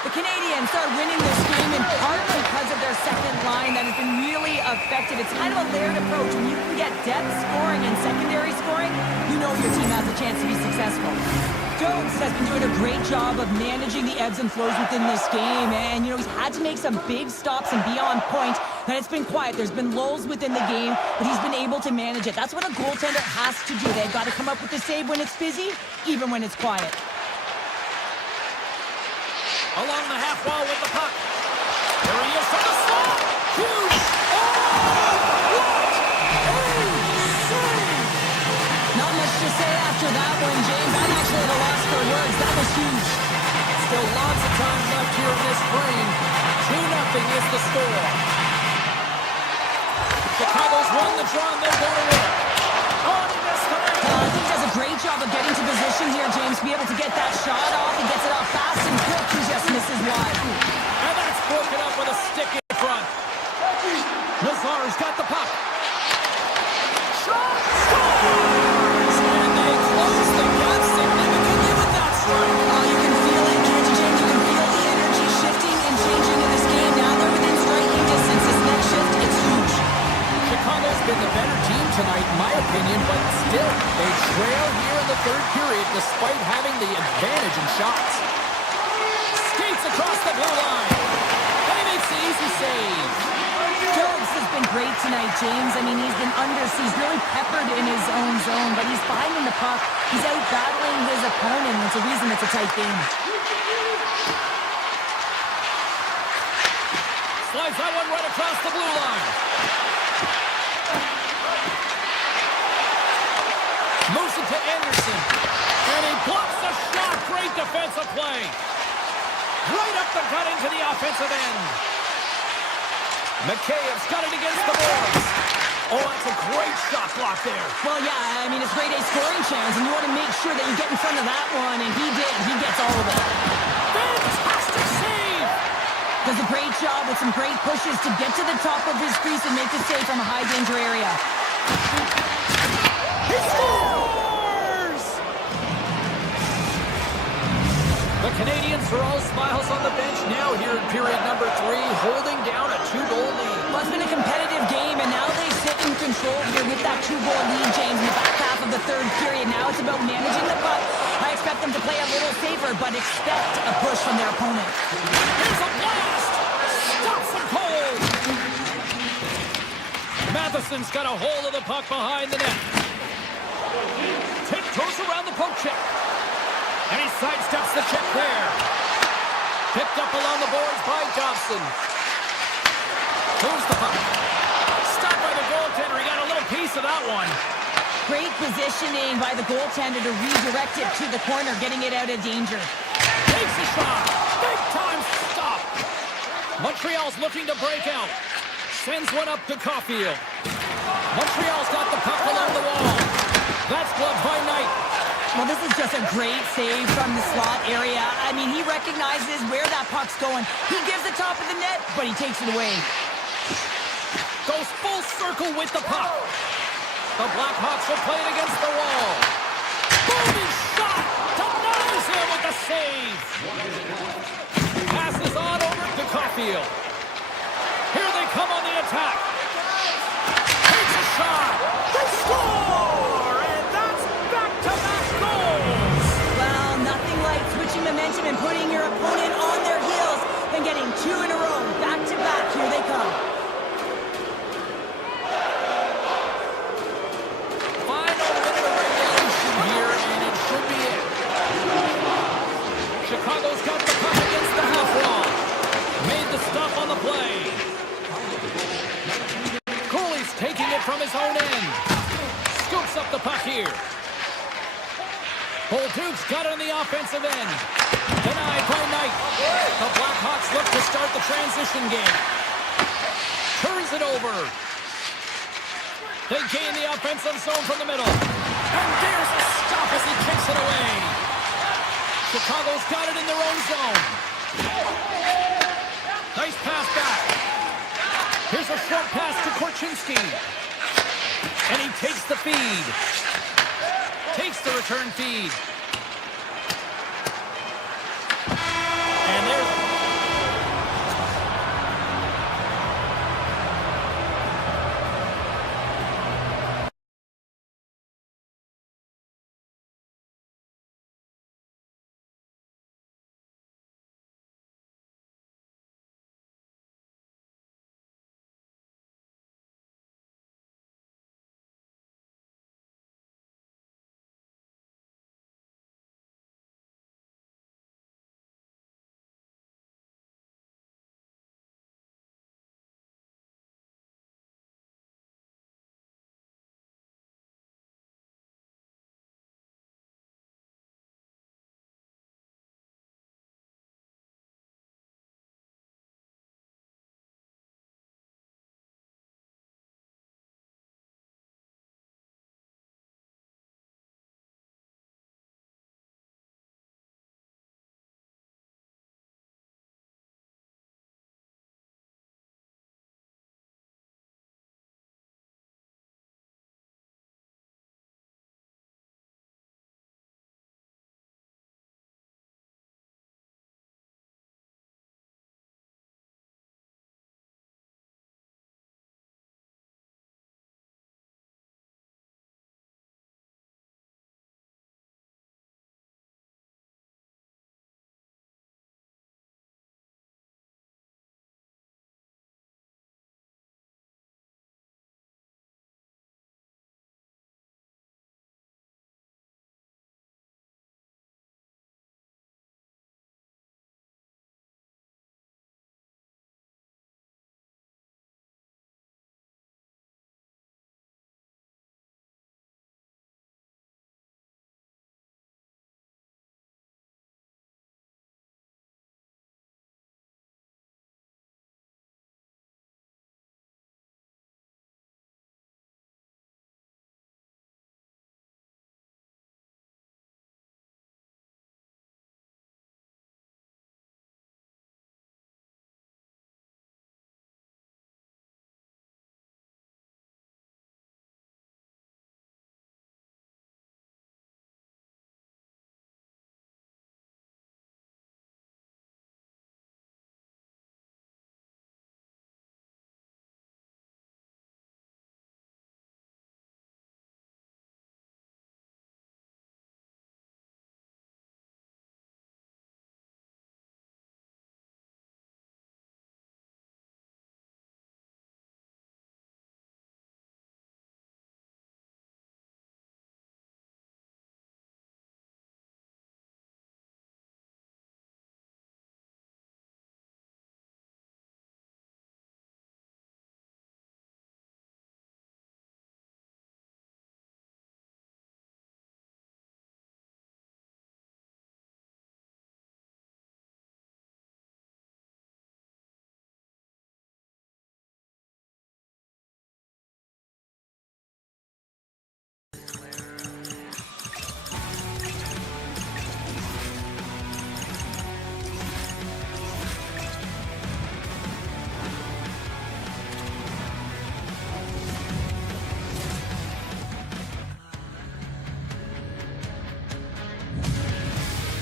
The Canadiens are winning this game in part because of their second line that has been really effective. It's kind of a layered approach. When you can get depth scoring and secondary scoring, you know your team has a chance to be successful. Jones has been doing a great job of managing the ebbs and flows within this game, and he's had to make some big stops and be on point. And it's been quiet. There's been lulls within the game, but he's been able to manage it. That's what a goaltender has to do. They've got to come up with the save when it's busy, even when it's quiet. Along the half wall with the puck. There he is from the slot. Huge. Oh, what a save! Not much to say after that one, James. I'm actually at a loss for words. That was huge. Still lots of time left here in this frame. 2-0 is the score. Chicago's won the draw and they're going to win. Oh, he missed the net. I think he does a great job of getting to position here, James, to be able to get that shot off. He gets it off fast and quick. He just misses wide. And that's broken up with a stick in front. Nazar's got the puck. Shot! Scores! And they close the gap significantly with that strike. Oh, you can feel it, can't you, James? You can feel the energy shifting and changing in this game. Now they're within striking distance. This next shift, it's huge. Chicago's been the better team tonight, in my opinion, but still, they trail here in the third period despite having the advantage in shots. Skates across the blue line. And he makes the easy save. Jones has been great tonight, James. I mean, he's been undersized, really peppered in his own zone, but he's finding the puck. He's out battling his opponent. It's a reason it's a tight game. Slides that one right across the blue line. Moves it to Anderson. And he blocks the shot. Great defensive play. Right up the gut into the offensive end. Mikheyev's got it against the boards. Oh, that's a great shot block there. Well, yeah, I mean, it's grade A scoring chance, and you want to make sure that you get in front of that one, and he did. He gets all of it. Fantastic save. Does a great job with some great pushes to get to the top of his crease and make the save from a high-danger area. He scores! The Canadiens are all smiles on the bench now here in period number 3, holding down a 2-goal lead. Well, it's been a competitive game, and now they sit in control here with that 2-goal lead, James, in the back half of the third period. Now it's about managing the puck. I expect them to play a little safer, but expect a push from their opponent. Here's a blast! Stops him cold! Matheson's got a hold of the puck behind the net. Tiptoes around the poke check. And he sidesteps the check there. Picked up along the boards by Dobson. Moves the puck. Stopped by the goaltender. He got a little piece of that one. Great positioning by the goaltender to redirect it to the corner, getting it out of danger. Takes a shot. Big time stop. Montreal's looking to break out. Sends one up to Caulfield. Montreal's got the puck along the wall. That's gloved by Knight. Well, this is just a great save from the slot area. I mean, he recognizes where that puck's going. He gives the top of the net, but he takes it away. Goes full circle with the puck. The Blackhawks will play it against the wall. Booming shot! Denies him with the save. Passes on over to Caulfield. Here they come on the attack. Takes a shot. They score! And that's back-to-back goals. Well, nothing like switching momentum and putting your opponent on their heels and getting 2 in a row. Back-to-back. Here they come. Final minute of regulation here, and it should be it. Chicago's got the puck against the half wall. Made the stop on the play. Cooley's taking it from his own end. Scoops up the puck here. Bolduc's got it on the offensive end. Denied by Knight. The Blackhawks look to start the transition game. Turns it over. They gain the offensive zone from the middle. And there's a stop as he kicks it away. Chicago's got it in their own zone. Nice pass back. Here's a short pass to Korchinski. And he takes the feed. Takes the return feed. And there's...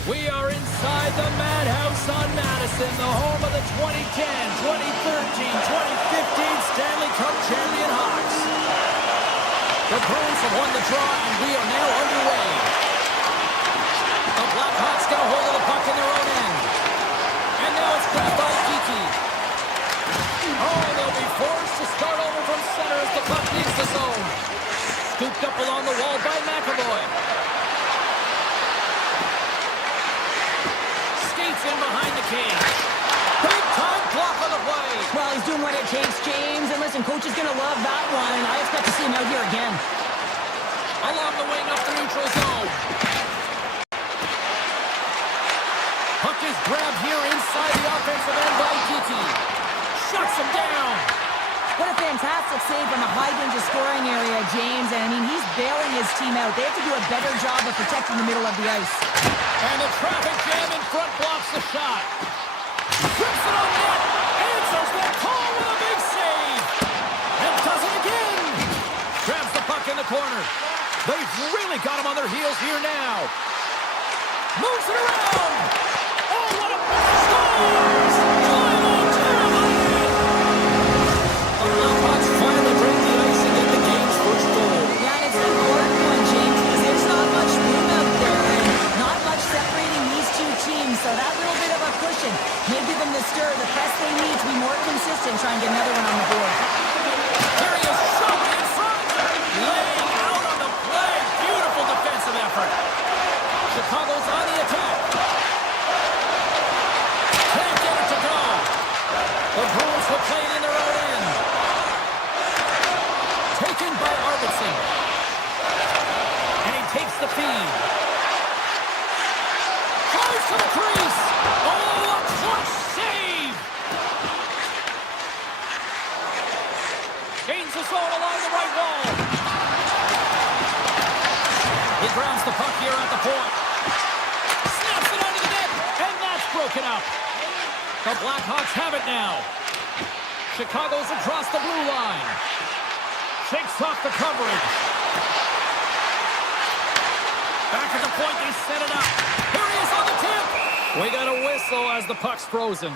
We are inside the Madhouse on Madison, the home of the 2010, 2013, 2015 Stanley Cup champion Hawks. The Bruins have won the draw, and we are now underway. The Blackhawks get a hold of the puck in their own end. And now it's grabbed by Kiki. Oh, they'll be forced to start over from center as the puck leaves the zone. Scooped up along the wall by McAvoy. In behind the cage. Big time block on the play. Well, he's doing what it takes, James. And listen, coach is going to love that one. I expect to see him out here again. Along the wing up the neutral zone. Puck is grabbed here inside the offensive end by Kiki. Shuts him down. What a fantastic save from a high-danger scoring area, James. And, I mean, he's bailing his team out. They have to do a better job of protecting the middle of the ice. And the traffic jam in front blocks the shot. Trips it on net. Answers that call with a big save. And does it again. Grabs the puck in the corner. They've really got him on their heels here now. Moves it around. Oh, what a scores! The Blackhawks finally break the ice and get the game's first goal. Yeah, and it's an important one, James, because there's not much room out there and not much separating these two teams. So that little bit of a cushion may give them the stir, the press they need to be more consistent, try and get another one on the board. Here he is, shot in front. Laying out on the play. Beautiful defensive effort. Chicago's on the attack. Can't get it to go. The Bruins will play it in their own end. Taken by Arvidsson. And he takes the feed. Flies to the crease. Oh, a clutch save. Gains the zone along the right wall. He grounds the puck here at the point. Snaps it onto the net, and that's broken up. The Blackhawks have it now. Chicago's across the blue line. Shakes off the coverage. Back at the point, they set it up. Here he is on the tip. We got a whistle as the puck's frozen.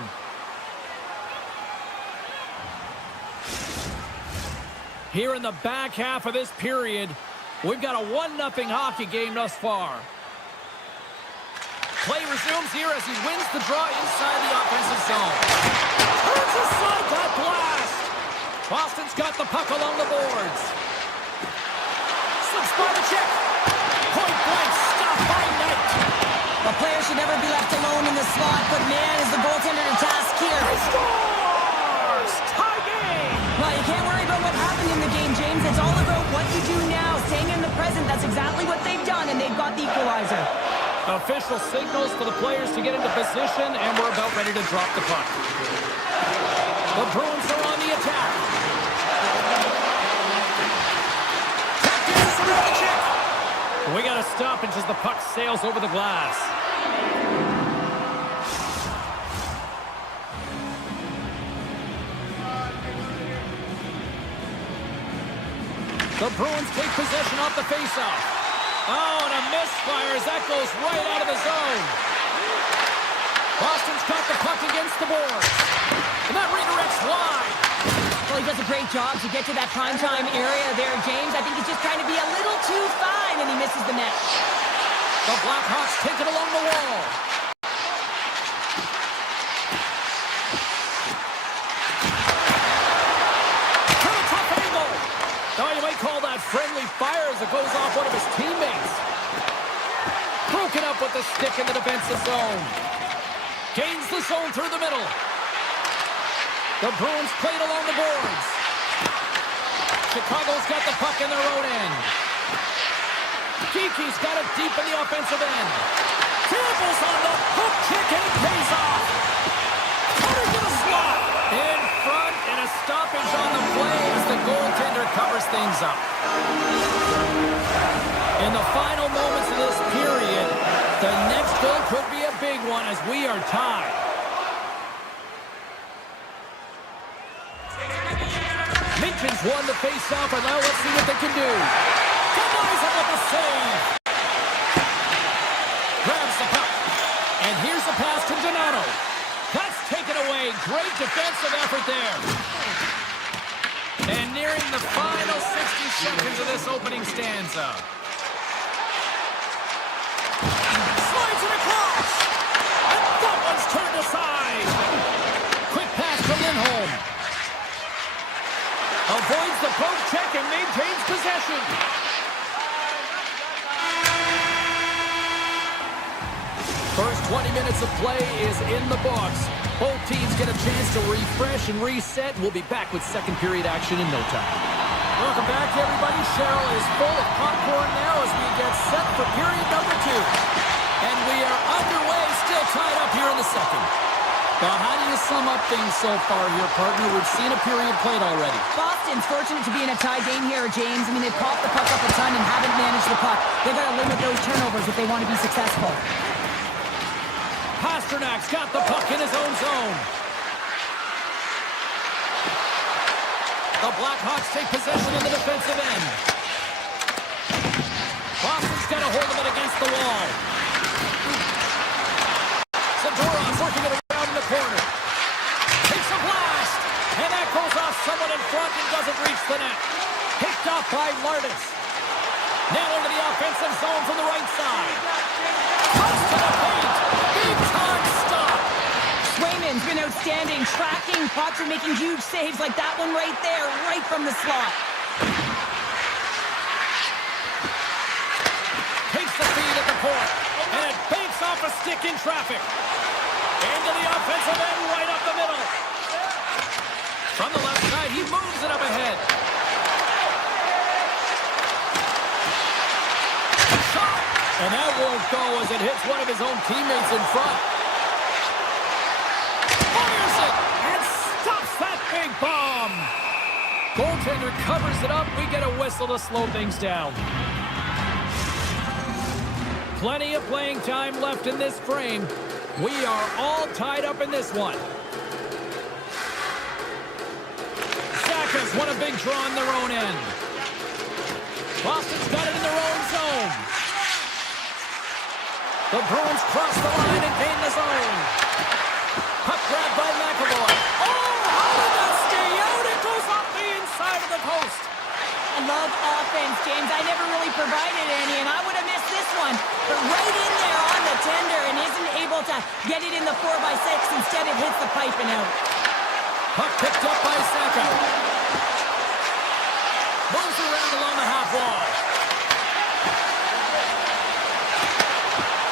Here in the back half of this period, we've got a 1-0 hockey game thus far. Play resumes here as he wins the draw inside the offensive zone. Turns aside that blast. Boston's got the puck along the boards. Slips by the check. Point blank stop by Knight. The player should never be left alone in the slot, but man, is the goaltender to task here. He scores! Tie game! Well, you can't worry about what happened in the game, James. It's all about what you do now. Staying in the present, that's exactly what they've done, and they've got the equalizer. Official signals for the players to get into position, and we're about ready to drop the puck. The Bruins are on the attack. Captains around the check. We got a stoppage as the puck sails over the glass. The Bruins take possession off the faceoff. Oh, and a misfire as that goes right out of the zone. Boston's got the puck against the boards. And that redirects wide. Well, he does a great job to get to that primetime area there, James. I think he's just trying to be a little too fine, and he misses the net. The Blackhawks take it along the wall. Kind of tough angle. Now you might call that friendly fire as it goes off one of his teammates. Broken up with the stick in the defensive zone. Gains the zone through the middle. The Bruins played along the boards. Chicago's got the puck in their own end. Kiki's got it deep in the offensive end. Tamples on the hook kick and it pays off. Cutter to the slot. In front and a stoppage on the play as the goaltender covers things up. In the final moments of this period, the next goal could be a big one as we are tied. Minchin's won the face-off, and now let's see what they can do. Denies him with the save. Grabs the puck. And here's the pass to Donato. That's taken away. Great defensive effort there. And nearing the final 60 seconds of this opening stanza. Slides it across. And that one's turned aside. Quick pass to Lindholm. Avoids the poke check and maintains possession. First 20 minutes of play is in the books. Both teams get a chance to refresh and reset. We'll be back with second period action in no time. Welcome back, everybody. Cheryl is full of popcorn now as we get set for period number 2. And we are underway, still tied up here in the second. Well, how do you sum up things so far here, partner? We've seen a period played already. Boston's fortunate to be in a tie game here, James. I mean, they've coughed the puck up a ton and haven't managed the puck. They've got to limit those turnovers if they want to be successful. Pasternak's got the puck in his own zone. The Blackhawks take possession in the defensive end. Boston's got a hold of it against the wall. Zadorov's working it around in the corner. Takes a blast, and that goes off someone in front and doesn't reach the net. Picked off by Lardis. Now into the offensive zone from the right side. Comes to the paint. Big time stop. Swayman's been outstanding, tracking pucks and making huge saves like that one right there, right from the slot. Takes the feed at the point, and it banks off a stick in traffic. Into the offensive end, right up the middle. From the left side, he moves it up ahead. Shot! And that won't go as it hits one of his own teammates in front. Fires it and stops that big bomb. Goaltender covers it up. We get a whistle to slow things down. Plenty of playing time left in this frame. We are all tied up in this one. Saka's won a big draw on their own end. Boston's got it in their own zone. The Bruins cross the line and gain the zone. Puck grabbed by McAvoy. Oh, how did that stay out? It goes off the inside of the post. I love offense, James. I never really provided any, and I would have missed this one. But right in there on the tender and isn't able to get it in the 4x6. Instead, it hits the pipe and out. Puck picked up by Saka. Moves around along the half wall.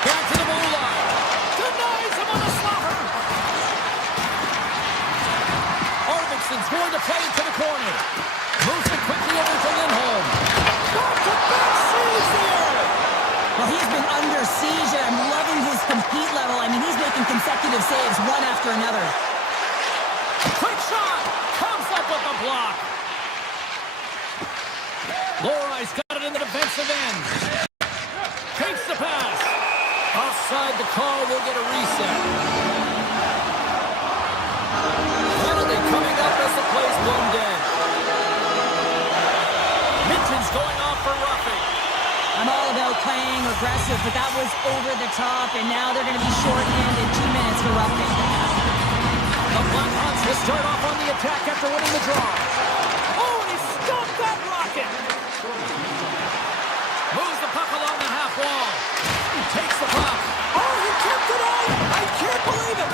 Back to the blue line. Denies him on the slaughter. Arvidsson's going to play it to the corner. Moves it quickly over to Lindholm. Back-to-back saves there. Well, he's been under siege, and I'm loving his compete level. I mean, he's making consecutive saves one after another. Quick shot. Comes up with the block. Lorai's got it in the defensive end. Takes the pass. Offside the call. We'll get a reset. Penalty coming up as the play's blown dead. Mitchell's going off for roughing. I'm all about playing aggressive, but that was over the top, and now they're going to be shorthanded 2 minutes for roughing. The Blackhawks will start off on the attack after winning the draw. Oh, and he stopped that rocket. Moves the puck along the half wall. He takes the puck. Oh, he kept it out. I can't believe it.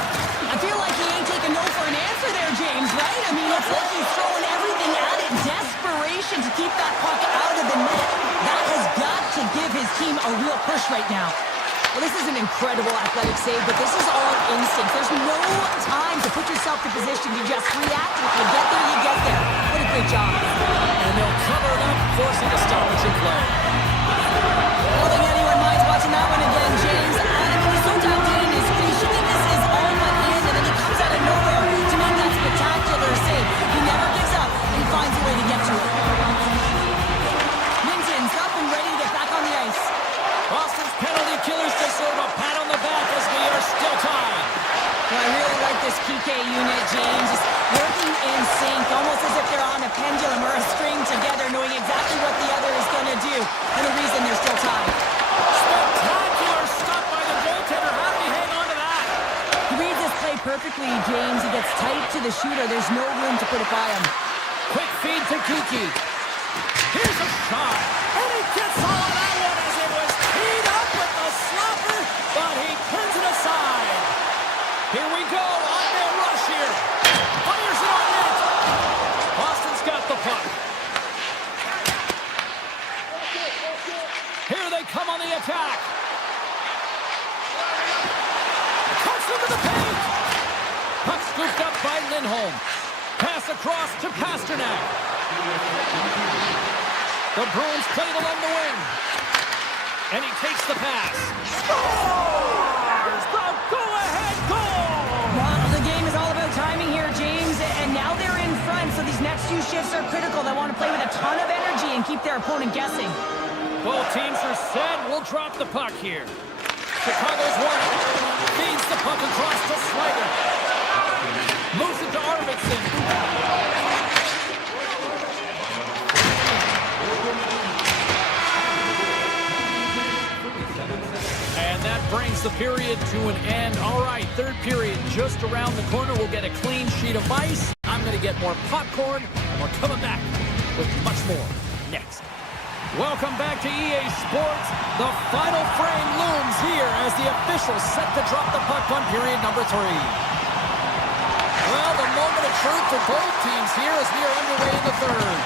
I feel like he ain't taking no for an answer there, James, right? I mean, it's like he's throwing everything at it. Desperation to keep that puck out of the net. That has got to give his team a real push right now. Well, this is an incredible athletic save, but this is all instinct. There's no time to put yourself in position to just react. If you get there, you get there. What a great job. And they'll cover it up, forcing a stoppage in play. I don't think anyone minds watching that one again, James. I mean, he's so tapped in. He's shooting this is all but in, and then he comes out of nowhere to make that spectacular save. He never gives up, and he finds a way to get to it. Minton's up and ready to get back on the ice. Boston's penalty killers deserve a pat on the back as we are still tied. Well, I really like this PK unit, James. Just working in sync, almost as if they're on a pendulum or a string together, knowing exactly what the other is going to do, and the reason they're still tied. Spectacular stop by the goaltender. How did he hang on to that? He reads this play perfectly, James. He gets tight to the shooter. There's no room to put it by him. Quick feed to Kiki. Here's a shot. And he gets all of that one as it was teed up with the slapper, but he turns it aside. Here we go. On-man rush here. Fires it on net. Boston's got the puck. Here they come on the attack. Cuts into the paint. Puck scooped up by Lindholm. Pass across to Pasternak. The Bruins played along the wing. And he takes the pass. Scores! The go-ahead goal! Well, the game these next few shifts are critical. They want to play with a ton of energy and keep their opponent guessing. Both teams are set. We'll drop the puck here. Chicago's won it. Feeds the puck across to Slider. Moves it to Arvidsson. And that brings the period to an end. All right, third period just around the corner. We'll get a clean sheet of ice. I'm going to get more popcorn, and we're coming back with much more next. Welcome back to EA Sports. The final frame looms here as the officials set to drop the puck on period number 3. Well, the moment of truth for both teams here as we are underway in the third.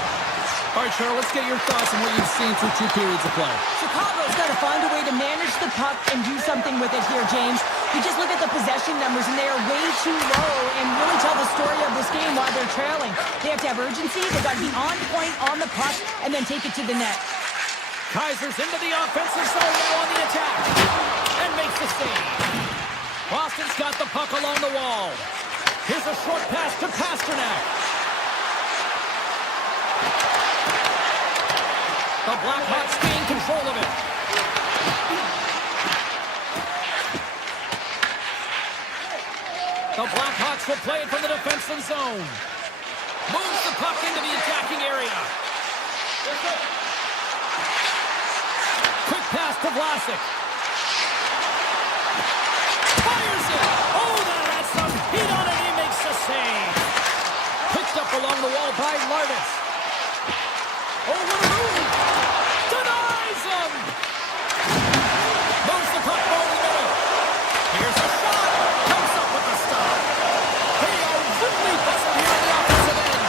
All right, Cheryl, let's get your thoughts on what you've seen through 2 periods of play. Chicago's got to find a way to manage the puck and do something with it here, James. You just look at the possession numbers, and they are way too low and really tell the story of this game while they're trailing. They have to have urgency. They've got to be on point on the puck and then take it to the net. Kaiser's into the offensive zone now on the attack and makes the save. Boston's got the puck along the wall. Here's a short pass to Pasternak. The Blackhawks gain control of it. The Blackhawks will play it from the defensive zone. Moves the puck into the attacking area. Quick pass to Vlasic. Fires it. Oh, that has some heat on it. He makes the save. Picked up along the wall by Lardis. Oh, what a move. Denies him. Moves the puck over the middle. Here's a shot. Comes up with the stop. They are really buzzing here in the offensive end.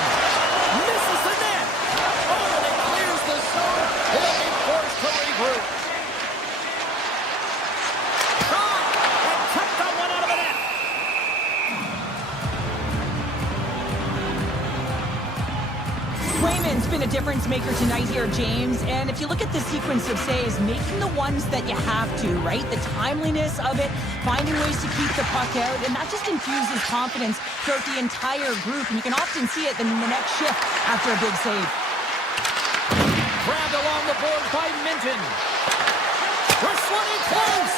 Misses the net. Oh, and it clears the zone. They'll be forced to regroup. Shot. And kept that one out of the net. Swayman's been a difference maker tonight here, James. And if you look at the sequence of saves, making the ones that you have to, right? The timeliness of it, finding ways to keep the puck out, and that just infuses confidence throughout the entire group. And you can often see it in the next shift after a big save. Grabbed along the board by Minton. We're swimming close.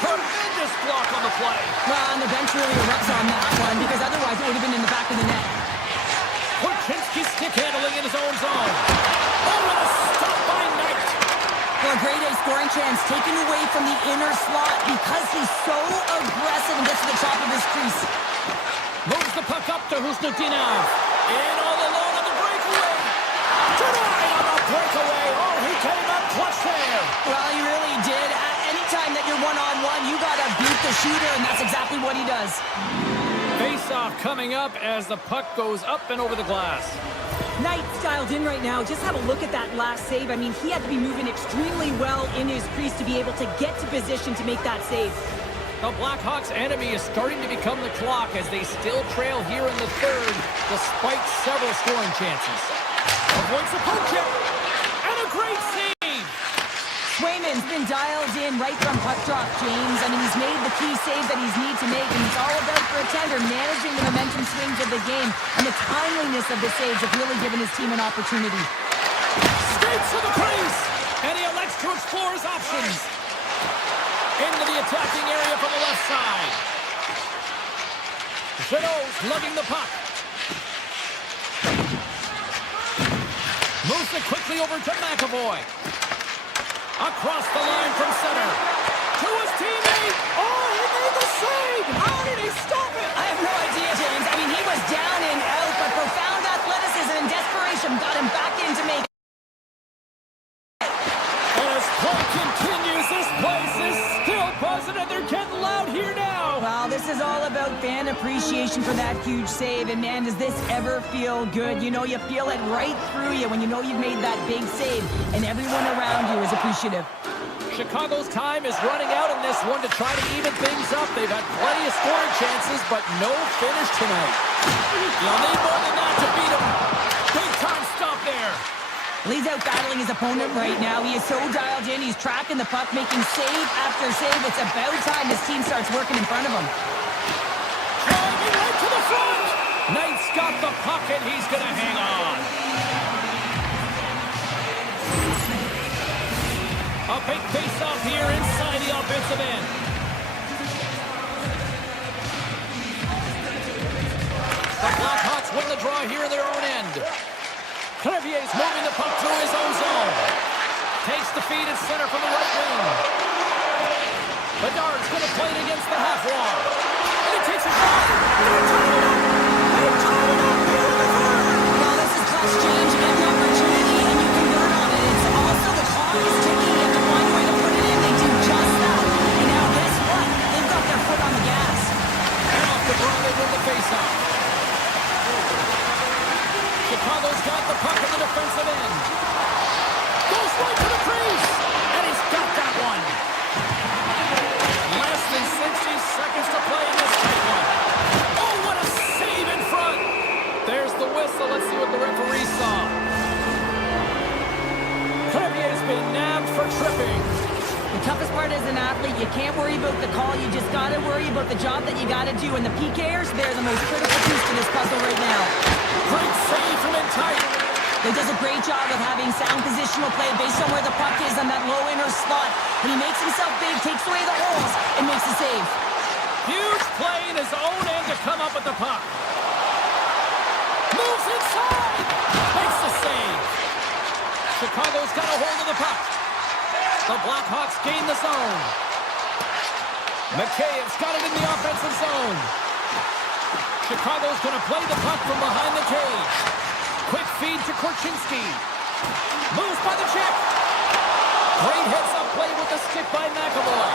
Tremendous block on the play. Well, and the bench really erupts on that one, because otherwise it would have been in the back of the net. Korchinski stick handling in his own zone. Oh, and a stop by Knight. Well, a grade A scoring chance taken away from the inner slot because he's so aggressive and gets to the top of his crease. Moves the puck up to Husnutinov. In all alone on the breakaway. Denied on the breakaway. Oh, he came up clutch there. Well, he really did. Anytime that you're one-on-one, you got to beat the shooter, and that's exactly what he does. Face-off coming up as the puck goes up and over the glass. Knight's dialed in right now. Just have a look at that last save. I mean, he had to be moving extremely well in his crease to be able to get to position to make that save. The Blackhawks' enemy is starting to become the clock as they still trail here in the third despite several scoring chances. Avoids the poke check and a great save. Swayman's been dialed in right from puck drop, James. I mean, he's made the key save that he's need to make, and it's all about for a tender managing the momentum swings of the game, and the timeliness of the saves have really given his team an opportunity. Skates to the crease, and he elects to explore his options. Into the attacking area from the left side. Jeannot's lugging the puck. Moves it quickly over to McAvoy. Across the line from center. To his teammate. Oh, he made the save. How did he stop it? I have no idea, James. I mean, he was down and out, but profound athleticism and desperation got him back in to make it. And as play continues, this place is still buzzing, and they're getting loud here now. Well, this is all about fan appreciation for that huge save, and man, does this ever feel good. You know, you feel it right through you when you know you've made that big save, and everyone around you is appreciative. Chicago's time is running out in this one to try to even things up. They've had plenty of scoring chances, but no finish tonight. You'll need more than that to beat them. Big time stop there. He's out battling his opponent right now. He is so dialed in. He's tracking the puck, making save after save. It's about time his team starts working in front of him. Driving right to the front. Knight's got the puck, and he's going to hang A big face-off here inside the offensive end. The Blackhawks win the draw here in their own end. Clevier's moving the puck through his own zone. Takes the feed at center from the right wing. Bedard's going to play it against the half wall. And he takes a shot. Well, this is clutch change. You get the opportunity and you convert on it. It's also the clock is ticking. You have to find a way to put it in. They do just that. And now guess what? They've got their foot on the gas. And off the draw, they win the faceoff. Chicago's got the puck in the defensive end. Goes right to the crease. And he's got that one. Less than 60 seconds to play in this tight one. Oh, what a save in front. There's the whistle. Let's see what the referee saw. Clevier's been nabbed for tripping. The toughest part as an athlete, you can't worry about the call. You just got to worry about the job that you got to do. And the PKers, they're the most critical piece to this puzzle right now. Great save from in tight. He does a great job of having sound positional play based on where the puck is on that low inner slot. And he makes himself big, takes away the holes, and makes a save. Huge play in his own end to come up with the puck. Moves inside. Makes the save. Chicago's got a hold of the puck. The Blackhawks gain the zone. McKay's got it in the offensive zone. Chicago's going to play the puck from behind the cage. Quick feed to Korchinski. Moves by the check. Great heads-up play with the stick by McAvoy.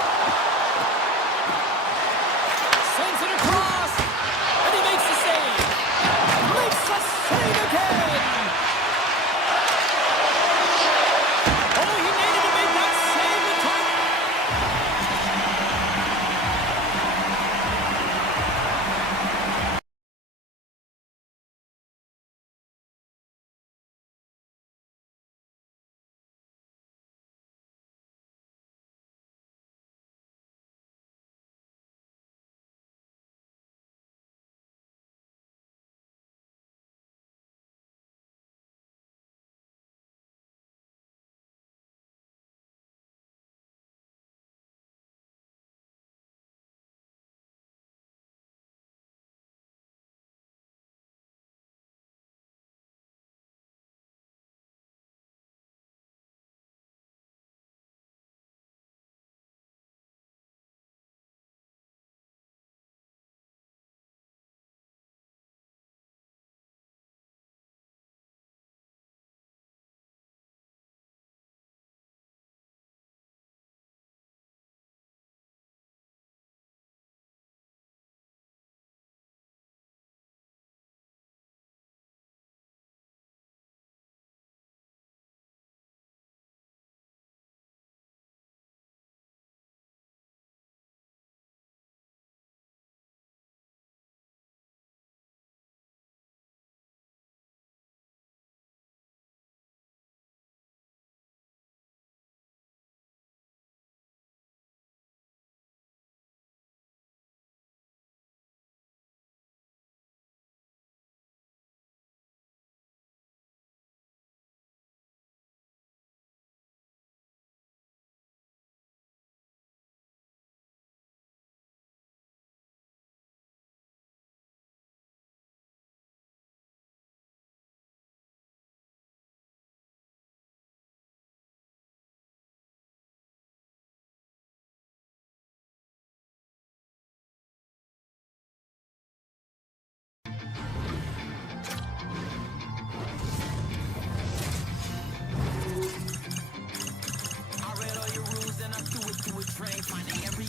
Sends it across. And he makes the save. Makes the save again. Oh, he needed to make that save in time.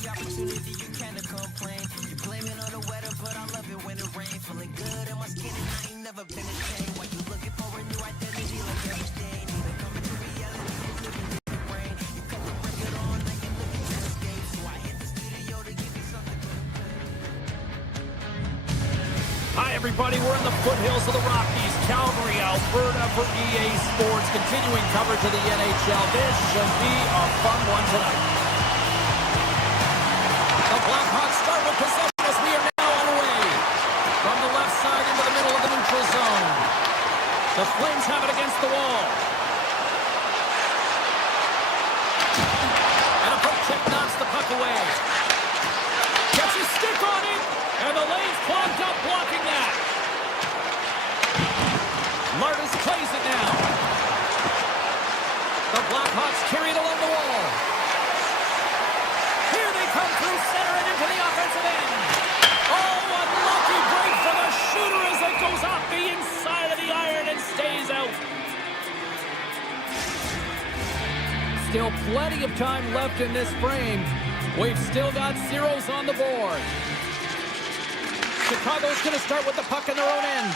opportunity, you can't complain. You blame it on the weather, but I love it when it rains. Feeling good in my skin and I ain't never been ashamed. Why you looking for a new identity like every day? Even coming to reality, you living in the rain. You cut the record on, now you're looking to escape. So I hit the studio to give you something to play. Hi everybody, we're in the foothills of the Rockies, Calgary, Alberta for EA Sports. Continuing coverage of the NHL. This should be a fun one tonight. The Blackhawks start with possession as we are now underway. From the left side into the middle of the neutral zone. The Flames have it against the wall. Still plenty of time left in this frame. We've still got zeros on the board. Chicago's going to start with the puck in their own end.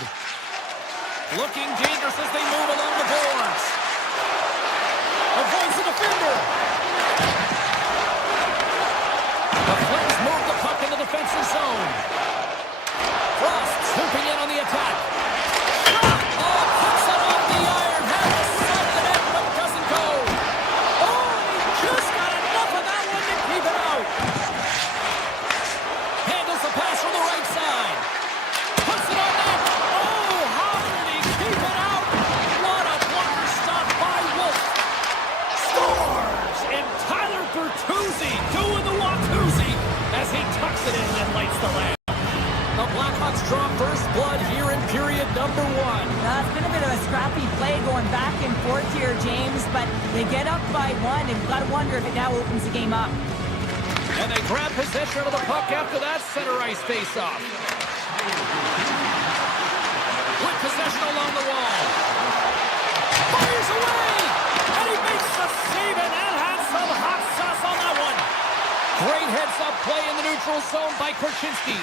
Looking dangerous as they move along the boards. Avoids the defender. The Flames move the puck in the defensive zone. Frost swooping in on the attack. Shot! Oh, puts it off the iron. Has the side of the net, but doesn't go. Oh, he just got enough of that one to keep it out. Handles the pass from the right side. Puts it on net. Oh, how did he keep it out? What a blocker stop by Wolf. Scores! And Tyler Bertuzzi doing the Watusi as he tucks it in and lights the lamp. The Blackhawks draw first blood here in period number 1. It's been a bit of a scrappy play going back and forth here, James, but they get up by 1, and you've got to wonder if it now opens the game up. And they grab possession of the puck after that center ice face-off. With possession along the wall. Fires away! And he makes the save, and that had some hot sauce on that one. Great heads-up play in the neutral zone by Korchinski.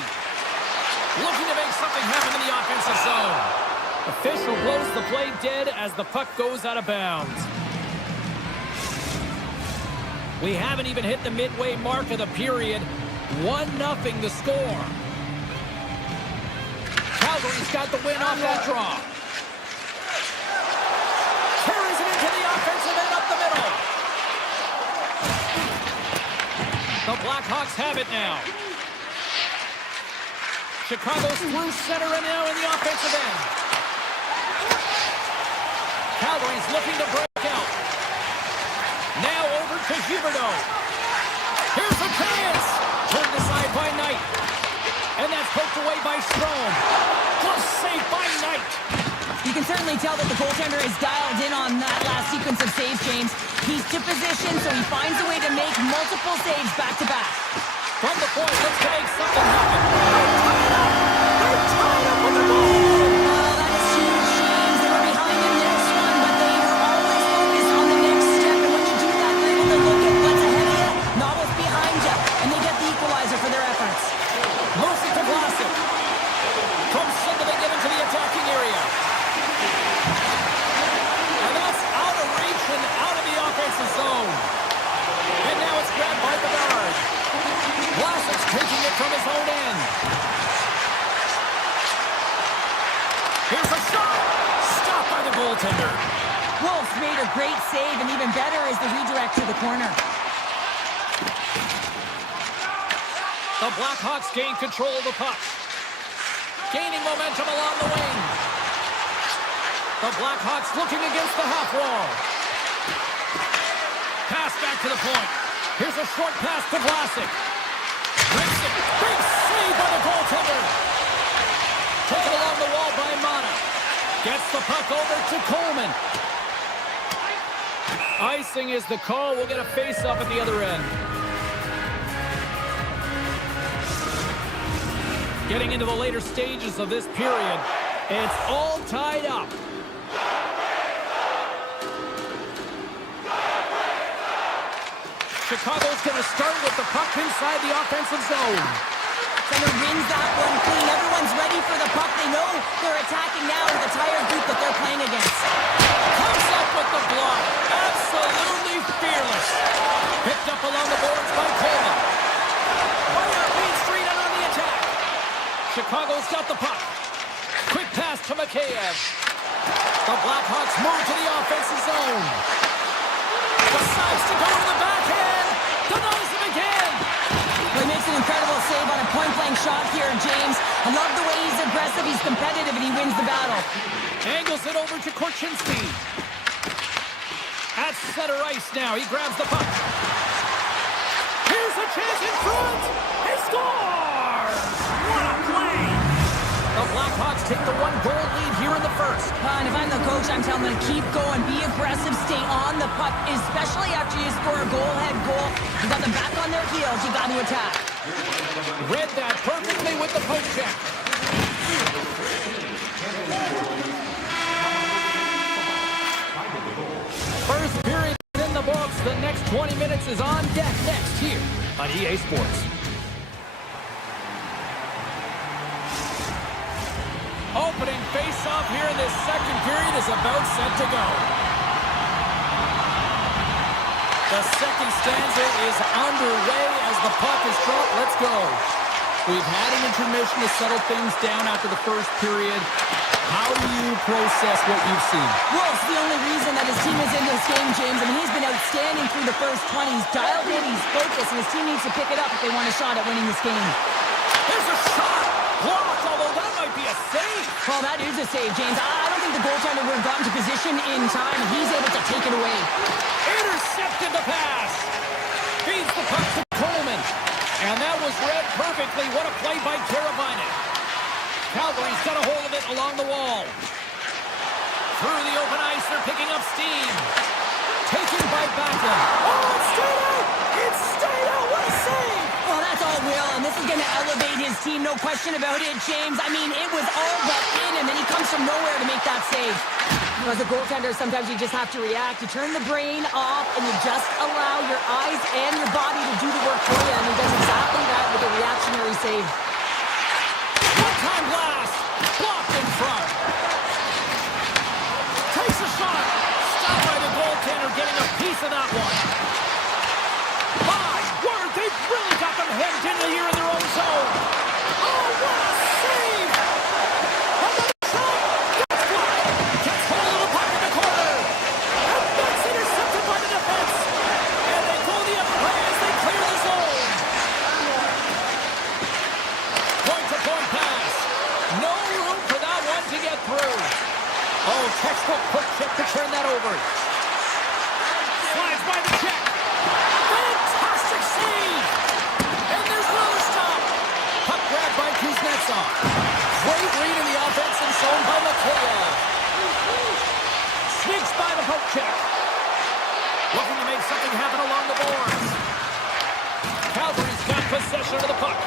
Looking to make something happen in the offensive zone. Official blows the play dead as the puck goes out of bounds. We haven't even hit the midway mark of the period. 1-0 the score. Calgary's got the win off that draw. Carries it into the offensive end up the middle. The Blackhawks have it now. Chicago's through center and now in the offensive end. Calgary's looking to break out. Now over to Huberdeau. Here's a chance. Turned aside by Knight. And that's poked away by Strome. Close save by Knight. You can certainly tell that the goaltender is dialed in on that last sequence of saves, James. He's to position, so he finds a way to make multiple saves back-to-back. From the point, looks to make something happen. They're tied up with the goal. Oh, that is huge, James. They were behind in this one, but they were always focused on the next step. And when you do that, you're able to look at what's ahead of you, not what's behind you. And they get the equalizer for their efforts. Moves it to Vlasic. From center, they get into the attacking area. And that's out of reach and out of the offensive zone. And now it's grabbed by the guard. Vlasic's taking it from his own end. Here's a shot! Stopped by the goaltender. Wolf made a great save, and even better is the redirect to the corner. The Blackhawks gain control of the puck. Gaining momentum along the wing. The Blackhawks looking against the half wall. Pass back to the point. Here's a short pass to Vlasic. Rips it. Big save by the goaltender. Taken along the wall by Mata. Gets the puck over to Coleman. Icing is the call. We'll get a face-off at the other end. Getting into the later stages of this period. It's all tied up. Chicago's going to start with the puck inside the offensive zone. Center wins that one clean. Everyone's ready for the puck. They know they're attacking now with the tired group that they're playing against. Comes up with the block. Absolutely fearless. Picked up along the boards by Coleman. Fire Main Street out on the attack. Chicago's got the puck. Quick pass to Mikheyev. The Blackhawks move to the offensive zone. Decides to go to the backhand. Denies him again. Well, he makes an incredible save on a point-blank shot here, James. I love the way he's aggressive, he's competitive, and he wins the battle. Angles it over to Korchinski. At center ice now. He grabs the puck. Here's a chance in front. He scores! What a play! The Blackhawks take the one-goal lead here in the first. And if I'm the coach, I'm telling them to keep going, be aggressive, stay on the puck, especially after you score a goal-head goal. You got them back on their heels, you got to attack. Read that perfectly with the poke check. First period in the books. The next 20 minutes is on deck next here on EA Sports. Opening face-off here in this second period is about set to go. The second stanza is underway as the puck is dropped. Let's go. We've had an intermission to settle things down after the first period. How do you process what you've seen? Well, it's the only reason that his team is in this game, James. I mean, he's been outstanding through the first 20. He's dialed in, he's focused, and his team needs to pick it up if they want a shot at winning this game. There's a shot! Blocked, although that might be a save. Well, that is a save, James. I don't think the goaltender would have gotten to position in time, and he's able to take it away. Intercepted the pass. Feeds the puck to Coleman. And that was read perfectly. What a play by Carabiner. Calgary's got a hold of it along the wall. Through the open ice, they're picking up steam. Taken by Backlund. Oh, it's straight out! It's straight out! What a save! Well, that's all Will, and this is going to elevate his team, no question about it, James. I mean, it was all but in, and then he comes from nowhere to make that save. As a goaltender, sometimes you just have to react. You turn the brain off, and you just allow your eyes and your body to do the work for you, and he does exactly that with a reactionary save. One-time blast! Blocked in front. Takes a shot. Stopped by the goaltender, getting a piece of that one. My word, they've really got them headed into here in their own zone. Oh, what a save! Another shot! That's blocked. Gets hold of the puck in the corner. And that's intercepted by the defense. And they go the other way as they clear the zone. Point-to-point pass. No room for that one to get through. Oh, textbook quick check to turn that over. Slides by the check. Fantastic save. And there's another stop. Puck grabbed by Kuznetsov. Great read in the offensive zone by Mikheyev. Sneaks by the poke check. Looking to make something happen along the boards. Calgary's got possession of the puck.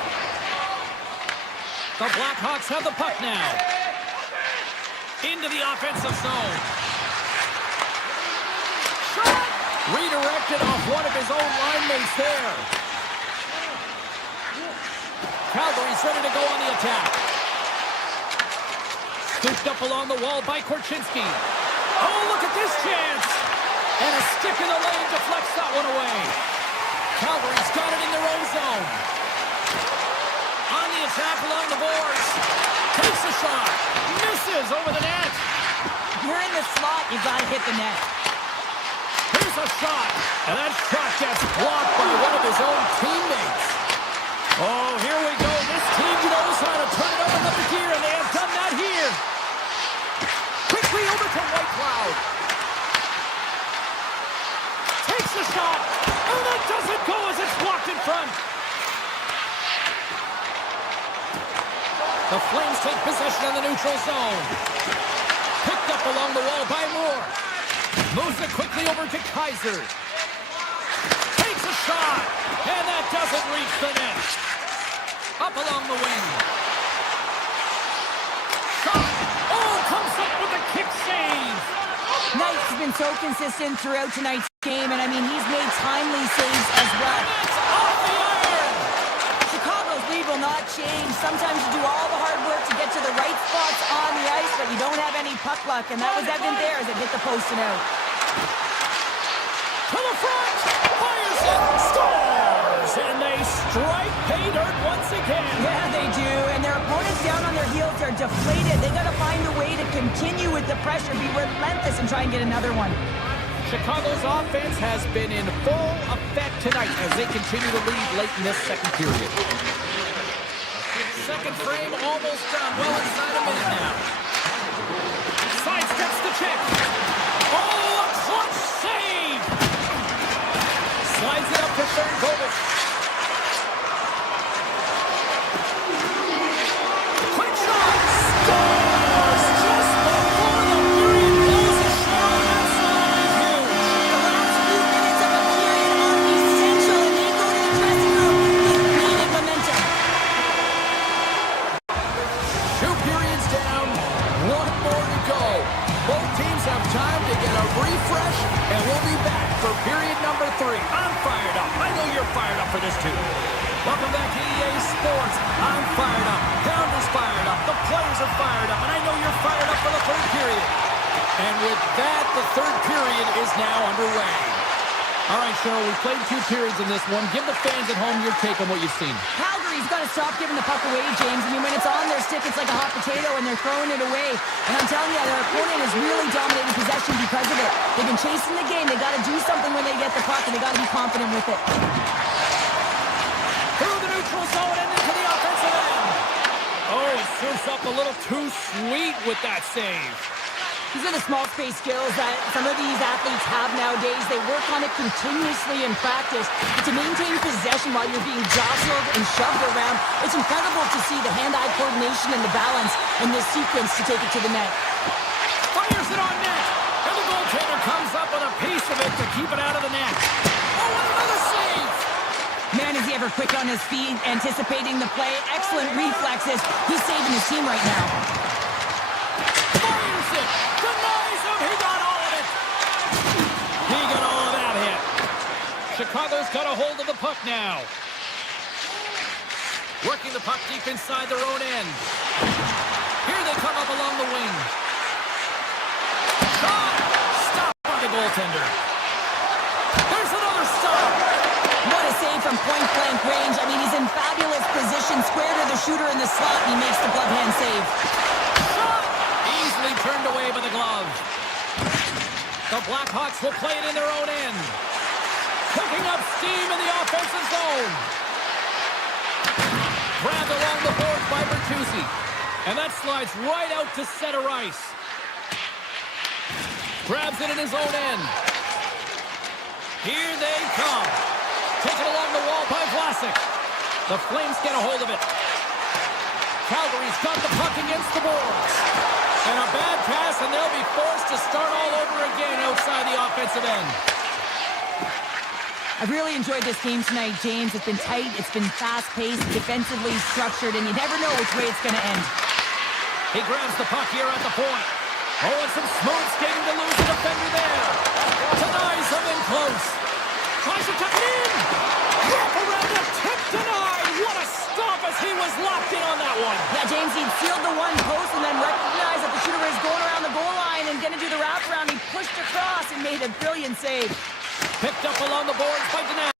The Blackhawks have the puck now. Into the offensive zone. Shot! Redirected off one of his own line mates there. Calgary's ready to go on the attack. Scooped up along the wall by Korchinski. Oh, look at this chance! And a stick in the lane deflects that one away. Calgary's got it in their own zone. On the attack along the boards. Takes a shot. Misses over the net. You're in the slot, you got to hit the net. Here's a shot. And that shot gets blocked by one of his own teammates. Oh, here we go. This team knows how to turn it up another gear, and they have done that here. Quickly over to Whitecloud. Takes the shot. And that doesn't go as it's blocked in front. The Flames take possession in the neutral zone. Picked up along the wall by Moore. Moves it quickly over to Kaiser. Takes a shot. And that doesn't reach the net. Up along the wing. Shot. Oh, comes up with a kick save. Knight's been so consistent throughout tonight's game, and I mean, he's made timely saves as well. And it's off the iron. Chicago's lead will not change. Sometimes you do all the hard work to get to the right spots on the ice, but you don't have any puck luck, and that was evident there as it hit the post and out. To the front. Fires it. Scores. And they strike pay dirt once again. Yeah, they do, and their opponents down on their heels are deflated. They got to find a way to continue with the pressure, be relentless, and try and get another one. Chicago's offense has been in full effect tonight as they continue to lead late in this second period. Second frame almost done. Well inside a minute now. Sidesteps the check. Oh, a clutch save! Slides it up to Sternkovic. Quick shot! Scores! Just before the period closes. That's huge. The last few minutes of a period are essential, and they go to the dressing room with needed momentum. 2 periods down, 1 more to go. Both teams have time to get a refresh, and we'll be back for period number 3. I'm fired up. I know you're fired up for this too. Welcome back to EA Sports. I'm fired up. Pounder's fired up. The players are fired up. And I know you're fired up for the third period. And with that, the third period is now underway. All right, Cheryl, we've played 2 periods in this one. Give the fans at home your take on what you've seen. Calgary's got to stop giving the puck away, James. I mean, when it's on their stick, it's like a hot potato, and they're throwing it away. And I'm telling you, their opponent has really dominated possession because of it. They've been chasing the game. They got to do something when they get the puck, and they got to be confident with it. Through the neutral zone and into the offensive end. Oh, it surfs up a little too sweet with that save. These are the small space skills that some of these athletes have nowadays. They work on it continuously in practice. But to maintain possession while you're being jostled and shoved around, it's incredible to see the hand-eye coordination and the balance in this sequence to take it to the net. Fires it on net. And the goaltender comes up with a piece of it to keep it out of the net. Oh, and another save. Man, is he ever quick on his feet, anticipating the play. Excellent reflexes. He's saving his team right now. Fires it. Denies him. He got all of it. He got all of that hit. Chicago's got a hold of the puck now. Working the puck deep inside their own end. Here they come up along the wing. Shot! Stopped by the goaltender. There's another stop. What a save from point-blank range. I mean, he's in fabulous position, square to the shooter in the slot, and he makes the glove hand save. Shot! Easily turned away by the glove. The Blackhawks will play it in their own end. Picking up steam in the offensive zone. Grabbed along the boards by Bertuzzi. And that slides right out to center ice. Grabs it in his own end. Here they come. Taken along the wall by Vlasic. The Flames get a hold of it. Calgary's got the puck against the boards. And a bad pass, and they'll be forced to start all over again outside the offensive end. I've really enjoyed this game tonight, James. It's been tight, it's been fast-paced, defensively structured, and you never know which way it's going to end. He grabs the puck here at the point. Oh, and some smooth skating to lose the defender there. Denies him in close. Tries to tuck it in. Wrap around the tip, denied. What a stop as he was locked in on that one. Yeah, James, he'd sealed the one post and then recognized that the shooter was going around the goal line and going to do the wraparound. He pushed across and made a brilliant save. Picked up along the boards by Donato.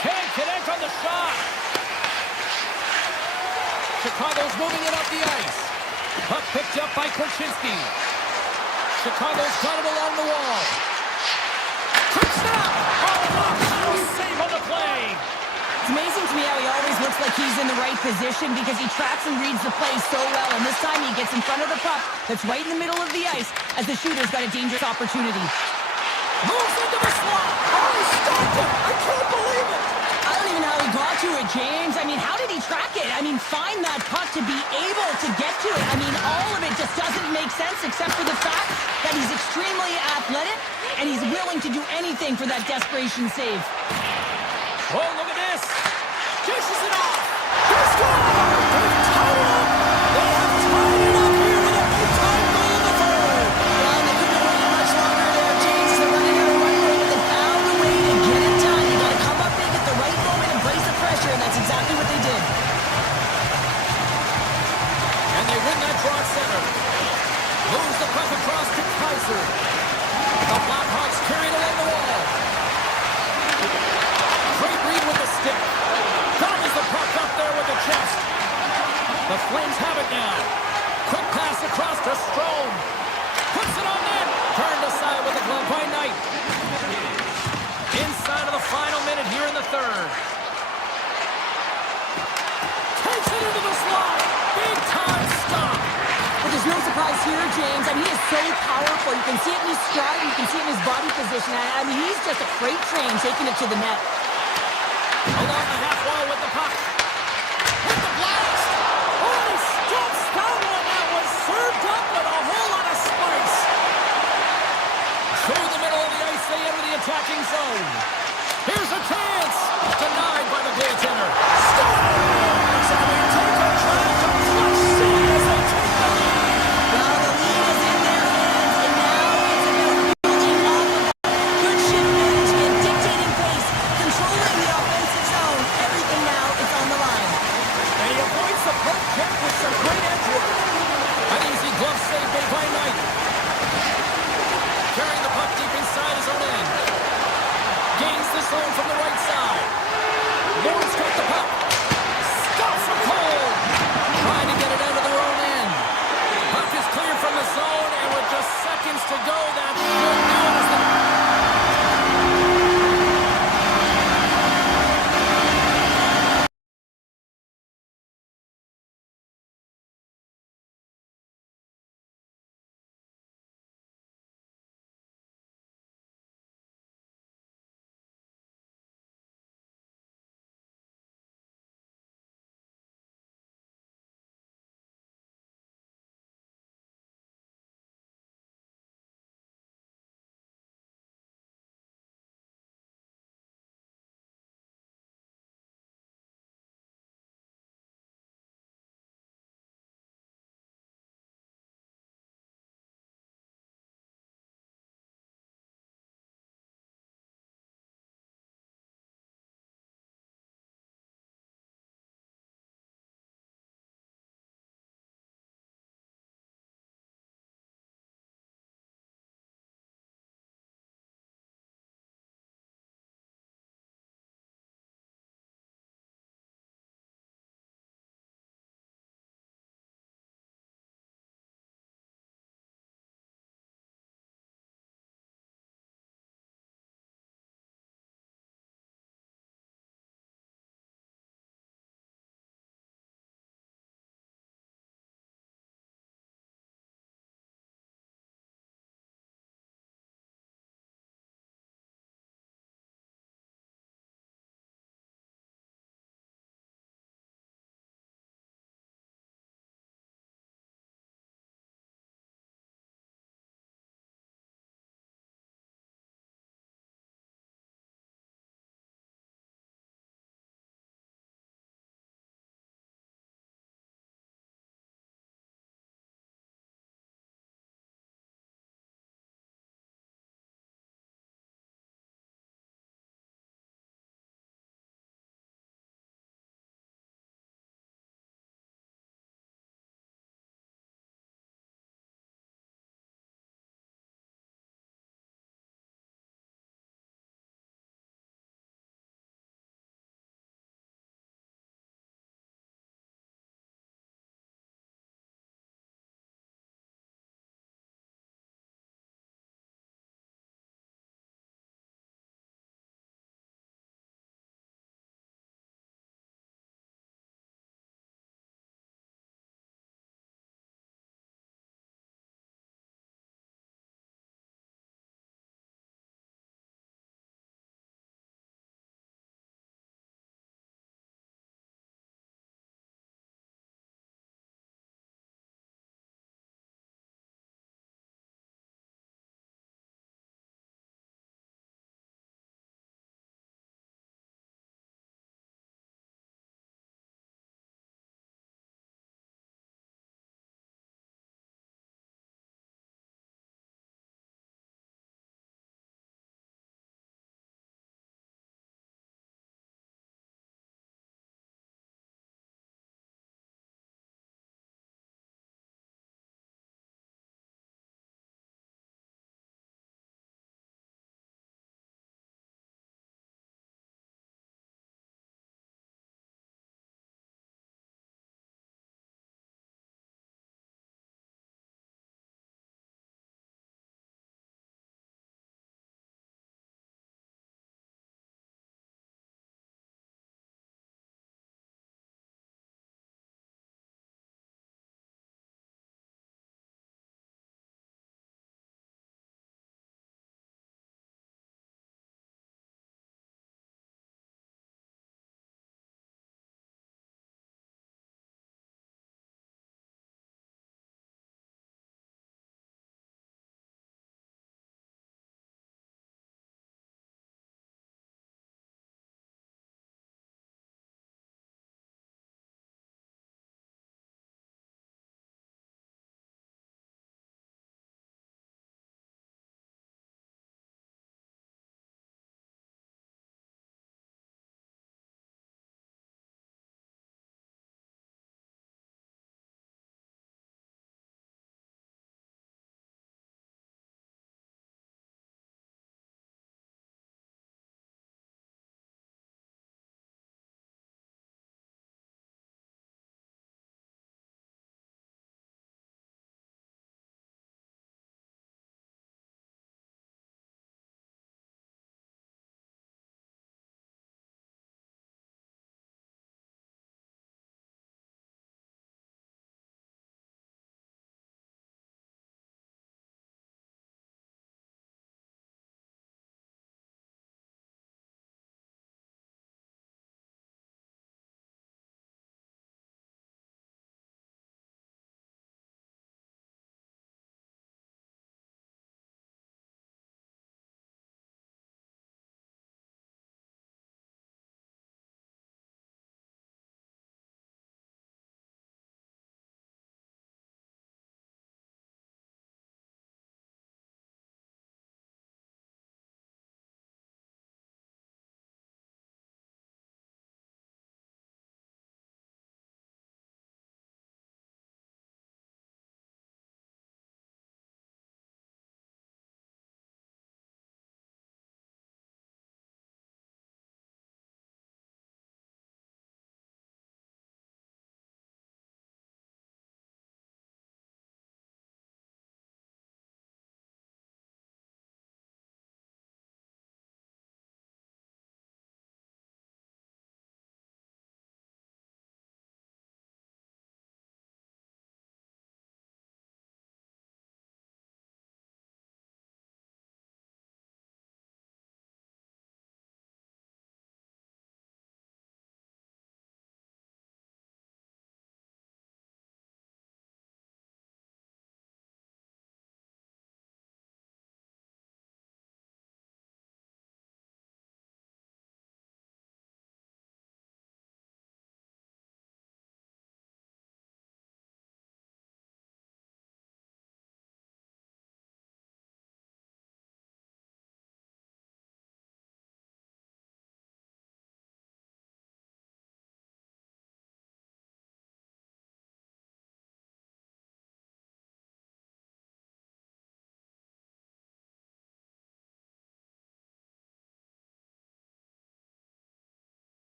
Can't connect on the shot. Chicago's moving it up the ice. Puck picked up by Korchinski. Chicago's got it along the wall. Quick snap! Oh, save on the play! It's amazing to me how he always looks like he's in the right position because he tracks and reads the play so well, and this time he gets in front of the puck that's right in the middle of the ice as the shooter's got a dangerous opportunity. Moves into the slot! Oh, he stopped it! I can't believe it! I don't even know how he got to it, James. I mean, how did he track it? I mean, find that puck to be able to get to it. I mean, all of it just doesn't make sense except for the fact that he's extremely athletic and he's willing to do anything for that desperation save. Oh, look at this! Dishes it off! They score! They've tied it up! They have tied it up here with a big-time goal in the third! Well, they couldn't have waited much longer there, James. They're running out of runway, but they found a way to get it done. You got to come up big at the right moment and brace the pressure, and that's exactly what they did. And they win that draw at center. Moves the puck across to Kaiser. The Blackhawks carry it along the wall. Great read with the stick. Gobbles the puck up there with the chest. The Flames have it now. Quick pass across to Strome. Puts it on net. Turned aside with the glove by Knight. Inside of the final minute here in the third. Takes it into the slot. Big time stop. But there's no surprise here, James. I mean, he is so powerful. You can see it in his stride. You can see it in his body position. I mean, he's just a freight train taking it to the net. Along the half wall with the puck. With the blast. Oh, he stumps that one. That was served up with a whole lot of spice. Through the middle of the ice, they enter the attacking zone. Here's a chance. Denied by the goaltender. Stars! And they take a track to Clutch City as they take the lead. Well, the lead is in their hands, and now it's about building off of that good ship management. zone from the right side. Lawrence got the puck. Stop from Cole. Trying to get it out of their own end. Puck is cleared from the zone, and with just seconds to go, that should do it as the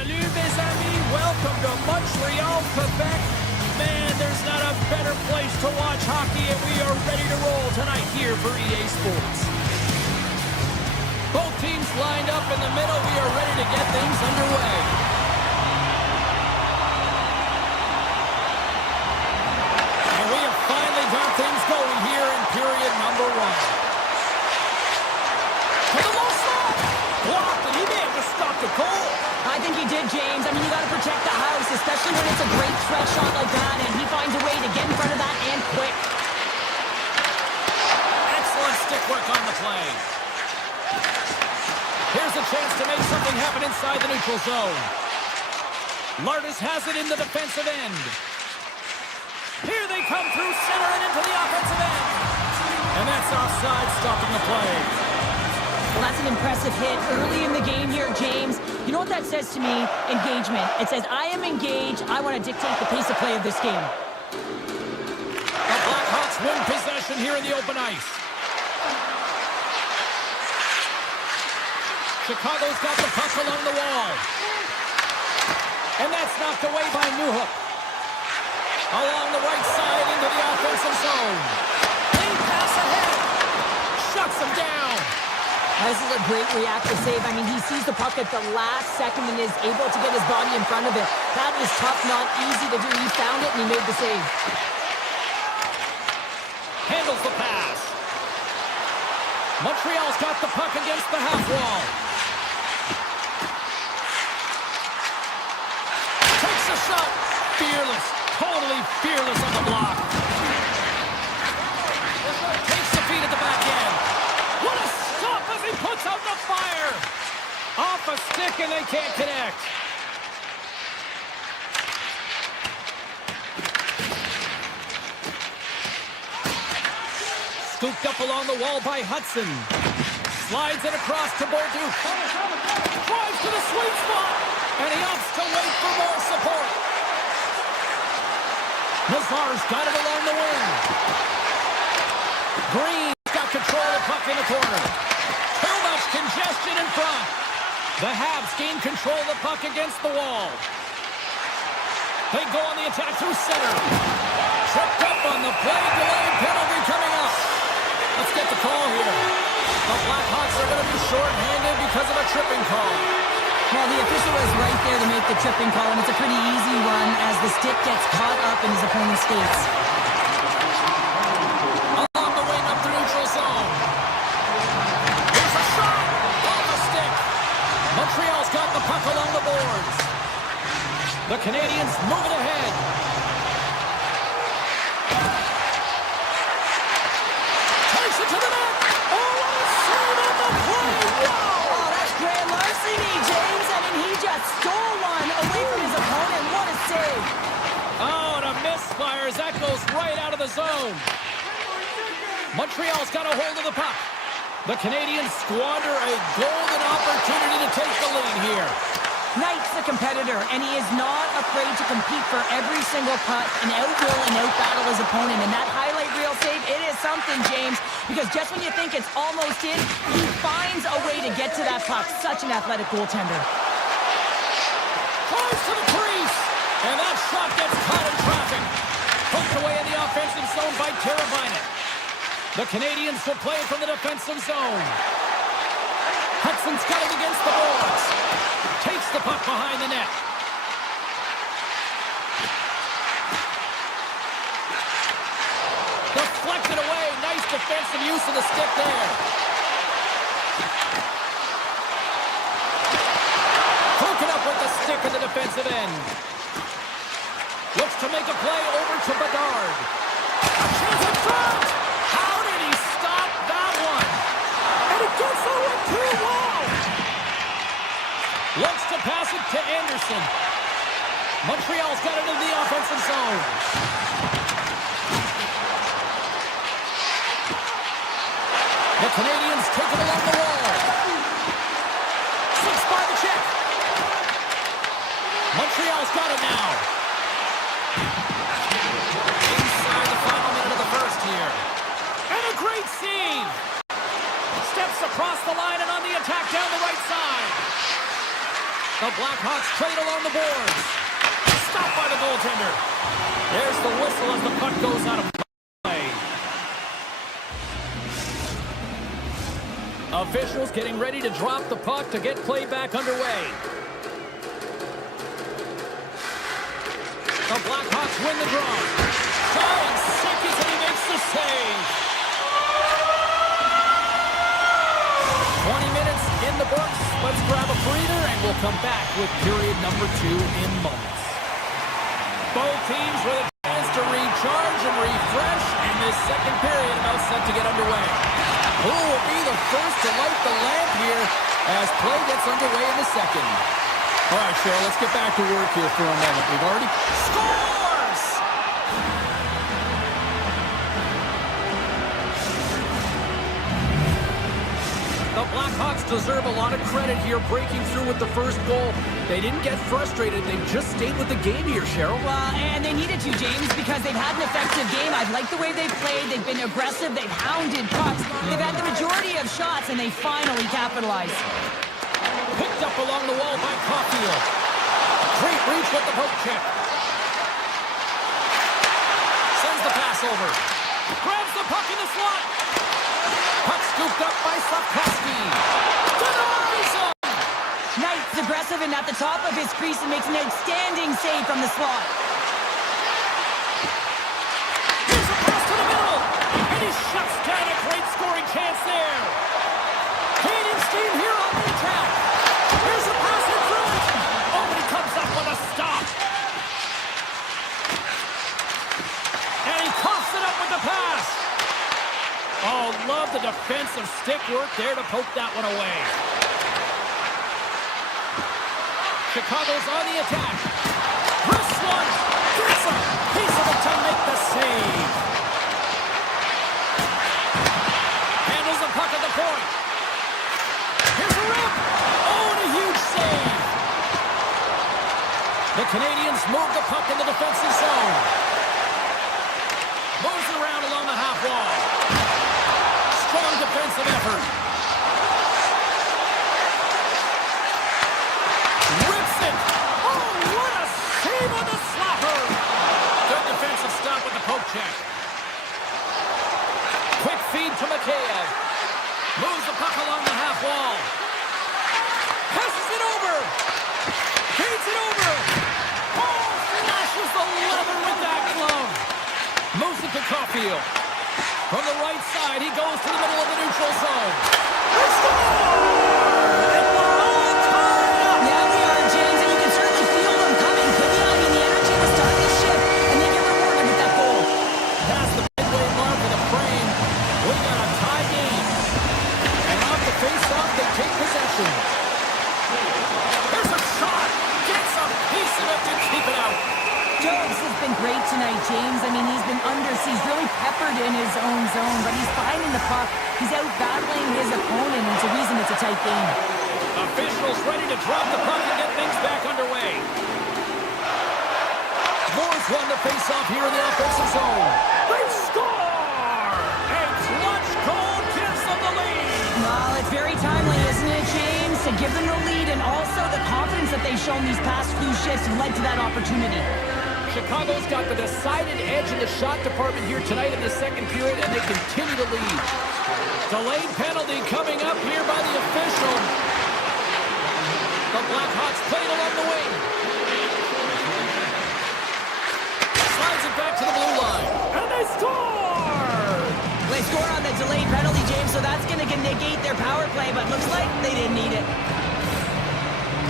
Salut, mes amis. Welcome to Montreal, Quebec. Man, there's not a better place to watch hockey, and we are ready to roll tonight here for EA Sports. Both teams lined up in the middle. We are ready to get things underway. And we have finally got things going here in period number 1. To the low slot. Blocked, and he may have just stopped the goal. I think he did, James. I mean, you got to protect the house, especially when it's a great stretch shot like that, and he finds a way to get in front of that and quick. Excellent stick work on the play. Here's a chance to make something happen inside the neutral zone. Lardis has it in the defensive end. Here they come through center and into the offensive end. And that's offside, stopping the play. Well, that's an impressive hit early in the game here, James. You know what that says to me? Engagement. It says, I am engaged. I want to dictate the pace of play of this game. The Blackhawks win possession here in the open ice. Chicago's got the puck along the wall. And that's knocked away by Newhook. Along the right side into the offensive zone. Clean pass ahead. Shuts him down. This is a great reactive save. I mean, he sees the puck at the last second and is able to get his body in front of it. That was tough, not easy to do. He found it and he made the save. Handles the pass. Montreal's got the puck against the half wall. Takes a shot. Fearless. Totally fearless on the block. Takes the feed at the back end. What a stop as he puts out the fire. Off a stick and they can't connect. Scooped up along the wall by Hudson. Slides it across to Bolduc. Drives to the sweet spot. And he opts to wait for more support. Nazar's got it along the wing. Green's got control of the puck in the corner. Too much congestion in front. The Habs gain control of the puck against the wall. They go on the attack through center. Tripped up on the play. Delayed penalty coming up. Let's get the call here. The Blackhawks are going to be short-handed because of a tripping call. Well, the official is right there to make the tripping call, and it's a pretty easy one as the stick gets caught up in his opponent's skates. Along the wing up the neutral zone. Here's a shot. Off the stick. Montreal's got the puck along the boards. The Canadians moving ahead. Takes it to the net. Oh, what a save on the play. Wow. Oh, that's grand larceny, James. I mean, he just stole one away from his opponent. What a save. Oh, and a misfire as that goes right out of the zone. Montreal's got a hold of the puck. The Canadians squander a golden opportunity to take the lead here. Knight's a competitor, and he is not afraid to compete for every single puck and outwill and outbattle his opponent. And that highlight reel save, it is something, James, because just when you think it's almost in, he finds a way to get to that puck. Such an athletic goaltender. Close to the crease, and that shot gets caught in traffic. Poked away in the offensive zone by Teravainen. The Canadians will play from the defensive zone. Hudson's got it against the boards. Takes the puck behind the net. Deflected away. Nice defensive use of the stick there. Broken up with the stick in the defensive end. Looks to make a play over to Bedard. A chance in front. How did he stop that one? And it gets over too long. Looks to pass it to Anderson. Montreal's got it in the offensive zone. The Canadians take it along the wall. 6 by the check. Montreal's got it now. Inside the final minute of the first here. And a great save. Steps across the line and on the attack down the right side. The Blackhawks Blackhawks trade along the boards. Stopped by the goaltender. There's the whistle as the puck goes out of play. Officials getting ready to drop the puck to get play back underway. The Blackhawks win the draw. Trying seconds and he makes the save. 20 minutes in the books. Let's grab a breather and we'll come back with period number 2 in moments. Both teams with a chance to recharge and refresh, and this second period about set to get underway. Who will be the first to light the lamp here as play gets underway in the second? All right, Cheryl, let's get back to work here for a moment. We've already... Scores! The Blackhawks deserve a lot of credit here breaking through with the first goal. They didn't get frustrated. They just stayed with the game here, Cheryl. Well, and they needed to, James, because they've had an effective game. I've liked the way they've played. They've been aggressive. They've hounded pucks. They've had the majority of shots, and they finally capitalized. Picked up along the wall by Caulfield. Great reach with the poke check. Sends the pass over. Grabs the puck in the slot. Puck scooped up by Slavkovsky. Denies him! Knight's aggressive and at the top of his crease and makes an outstanding save from the slot. Here's a pass to the middle. And he shuts down a great scoring chance there. Gaining steam here on the attack. Here's a pass in front. Oh, and he comes up with a stop. And he coughs it up with the pass. Oh, love the defensive stick work there to poke that one away. Chicago's on the attack. Wrist one. Gets a piece of it to make the save. Handles the puck at the point. Here's a rip. Oh, and a huge save. The Canadians move the puck in the defensive zone. Moves it around along the half wall. Strong defensive effort. Rips it. Oh, what a save on the slapper. Good defensive stop with the poke check. Quick feed to Mikheyev. Moves the puck along the half wall. Passes it over. Feeds it over. Oh, flashes the leather with that glove. Moves it to Caulfield. From the right side, he goes to the middle of the neutral zone. He scores! And we're all tied up! Yeah, we are, James, and you can certainly feel them coming. I mean, the energy was starting to shift, and they get rewarded with that goal. Past the midway mark of the frame, we got a tie game. And off the face-off, they take possession. There's a shot! Gets a piece of it to keep it out. Jones has been great tonight, James. I mean, he's been under siege, really peppered in his own zone, but he's finding the puck. He's out battling his opponent, and it's a reason it's a tight game. Officials ready to drop the puck and get things back underway. Moore's won the face-off here in the offensive zone. They score! A clutch goal gives them the lead. Well, it's very timely, isn't it, James, to give them the lead, and also the confidence that they've shown these past few shifts led to that opportunity. Chicago's got the decided edge in the shot department here tonight in the second period, and they continue to lead. Delayed penalty coming up here by the official. The Blackhawks played along the wing. Slides it back to the blue line. And they score! They score on the delayed penalty, James, so that's going to negate their power play, but looks like they didn't need it.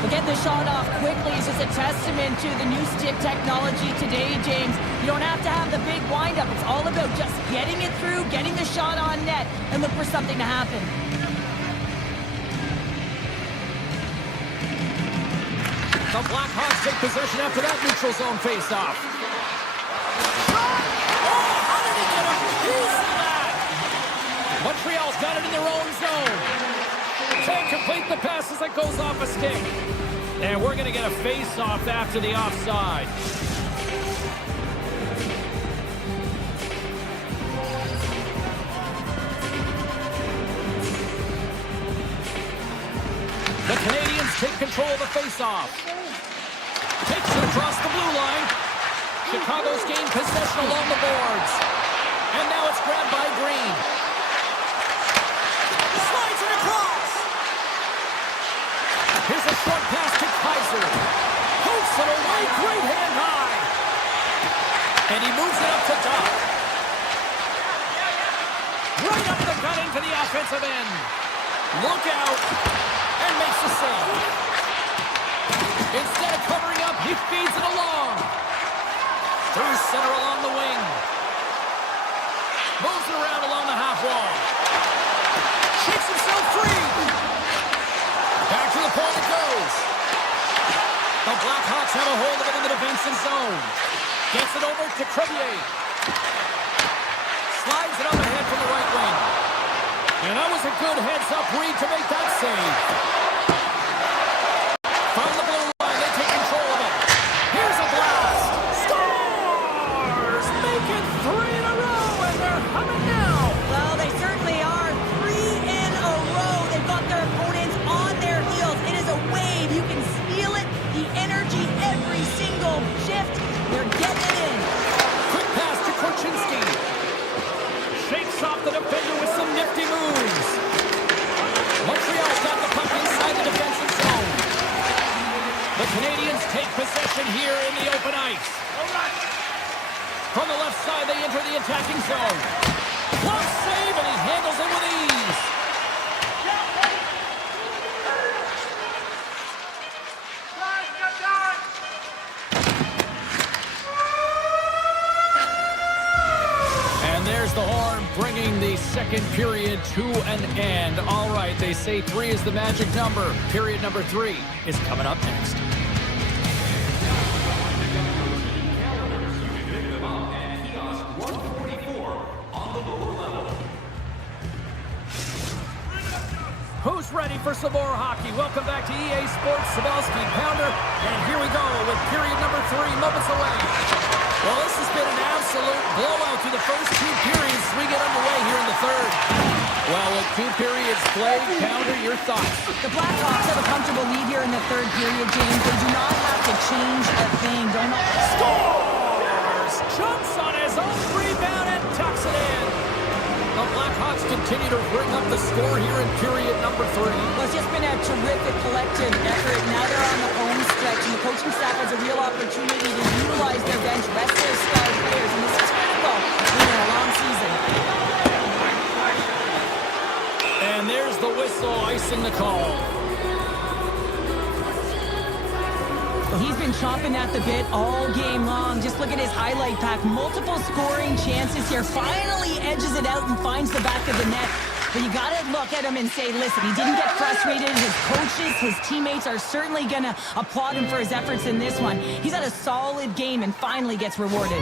But getting the shot off quickly is just a testament to the new stick technology today, James. You don't have to have the big windup. It's all about just getting it through, getting the shot on net, and look for something to happen. The Blackhawks take possession after that neutral zone face-off. Oh, how did he get a piece of that? Montreal's got it in their own zone. Can't complete the pass as it goes off a stick. And we're going to get a face-off after the offside. The Canadians take control of the face-off. Kicks it across the blue line. Chicago's gained possession along the boards. And now it's grabbed by Green. Slides it across. Here's a short pass to Kaiser. Hooks it away, great hand high. And he moves it up to Doc. Right up the gut into the offensive end. Look out. And makes the save. Instead of covering up, he feeds it along. Through center along the wing. Moves it around along the half wall. Shakes himself free. Back to the point it goes. The Blackhawks have a hold of it in the defensive zone. Gets it over to Crevier. Slides it up ahead from the right wing. And that was a good heads-up read to make that save. From the blue line, they take control of it. Here's a blast. Stars make it 3 in a row, and they're humming now. Well, they certainly are. 3 in a row. They've got their opponents on their heels. It is a wave. You can feel it. The energy every single shift. They're getting it in. Quick pass to Korchinski. Shakes off the defender with some nifty moves. Montreal's got the puck inside the defensive zone. The Canadians take possession here in the open ice. From the left side, they enter the attacking zone. Block save, and he handles it with ease. And there's the horn, bringing the second period to an end. All right, they say 3 is the magic number. Period number 3 is coming up next. Who's ready for some more hockey? Welcome back to EA Sports Sabelski Pounder. And here we go with period number 3 moments away. Well, this has been an absolute blowout through the first 2 periods. We get underway here in the third. Well, with 2 periods played, Pounder, your thoughts? The Blackhawks have a comfortable lead here in the third period, James. They do not have to change a thing. Don't Scores! Jumps on his own rebound and tucks it in. The Blackhawks continue to bring up the score here in period number 3. Well, it's just been a terrific collective effort. Now they're on the home stretch, and the coaching staff has a real opportunity to utilize their bench, rest their star players, and this is critical in a long season. And there's the whistle, icing the call. Well, he's been chomping at the bit all game long. Just look at his highlight pack. Multiple scoring chances here. Finally edges it out and finds the back of the net. But you got to look at him and say, listen, he didn't get frustrated. His coaches, his teammates are certainly going to applaud him for his efforts in this one. He's had a solid game and finally gets rewarded.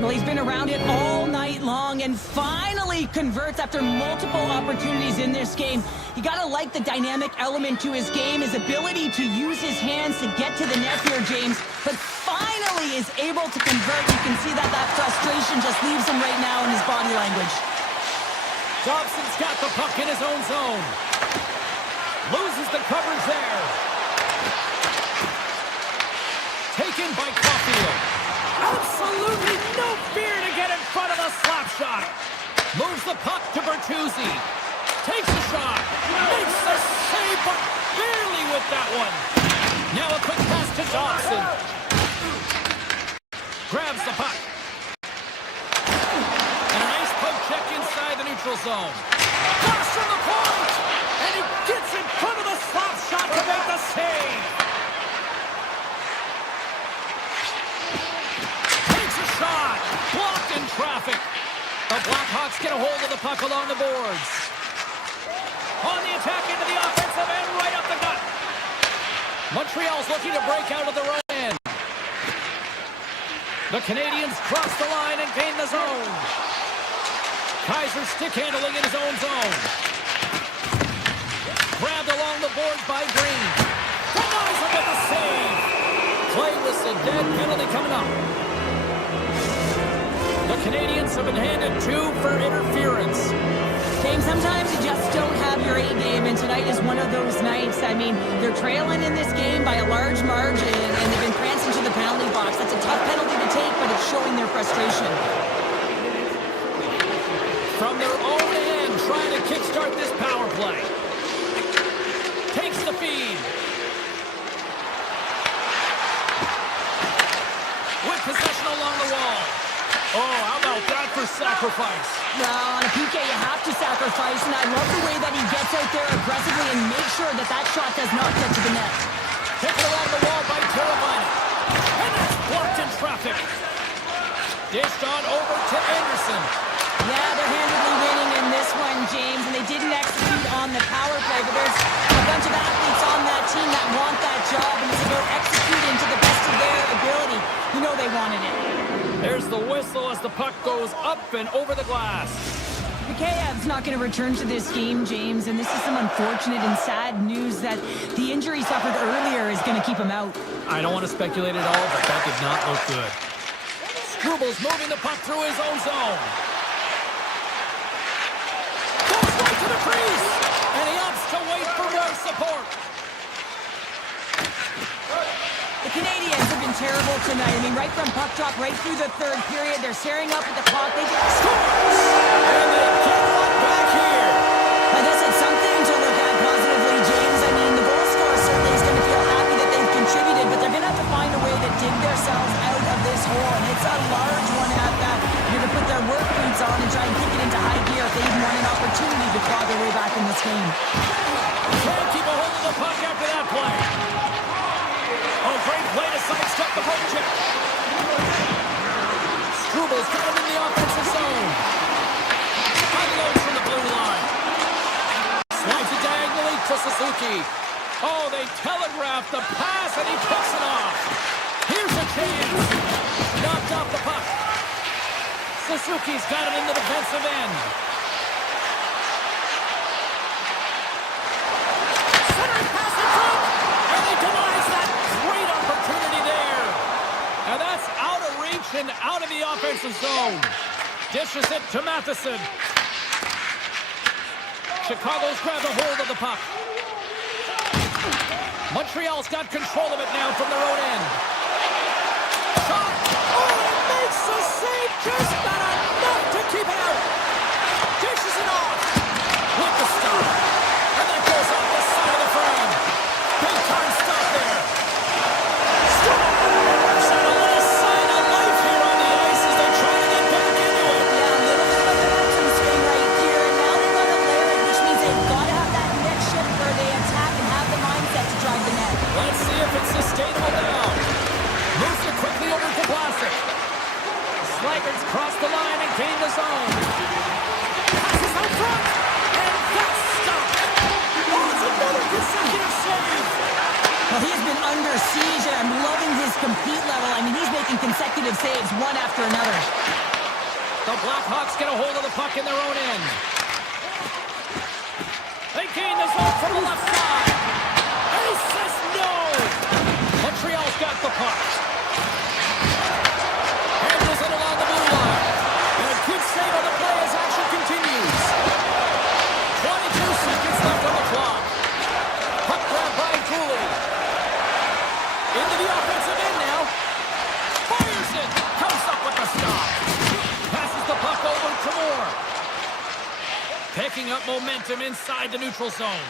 Well, he's been around it all night long and finally converts after multiple opportunities in this game. You got to like the dynamic element to his game, his ability to use his hands to get to the net here, James. But finally is able to convert. You can see that frustration just leaves him right now in his body language. Dobson's got the puck in his own zone. Loses the coverage there. Taken by Caulfield. Absolutely no fear to get in front of the slap shot. Moves the puck to Bertuzzi. Takes a shot. Makes the save, but barely with that one. Now a quick pass to Dobson. Grabs the puck. And a nice poke check inside the neutral zone. Pass from the point! And he gets in front of the slap shot to make the save. Takes a shot. Blocked in traffic. The Blackhawks get a hold of the puck along the boards. On the attack into the offensive end, right up the gut. Montreal's looking to break out of their own end. The Canadians cross the line and gain the zone. Kaiser stick handling in his own zone. Grabbed along the boards by Green. Denies him with a save. Play whistle dead, penalty coming up. The Canadians have been handed 2 for interference. James, sometimes you just don't have your A game, and tonight is one of those nights. I mean, they're trailing in this game by a large margin, and they've been prancing to the That's a tough penalty to take, but it's showing their frustration. From their own end, trying to kickstart this power play. Takes the feed. With possession along the wall. Oh, how about that for sacrifice? Well, on a PK, you have to sacrifice, and I love the way that he gets out there aggressively and makes sure that that shot does not get to the net. Taken along the wall by Carolina. And that's blocked in traffic. Dished on over to Anderson. Yeah, they're handedly winning in this one, James, and they didn't execute on the power play, but there's a bunch of athletes on that team that want that job, and it's about executing to the best of their ability. You know they wanted it. There's the whistle as the puck goes up and over the glass. Mikheyev's not going to return to this game, James, and this is some unfortunate and sad news that the injury suffered earlier is going to keep him out. I don't want to speculate at all, but that did not look good. Strubles moving the puck through his own zone. Goes right to the crease, and he opts to wait for more support. The Canadiens have been terrible tonight. I mean, right from puck drop, right through the third period, they're staring up at the clock. They just Scores! And they get one back here. I guess it's something to look at positively, James. I mean, the goal scorer certainly is going to feel happy that they've contributed, but they're going to have to find a way to dig themselves out of this hole, and it's a large one at that. You're going to put their work boots on and try and kick it into high gear if they even want an opportunity to claw their way back in this game. Can't keep a hold of the puck after that play. Oh, great play to sidestep the poke check. Strubles got him in the offensive zone. Unloads from the blue line. Slides it diagonally to Suzuki. Oh, they telegraphed the pass, and he picks it off. Here's a chance. Knocked off the puck. Suzuki's got it in the defensive end. Centering pass in front, and they denies that great opportunity there. And that's out of reach and out of the offensive zone. Dishes it to Matheson. Chicago's grabbed a hold of the puck. Montreal's got control of it now from their own end. Shot! Oh, it makes the save, just not enough to keep it out. Dishes it off with the stop. And that goes off the side of the frame. Big time stop there. Scores! And a little sign of life here on the ice as they try to get back into it. Yeah, a little bit of a momentum swing right here, and now they've got to layer it, which means they've got to have that next shift where they attack and have the mindset to drive the net. Let's see if it's sustainable now. Moves it quickly over to Vlasic. Slaggers cross the line and gain the zone. Passes out front. And that's stopped. Oh, it's another consecutive save. Well, he has been under siege, and I'm loving his compete level. I mean, he's making consecutive saves one after another. The Blackhawks get a hold of the puck in their own end. They gain the zone from the left side. And he says no. Montreal's got the puck. Handles it along the blue line. And a good save on the play as action continues. 22 seconds left on the clock. Puck grab by Cooley. Into the offensive end now. Fires it. Comes up with the stop. Passes the puck over to Moore. Picking up momentum inside the neutral zone.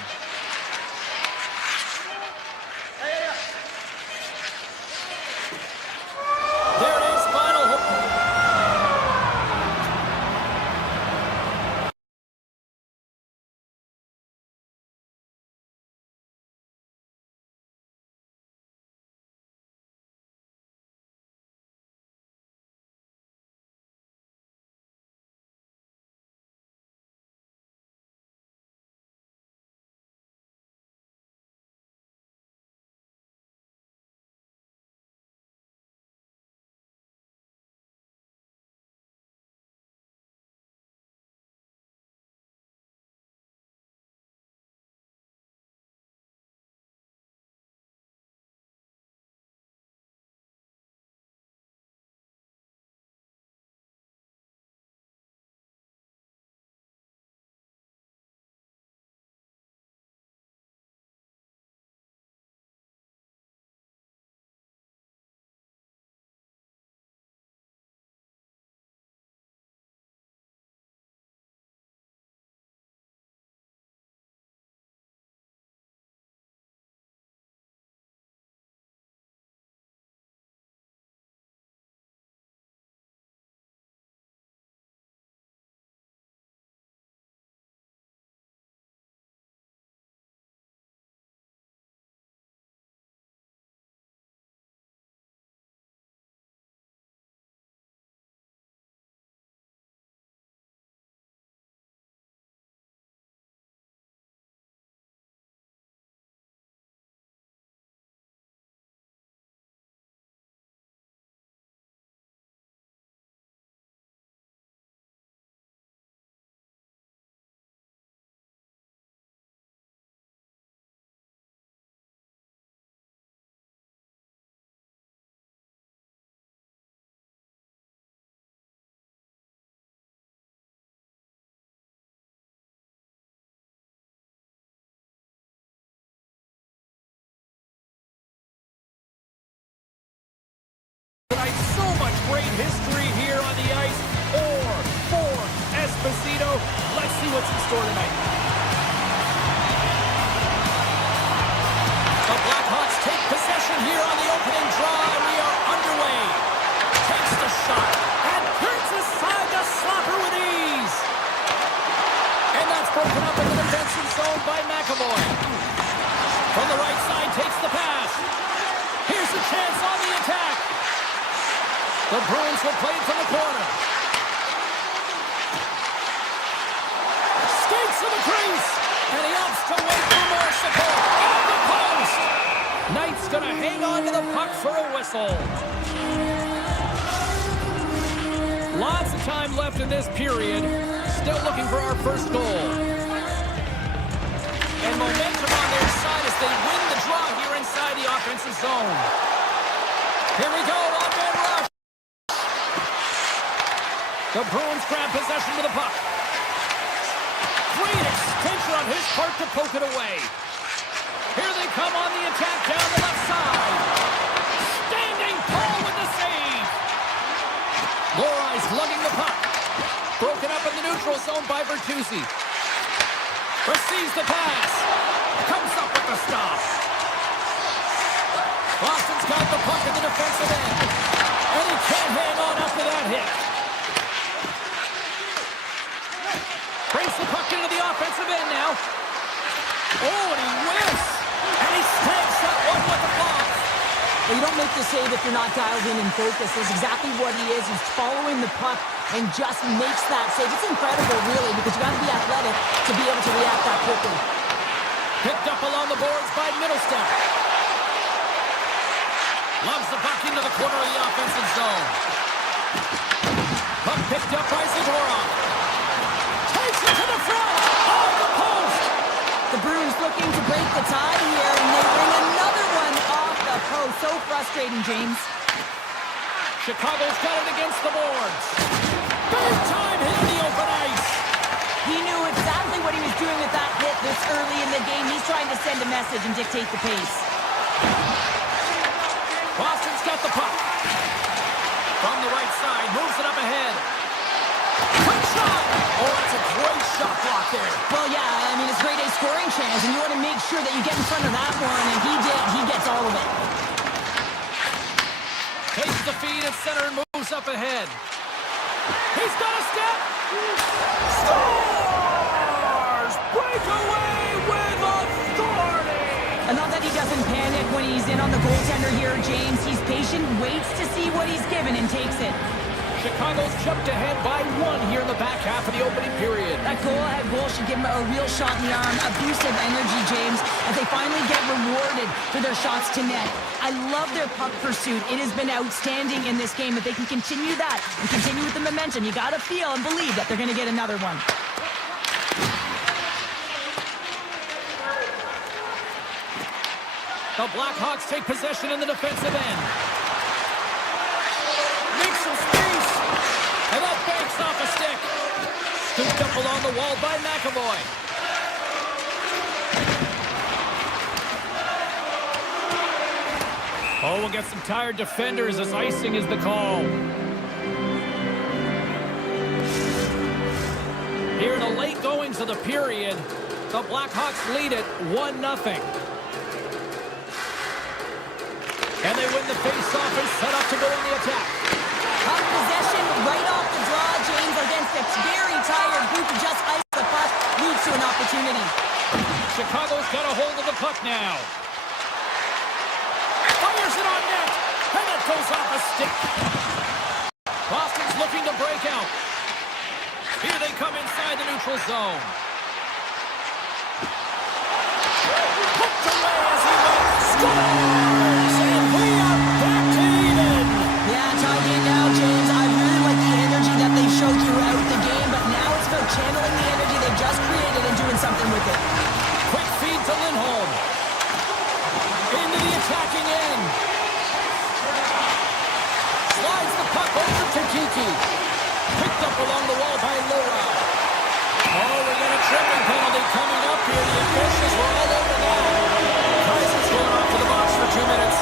casino. Let's see what's in store tonight. The Blackhawks take possession here on the opening draw, and we are underway. Takes the shot and turns aside the slapper with ease. And that's broken up in the defensive zone by McAvoy. From the right side, takes the pass. Here's a chance on the attack. The Bruins will play it from the corner. Skates to the crease. And he opts to wait for more support. On the post. Knight's going to hang on to the puck for a whistle. Lots of time left in this period. Still looking for our first goal. And momentum on their side as they win the draw here inside the offensive zone. Here we go, on-man rush. The Bruins grab possession with the puck. Great extension on his part to poke it away. Here they come on the attack down the left side. Standing tall with the save. Lorais lugging the puck. Broken up in the neutral zone by Bertuzzi. Receives the pass. Comes up with the stop. Boston's got the puck in the defensive end. And he can't hang on after that hit. Brings the puck into the offensive end now. Oh, and he whiffs. And he snags that one with the block. Well, you don't make the save if you're not dialed in and focused. That's exactly what he is. He's following the puck and just makes that save. It's incredible, really, because you got to be athletic to be able to react that quickly. Picked up along the boards by Middlestep. Loves the puck into the corner of the offensive zone. Puck picked up by Zadorov. Takes it to the front. On the post. The Bruins looking to break the tie here, and they bring another one off the post. So frustrating, James. Chicago's got it against the boards. Big time hit in the open ice. He knew exactly what he was doing with that hit this early in the game. He's trying to send a message and dictate the pace. Boston's got the puck. From the right side, moves it up ahead. Quick shot! Oh, that's a great shot block there. Well, yeah, I mean, it's grade A scoring chance, and you want to make sure that you get in front of that one, and he did. He gets all of it. Takes the feed at center and moves up ahead. He's got a step. Scores! Breakaway with authority! And not that he doesn't panic when he's in on the goaltender here, James. He's patient, waits to see what he's given, and takes it. Chicago's jumped ahead by one here in the back half of the opening period. That goal-ahead goal should give him a real shot in the arm, a boost of energy, James, as they finally get rewarded for their shots to net. I love their puck pursuit. It has been outstanding in this game. If they can continue that and continue with the momentum, you got to feel and believe that they're going to get another one. The Blackhawks take possession in the defensive end. Makes some space. And that banks off a stick. Scooped up along the wall by McAvoy. Oh, we'll get some tired defenders as icing is the call. Here in the late goings of the period, the Blackhawks lead it 1-0. And they win the face-off and set up to go in the attack. Puck possession right off the draw, James, against a very tired group who just iced the puck, leads to an opportunity. Chicago's got a hold of the puck now. Fires it on net, and it goes off a stick. Boston's looking to break out. Here they come inside the neutral zone. Hooked away as he went. Scores! And we are back to even. Yeah, tied in now, James. I really like the energy that they showed throughout the game, but now it's about channeling the energy they just created and doing something with it. Quick feed to Lindholm. Into the attacking end. Slides the puck over to Kiki. Picked up along the wall by Lohrau. Oh, we got a tripping penalty coming up here. The officials were all over that. Kaiser's going off to the box for 2 minutes.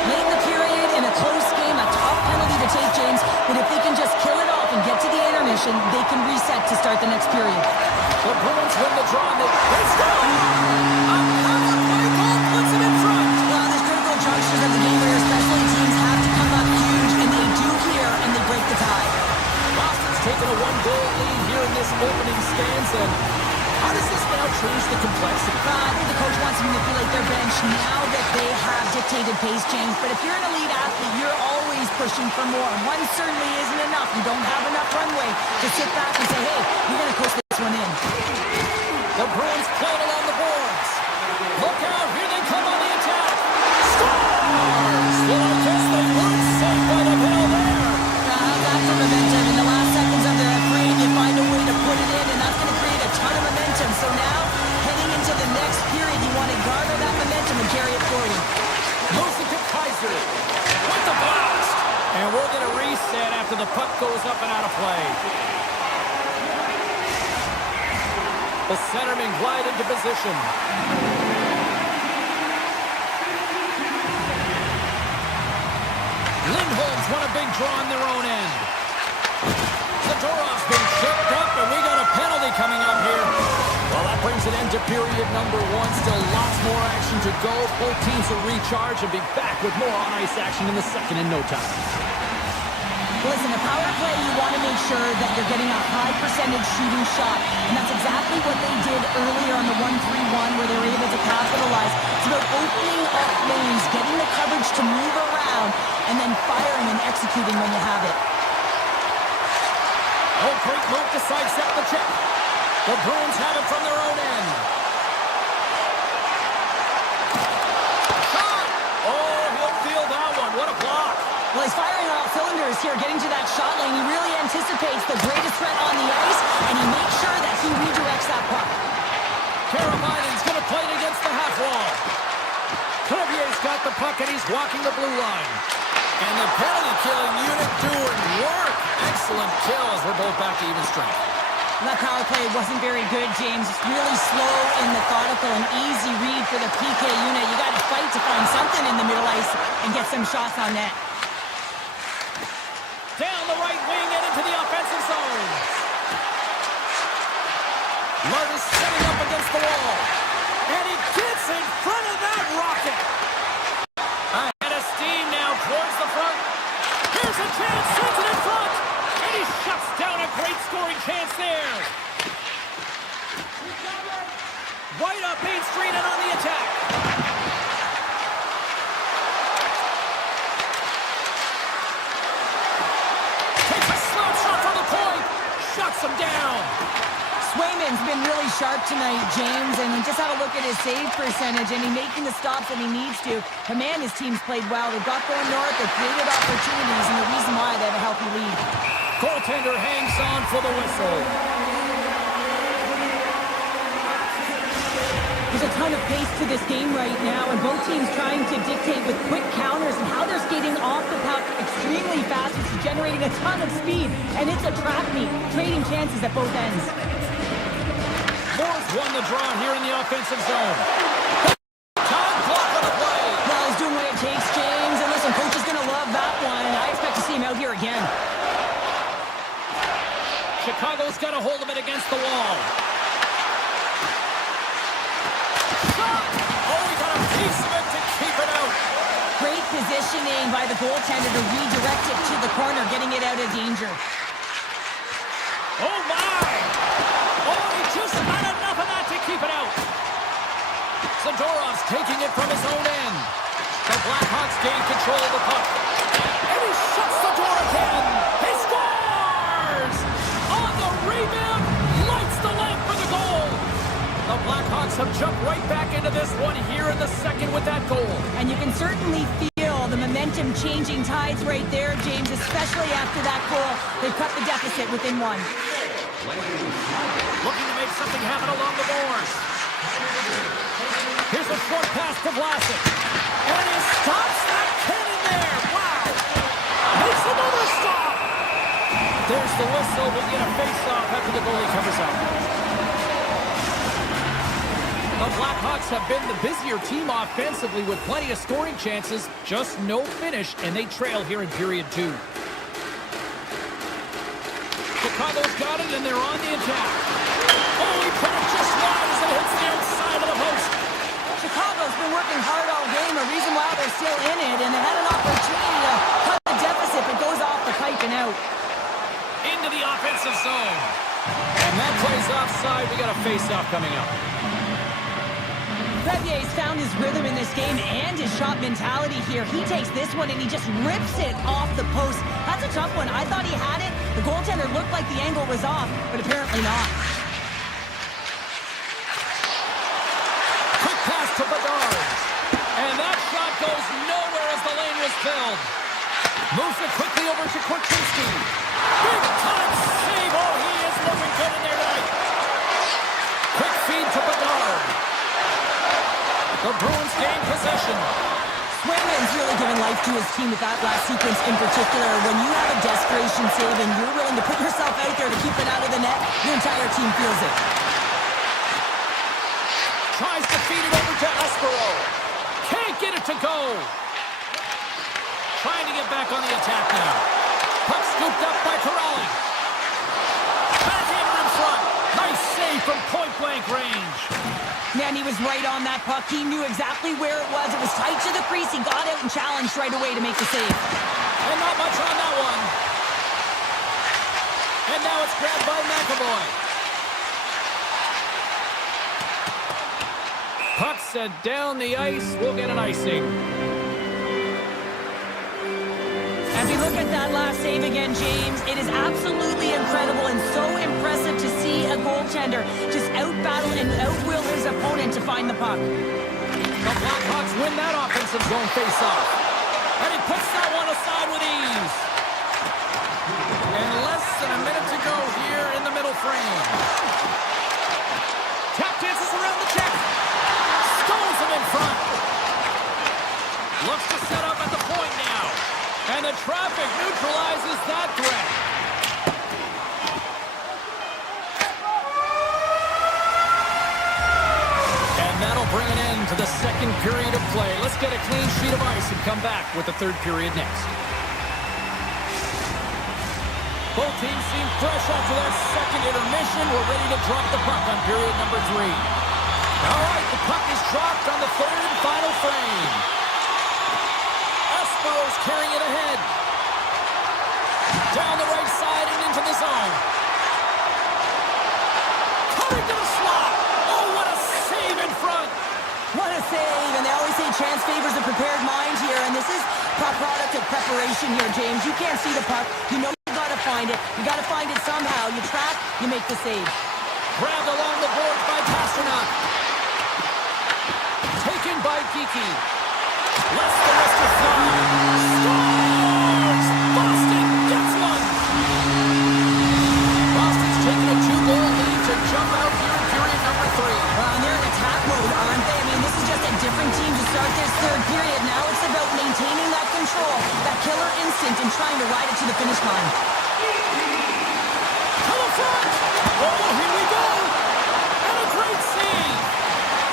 Late in the period, in a close game, a tough penalty to take, James, but if they can just kill it off and get to the intermission, possession, they can reset to start the next period. The Bruins win the draw. They score! A power play goal puts them in front. Well, there's critical junctures of the game where especially teams have to come up huge, and they do here, and they break the tie. Boston's taken a one-goal lead here in this opening stanza. How does this now change the complexity? I think the coach wants to manipulate their bench now that they have dictated pace change. But if you're an elite athlete, you're always pushing for more. One certainly isn't enough. You don't have enough runway to sit back and say, hey, we're going to coast this one in. The Bruins playing along the boards. Look out, here they come on the attack. Scores! Well, I guess they weren't saved by the bell there. How's that for momentum? In the last seconds of their frame, you find a way to put it in, and that's going to create a ton of momentum. So now, heading into the next period, you want to garner that momentum and carry it forward. Moves it to Kaiser with the blast. And we're going to reset after the puck goes up and out of play. The centermen glide into position. Lindholm's won a big draw on their own end. Zadorov's been chipped up, and we got a penalty coming up here. Well, that brings an end to period number one. Still lots more action to go. Both teams will recharge and be back with more on-ice action in the second in no time. Listen, a power play, you want to make sure that you're getting a high percentage shooting shot. And that's exactly what they did earlier on the 1-3-1 where they were able to capitalize. It's about opening up lanes, getting the coverage to move around, and then firing and executing when you have it. Oh, great move to sidestep the check. The Bruins have it from their own end. Shot! Oh, he'll feel that one. What a block. Well, he's firing on all cylinders here, getting to that shot lane. He really anticipates the greatest threat on the ice, and he makes sure that he redirects that puck. Carolina's going to play it against the half wall. Clevier's got the puck, and he's walking the blue line. And the penalty-killing unit doing work. Excellent kill as we're both back to even strength. That power play wasn't very good, James. It's really slow and methodical, an easy read for the PK unit. You got to fight to find something in the middle ice and get some shots on net. Down the right wing and into the offensive zone. Martis setting up against the wall. And he gets in front of that rocket. Ahead of steam now towards the front. Here's a chance, sends it in front. And he shuts down a great scoring chance there. Right up Main Street and on the attack. Shuts him down. Swayman's been really sharp tonight, James, and we just had a look at his save percentage, and he's making the stops that he needs to. But man, his team's played well. They've got going north, they've created opportunities, and the reason why they have a healthy lead. Goaltender hangs on for the whistle. There's a ton of pace to this game right now, and both teams trying to dictate with quick counters and how they're skating off the puck extremely fast, which is generating a ton of speed, and it's a trap meet, trading chances at both ends. Force won the draw here in the offensive zone. Time clock on the play. Well, he's doing what it takes, James, and listen, coach is going to love that one, and I expect to see him out here again. Chicago's got a hold of it against the wall. Great positioning by the goaltender to redirect it to the corner, getting it out of danger. Oh, my! Oh, he just had enough of that to keep it out. Zadorov's taking it from his own end. The Blackhawks gain control of the puck. And he shuts the door again. He scores! On the rebound, lights the lamp for the goal. The Blackhawks have jumped right back into this one here in the second with that goal. And you can certainly feel the momentum changing tides right there, James, especially after that goal. They've cut the deficit within one. Looking to make something happen along the boards. Here's a short pass to Vlasic. And he stops that cannon there. Wow. Makes another stop. There's the whistle. We'll get a face-off after the goalie covers up. The Blackhawks have been the busier team offensively with plenty of scoring chances, just no finish, and they trail here in period two. Chicago's got it, and they're on the attack. Oh, he put it just wide as it hits the outside of the post. Chicago's been working hard all game, a reason why they're still in it, and they had an opportunity to cut the deficit, but goes off the pipe and out. Into the offensive zone. And that plays offside. We got a face-off coming up. Bevier's found his rhythm in this game and his shot mentality here. He takes this one and he just rips it off the post. That's a tough one. I thought he had it. The goaltender looked like the angle was off, but apparently not. Quick pass to Bedard. And that shot goes nowhere as the lane was filled. Moves it quickly over to Korchinski. Big time save. Oh, he is looking good in there tonight. Quick feed to Bedard. The Bruins gain possession. Swayman's really giving life to his team with that last sequence in particular. When you have a desperation save and you're willing to put yourself out there to keep it out of the net, your entire team feels it. Tries to feed it over to Espero. Can't get it to go. Trying to get back on the attack now. Puck scooped up by Corrali. Backhander in front. Nice save from point-blank range. Man, he was right on that puck. He knew exactly where it was. It was tight to the crease. He got out and challenged right away to make the save. And not much on that one. And now it's grabbed by McAvoy. Puck set down the ice. We'll get an icing. As we look at that last save again, James, it is absolutely incredible and so impressive to see a goaltender just out-battle and out-will his opponent to find the puck. The Blackhawks win that offensive zone face-off. And he puts that one aside with ease. And less than a minute to go here in the middle frame. Tap dances around the check. Stones him in front. Looks to set up at the point now. And the traffic neutralizes that threat. And that'll bring an end to the second period of play. Let's get a clean sheet of ice and come back with the third period next. Both teams seem fresh after that second intermission. We're ready to drop the puck on period number 3. All right, the puck is dropped on the third and final frame. Espero's carrying it ahead. Down the right side and into the zone. Coming to the slot. Oh, what a save in front. What a save, and they always say chance favors a prepared mind here, and this is a product of preparation here, James. You can't see the puck. You know you got to find it. You got to find it somehow. You trap, you make the save. Grabbed along the boards by Pasternak. Taken by Geekie. Lets the rest of fly. Scores! Boston gets one! Boston's taking a 2-goal lead to jump out here in period number 3. And they're in attack mode, aren't they? I mean, this is just a different team to start this third period. Now it's about maintaining that control, that killer instinct, and trying to ride it to the finish line. To the front! Oh, here we go! And a great save!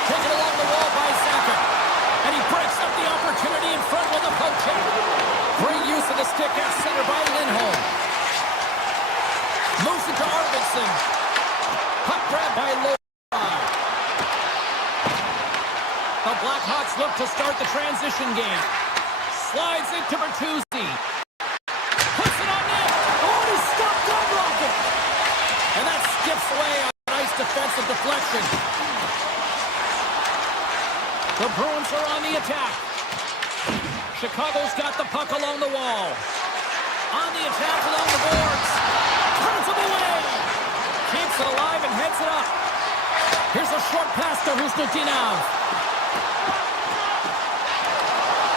Taken along the wall by Zaka. And he breaks up the opportunity in front with a poke check. Great use of the stick at center by Lindholm. Moves it to Arvidsson. Puck grab by Lowe. The Blackhawks look to start the transition game. Slides it to Bertuzzi. Puts it on net. Oh, he stopped that rocket. And that skips away on a nice defensive deflection. The Bruins are on the attack. Chicago's got the puck along the wall. On the attack along the boards. Turns him away. Keeps it alive and heads it up. Here's a short pass to Husnutinov.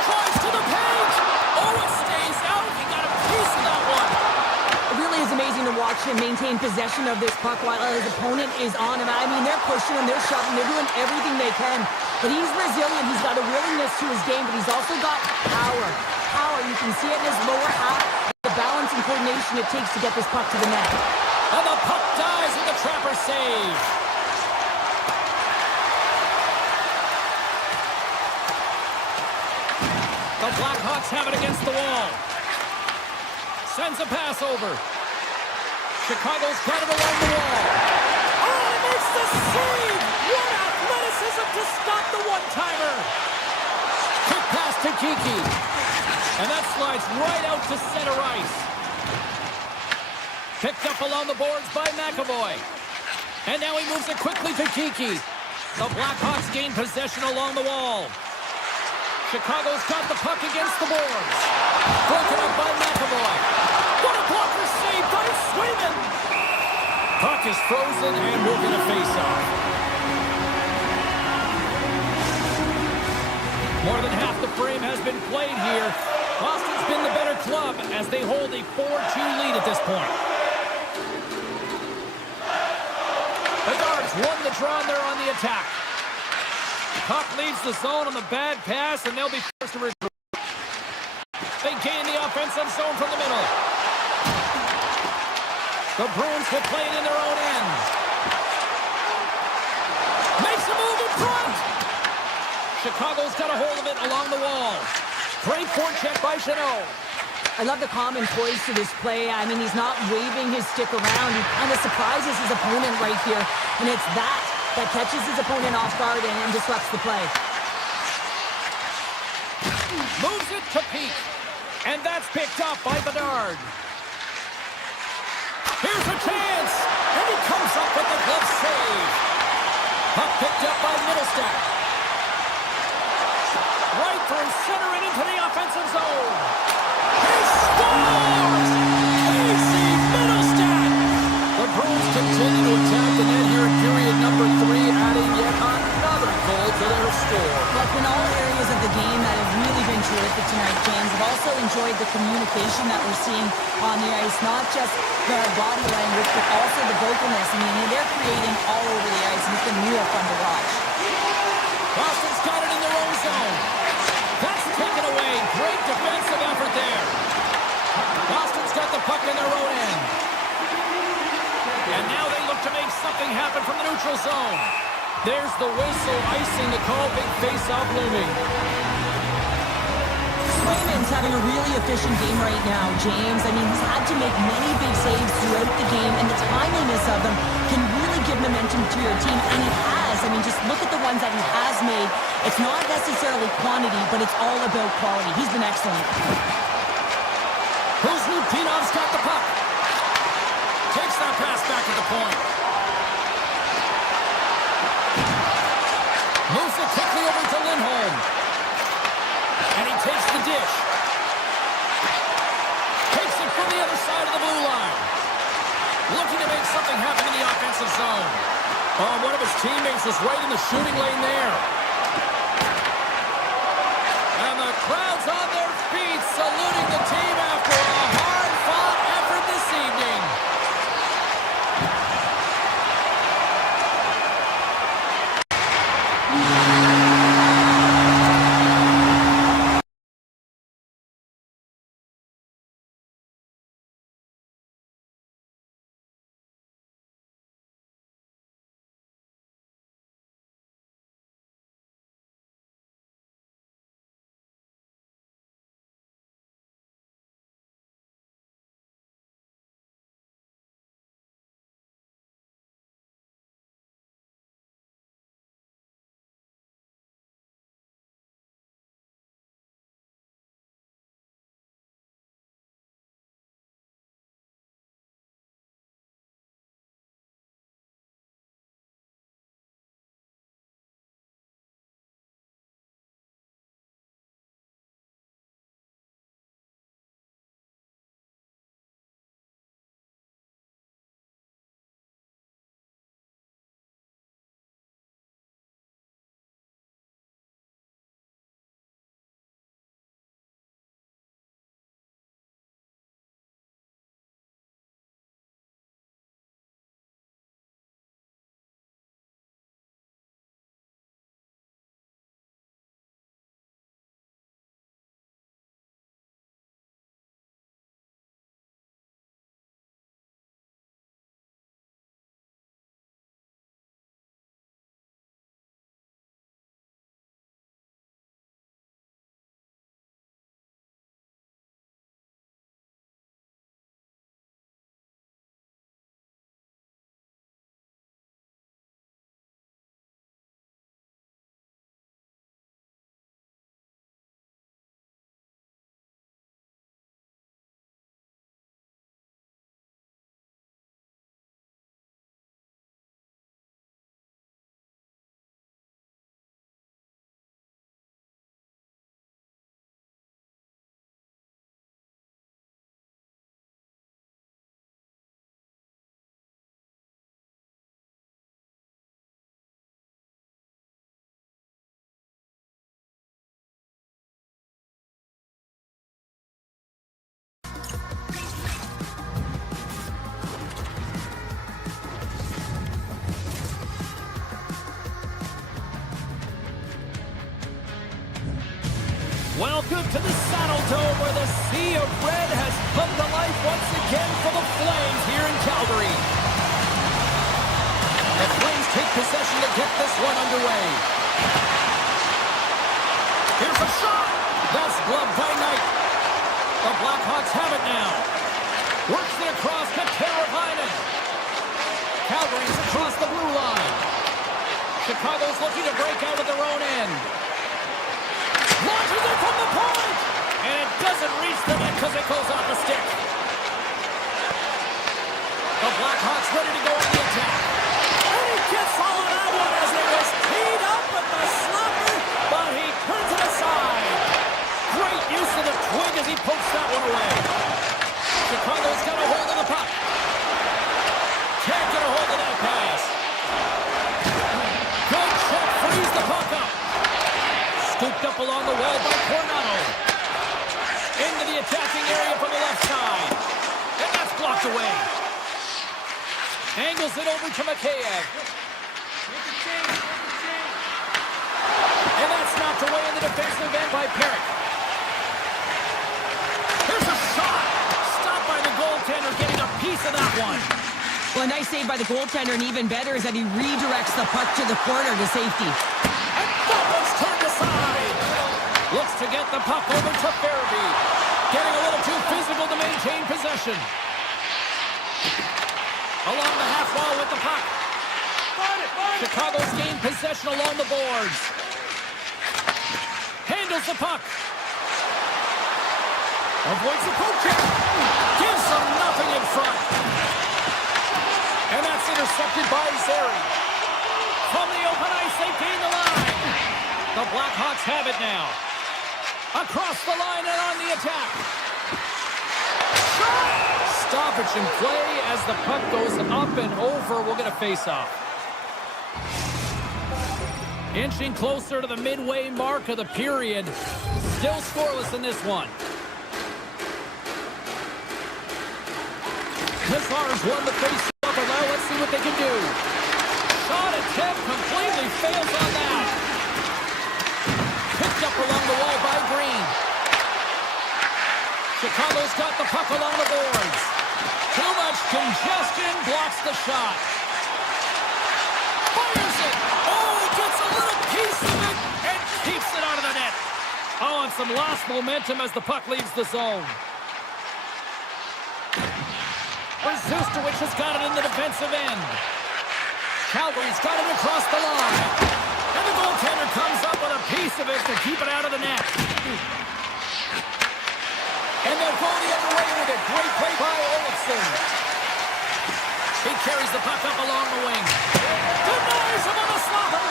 Tries to the paint. Oh, it stays out. He got a piece of that one. It really is amazing to watch him maintain possession of this puck while his opponent is on him. I mean, they're pushing him, they're shoving, they're doing everything they can. But he's resilient. He's got a willingness to his game, but he's also got power. Power, you can see it in his lower half. The balance and coordination it takes to get this puck to the net. And the puck dies with the Trapper save. The Blackhawks have it against the wall. Sends a pass over. Chicago's got it along the wall. Oh, he makes the save! What athleticism to stop the one-timer! Quick pass to Kiki. And that slides right out to center ice. Picked up along the boards by McAvoy. And now he moves it quickly to Kiki. The Blackhawks gain possession along the wall. Chicago's got the puck against the boards. Broken up by McAvoy. What a blocker save by Swayman! Puck is frozen and we're going to face off. More than half the frame has been played here. Boston's been the better club as they hold a 4-2 lead at this point. The Guards won the draw and they're on the attack. Puck leaves the zone on the bad pass and they'll be forced to regroup. They gain the offensive zone from the middle. The Bruins will play it in their own end. Makes a move in front. Chicago's got a hold of it along the wall. Great forecheck by Chanot. I love the calm and poise to this play. I mean, he's not waving his stick around. He kind of surprises his opponent right here. And it's that catches his opponent off guard and disrupts the play. Moves it to Peak. And that's picked up by Bedard. Here's a chance. And he comes up with the glove save. Puck picked up by Middlestat. Right through center and into the offensive zone. He scores! Casey Middlestat! The Bruins continue to attack the net here in period number 3, adding yet another goal to their score. Look, in all areas of the game that have really been terrific tonight, James, I've also enjoyed the communication that we're seeing on the ice. Not just the body language, but also the vocalness. I mean, they're creating all over the ice, and it's been real fun to watch. Boston's got it in their own zone. That's taken away. Great defensive effort there. Boston's got the puck in their own end. And now they look to make something happen from the neutral zone. There's the whistle, icing the call, big face-off looming. Swayman's having a really efficient game right now, James. I mean, he's had to make many big saves throughout the game, and the timeliness of them can really give momentum to your team, and he has. I mean, just look at the ones that he has made. It's not necessarily quantity, but it's all about quality. He's been excellent. Pinov's got the puck. Takes that pass back at the point. Moves it quickly over to Lindholm. And he takes the dish. Takes it from the other side of the blue line. Looking to make something happen in the offensive zone. Oh, one of his teammates was right in the shooting lane there. And the crowd's on their feet saluting the team after a hard-fought effort this evening. Welcome to the Saddle Dome, where the sea of red has come to life once again for the Flames here in Calgary. The Flames take possession to get this one underway. Here's a shot. That's gloved by Knight. The Blackhawks have it now. Works it across to Teravainen. Calgary's across the blue line. Chicago's looking to break out of their own end. Launches it from the point! And it doesn't reach the net because it goes off the stick. The Blackhawks ready to go on the attack. And he gets all of that one as it was teed up with the slapper, but he turns it aside. Great use of the twig as he pokes that one away. Chicago's got a hold of the puck. Can't get a hold of that pass. Good check, frees the puck up. Scooped up along the wall by Coronado. Into the attacking area from the left side. And that's blocked away. Angles it over to Mikheyev. And that's knocked away in the defensive end by Perrick. Here's a shot. Stopped by the goaltender, getting a piece of that one. Well, a nice save by the goaltender, and even better is that he redirects the puck to the corner to safety. And that one's turned aside. Looks to get the puck over to Farabee. Getting a little too physical to maintain possession. Along the half wall with the puck. Chicago's gained possession along the boards. Handles the puck. Avoids the poke check. Gives them nothing in front. And that's intercepted by Zary. From the open ice, they gain the line. The Blackhawks have it now. Across the line and on the attack. Stoppage in play as the puck goes up and over. We'll get a face-off. Inching closer to the midway mark of the period. Still scoreless in this one. Mazar's won the face-off, and now let's see what they can do. Shot attempt completely fails on that. Picked up along the wall by Green. Chicago's got the puck along the boards. Too much congestion, blocks the shot. Fires it. Oh, gets a little piece of it and keeps it out of the net. Oh, and some lost momentum as the puck leaves the zone. Zustowicz has got it in the defensive end. Calgary's got it across the line. And the goaltender comes up with a piece of it to keep it out of the net. And they'll go the other way with it. Great play by Olofsson. He carries the puck up along the wing. Denies him on the slapper.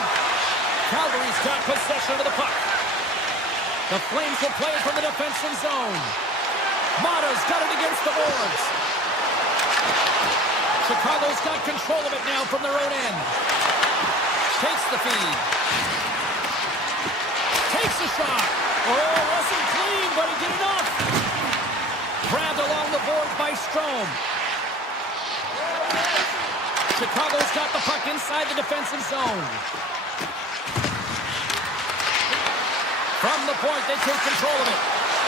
Calgary's got possession of the puck. The Flames will play it from the defensive zone. Mata's got it against the boards. Chicago's got control of it now from their own end. Takes the feed. Takes a shot. Oh, wasn't clean, but he did enough. Grabbed along the board by Strome. Chicago's got the puck inside the defensive zone. From the point, they take control of it.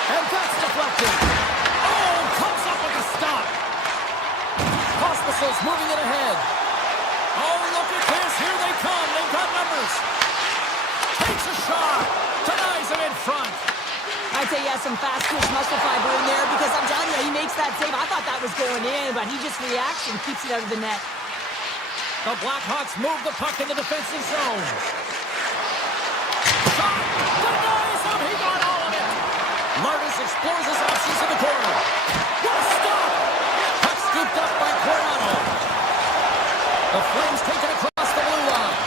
And that's deflected. Oh, comes up with a stop. Hospitals moving it ahead. Oh, look at this. Here they come. They've got numbers. Takes a shot. Denies him in front. I'd say he has some fast twitch muscle fiber in there because I'm telling you, he makes that save. I thought that was going in, but he just reacts and keeps it out of the net. The Blackhawks move the puck in the defensive zone. Shot. Denies him. He got all of it. Martis explores his options in the corner. What a stop. Puck scooped up by Coronado. The Flames take it across the blue line.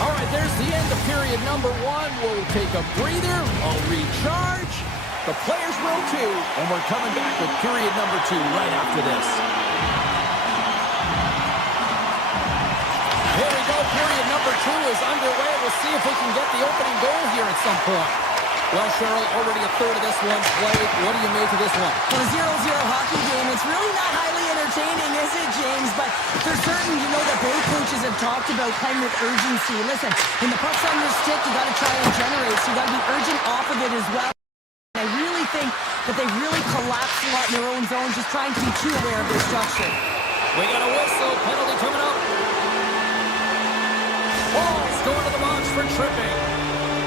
All right, there's the end of period number one. We'll take a breather, a recharge. The players will too, and we're coming back with period number two right after this. Here we go, period number two is underway. We'll see if we can get the opening goal here at some point. Well, Cheryl, already a third of this one's played. What do you make of this one? Well, a 0-0 hockey game, it's really not highly entertaining, is it, James? But for certain, you know that both coaches have talked about playing with urgency. Listen, when the puck's on your stick, you got to try and generate, so you got to be urgent off of it as well. I really think that they really collapsed a lot in their own zone, just trying to be too aware of their structure. We got a whistle. Penalty coming up. Ball's going to the box for tripping.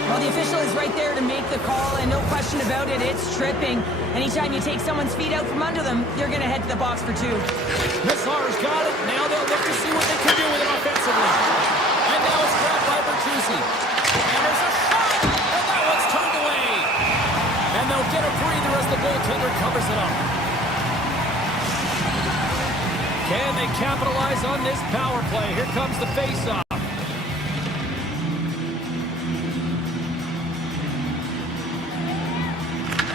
Well, the official is right there to make the call, and no question about it, it's tripping. Anytime you take someone's feet out from under them, you're going to head to the box for 2. Nassar's got it. Now they'll look to see what they can do with it offensively. And now it's grabbed by Bertuzzi. And there's a shot, and that one's turned away. And they'll get a breather as the goaltender covers it up. Can they capitalize on this power play? Here comes the face-off.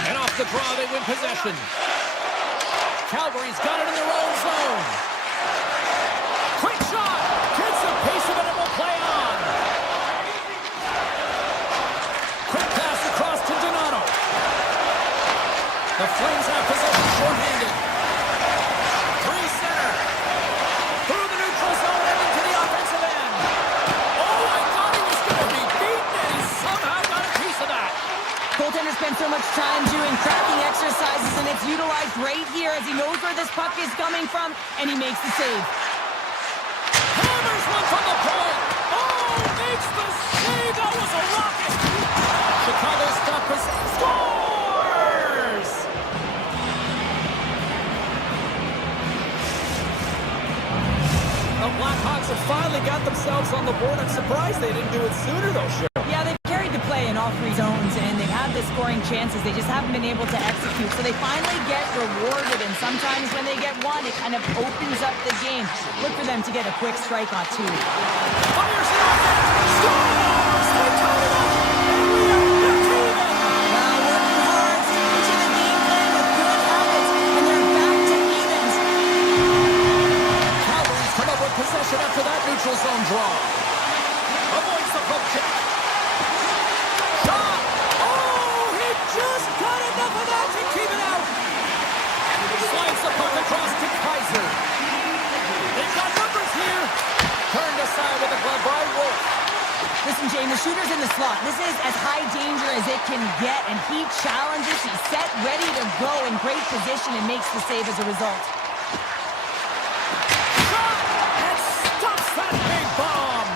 And off the draw, they win possession. Calgary's got it in their own zone. Quick shot! Gets a piece of it and will play on. Quick pass across to Donato. The Flames have possession short-handed. Three center. Through the neutral zone and into the offensive end. Oh, I thought he was going to be beaten, and he somehow got a piece of that. Goaltender spends so much time doing cracking exercises, and it's utilized right here as he knows where this puck is coming from, and he makes the save. Hammers one from the point. Oh, makes the save. That was a rocket. Chicago stop scores! The Blackhawks have finally got themselves on the board. I'm surprised they didn't do it sooner, though, Cheryl. Yeah, they've carried the play in all 3 zones, and they've had the scoring chances. They just haven't been able to execute. So they finally get rewarded, and sometimes when they get one, it kind of opens up the game. Look for them to get a quick strike on 2. Fires it up! Scores! They tie it up! And we are back to even! Well, working hard, sticking to the game plan with good habits, and they're back to evens. Calgary's come up with possession after that neutral zone draw. Avoids the poke check. Shot! Oh, he just got enough of that to keep it out. Slides the puck across to Kaiser. They've got numbers here. Turned aside with a glove by Wolf. Listen, Jane, the shooter's in the slot. This is as high danger as it can get, and he challenges. He's set, ready to go, in great position, and makes the save as a result. Shot! And stops that big bomb.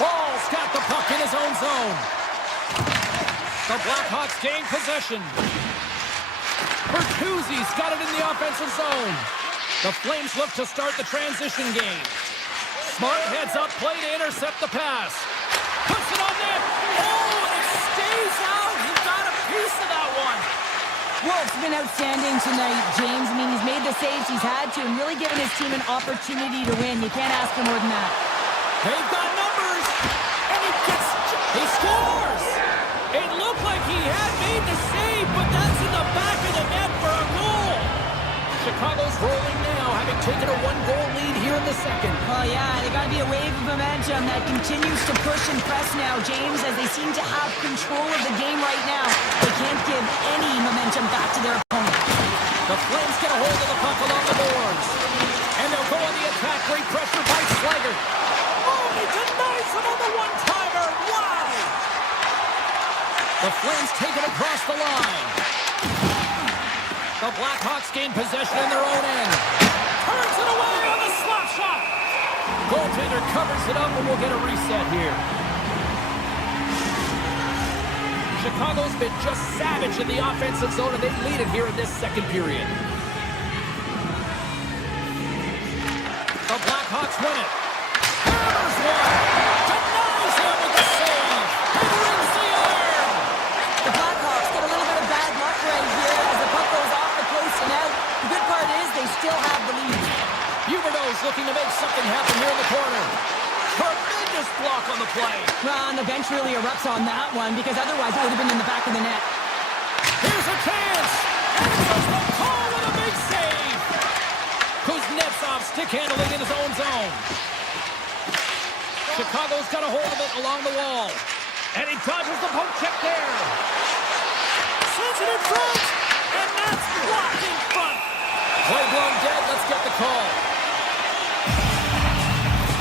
Ball's got the puck in his own zone. The Blackhawks gain possession. Bertuzzi's got it in the offensive zone. The Flames look to start the transition game. Smart heads up play to intercept the pass. Puts it on net. Oh, and it stays out. He got a piece of that one. Wolf's been outstanding tonight, James. I mean, he's made the saves he's had to and really given his team an opportunity to win. You can't ask for more than that. They've got numbers. And he scores. It looked like he had made the save, but that's in the back of the net for a goal. Chicago's rolling now, having taken a 1-goal lead here in the second. Well, yeah, they got to be a wave of momentum that continues to push and press now, James, as they seem to have control of the game right now. They can't give any momentum back to their opponent. The Flames get a hold of the puck along the boards. And they'll go on the attack. Great pressure by Slager. Oh, he denies him on the one-timer. Wow! The Flames take it across the line. The Blackhawks gain possession in their own end. Turns it away on the slap shot. Goaltender covers it up, and we'll get a reset here. Chicago's been just savage in the offensive zone, and they lead it here in this second period. The Blackhawks win it. Hammers one. Denies him with the save. He rings the air. The Blackhawks get a little bit of bad luck right here as the puck goes off the post and out. The good part is they still have the lead. Huberdeau's looking to make something happen here in the corner. Tremendous block on the play. Well, and the bench really erupts on that one because otherwise it would have been in the back of the net. Here's a chance. And it's the call with a big save. Kuznetsov stick handling in his own zone. Chicago's got a hold of it along the wall. And he dodges the poke check there. Sends it in front, and that's blocked in front. Play blown dead. Let's get the call.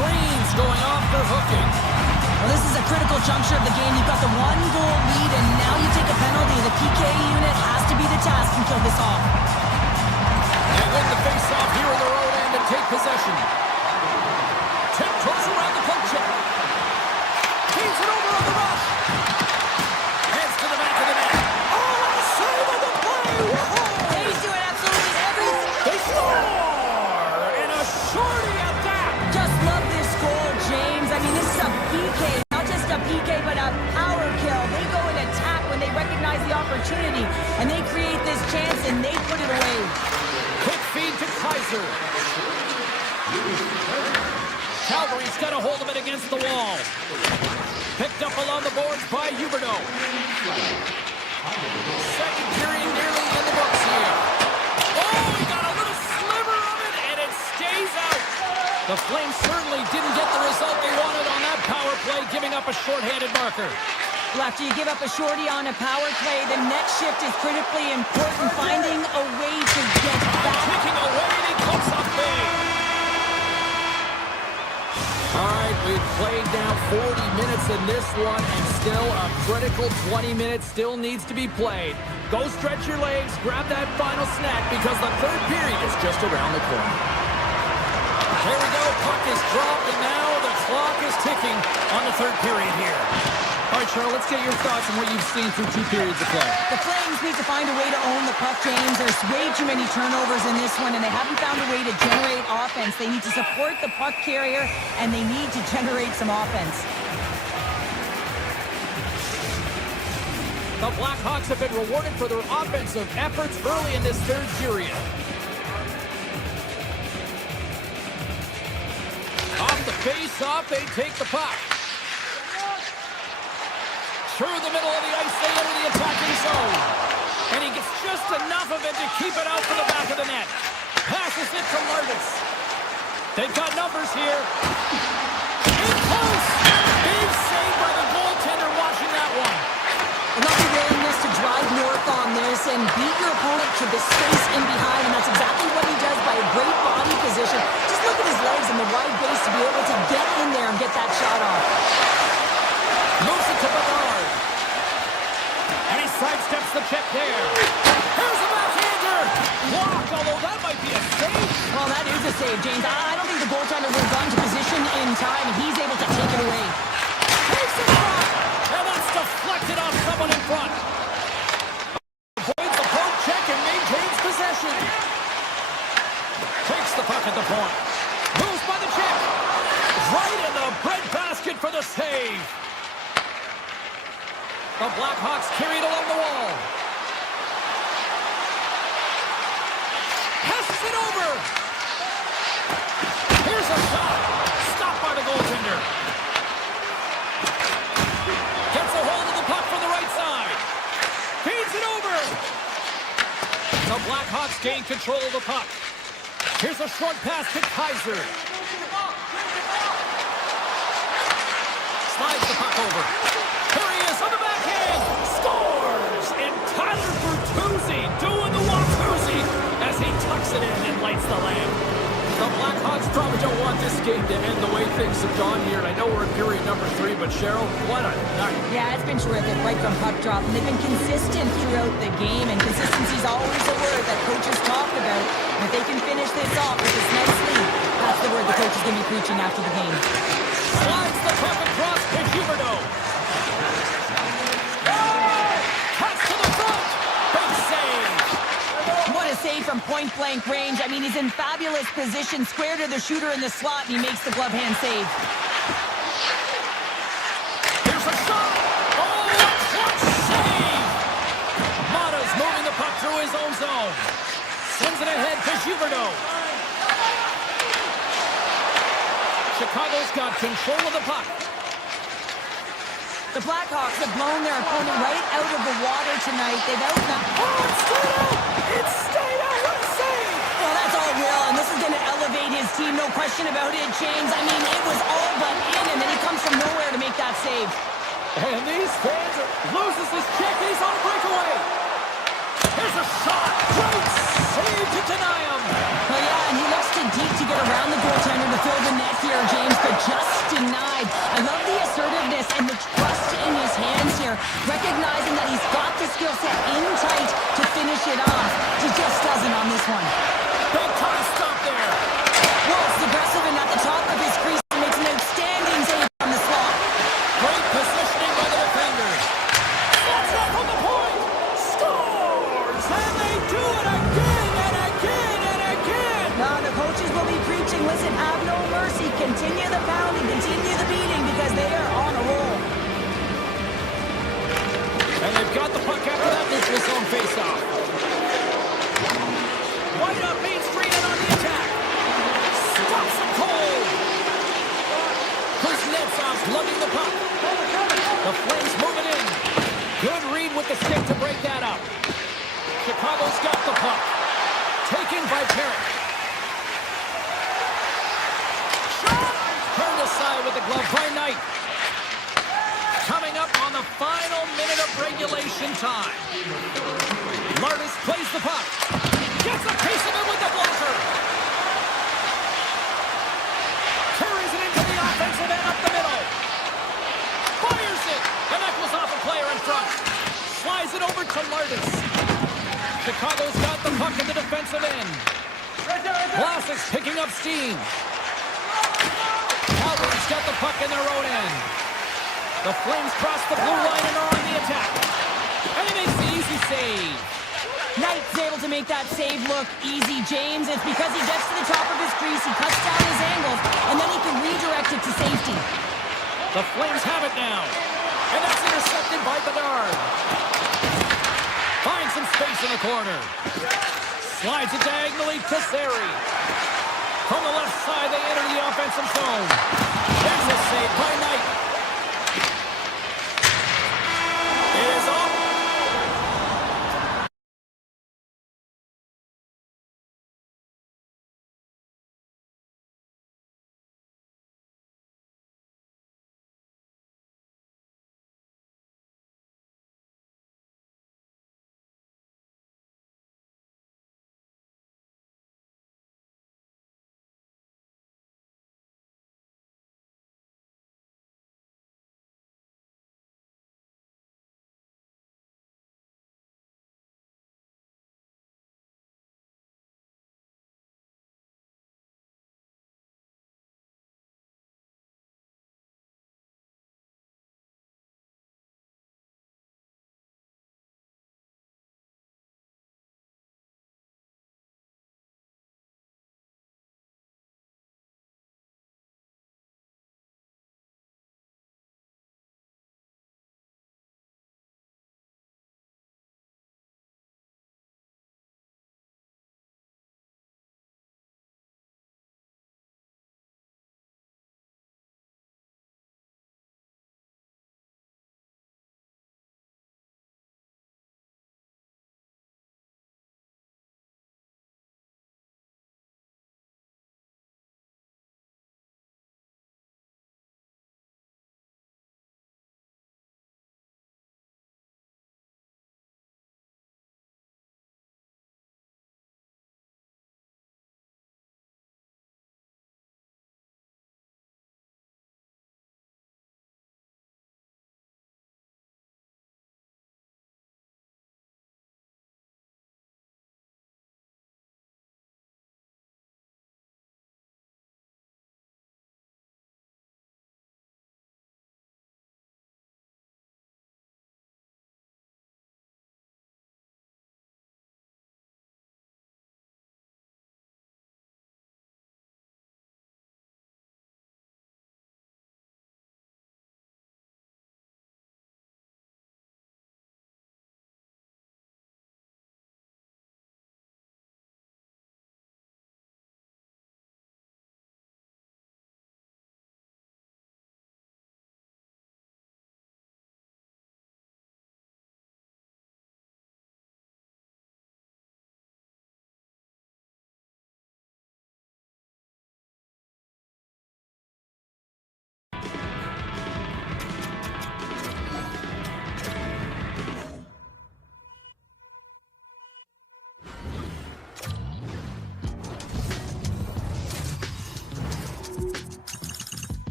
Green's going off for hooking. Well, this is a critical juncture of the game. You've got the 1-goal lead, and now you take a penalty. The PK unit has to be the task and kill this off. They win the face-off here in their own end and take possession. Tiptoes around the poke check. Feeds it over on the rush. Heads to the back of the net. Oh, a save on the play. Whoa. He's doing absolutely everything. They score! And a shorty at that! Just love this goal, James. I mean, this is a PK. Not just a PK, but a power kill. They go and attack when they recognize the opportunity, and they create this chance, and they put it away. Quick feed to Kaiser. Calgary's got a hold of it against the wall. Picked up along the boards by Huberdeau. Second period nearly in the books here. Oh, he got a little sliver of it, and it stays out. The Flames certainly didn't get the result they wanted on that power play, giving up a shorthanded marker. Well, after you give up a shorty on a power play, the next shift is critically important, finding a way to get back. Kicking away, and he comes up big. All right, we've played now 40 minutes in this one, and still a critical 20 minutes still needs to be played. Go stretch your legs, grab that final snack, because the third period is just around the corner. There we go, puck is dropped, and now the clock is ticking on the third period here. All right, Cheryl, let's get your thoughts on what you've seen through 2 periods of play. The Flames need to find a way to own the puck, James. There's way too many turnovers in this one, and they haven't found a way to generate offense. They need to support the puck carrier, and they need to generate some offense. The Blackhawks have been rewarded for their offensive efforts early in this third period. Off the face-off, they take the puck. Through the middle of the ice, they enter the attacking zone. And he gets just enough of it to keep it out to the back of the net. Passes it to Larvis. They've got numbers here. In close! Big save by the goaltender watching that one. Enough of willingness to drive north on this and beat your opponent to the space in behind, and that's exactly what he does by a great body position. Just look at his legs and the wide base to be able to get in there and get that shot off. Moves it to Bernard. And he sidesteps the check there. Here's a backhander. Blocked, although that might be a save. Well, that is a save, James. I don't think the goaltender would have gone to position in time, and he's able to take it away. Takes it off. And that's deflected off someone in front. Avoids the poke check and maintains possession. Takes the puck at the point. Moves by the check. Right in the breadbasket for the save. The Blackhawks carried along the wall. Passes it over. Here's a shot. Stopped by the goaltender. Gets a hold of the puck from the right side. Feeds it over. The Blackhawks gain control of the puck. Here's a short pass to Kaiser. Slides the puck over. Here he is on the backhand. Scores! And Tyler Bertuzzi doing the Watusi as he tucks it in and lights the lamp. The Blackhawks probably don't want this game to end the way things have gone here. And I know we're in period number 3, but Cheryl, what a night. Yeah, it's been terrific right from puck drop, and they've been consistent throughout the game, and consistency is always a word that coaches talk about. And if they can finish this off with this nice lead, that's the word the coach is going to be preaching after the game. Slides the puck across to Huberdeau. Cuts to the front. Big save. What a save from point-blank range. I mean, he's in fabulous position, square to the shooter in the slot, and he makes the glove hand save. Here's a shot. Oh, what save. Mata's moving the puck through his own zone. Sends it ahead to Huberdeau. Chicago's got control of the puck. The Blackhawks have blown their opponent right out of the water tonight. They've outnumbered. Oh, it's stayed out! It's stayed out! What a save! Well, that's all Will, and this is going to elevate his team, no question about it, James. I mean, it was all but in, and then he comes from nowhere to make that save. And these fans loses his check, and he's on a breakaway. Here's a shot. Great save to deny him. Well, yeah, and he looks too deep to get around the goaltender to fill the net here, James, but just denied. I love the assertiveness and the trust in his hands here, recognizing that he's got the skill set in tight to finish it off. He just doesn't on this one. Big time stop there. Wolf's aggressive and at the top of his crease and makes an outstanding save on the slot. Great positioning by the defenders. That's up from the point. Scores! And they do it again and again and again. Now the coaches will be preaching, listen, have no mercy. Continue the pounding, continue the beating because they are on a roll. And they've got the puck after that neutral zone faceoff. Wide up Main Street and on the attack. Stops him cold. Kuznetsov's lugging the puck. The Flames moving in. Good read with the stick to break that up. Chicago's got the puck. Taken by Parrish. Shot! Turned aside with the glove by Knight. Coming up on the final minute of regulation time. Martis plays the puck. Gets a piece of it with the blocker. Carries it into the offensive end up the middle. Fires it. And that was off a player in front. Slides it over to Martis. Chicago's got the puck in the defensive end. Vlasic's picking up steam. Calgary's got the puck in their own end. The Flames cross the blue line and are on the attack. And he makes the easy save. Knight's able to make that save look easy, James. It's because he gets to the top of his crease, he cuts down his angles, and then he can redirect it to safety. The Flames have it now. And that's intercepted by Bedard. Finds some space in the corner. Slides it diagonally to Seri. From the left side, they enter the offensive zone. There's a save by Knight.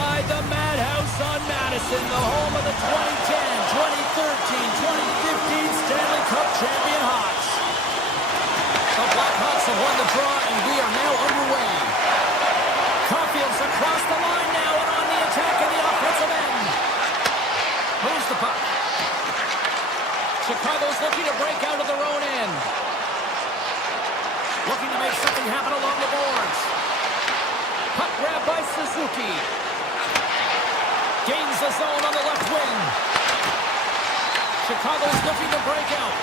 inside the Madhouse on Madison, the home of the 2010, 2013, 2015 Stanley Cup champion Hawks. The Blackhawks have won the draw, and we are now underway. Caulfield's across the line now and on the attack in the offensive end. Moves the puck. Chicago's looking to break out of their own end. Looking to make something happen along the boards. Puck grab by Suzuki. Gains the zone on the left wing. Chicago's looking to break out.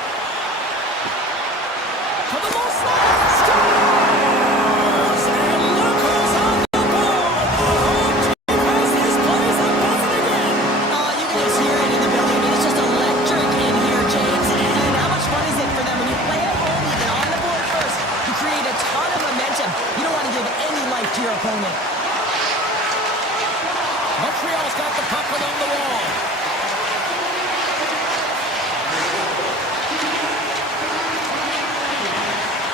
To the low slot. Scores! And look who's on the board. The home team has this place and does it again. Oh, you can just hear it in the building. I mean, it's just electric in here, James. And how much fun is it for them when you play at home, you get on the board first, you create a ton of momentum. You don't want to give any life to your opponent. Montreal's got the puck along the wall.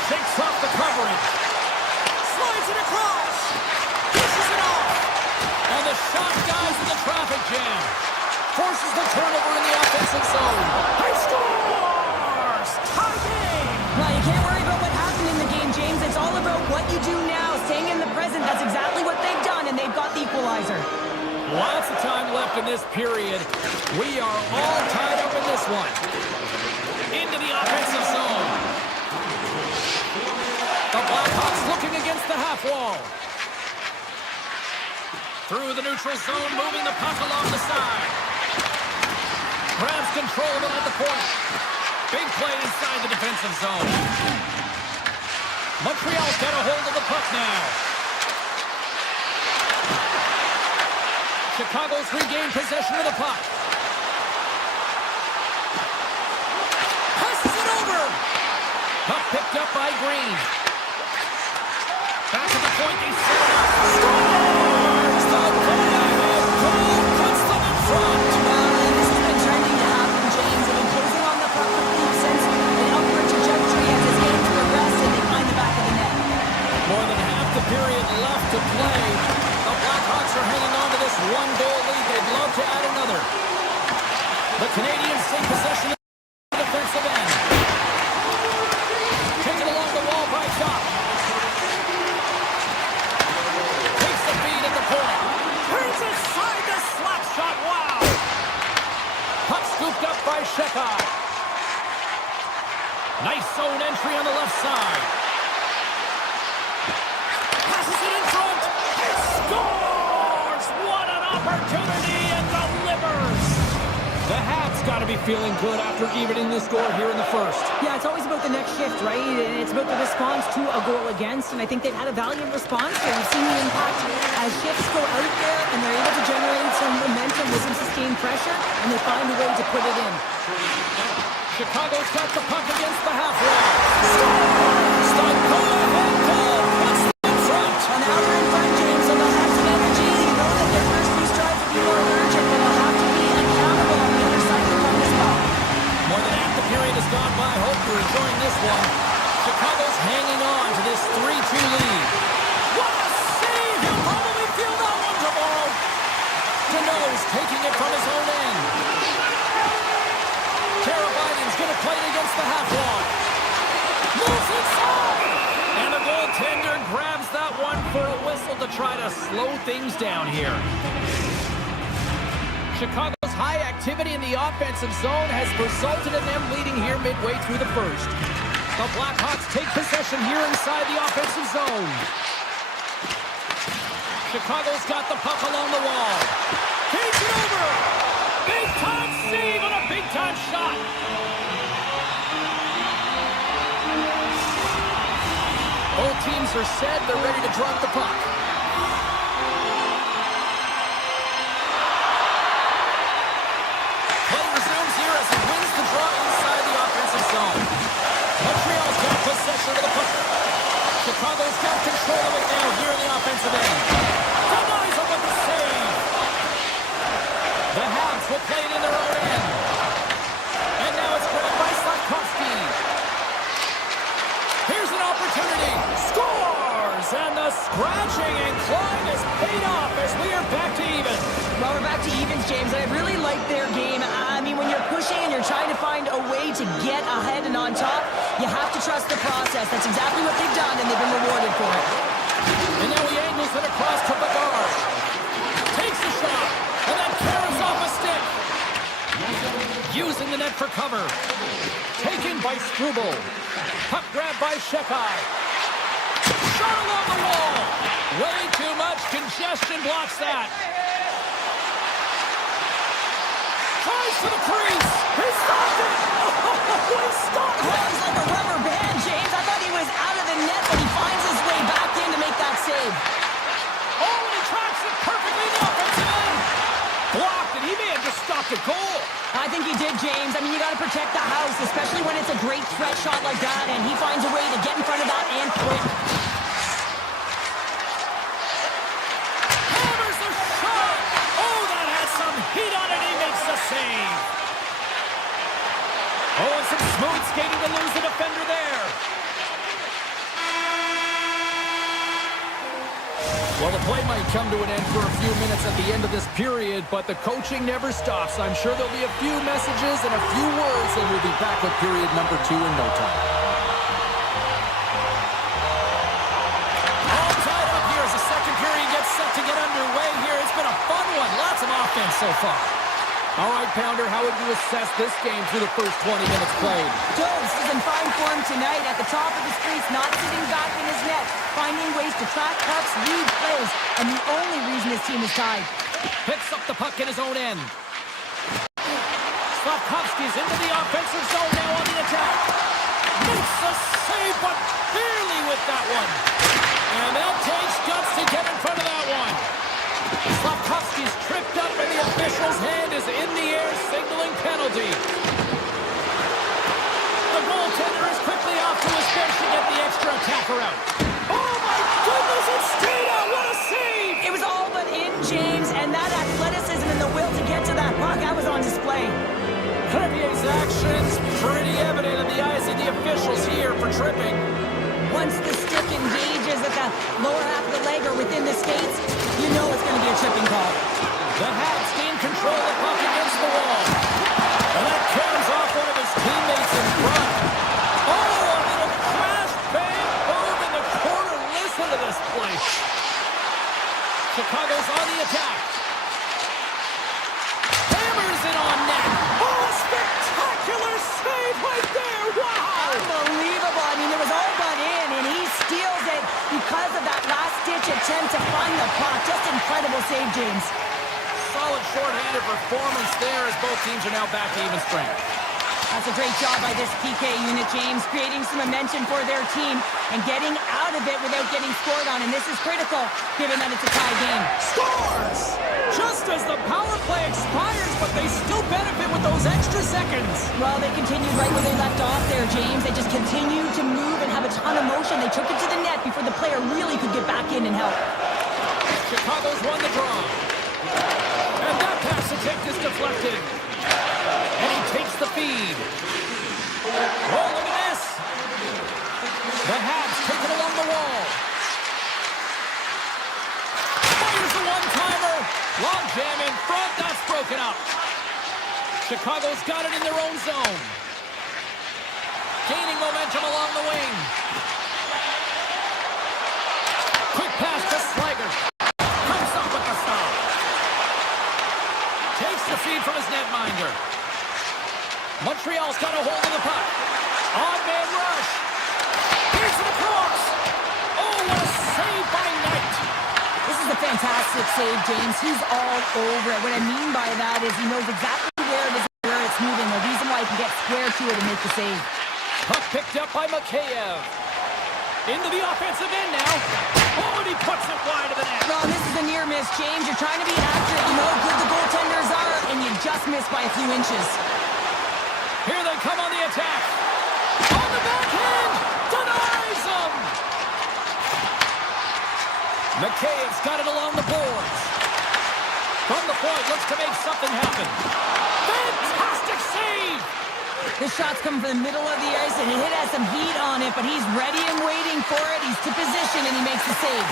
Shakes off the coverage. Slides it across. Pushes it off. And the shot dies in the traffic jam. Forces the turnover in the offensive zone. He scores! Tie game! Well, you can't worry about what happened in the game, James. It's all about what you do now. Staying in the present, that's exactly what they've done, and they've got the equalizer. Lots of time left in this period. We are all tied up in this one. Into the offensive zone. The Blackhawks looking against the half wall. Through the neutral zone, moving the puck along the side. Grabs control of it at the point. Big play inside the defensive zone. Montreal's got a hold of the puck now. Chicago's regained possession of the puck. Passes it over. Puck picked up by Green. Back to the point, they set it up. Scores! The go-ahead goal puts them in front. And this has been trending to happen, James. They've been closing on the puck for deep since an upward trajectory as this game's progressed, and they find the back of the net. More than half the period left to play. The Blackhawks are hanging on to this one-goal lead. They'd love to add another. The Canadians take possession of the defensive end. Taken along the wall by Doc. Takes the feed at the point. Turns aside the slap shot. Wow. Puck scooped up by Shekai. Nice zone entry on the left side. Passes it in front. It scores! What an opportunity, and delivers! The Habs got to be feeling good after evening the score here in the first. Yeah, it's always about the next shift, right? It's about the response to a goal against, and I think they've had a valiant response here. We've seen the impact as shifts go out there, and they're able to generate some momentum with some sustained pressure, and they find a way to put it in. Chicago's got the puck against the half wall. Scores! The go-ahead goal puts them in front. Well, now they're in front, James, so they'll have some energy. You know that their first few strides will be more urgent, but they'll have to be accountable on the other side of the puck as well. More than half the period has gone by. Hope you're enjoying this one. Chicago's hanging on to this 3-2 lead. What a save! He'll probably feel that one tomorrow. Deneau's taking it from his own end. Karabainen's going to play it against the half wall. Moves inside! And the goaltender grabs that one for a whistle to try to slow things down here. Chicago's high activity in the offensive zone has resulted in them leading here midway through the first. The Blackhawks take possession here inside the offensive zone. Chicago's got the puck along the wall. Feeds it over! Big-time save and a big-time shot! Both teams are set. They're ready to drop the puck. Play resumes here as he wins the draw inside the offensive zone. Montreal's got possession of the puck. Chicago's got control of it now here in the offensive end. Denies him with the save. The Habs will play it in their own end. And now it's grabbed by Slavkovsky. Here's an opportunity. Scores! And the scratching and clawing is paid off as we are back to even. find a way to get ahead and on top, you have to trust the process. That's exactly what they've done, and they've been rewarded for it. And now he angles it across to Bedard. Takes a shot, and then carries off a stick. Using the net for cover. Taken by Struble. Puck grabbed by Shekai. Shot along the wall. Way too much congestion blocks that. Tries to the crease. He stopped it. Oh, he stopped it. Hands like a rubber band, James. I thought he was out of the net, but he finds his way back in to make that save. Oh, and he tracks it perfectly in the offensive end. Blocked, and he may have just stopped a goal. I think he did, James. I mean, you got to protect the house, especially when it's a great threat shot like that, and he finds a way to get in front of that and quick. Hammers the shot. Oh, that has some heat on it. He makes the save. Oh, and some smooth skating to lose the defender there. Well, the play might come to an end for a few minutes at the end of this period, but the coaching never stops. I'm sure there'll be a few messages and a few words, and we'll be back with period number 2 in no time. All tied up here as the second period gets set to get underway here. It's been a fun one. Lots of offense so far. All right, Pounder, how would you assess this game through the first 20 minutes played? Jones is in fine form tonight at the top of his crease, not sitting back in his net, finding ways to track pucks, lead plays, and the only reason his team is tied. Picks up the puck in his own end. Slavkovsky's into the offensive zone now on the attack. Makes the save, but barely with that one. And that takes guts to get in front of that one. Slavkovsky's tripped up, and the official's hand is in the air, signaling penalty. The goaltender is quickly off to his bench to get the extra attacker out. Oh, my goodness, it stayed out. What a save! It was all but in, James, and that athleticism and the will to get to that puck, that was on display. Crevier's actions pretty evident in the eyes of the officials here for tripping. Once the stick engages at the lower half of the leg or within the skates, you know it's going to be a tripping call. The Habs gain control of the puck against the wall. And that carries off one of his teammates in front. Oh, a little crash, bang, boom in the corner. Listen to this play. Chicago's on the attack. Hammers it on net. Oh, a spectacular save right there. Wow. Unbelievable. I mean, it was all but in, and he steals it because of that last-ditch attempt to find the puck. Just incredible save, James. Solid shorthanded performance there as both teams are now back to even strength. That's a great job by this PK unit, James, creating some momentum for their team and getting out of it without getting scored on. And this is critical, given that it's a tie game. Scores! Just as the power play expires, but they still benefit with those extra seconds. Well, they continued right where they left off there, James. They just continued to move and have a ton of motion. They took it to the net before the player really could get back in and help. Chicago's won the draw. And that pass attempt is deflected. And he takes the feed. Oh, look at this. The Habs take it along the wall. Fires a one-timer. Long jam in front. That's broken up. Chicago's got it in their own zone. Gaining momentum along the wing. Quick pass to Slager. Comes up with the stop. Takes the feed from his netminder. Montreal's got a hold of the puck. On-man rush. Here's the cross. Oh, what a save by Knight. This is a fantastic save, James. He's all over it. What I mean by that is he knows exactly where it is and where it's moving. The reason why he can get square to it and make the save. Puck picked up by Mikheyev. Into the offensive end now. Oh, and he puts it wide of the net. Well, this is a near miss, James. You're trying to be accurate. You know how good the goaltenders are, and you just missed by a few inches. Here they come on the attack. On the backhand. Denies him. Mikheyev's got it along the boards. From the point, looks to make something happen. Fantastic save. The shot's coming from the middle of the ice, and it has some heat on it, but he's ready and waiting for it. He's to position, and he makes the save.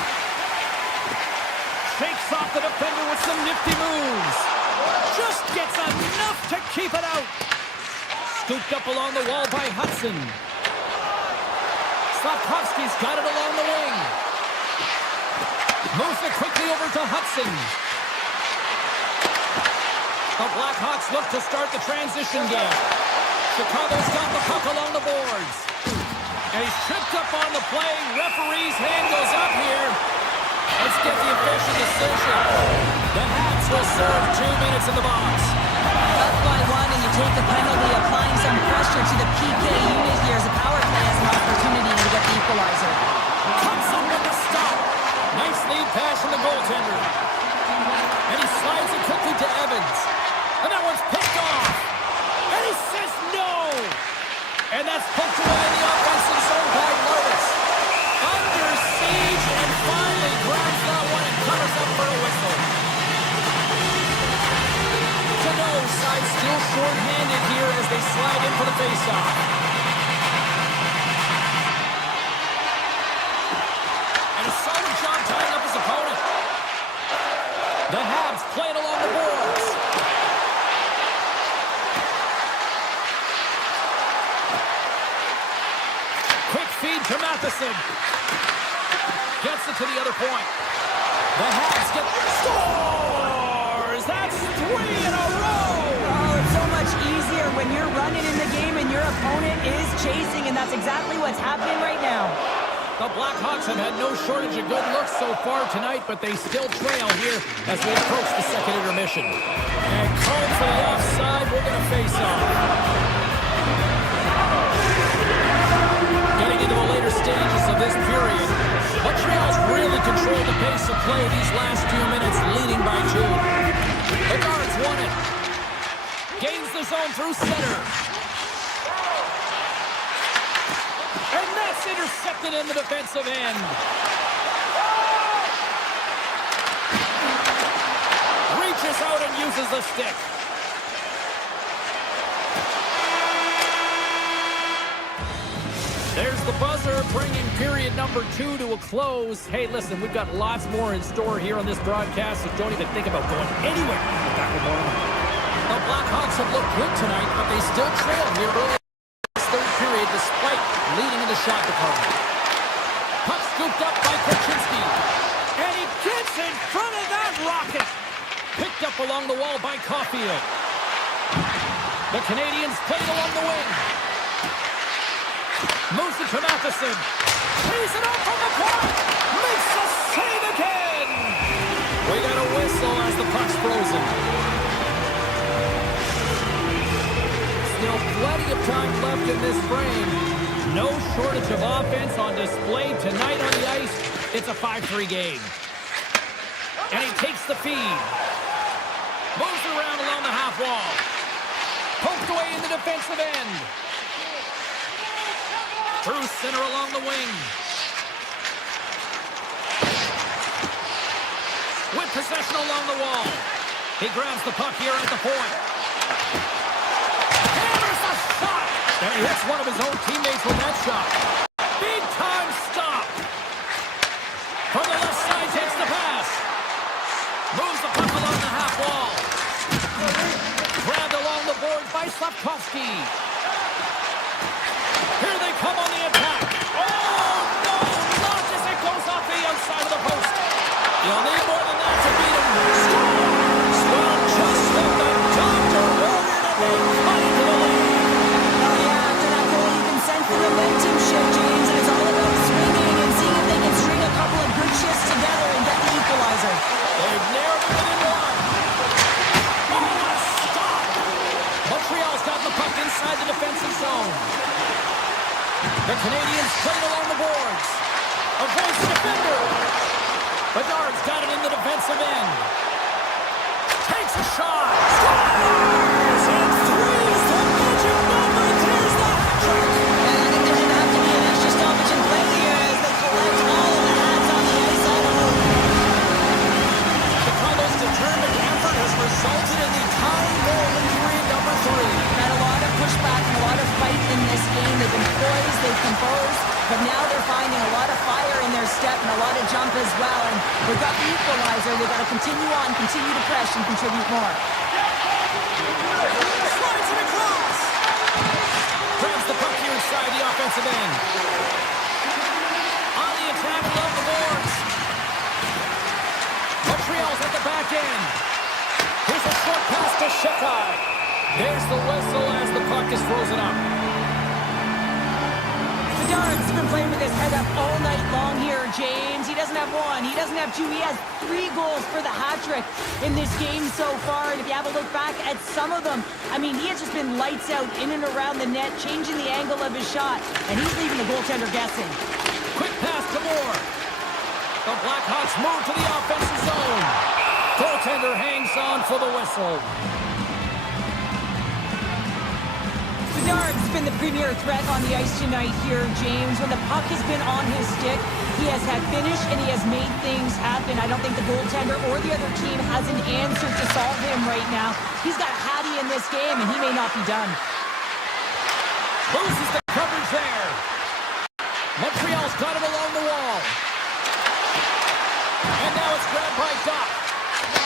Shakes off the defender with some nifty moves. Just gets enough to keep it out. Scooped up along the wall by Hudson. Slavkovsky's got it along the wing. Moves it quickly over to Hudson. The Blackhawks look to start the transition game. Chicago's got the puck along the boards. And he's tripped up on the play. Referee's hand goes up here. Let's get the official decision. The Habs will serve 2 minutes in the box. Up by one, and you take the penalty, applying some pressure to the PK unit here as the power play has an opportunity to get the equalizer. Comes up with the stop. Nice lead pass from the goaltender. And he slides it quickly to Evans. And that one's picked off. And he says no. And that's poked away in the offensive zone by Lotus. Under siege and finally grabs that one and covers up for a whistle. Tano's side still short-handed here as they slide in for the faceoff. And a solid job tying up his opponent. The Habs play it along the boards. Quick feed to Matheson. Gets it to the other point. The Habs get scores! That's 3 in a row! Oh, it's so much easier when you're running in the game and your opponent is chasing, and that's exactly what's happening right now. The Blackhawks have had no shortage of good looks so far tonight, but they still trail here as we approach the second intermission. And called for the offside, we're going to face off. Getting into the later stages of this period, Montreal's really controlled the pace of play these last few minutes, leading by 2. The Guards won it. Gains the zone through center. And that's intercepted in the defensive end. Reaches out and uses the stick. There's the buzzer, bringing period number 2 to a close. Hey, listen, we've got lots more in store here on this broadcast, so don't even think about going anywhere. The Blackhawks have looked good tonight, but they still trail here early in this third period despite leading in the shot department. Puck scooped up by Korchinski. And he gets in front of that rocket. Picked up along the wall by Caulfield. The Canadians played along the wing. Moves it to Matheson. Sees it out from the corner. Makes a save again. We got a whistle as the puck's frozen. Still plenty of time left in this frame. No shortage of offense on display tonight on the ice. It's a 5-3 game. And he takes the feed. Moves it around along the half wall. Poked away in the defensive end. Through center along the wing. With possession along the wall. He grabs the puck here at the point. Hammers a shot. And he hits one of his own teammates with that shot. Big time stop. From the left side takes the pass. Moves the puck along the half wall. Grabbed along the boards by Slavkovsky. Here they come on the attack. Oh, no! Launches it, goes off the outside of the post. You'll need more than that to beat him. Scores! Well, just like the doctor ordered, and they cut into the lead. Oh, yeah, after that goal, you can sense the momentum shift, James, and it's all about swinging and seeing if they can string a couple of good shifts together and get the equalizer. They've narrowed it in one. Oh, what a stop! Montreal's got the puck inside the defensive zone. The Canadians played along the boards. Avoids the defender. Bedard's got it in the defensive end. Takes a shot. Scores! And three's the magic number. There's the hat trick. And I think there should have to be an extra stoppage in play here as they collect all of the hats on the ice all alone. Chicago's determined effort has resulted in the tying goal in period number 3. Had a lot of pushback and a lot of fight in this game. They've been poised, they've composed, but now they're finding a lot of fire in their step and a lot of jump as well. And we've got the equalizer. We've got to continue on, continue to press and contribute more. Slides it across. to Shekai. There's the whistle as the puck is frozen up. Bedard's been playing with his head up all night long here, James. He doesn't have one, he doesn't have two, he has 3 goals for the hat trick in this game so far. And if you have a look back at some of them, I mean, he has just been lights out in and around the net, changing the angle of his shot, and he's leaving the goaltender guessing. Quick pass to Moore. The Blackhawks move to the offensive zone. Goaltender hangs on for the whistle. Bedard's been the premier threat on the ice tonight here, James. When the puck has been on his stick, he has had finish and he has made things happen. I don't think the goaltender or the other team has an answer to solve him right now. He's got Hattie in this game and he may not be done. Loses the coverage there. Montreal's got him along the wall. And now it's grabbed by Doc.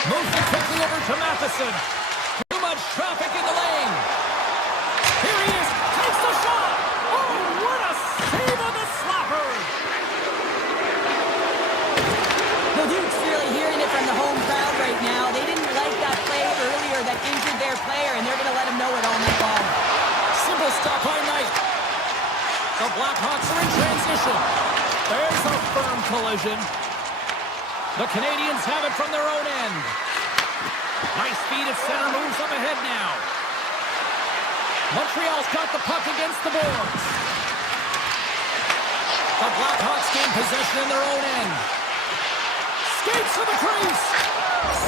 Moves it quickly over to Matheson. Too much traffic in the lane. Here he is. Takes the shot. Oh, what a save on the slapper. The Duke's really hearing it from the home crowd right now. They didn't like that play earlier that injured their player, and they're going to let him know it all night long. Simple stop by Knight. The Blackhawks are in transition. There's a firm collision. The Canadians have it from their own end. Nice feed at center, moves up ahead now. Montreal's got the puck against the boards. The Blackhawks gain possession in their own end. Skates for the crease.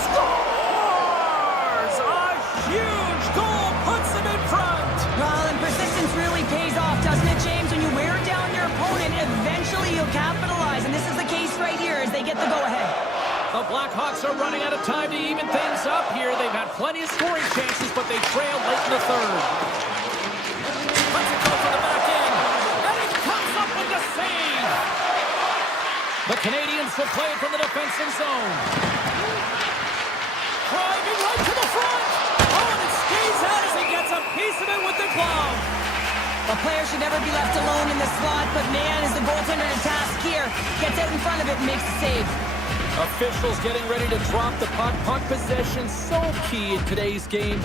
Scores! A huge goal puts them in front. Well, and persistence really pays off, doesn't it, James? When you wear down your opponent, eventually you'll capitalize. And this is the case right here as they get the go-ahead. The Blackhawks are running out of time to even things up here. They've had plenty of scoring chances, but they trailed late in the third. Let's it go for the back end. And he comes up with the save. The Canadians will play it from the defensive zone. Driving right to the front. Oh, and it stays out as he gets a piece of it with the glove. The player should never be left alone in the slot, but man, is the goaltender to task here. Gets out in front of it and makes the save. Officials getting ready to drop the puck. Puck possession so key in today's game.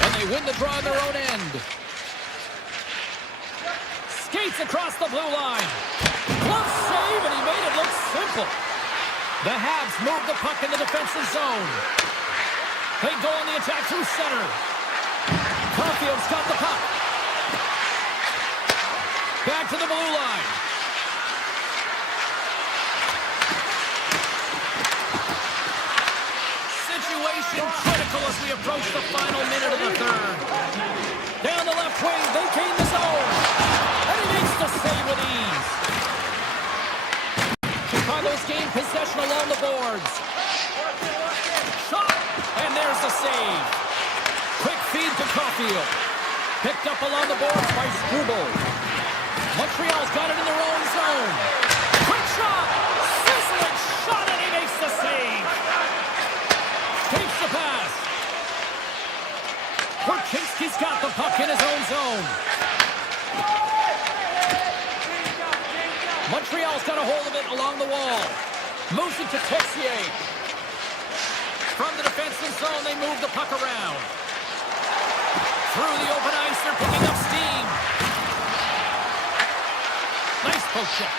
And they win the draw on their own end. Skates across the blue line. Glove save, and he made it look simple. The Habs move the puck in the defensive zone. They go on the attack through center. Caulfield's got the puck. Back to the blue line. Situation critical as we approach the final minute of the third. Down the left wing, they gain the zone. And he makes the save with ease. Chicago's gained possession along the boards. Shot, and there's the save. Quick feed to Caulfield. Picked up along the boards by Struble. Montreal's got it in their own zone. Quick shot, sizzling shot, and he makes the save. Takes the pass. Korchinski's got the puck in his own zone. Montreal's got a hold of it along the wall. Moves it to Texier. From the defensive zone, they move the puck around. Through the open ice, they're picking up steam. Nice poke check.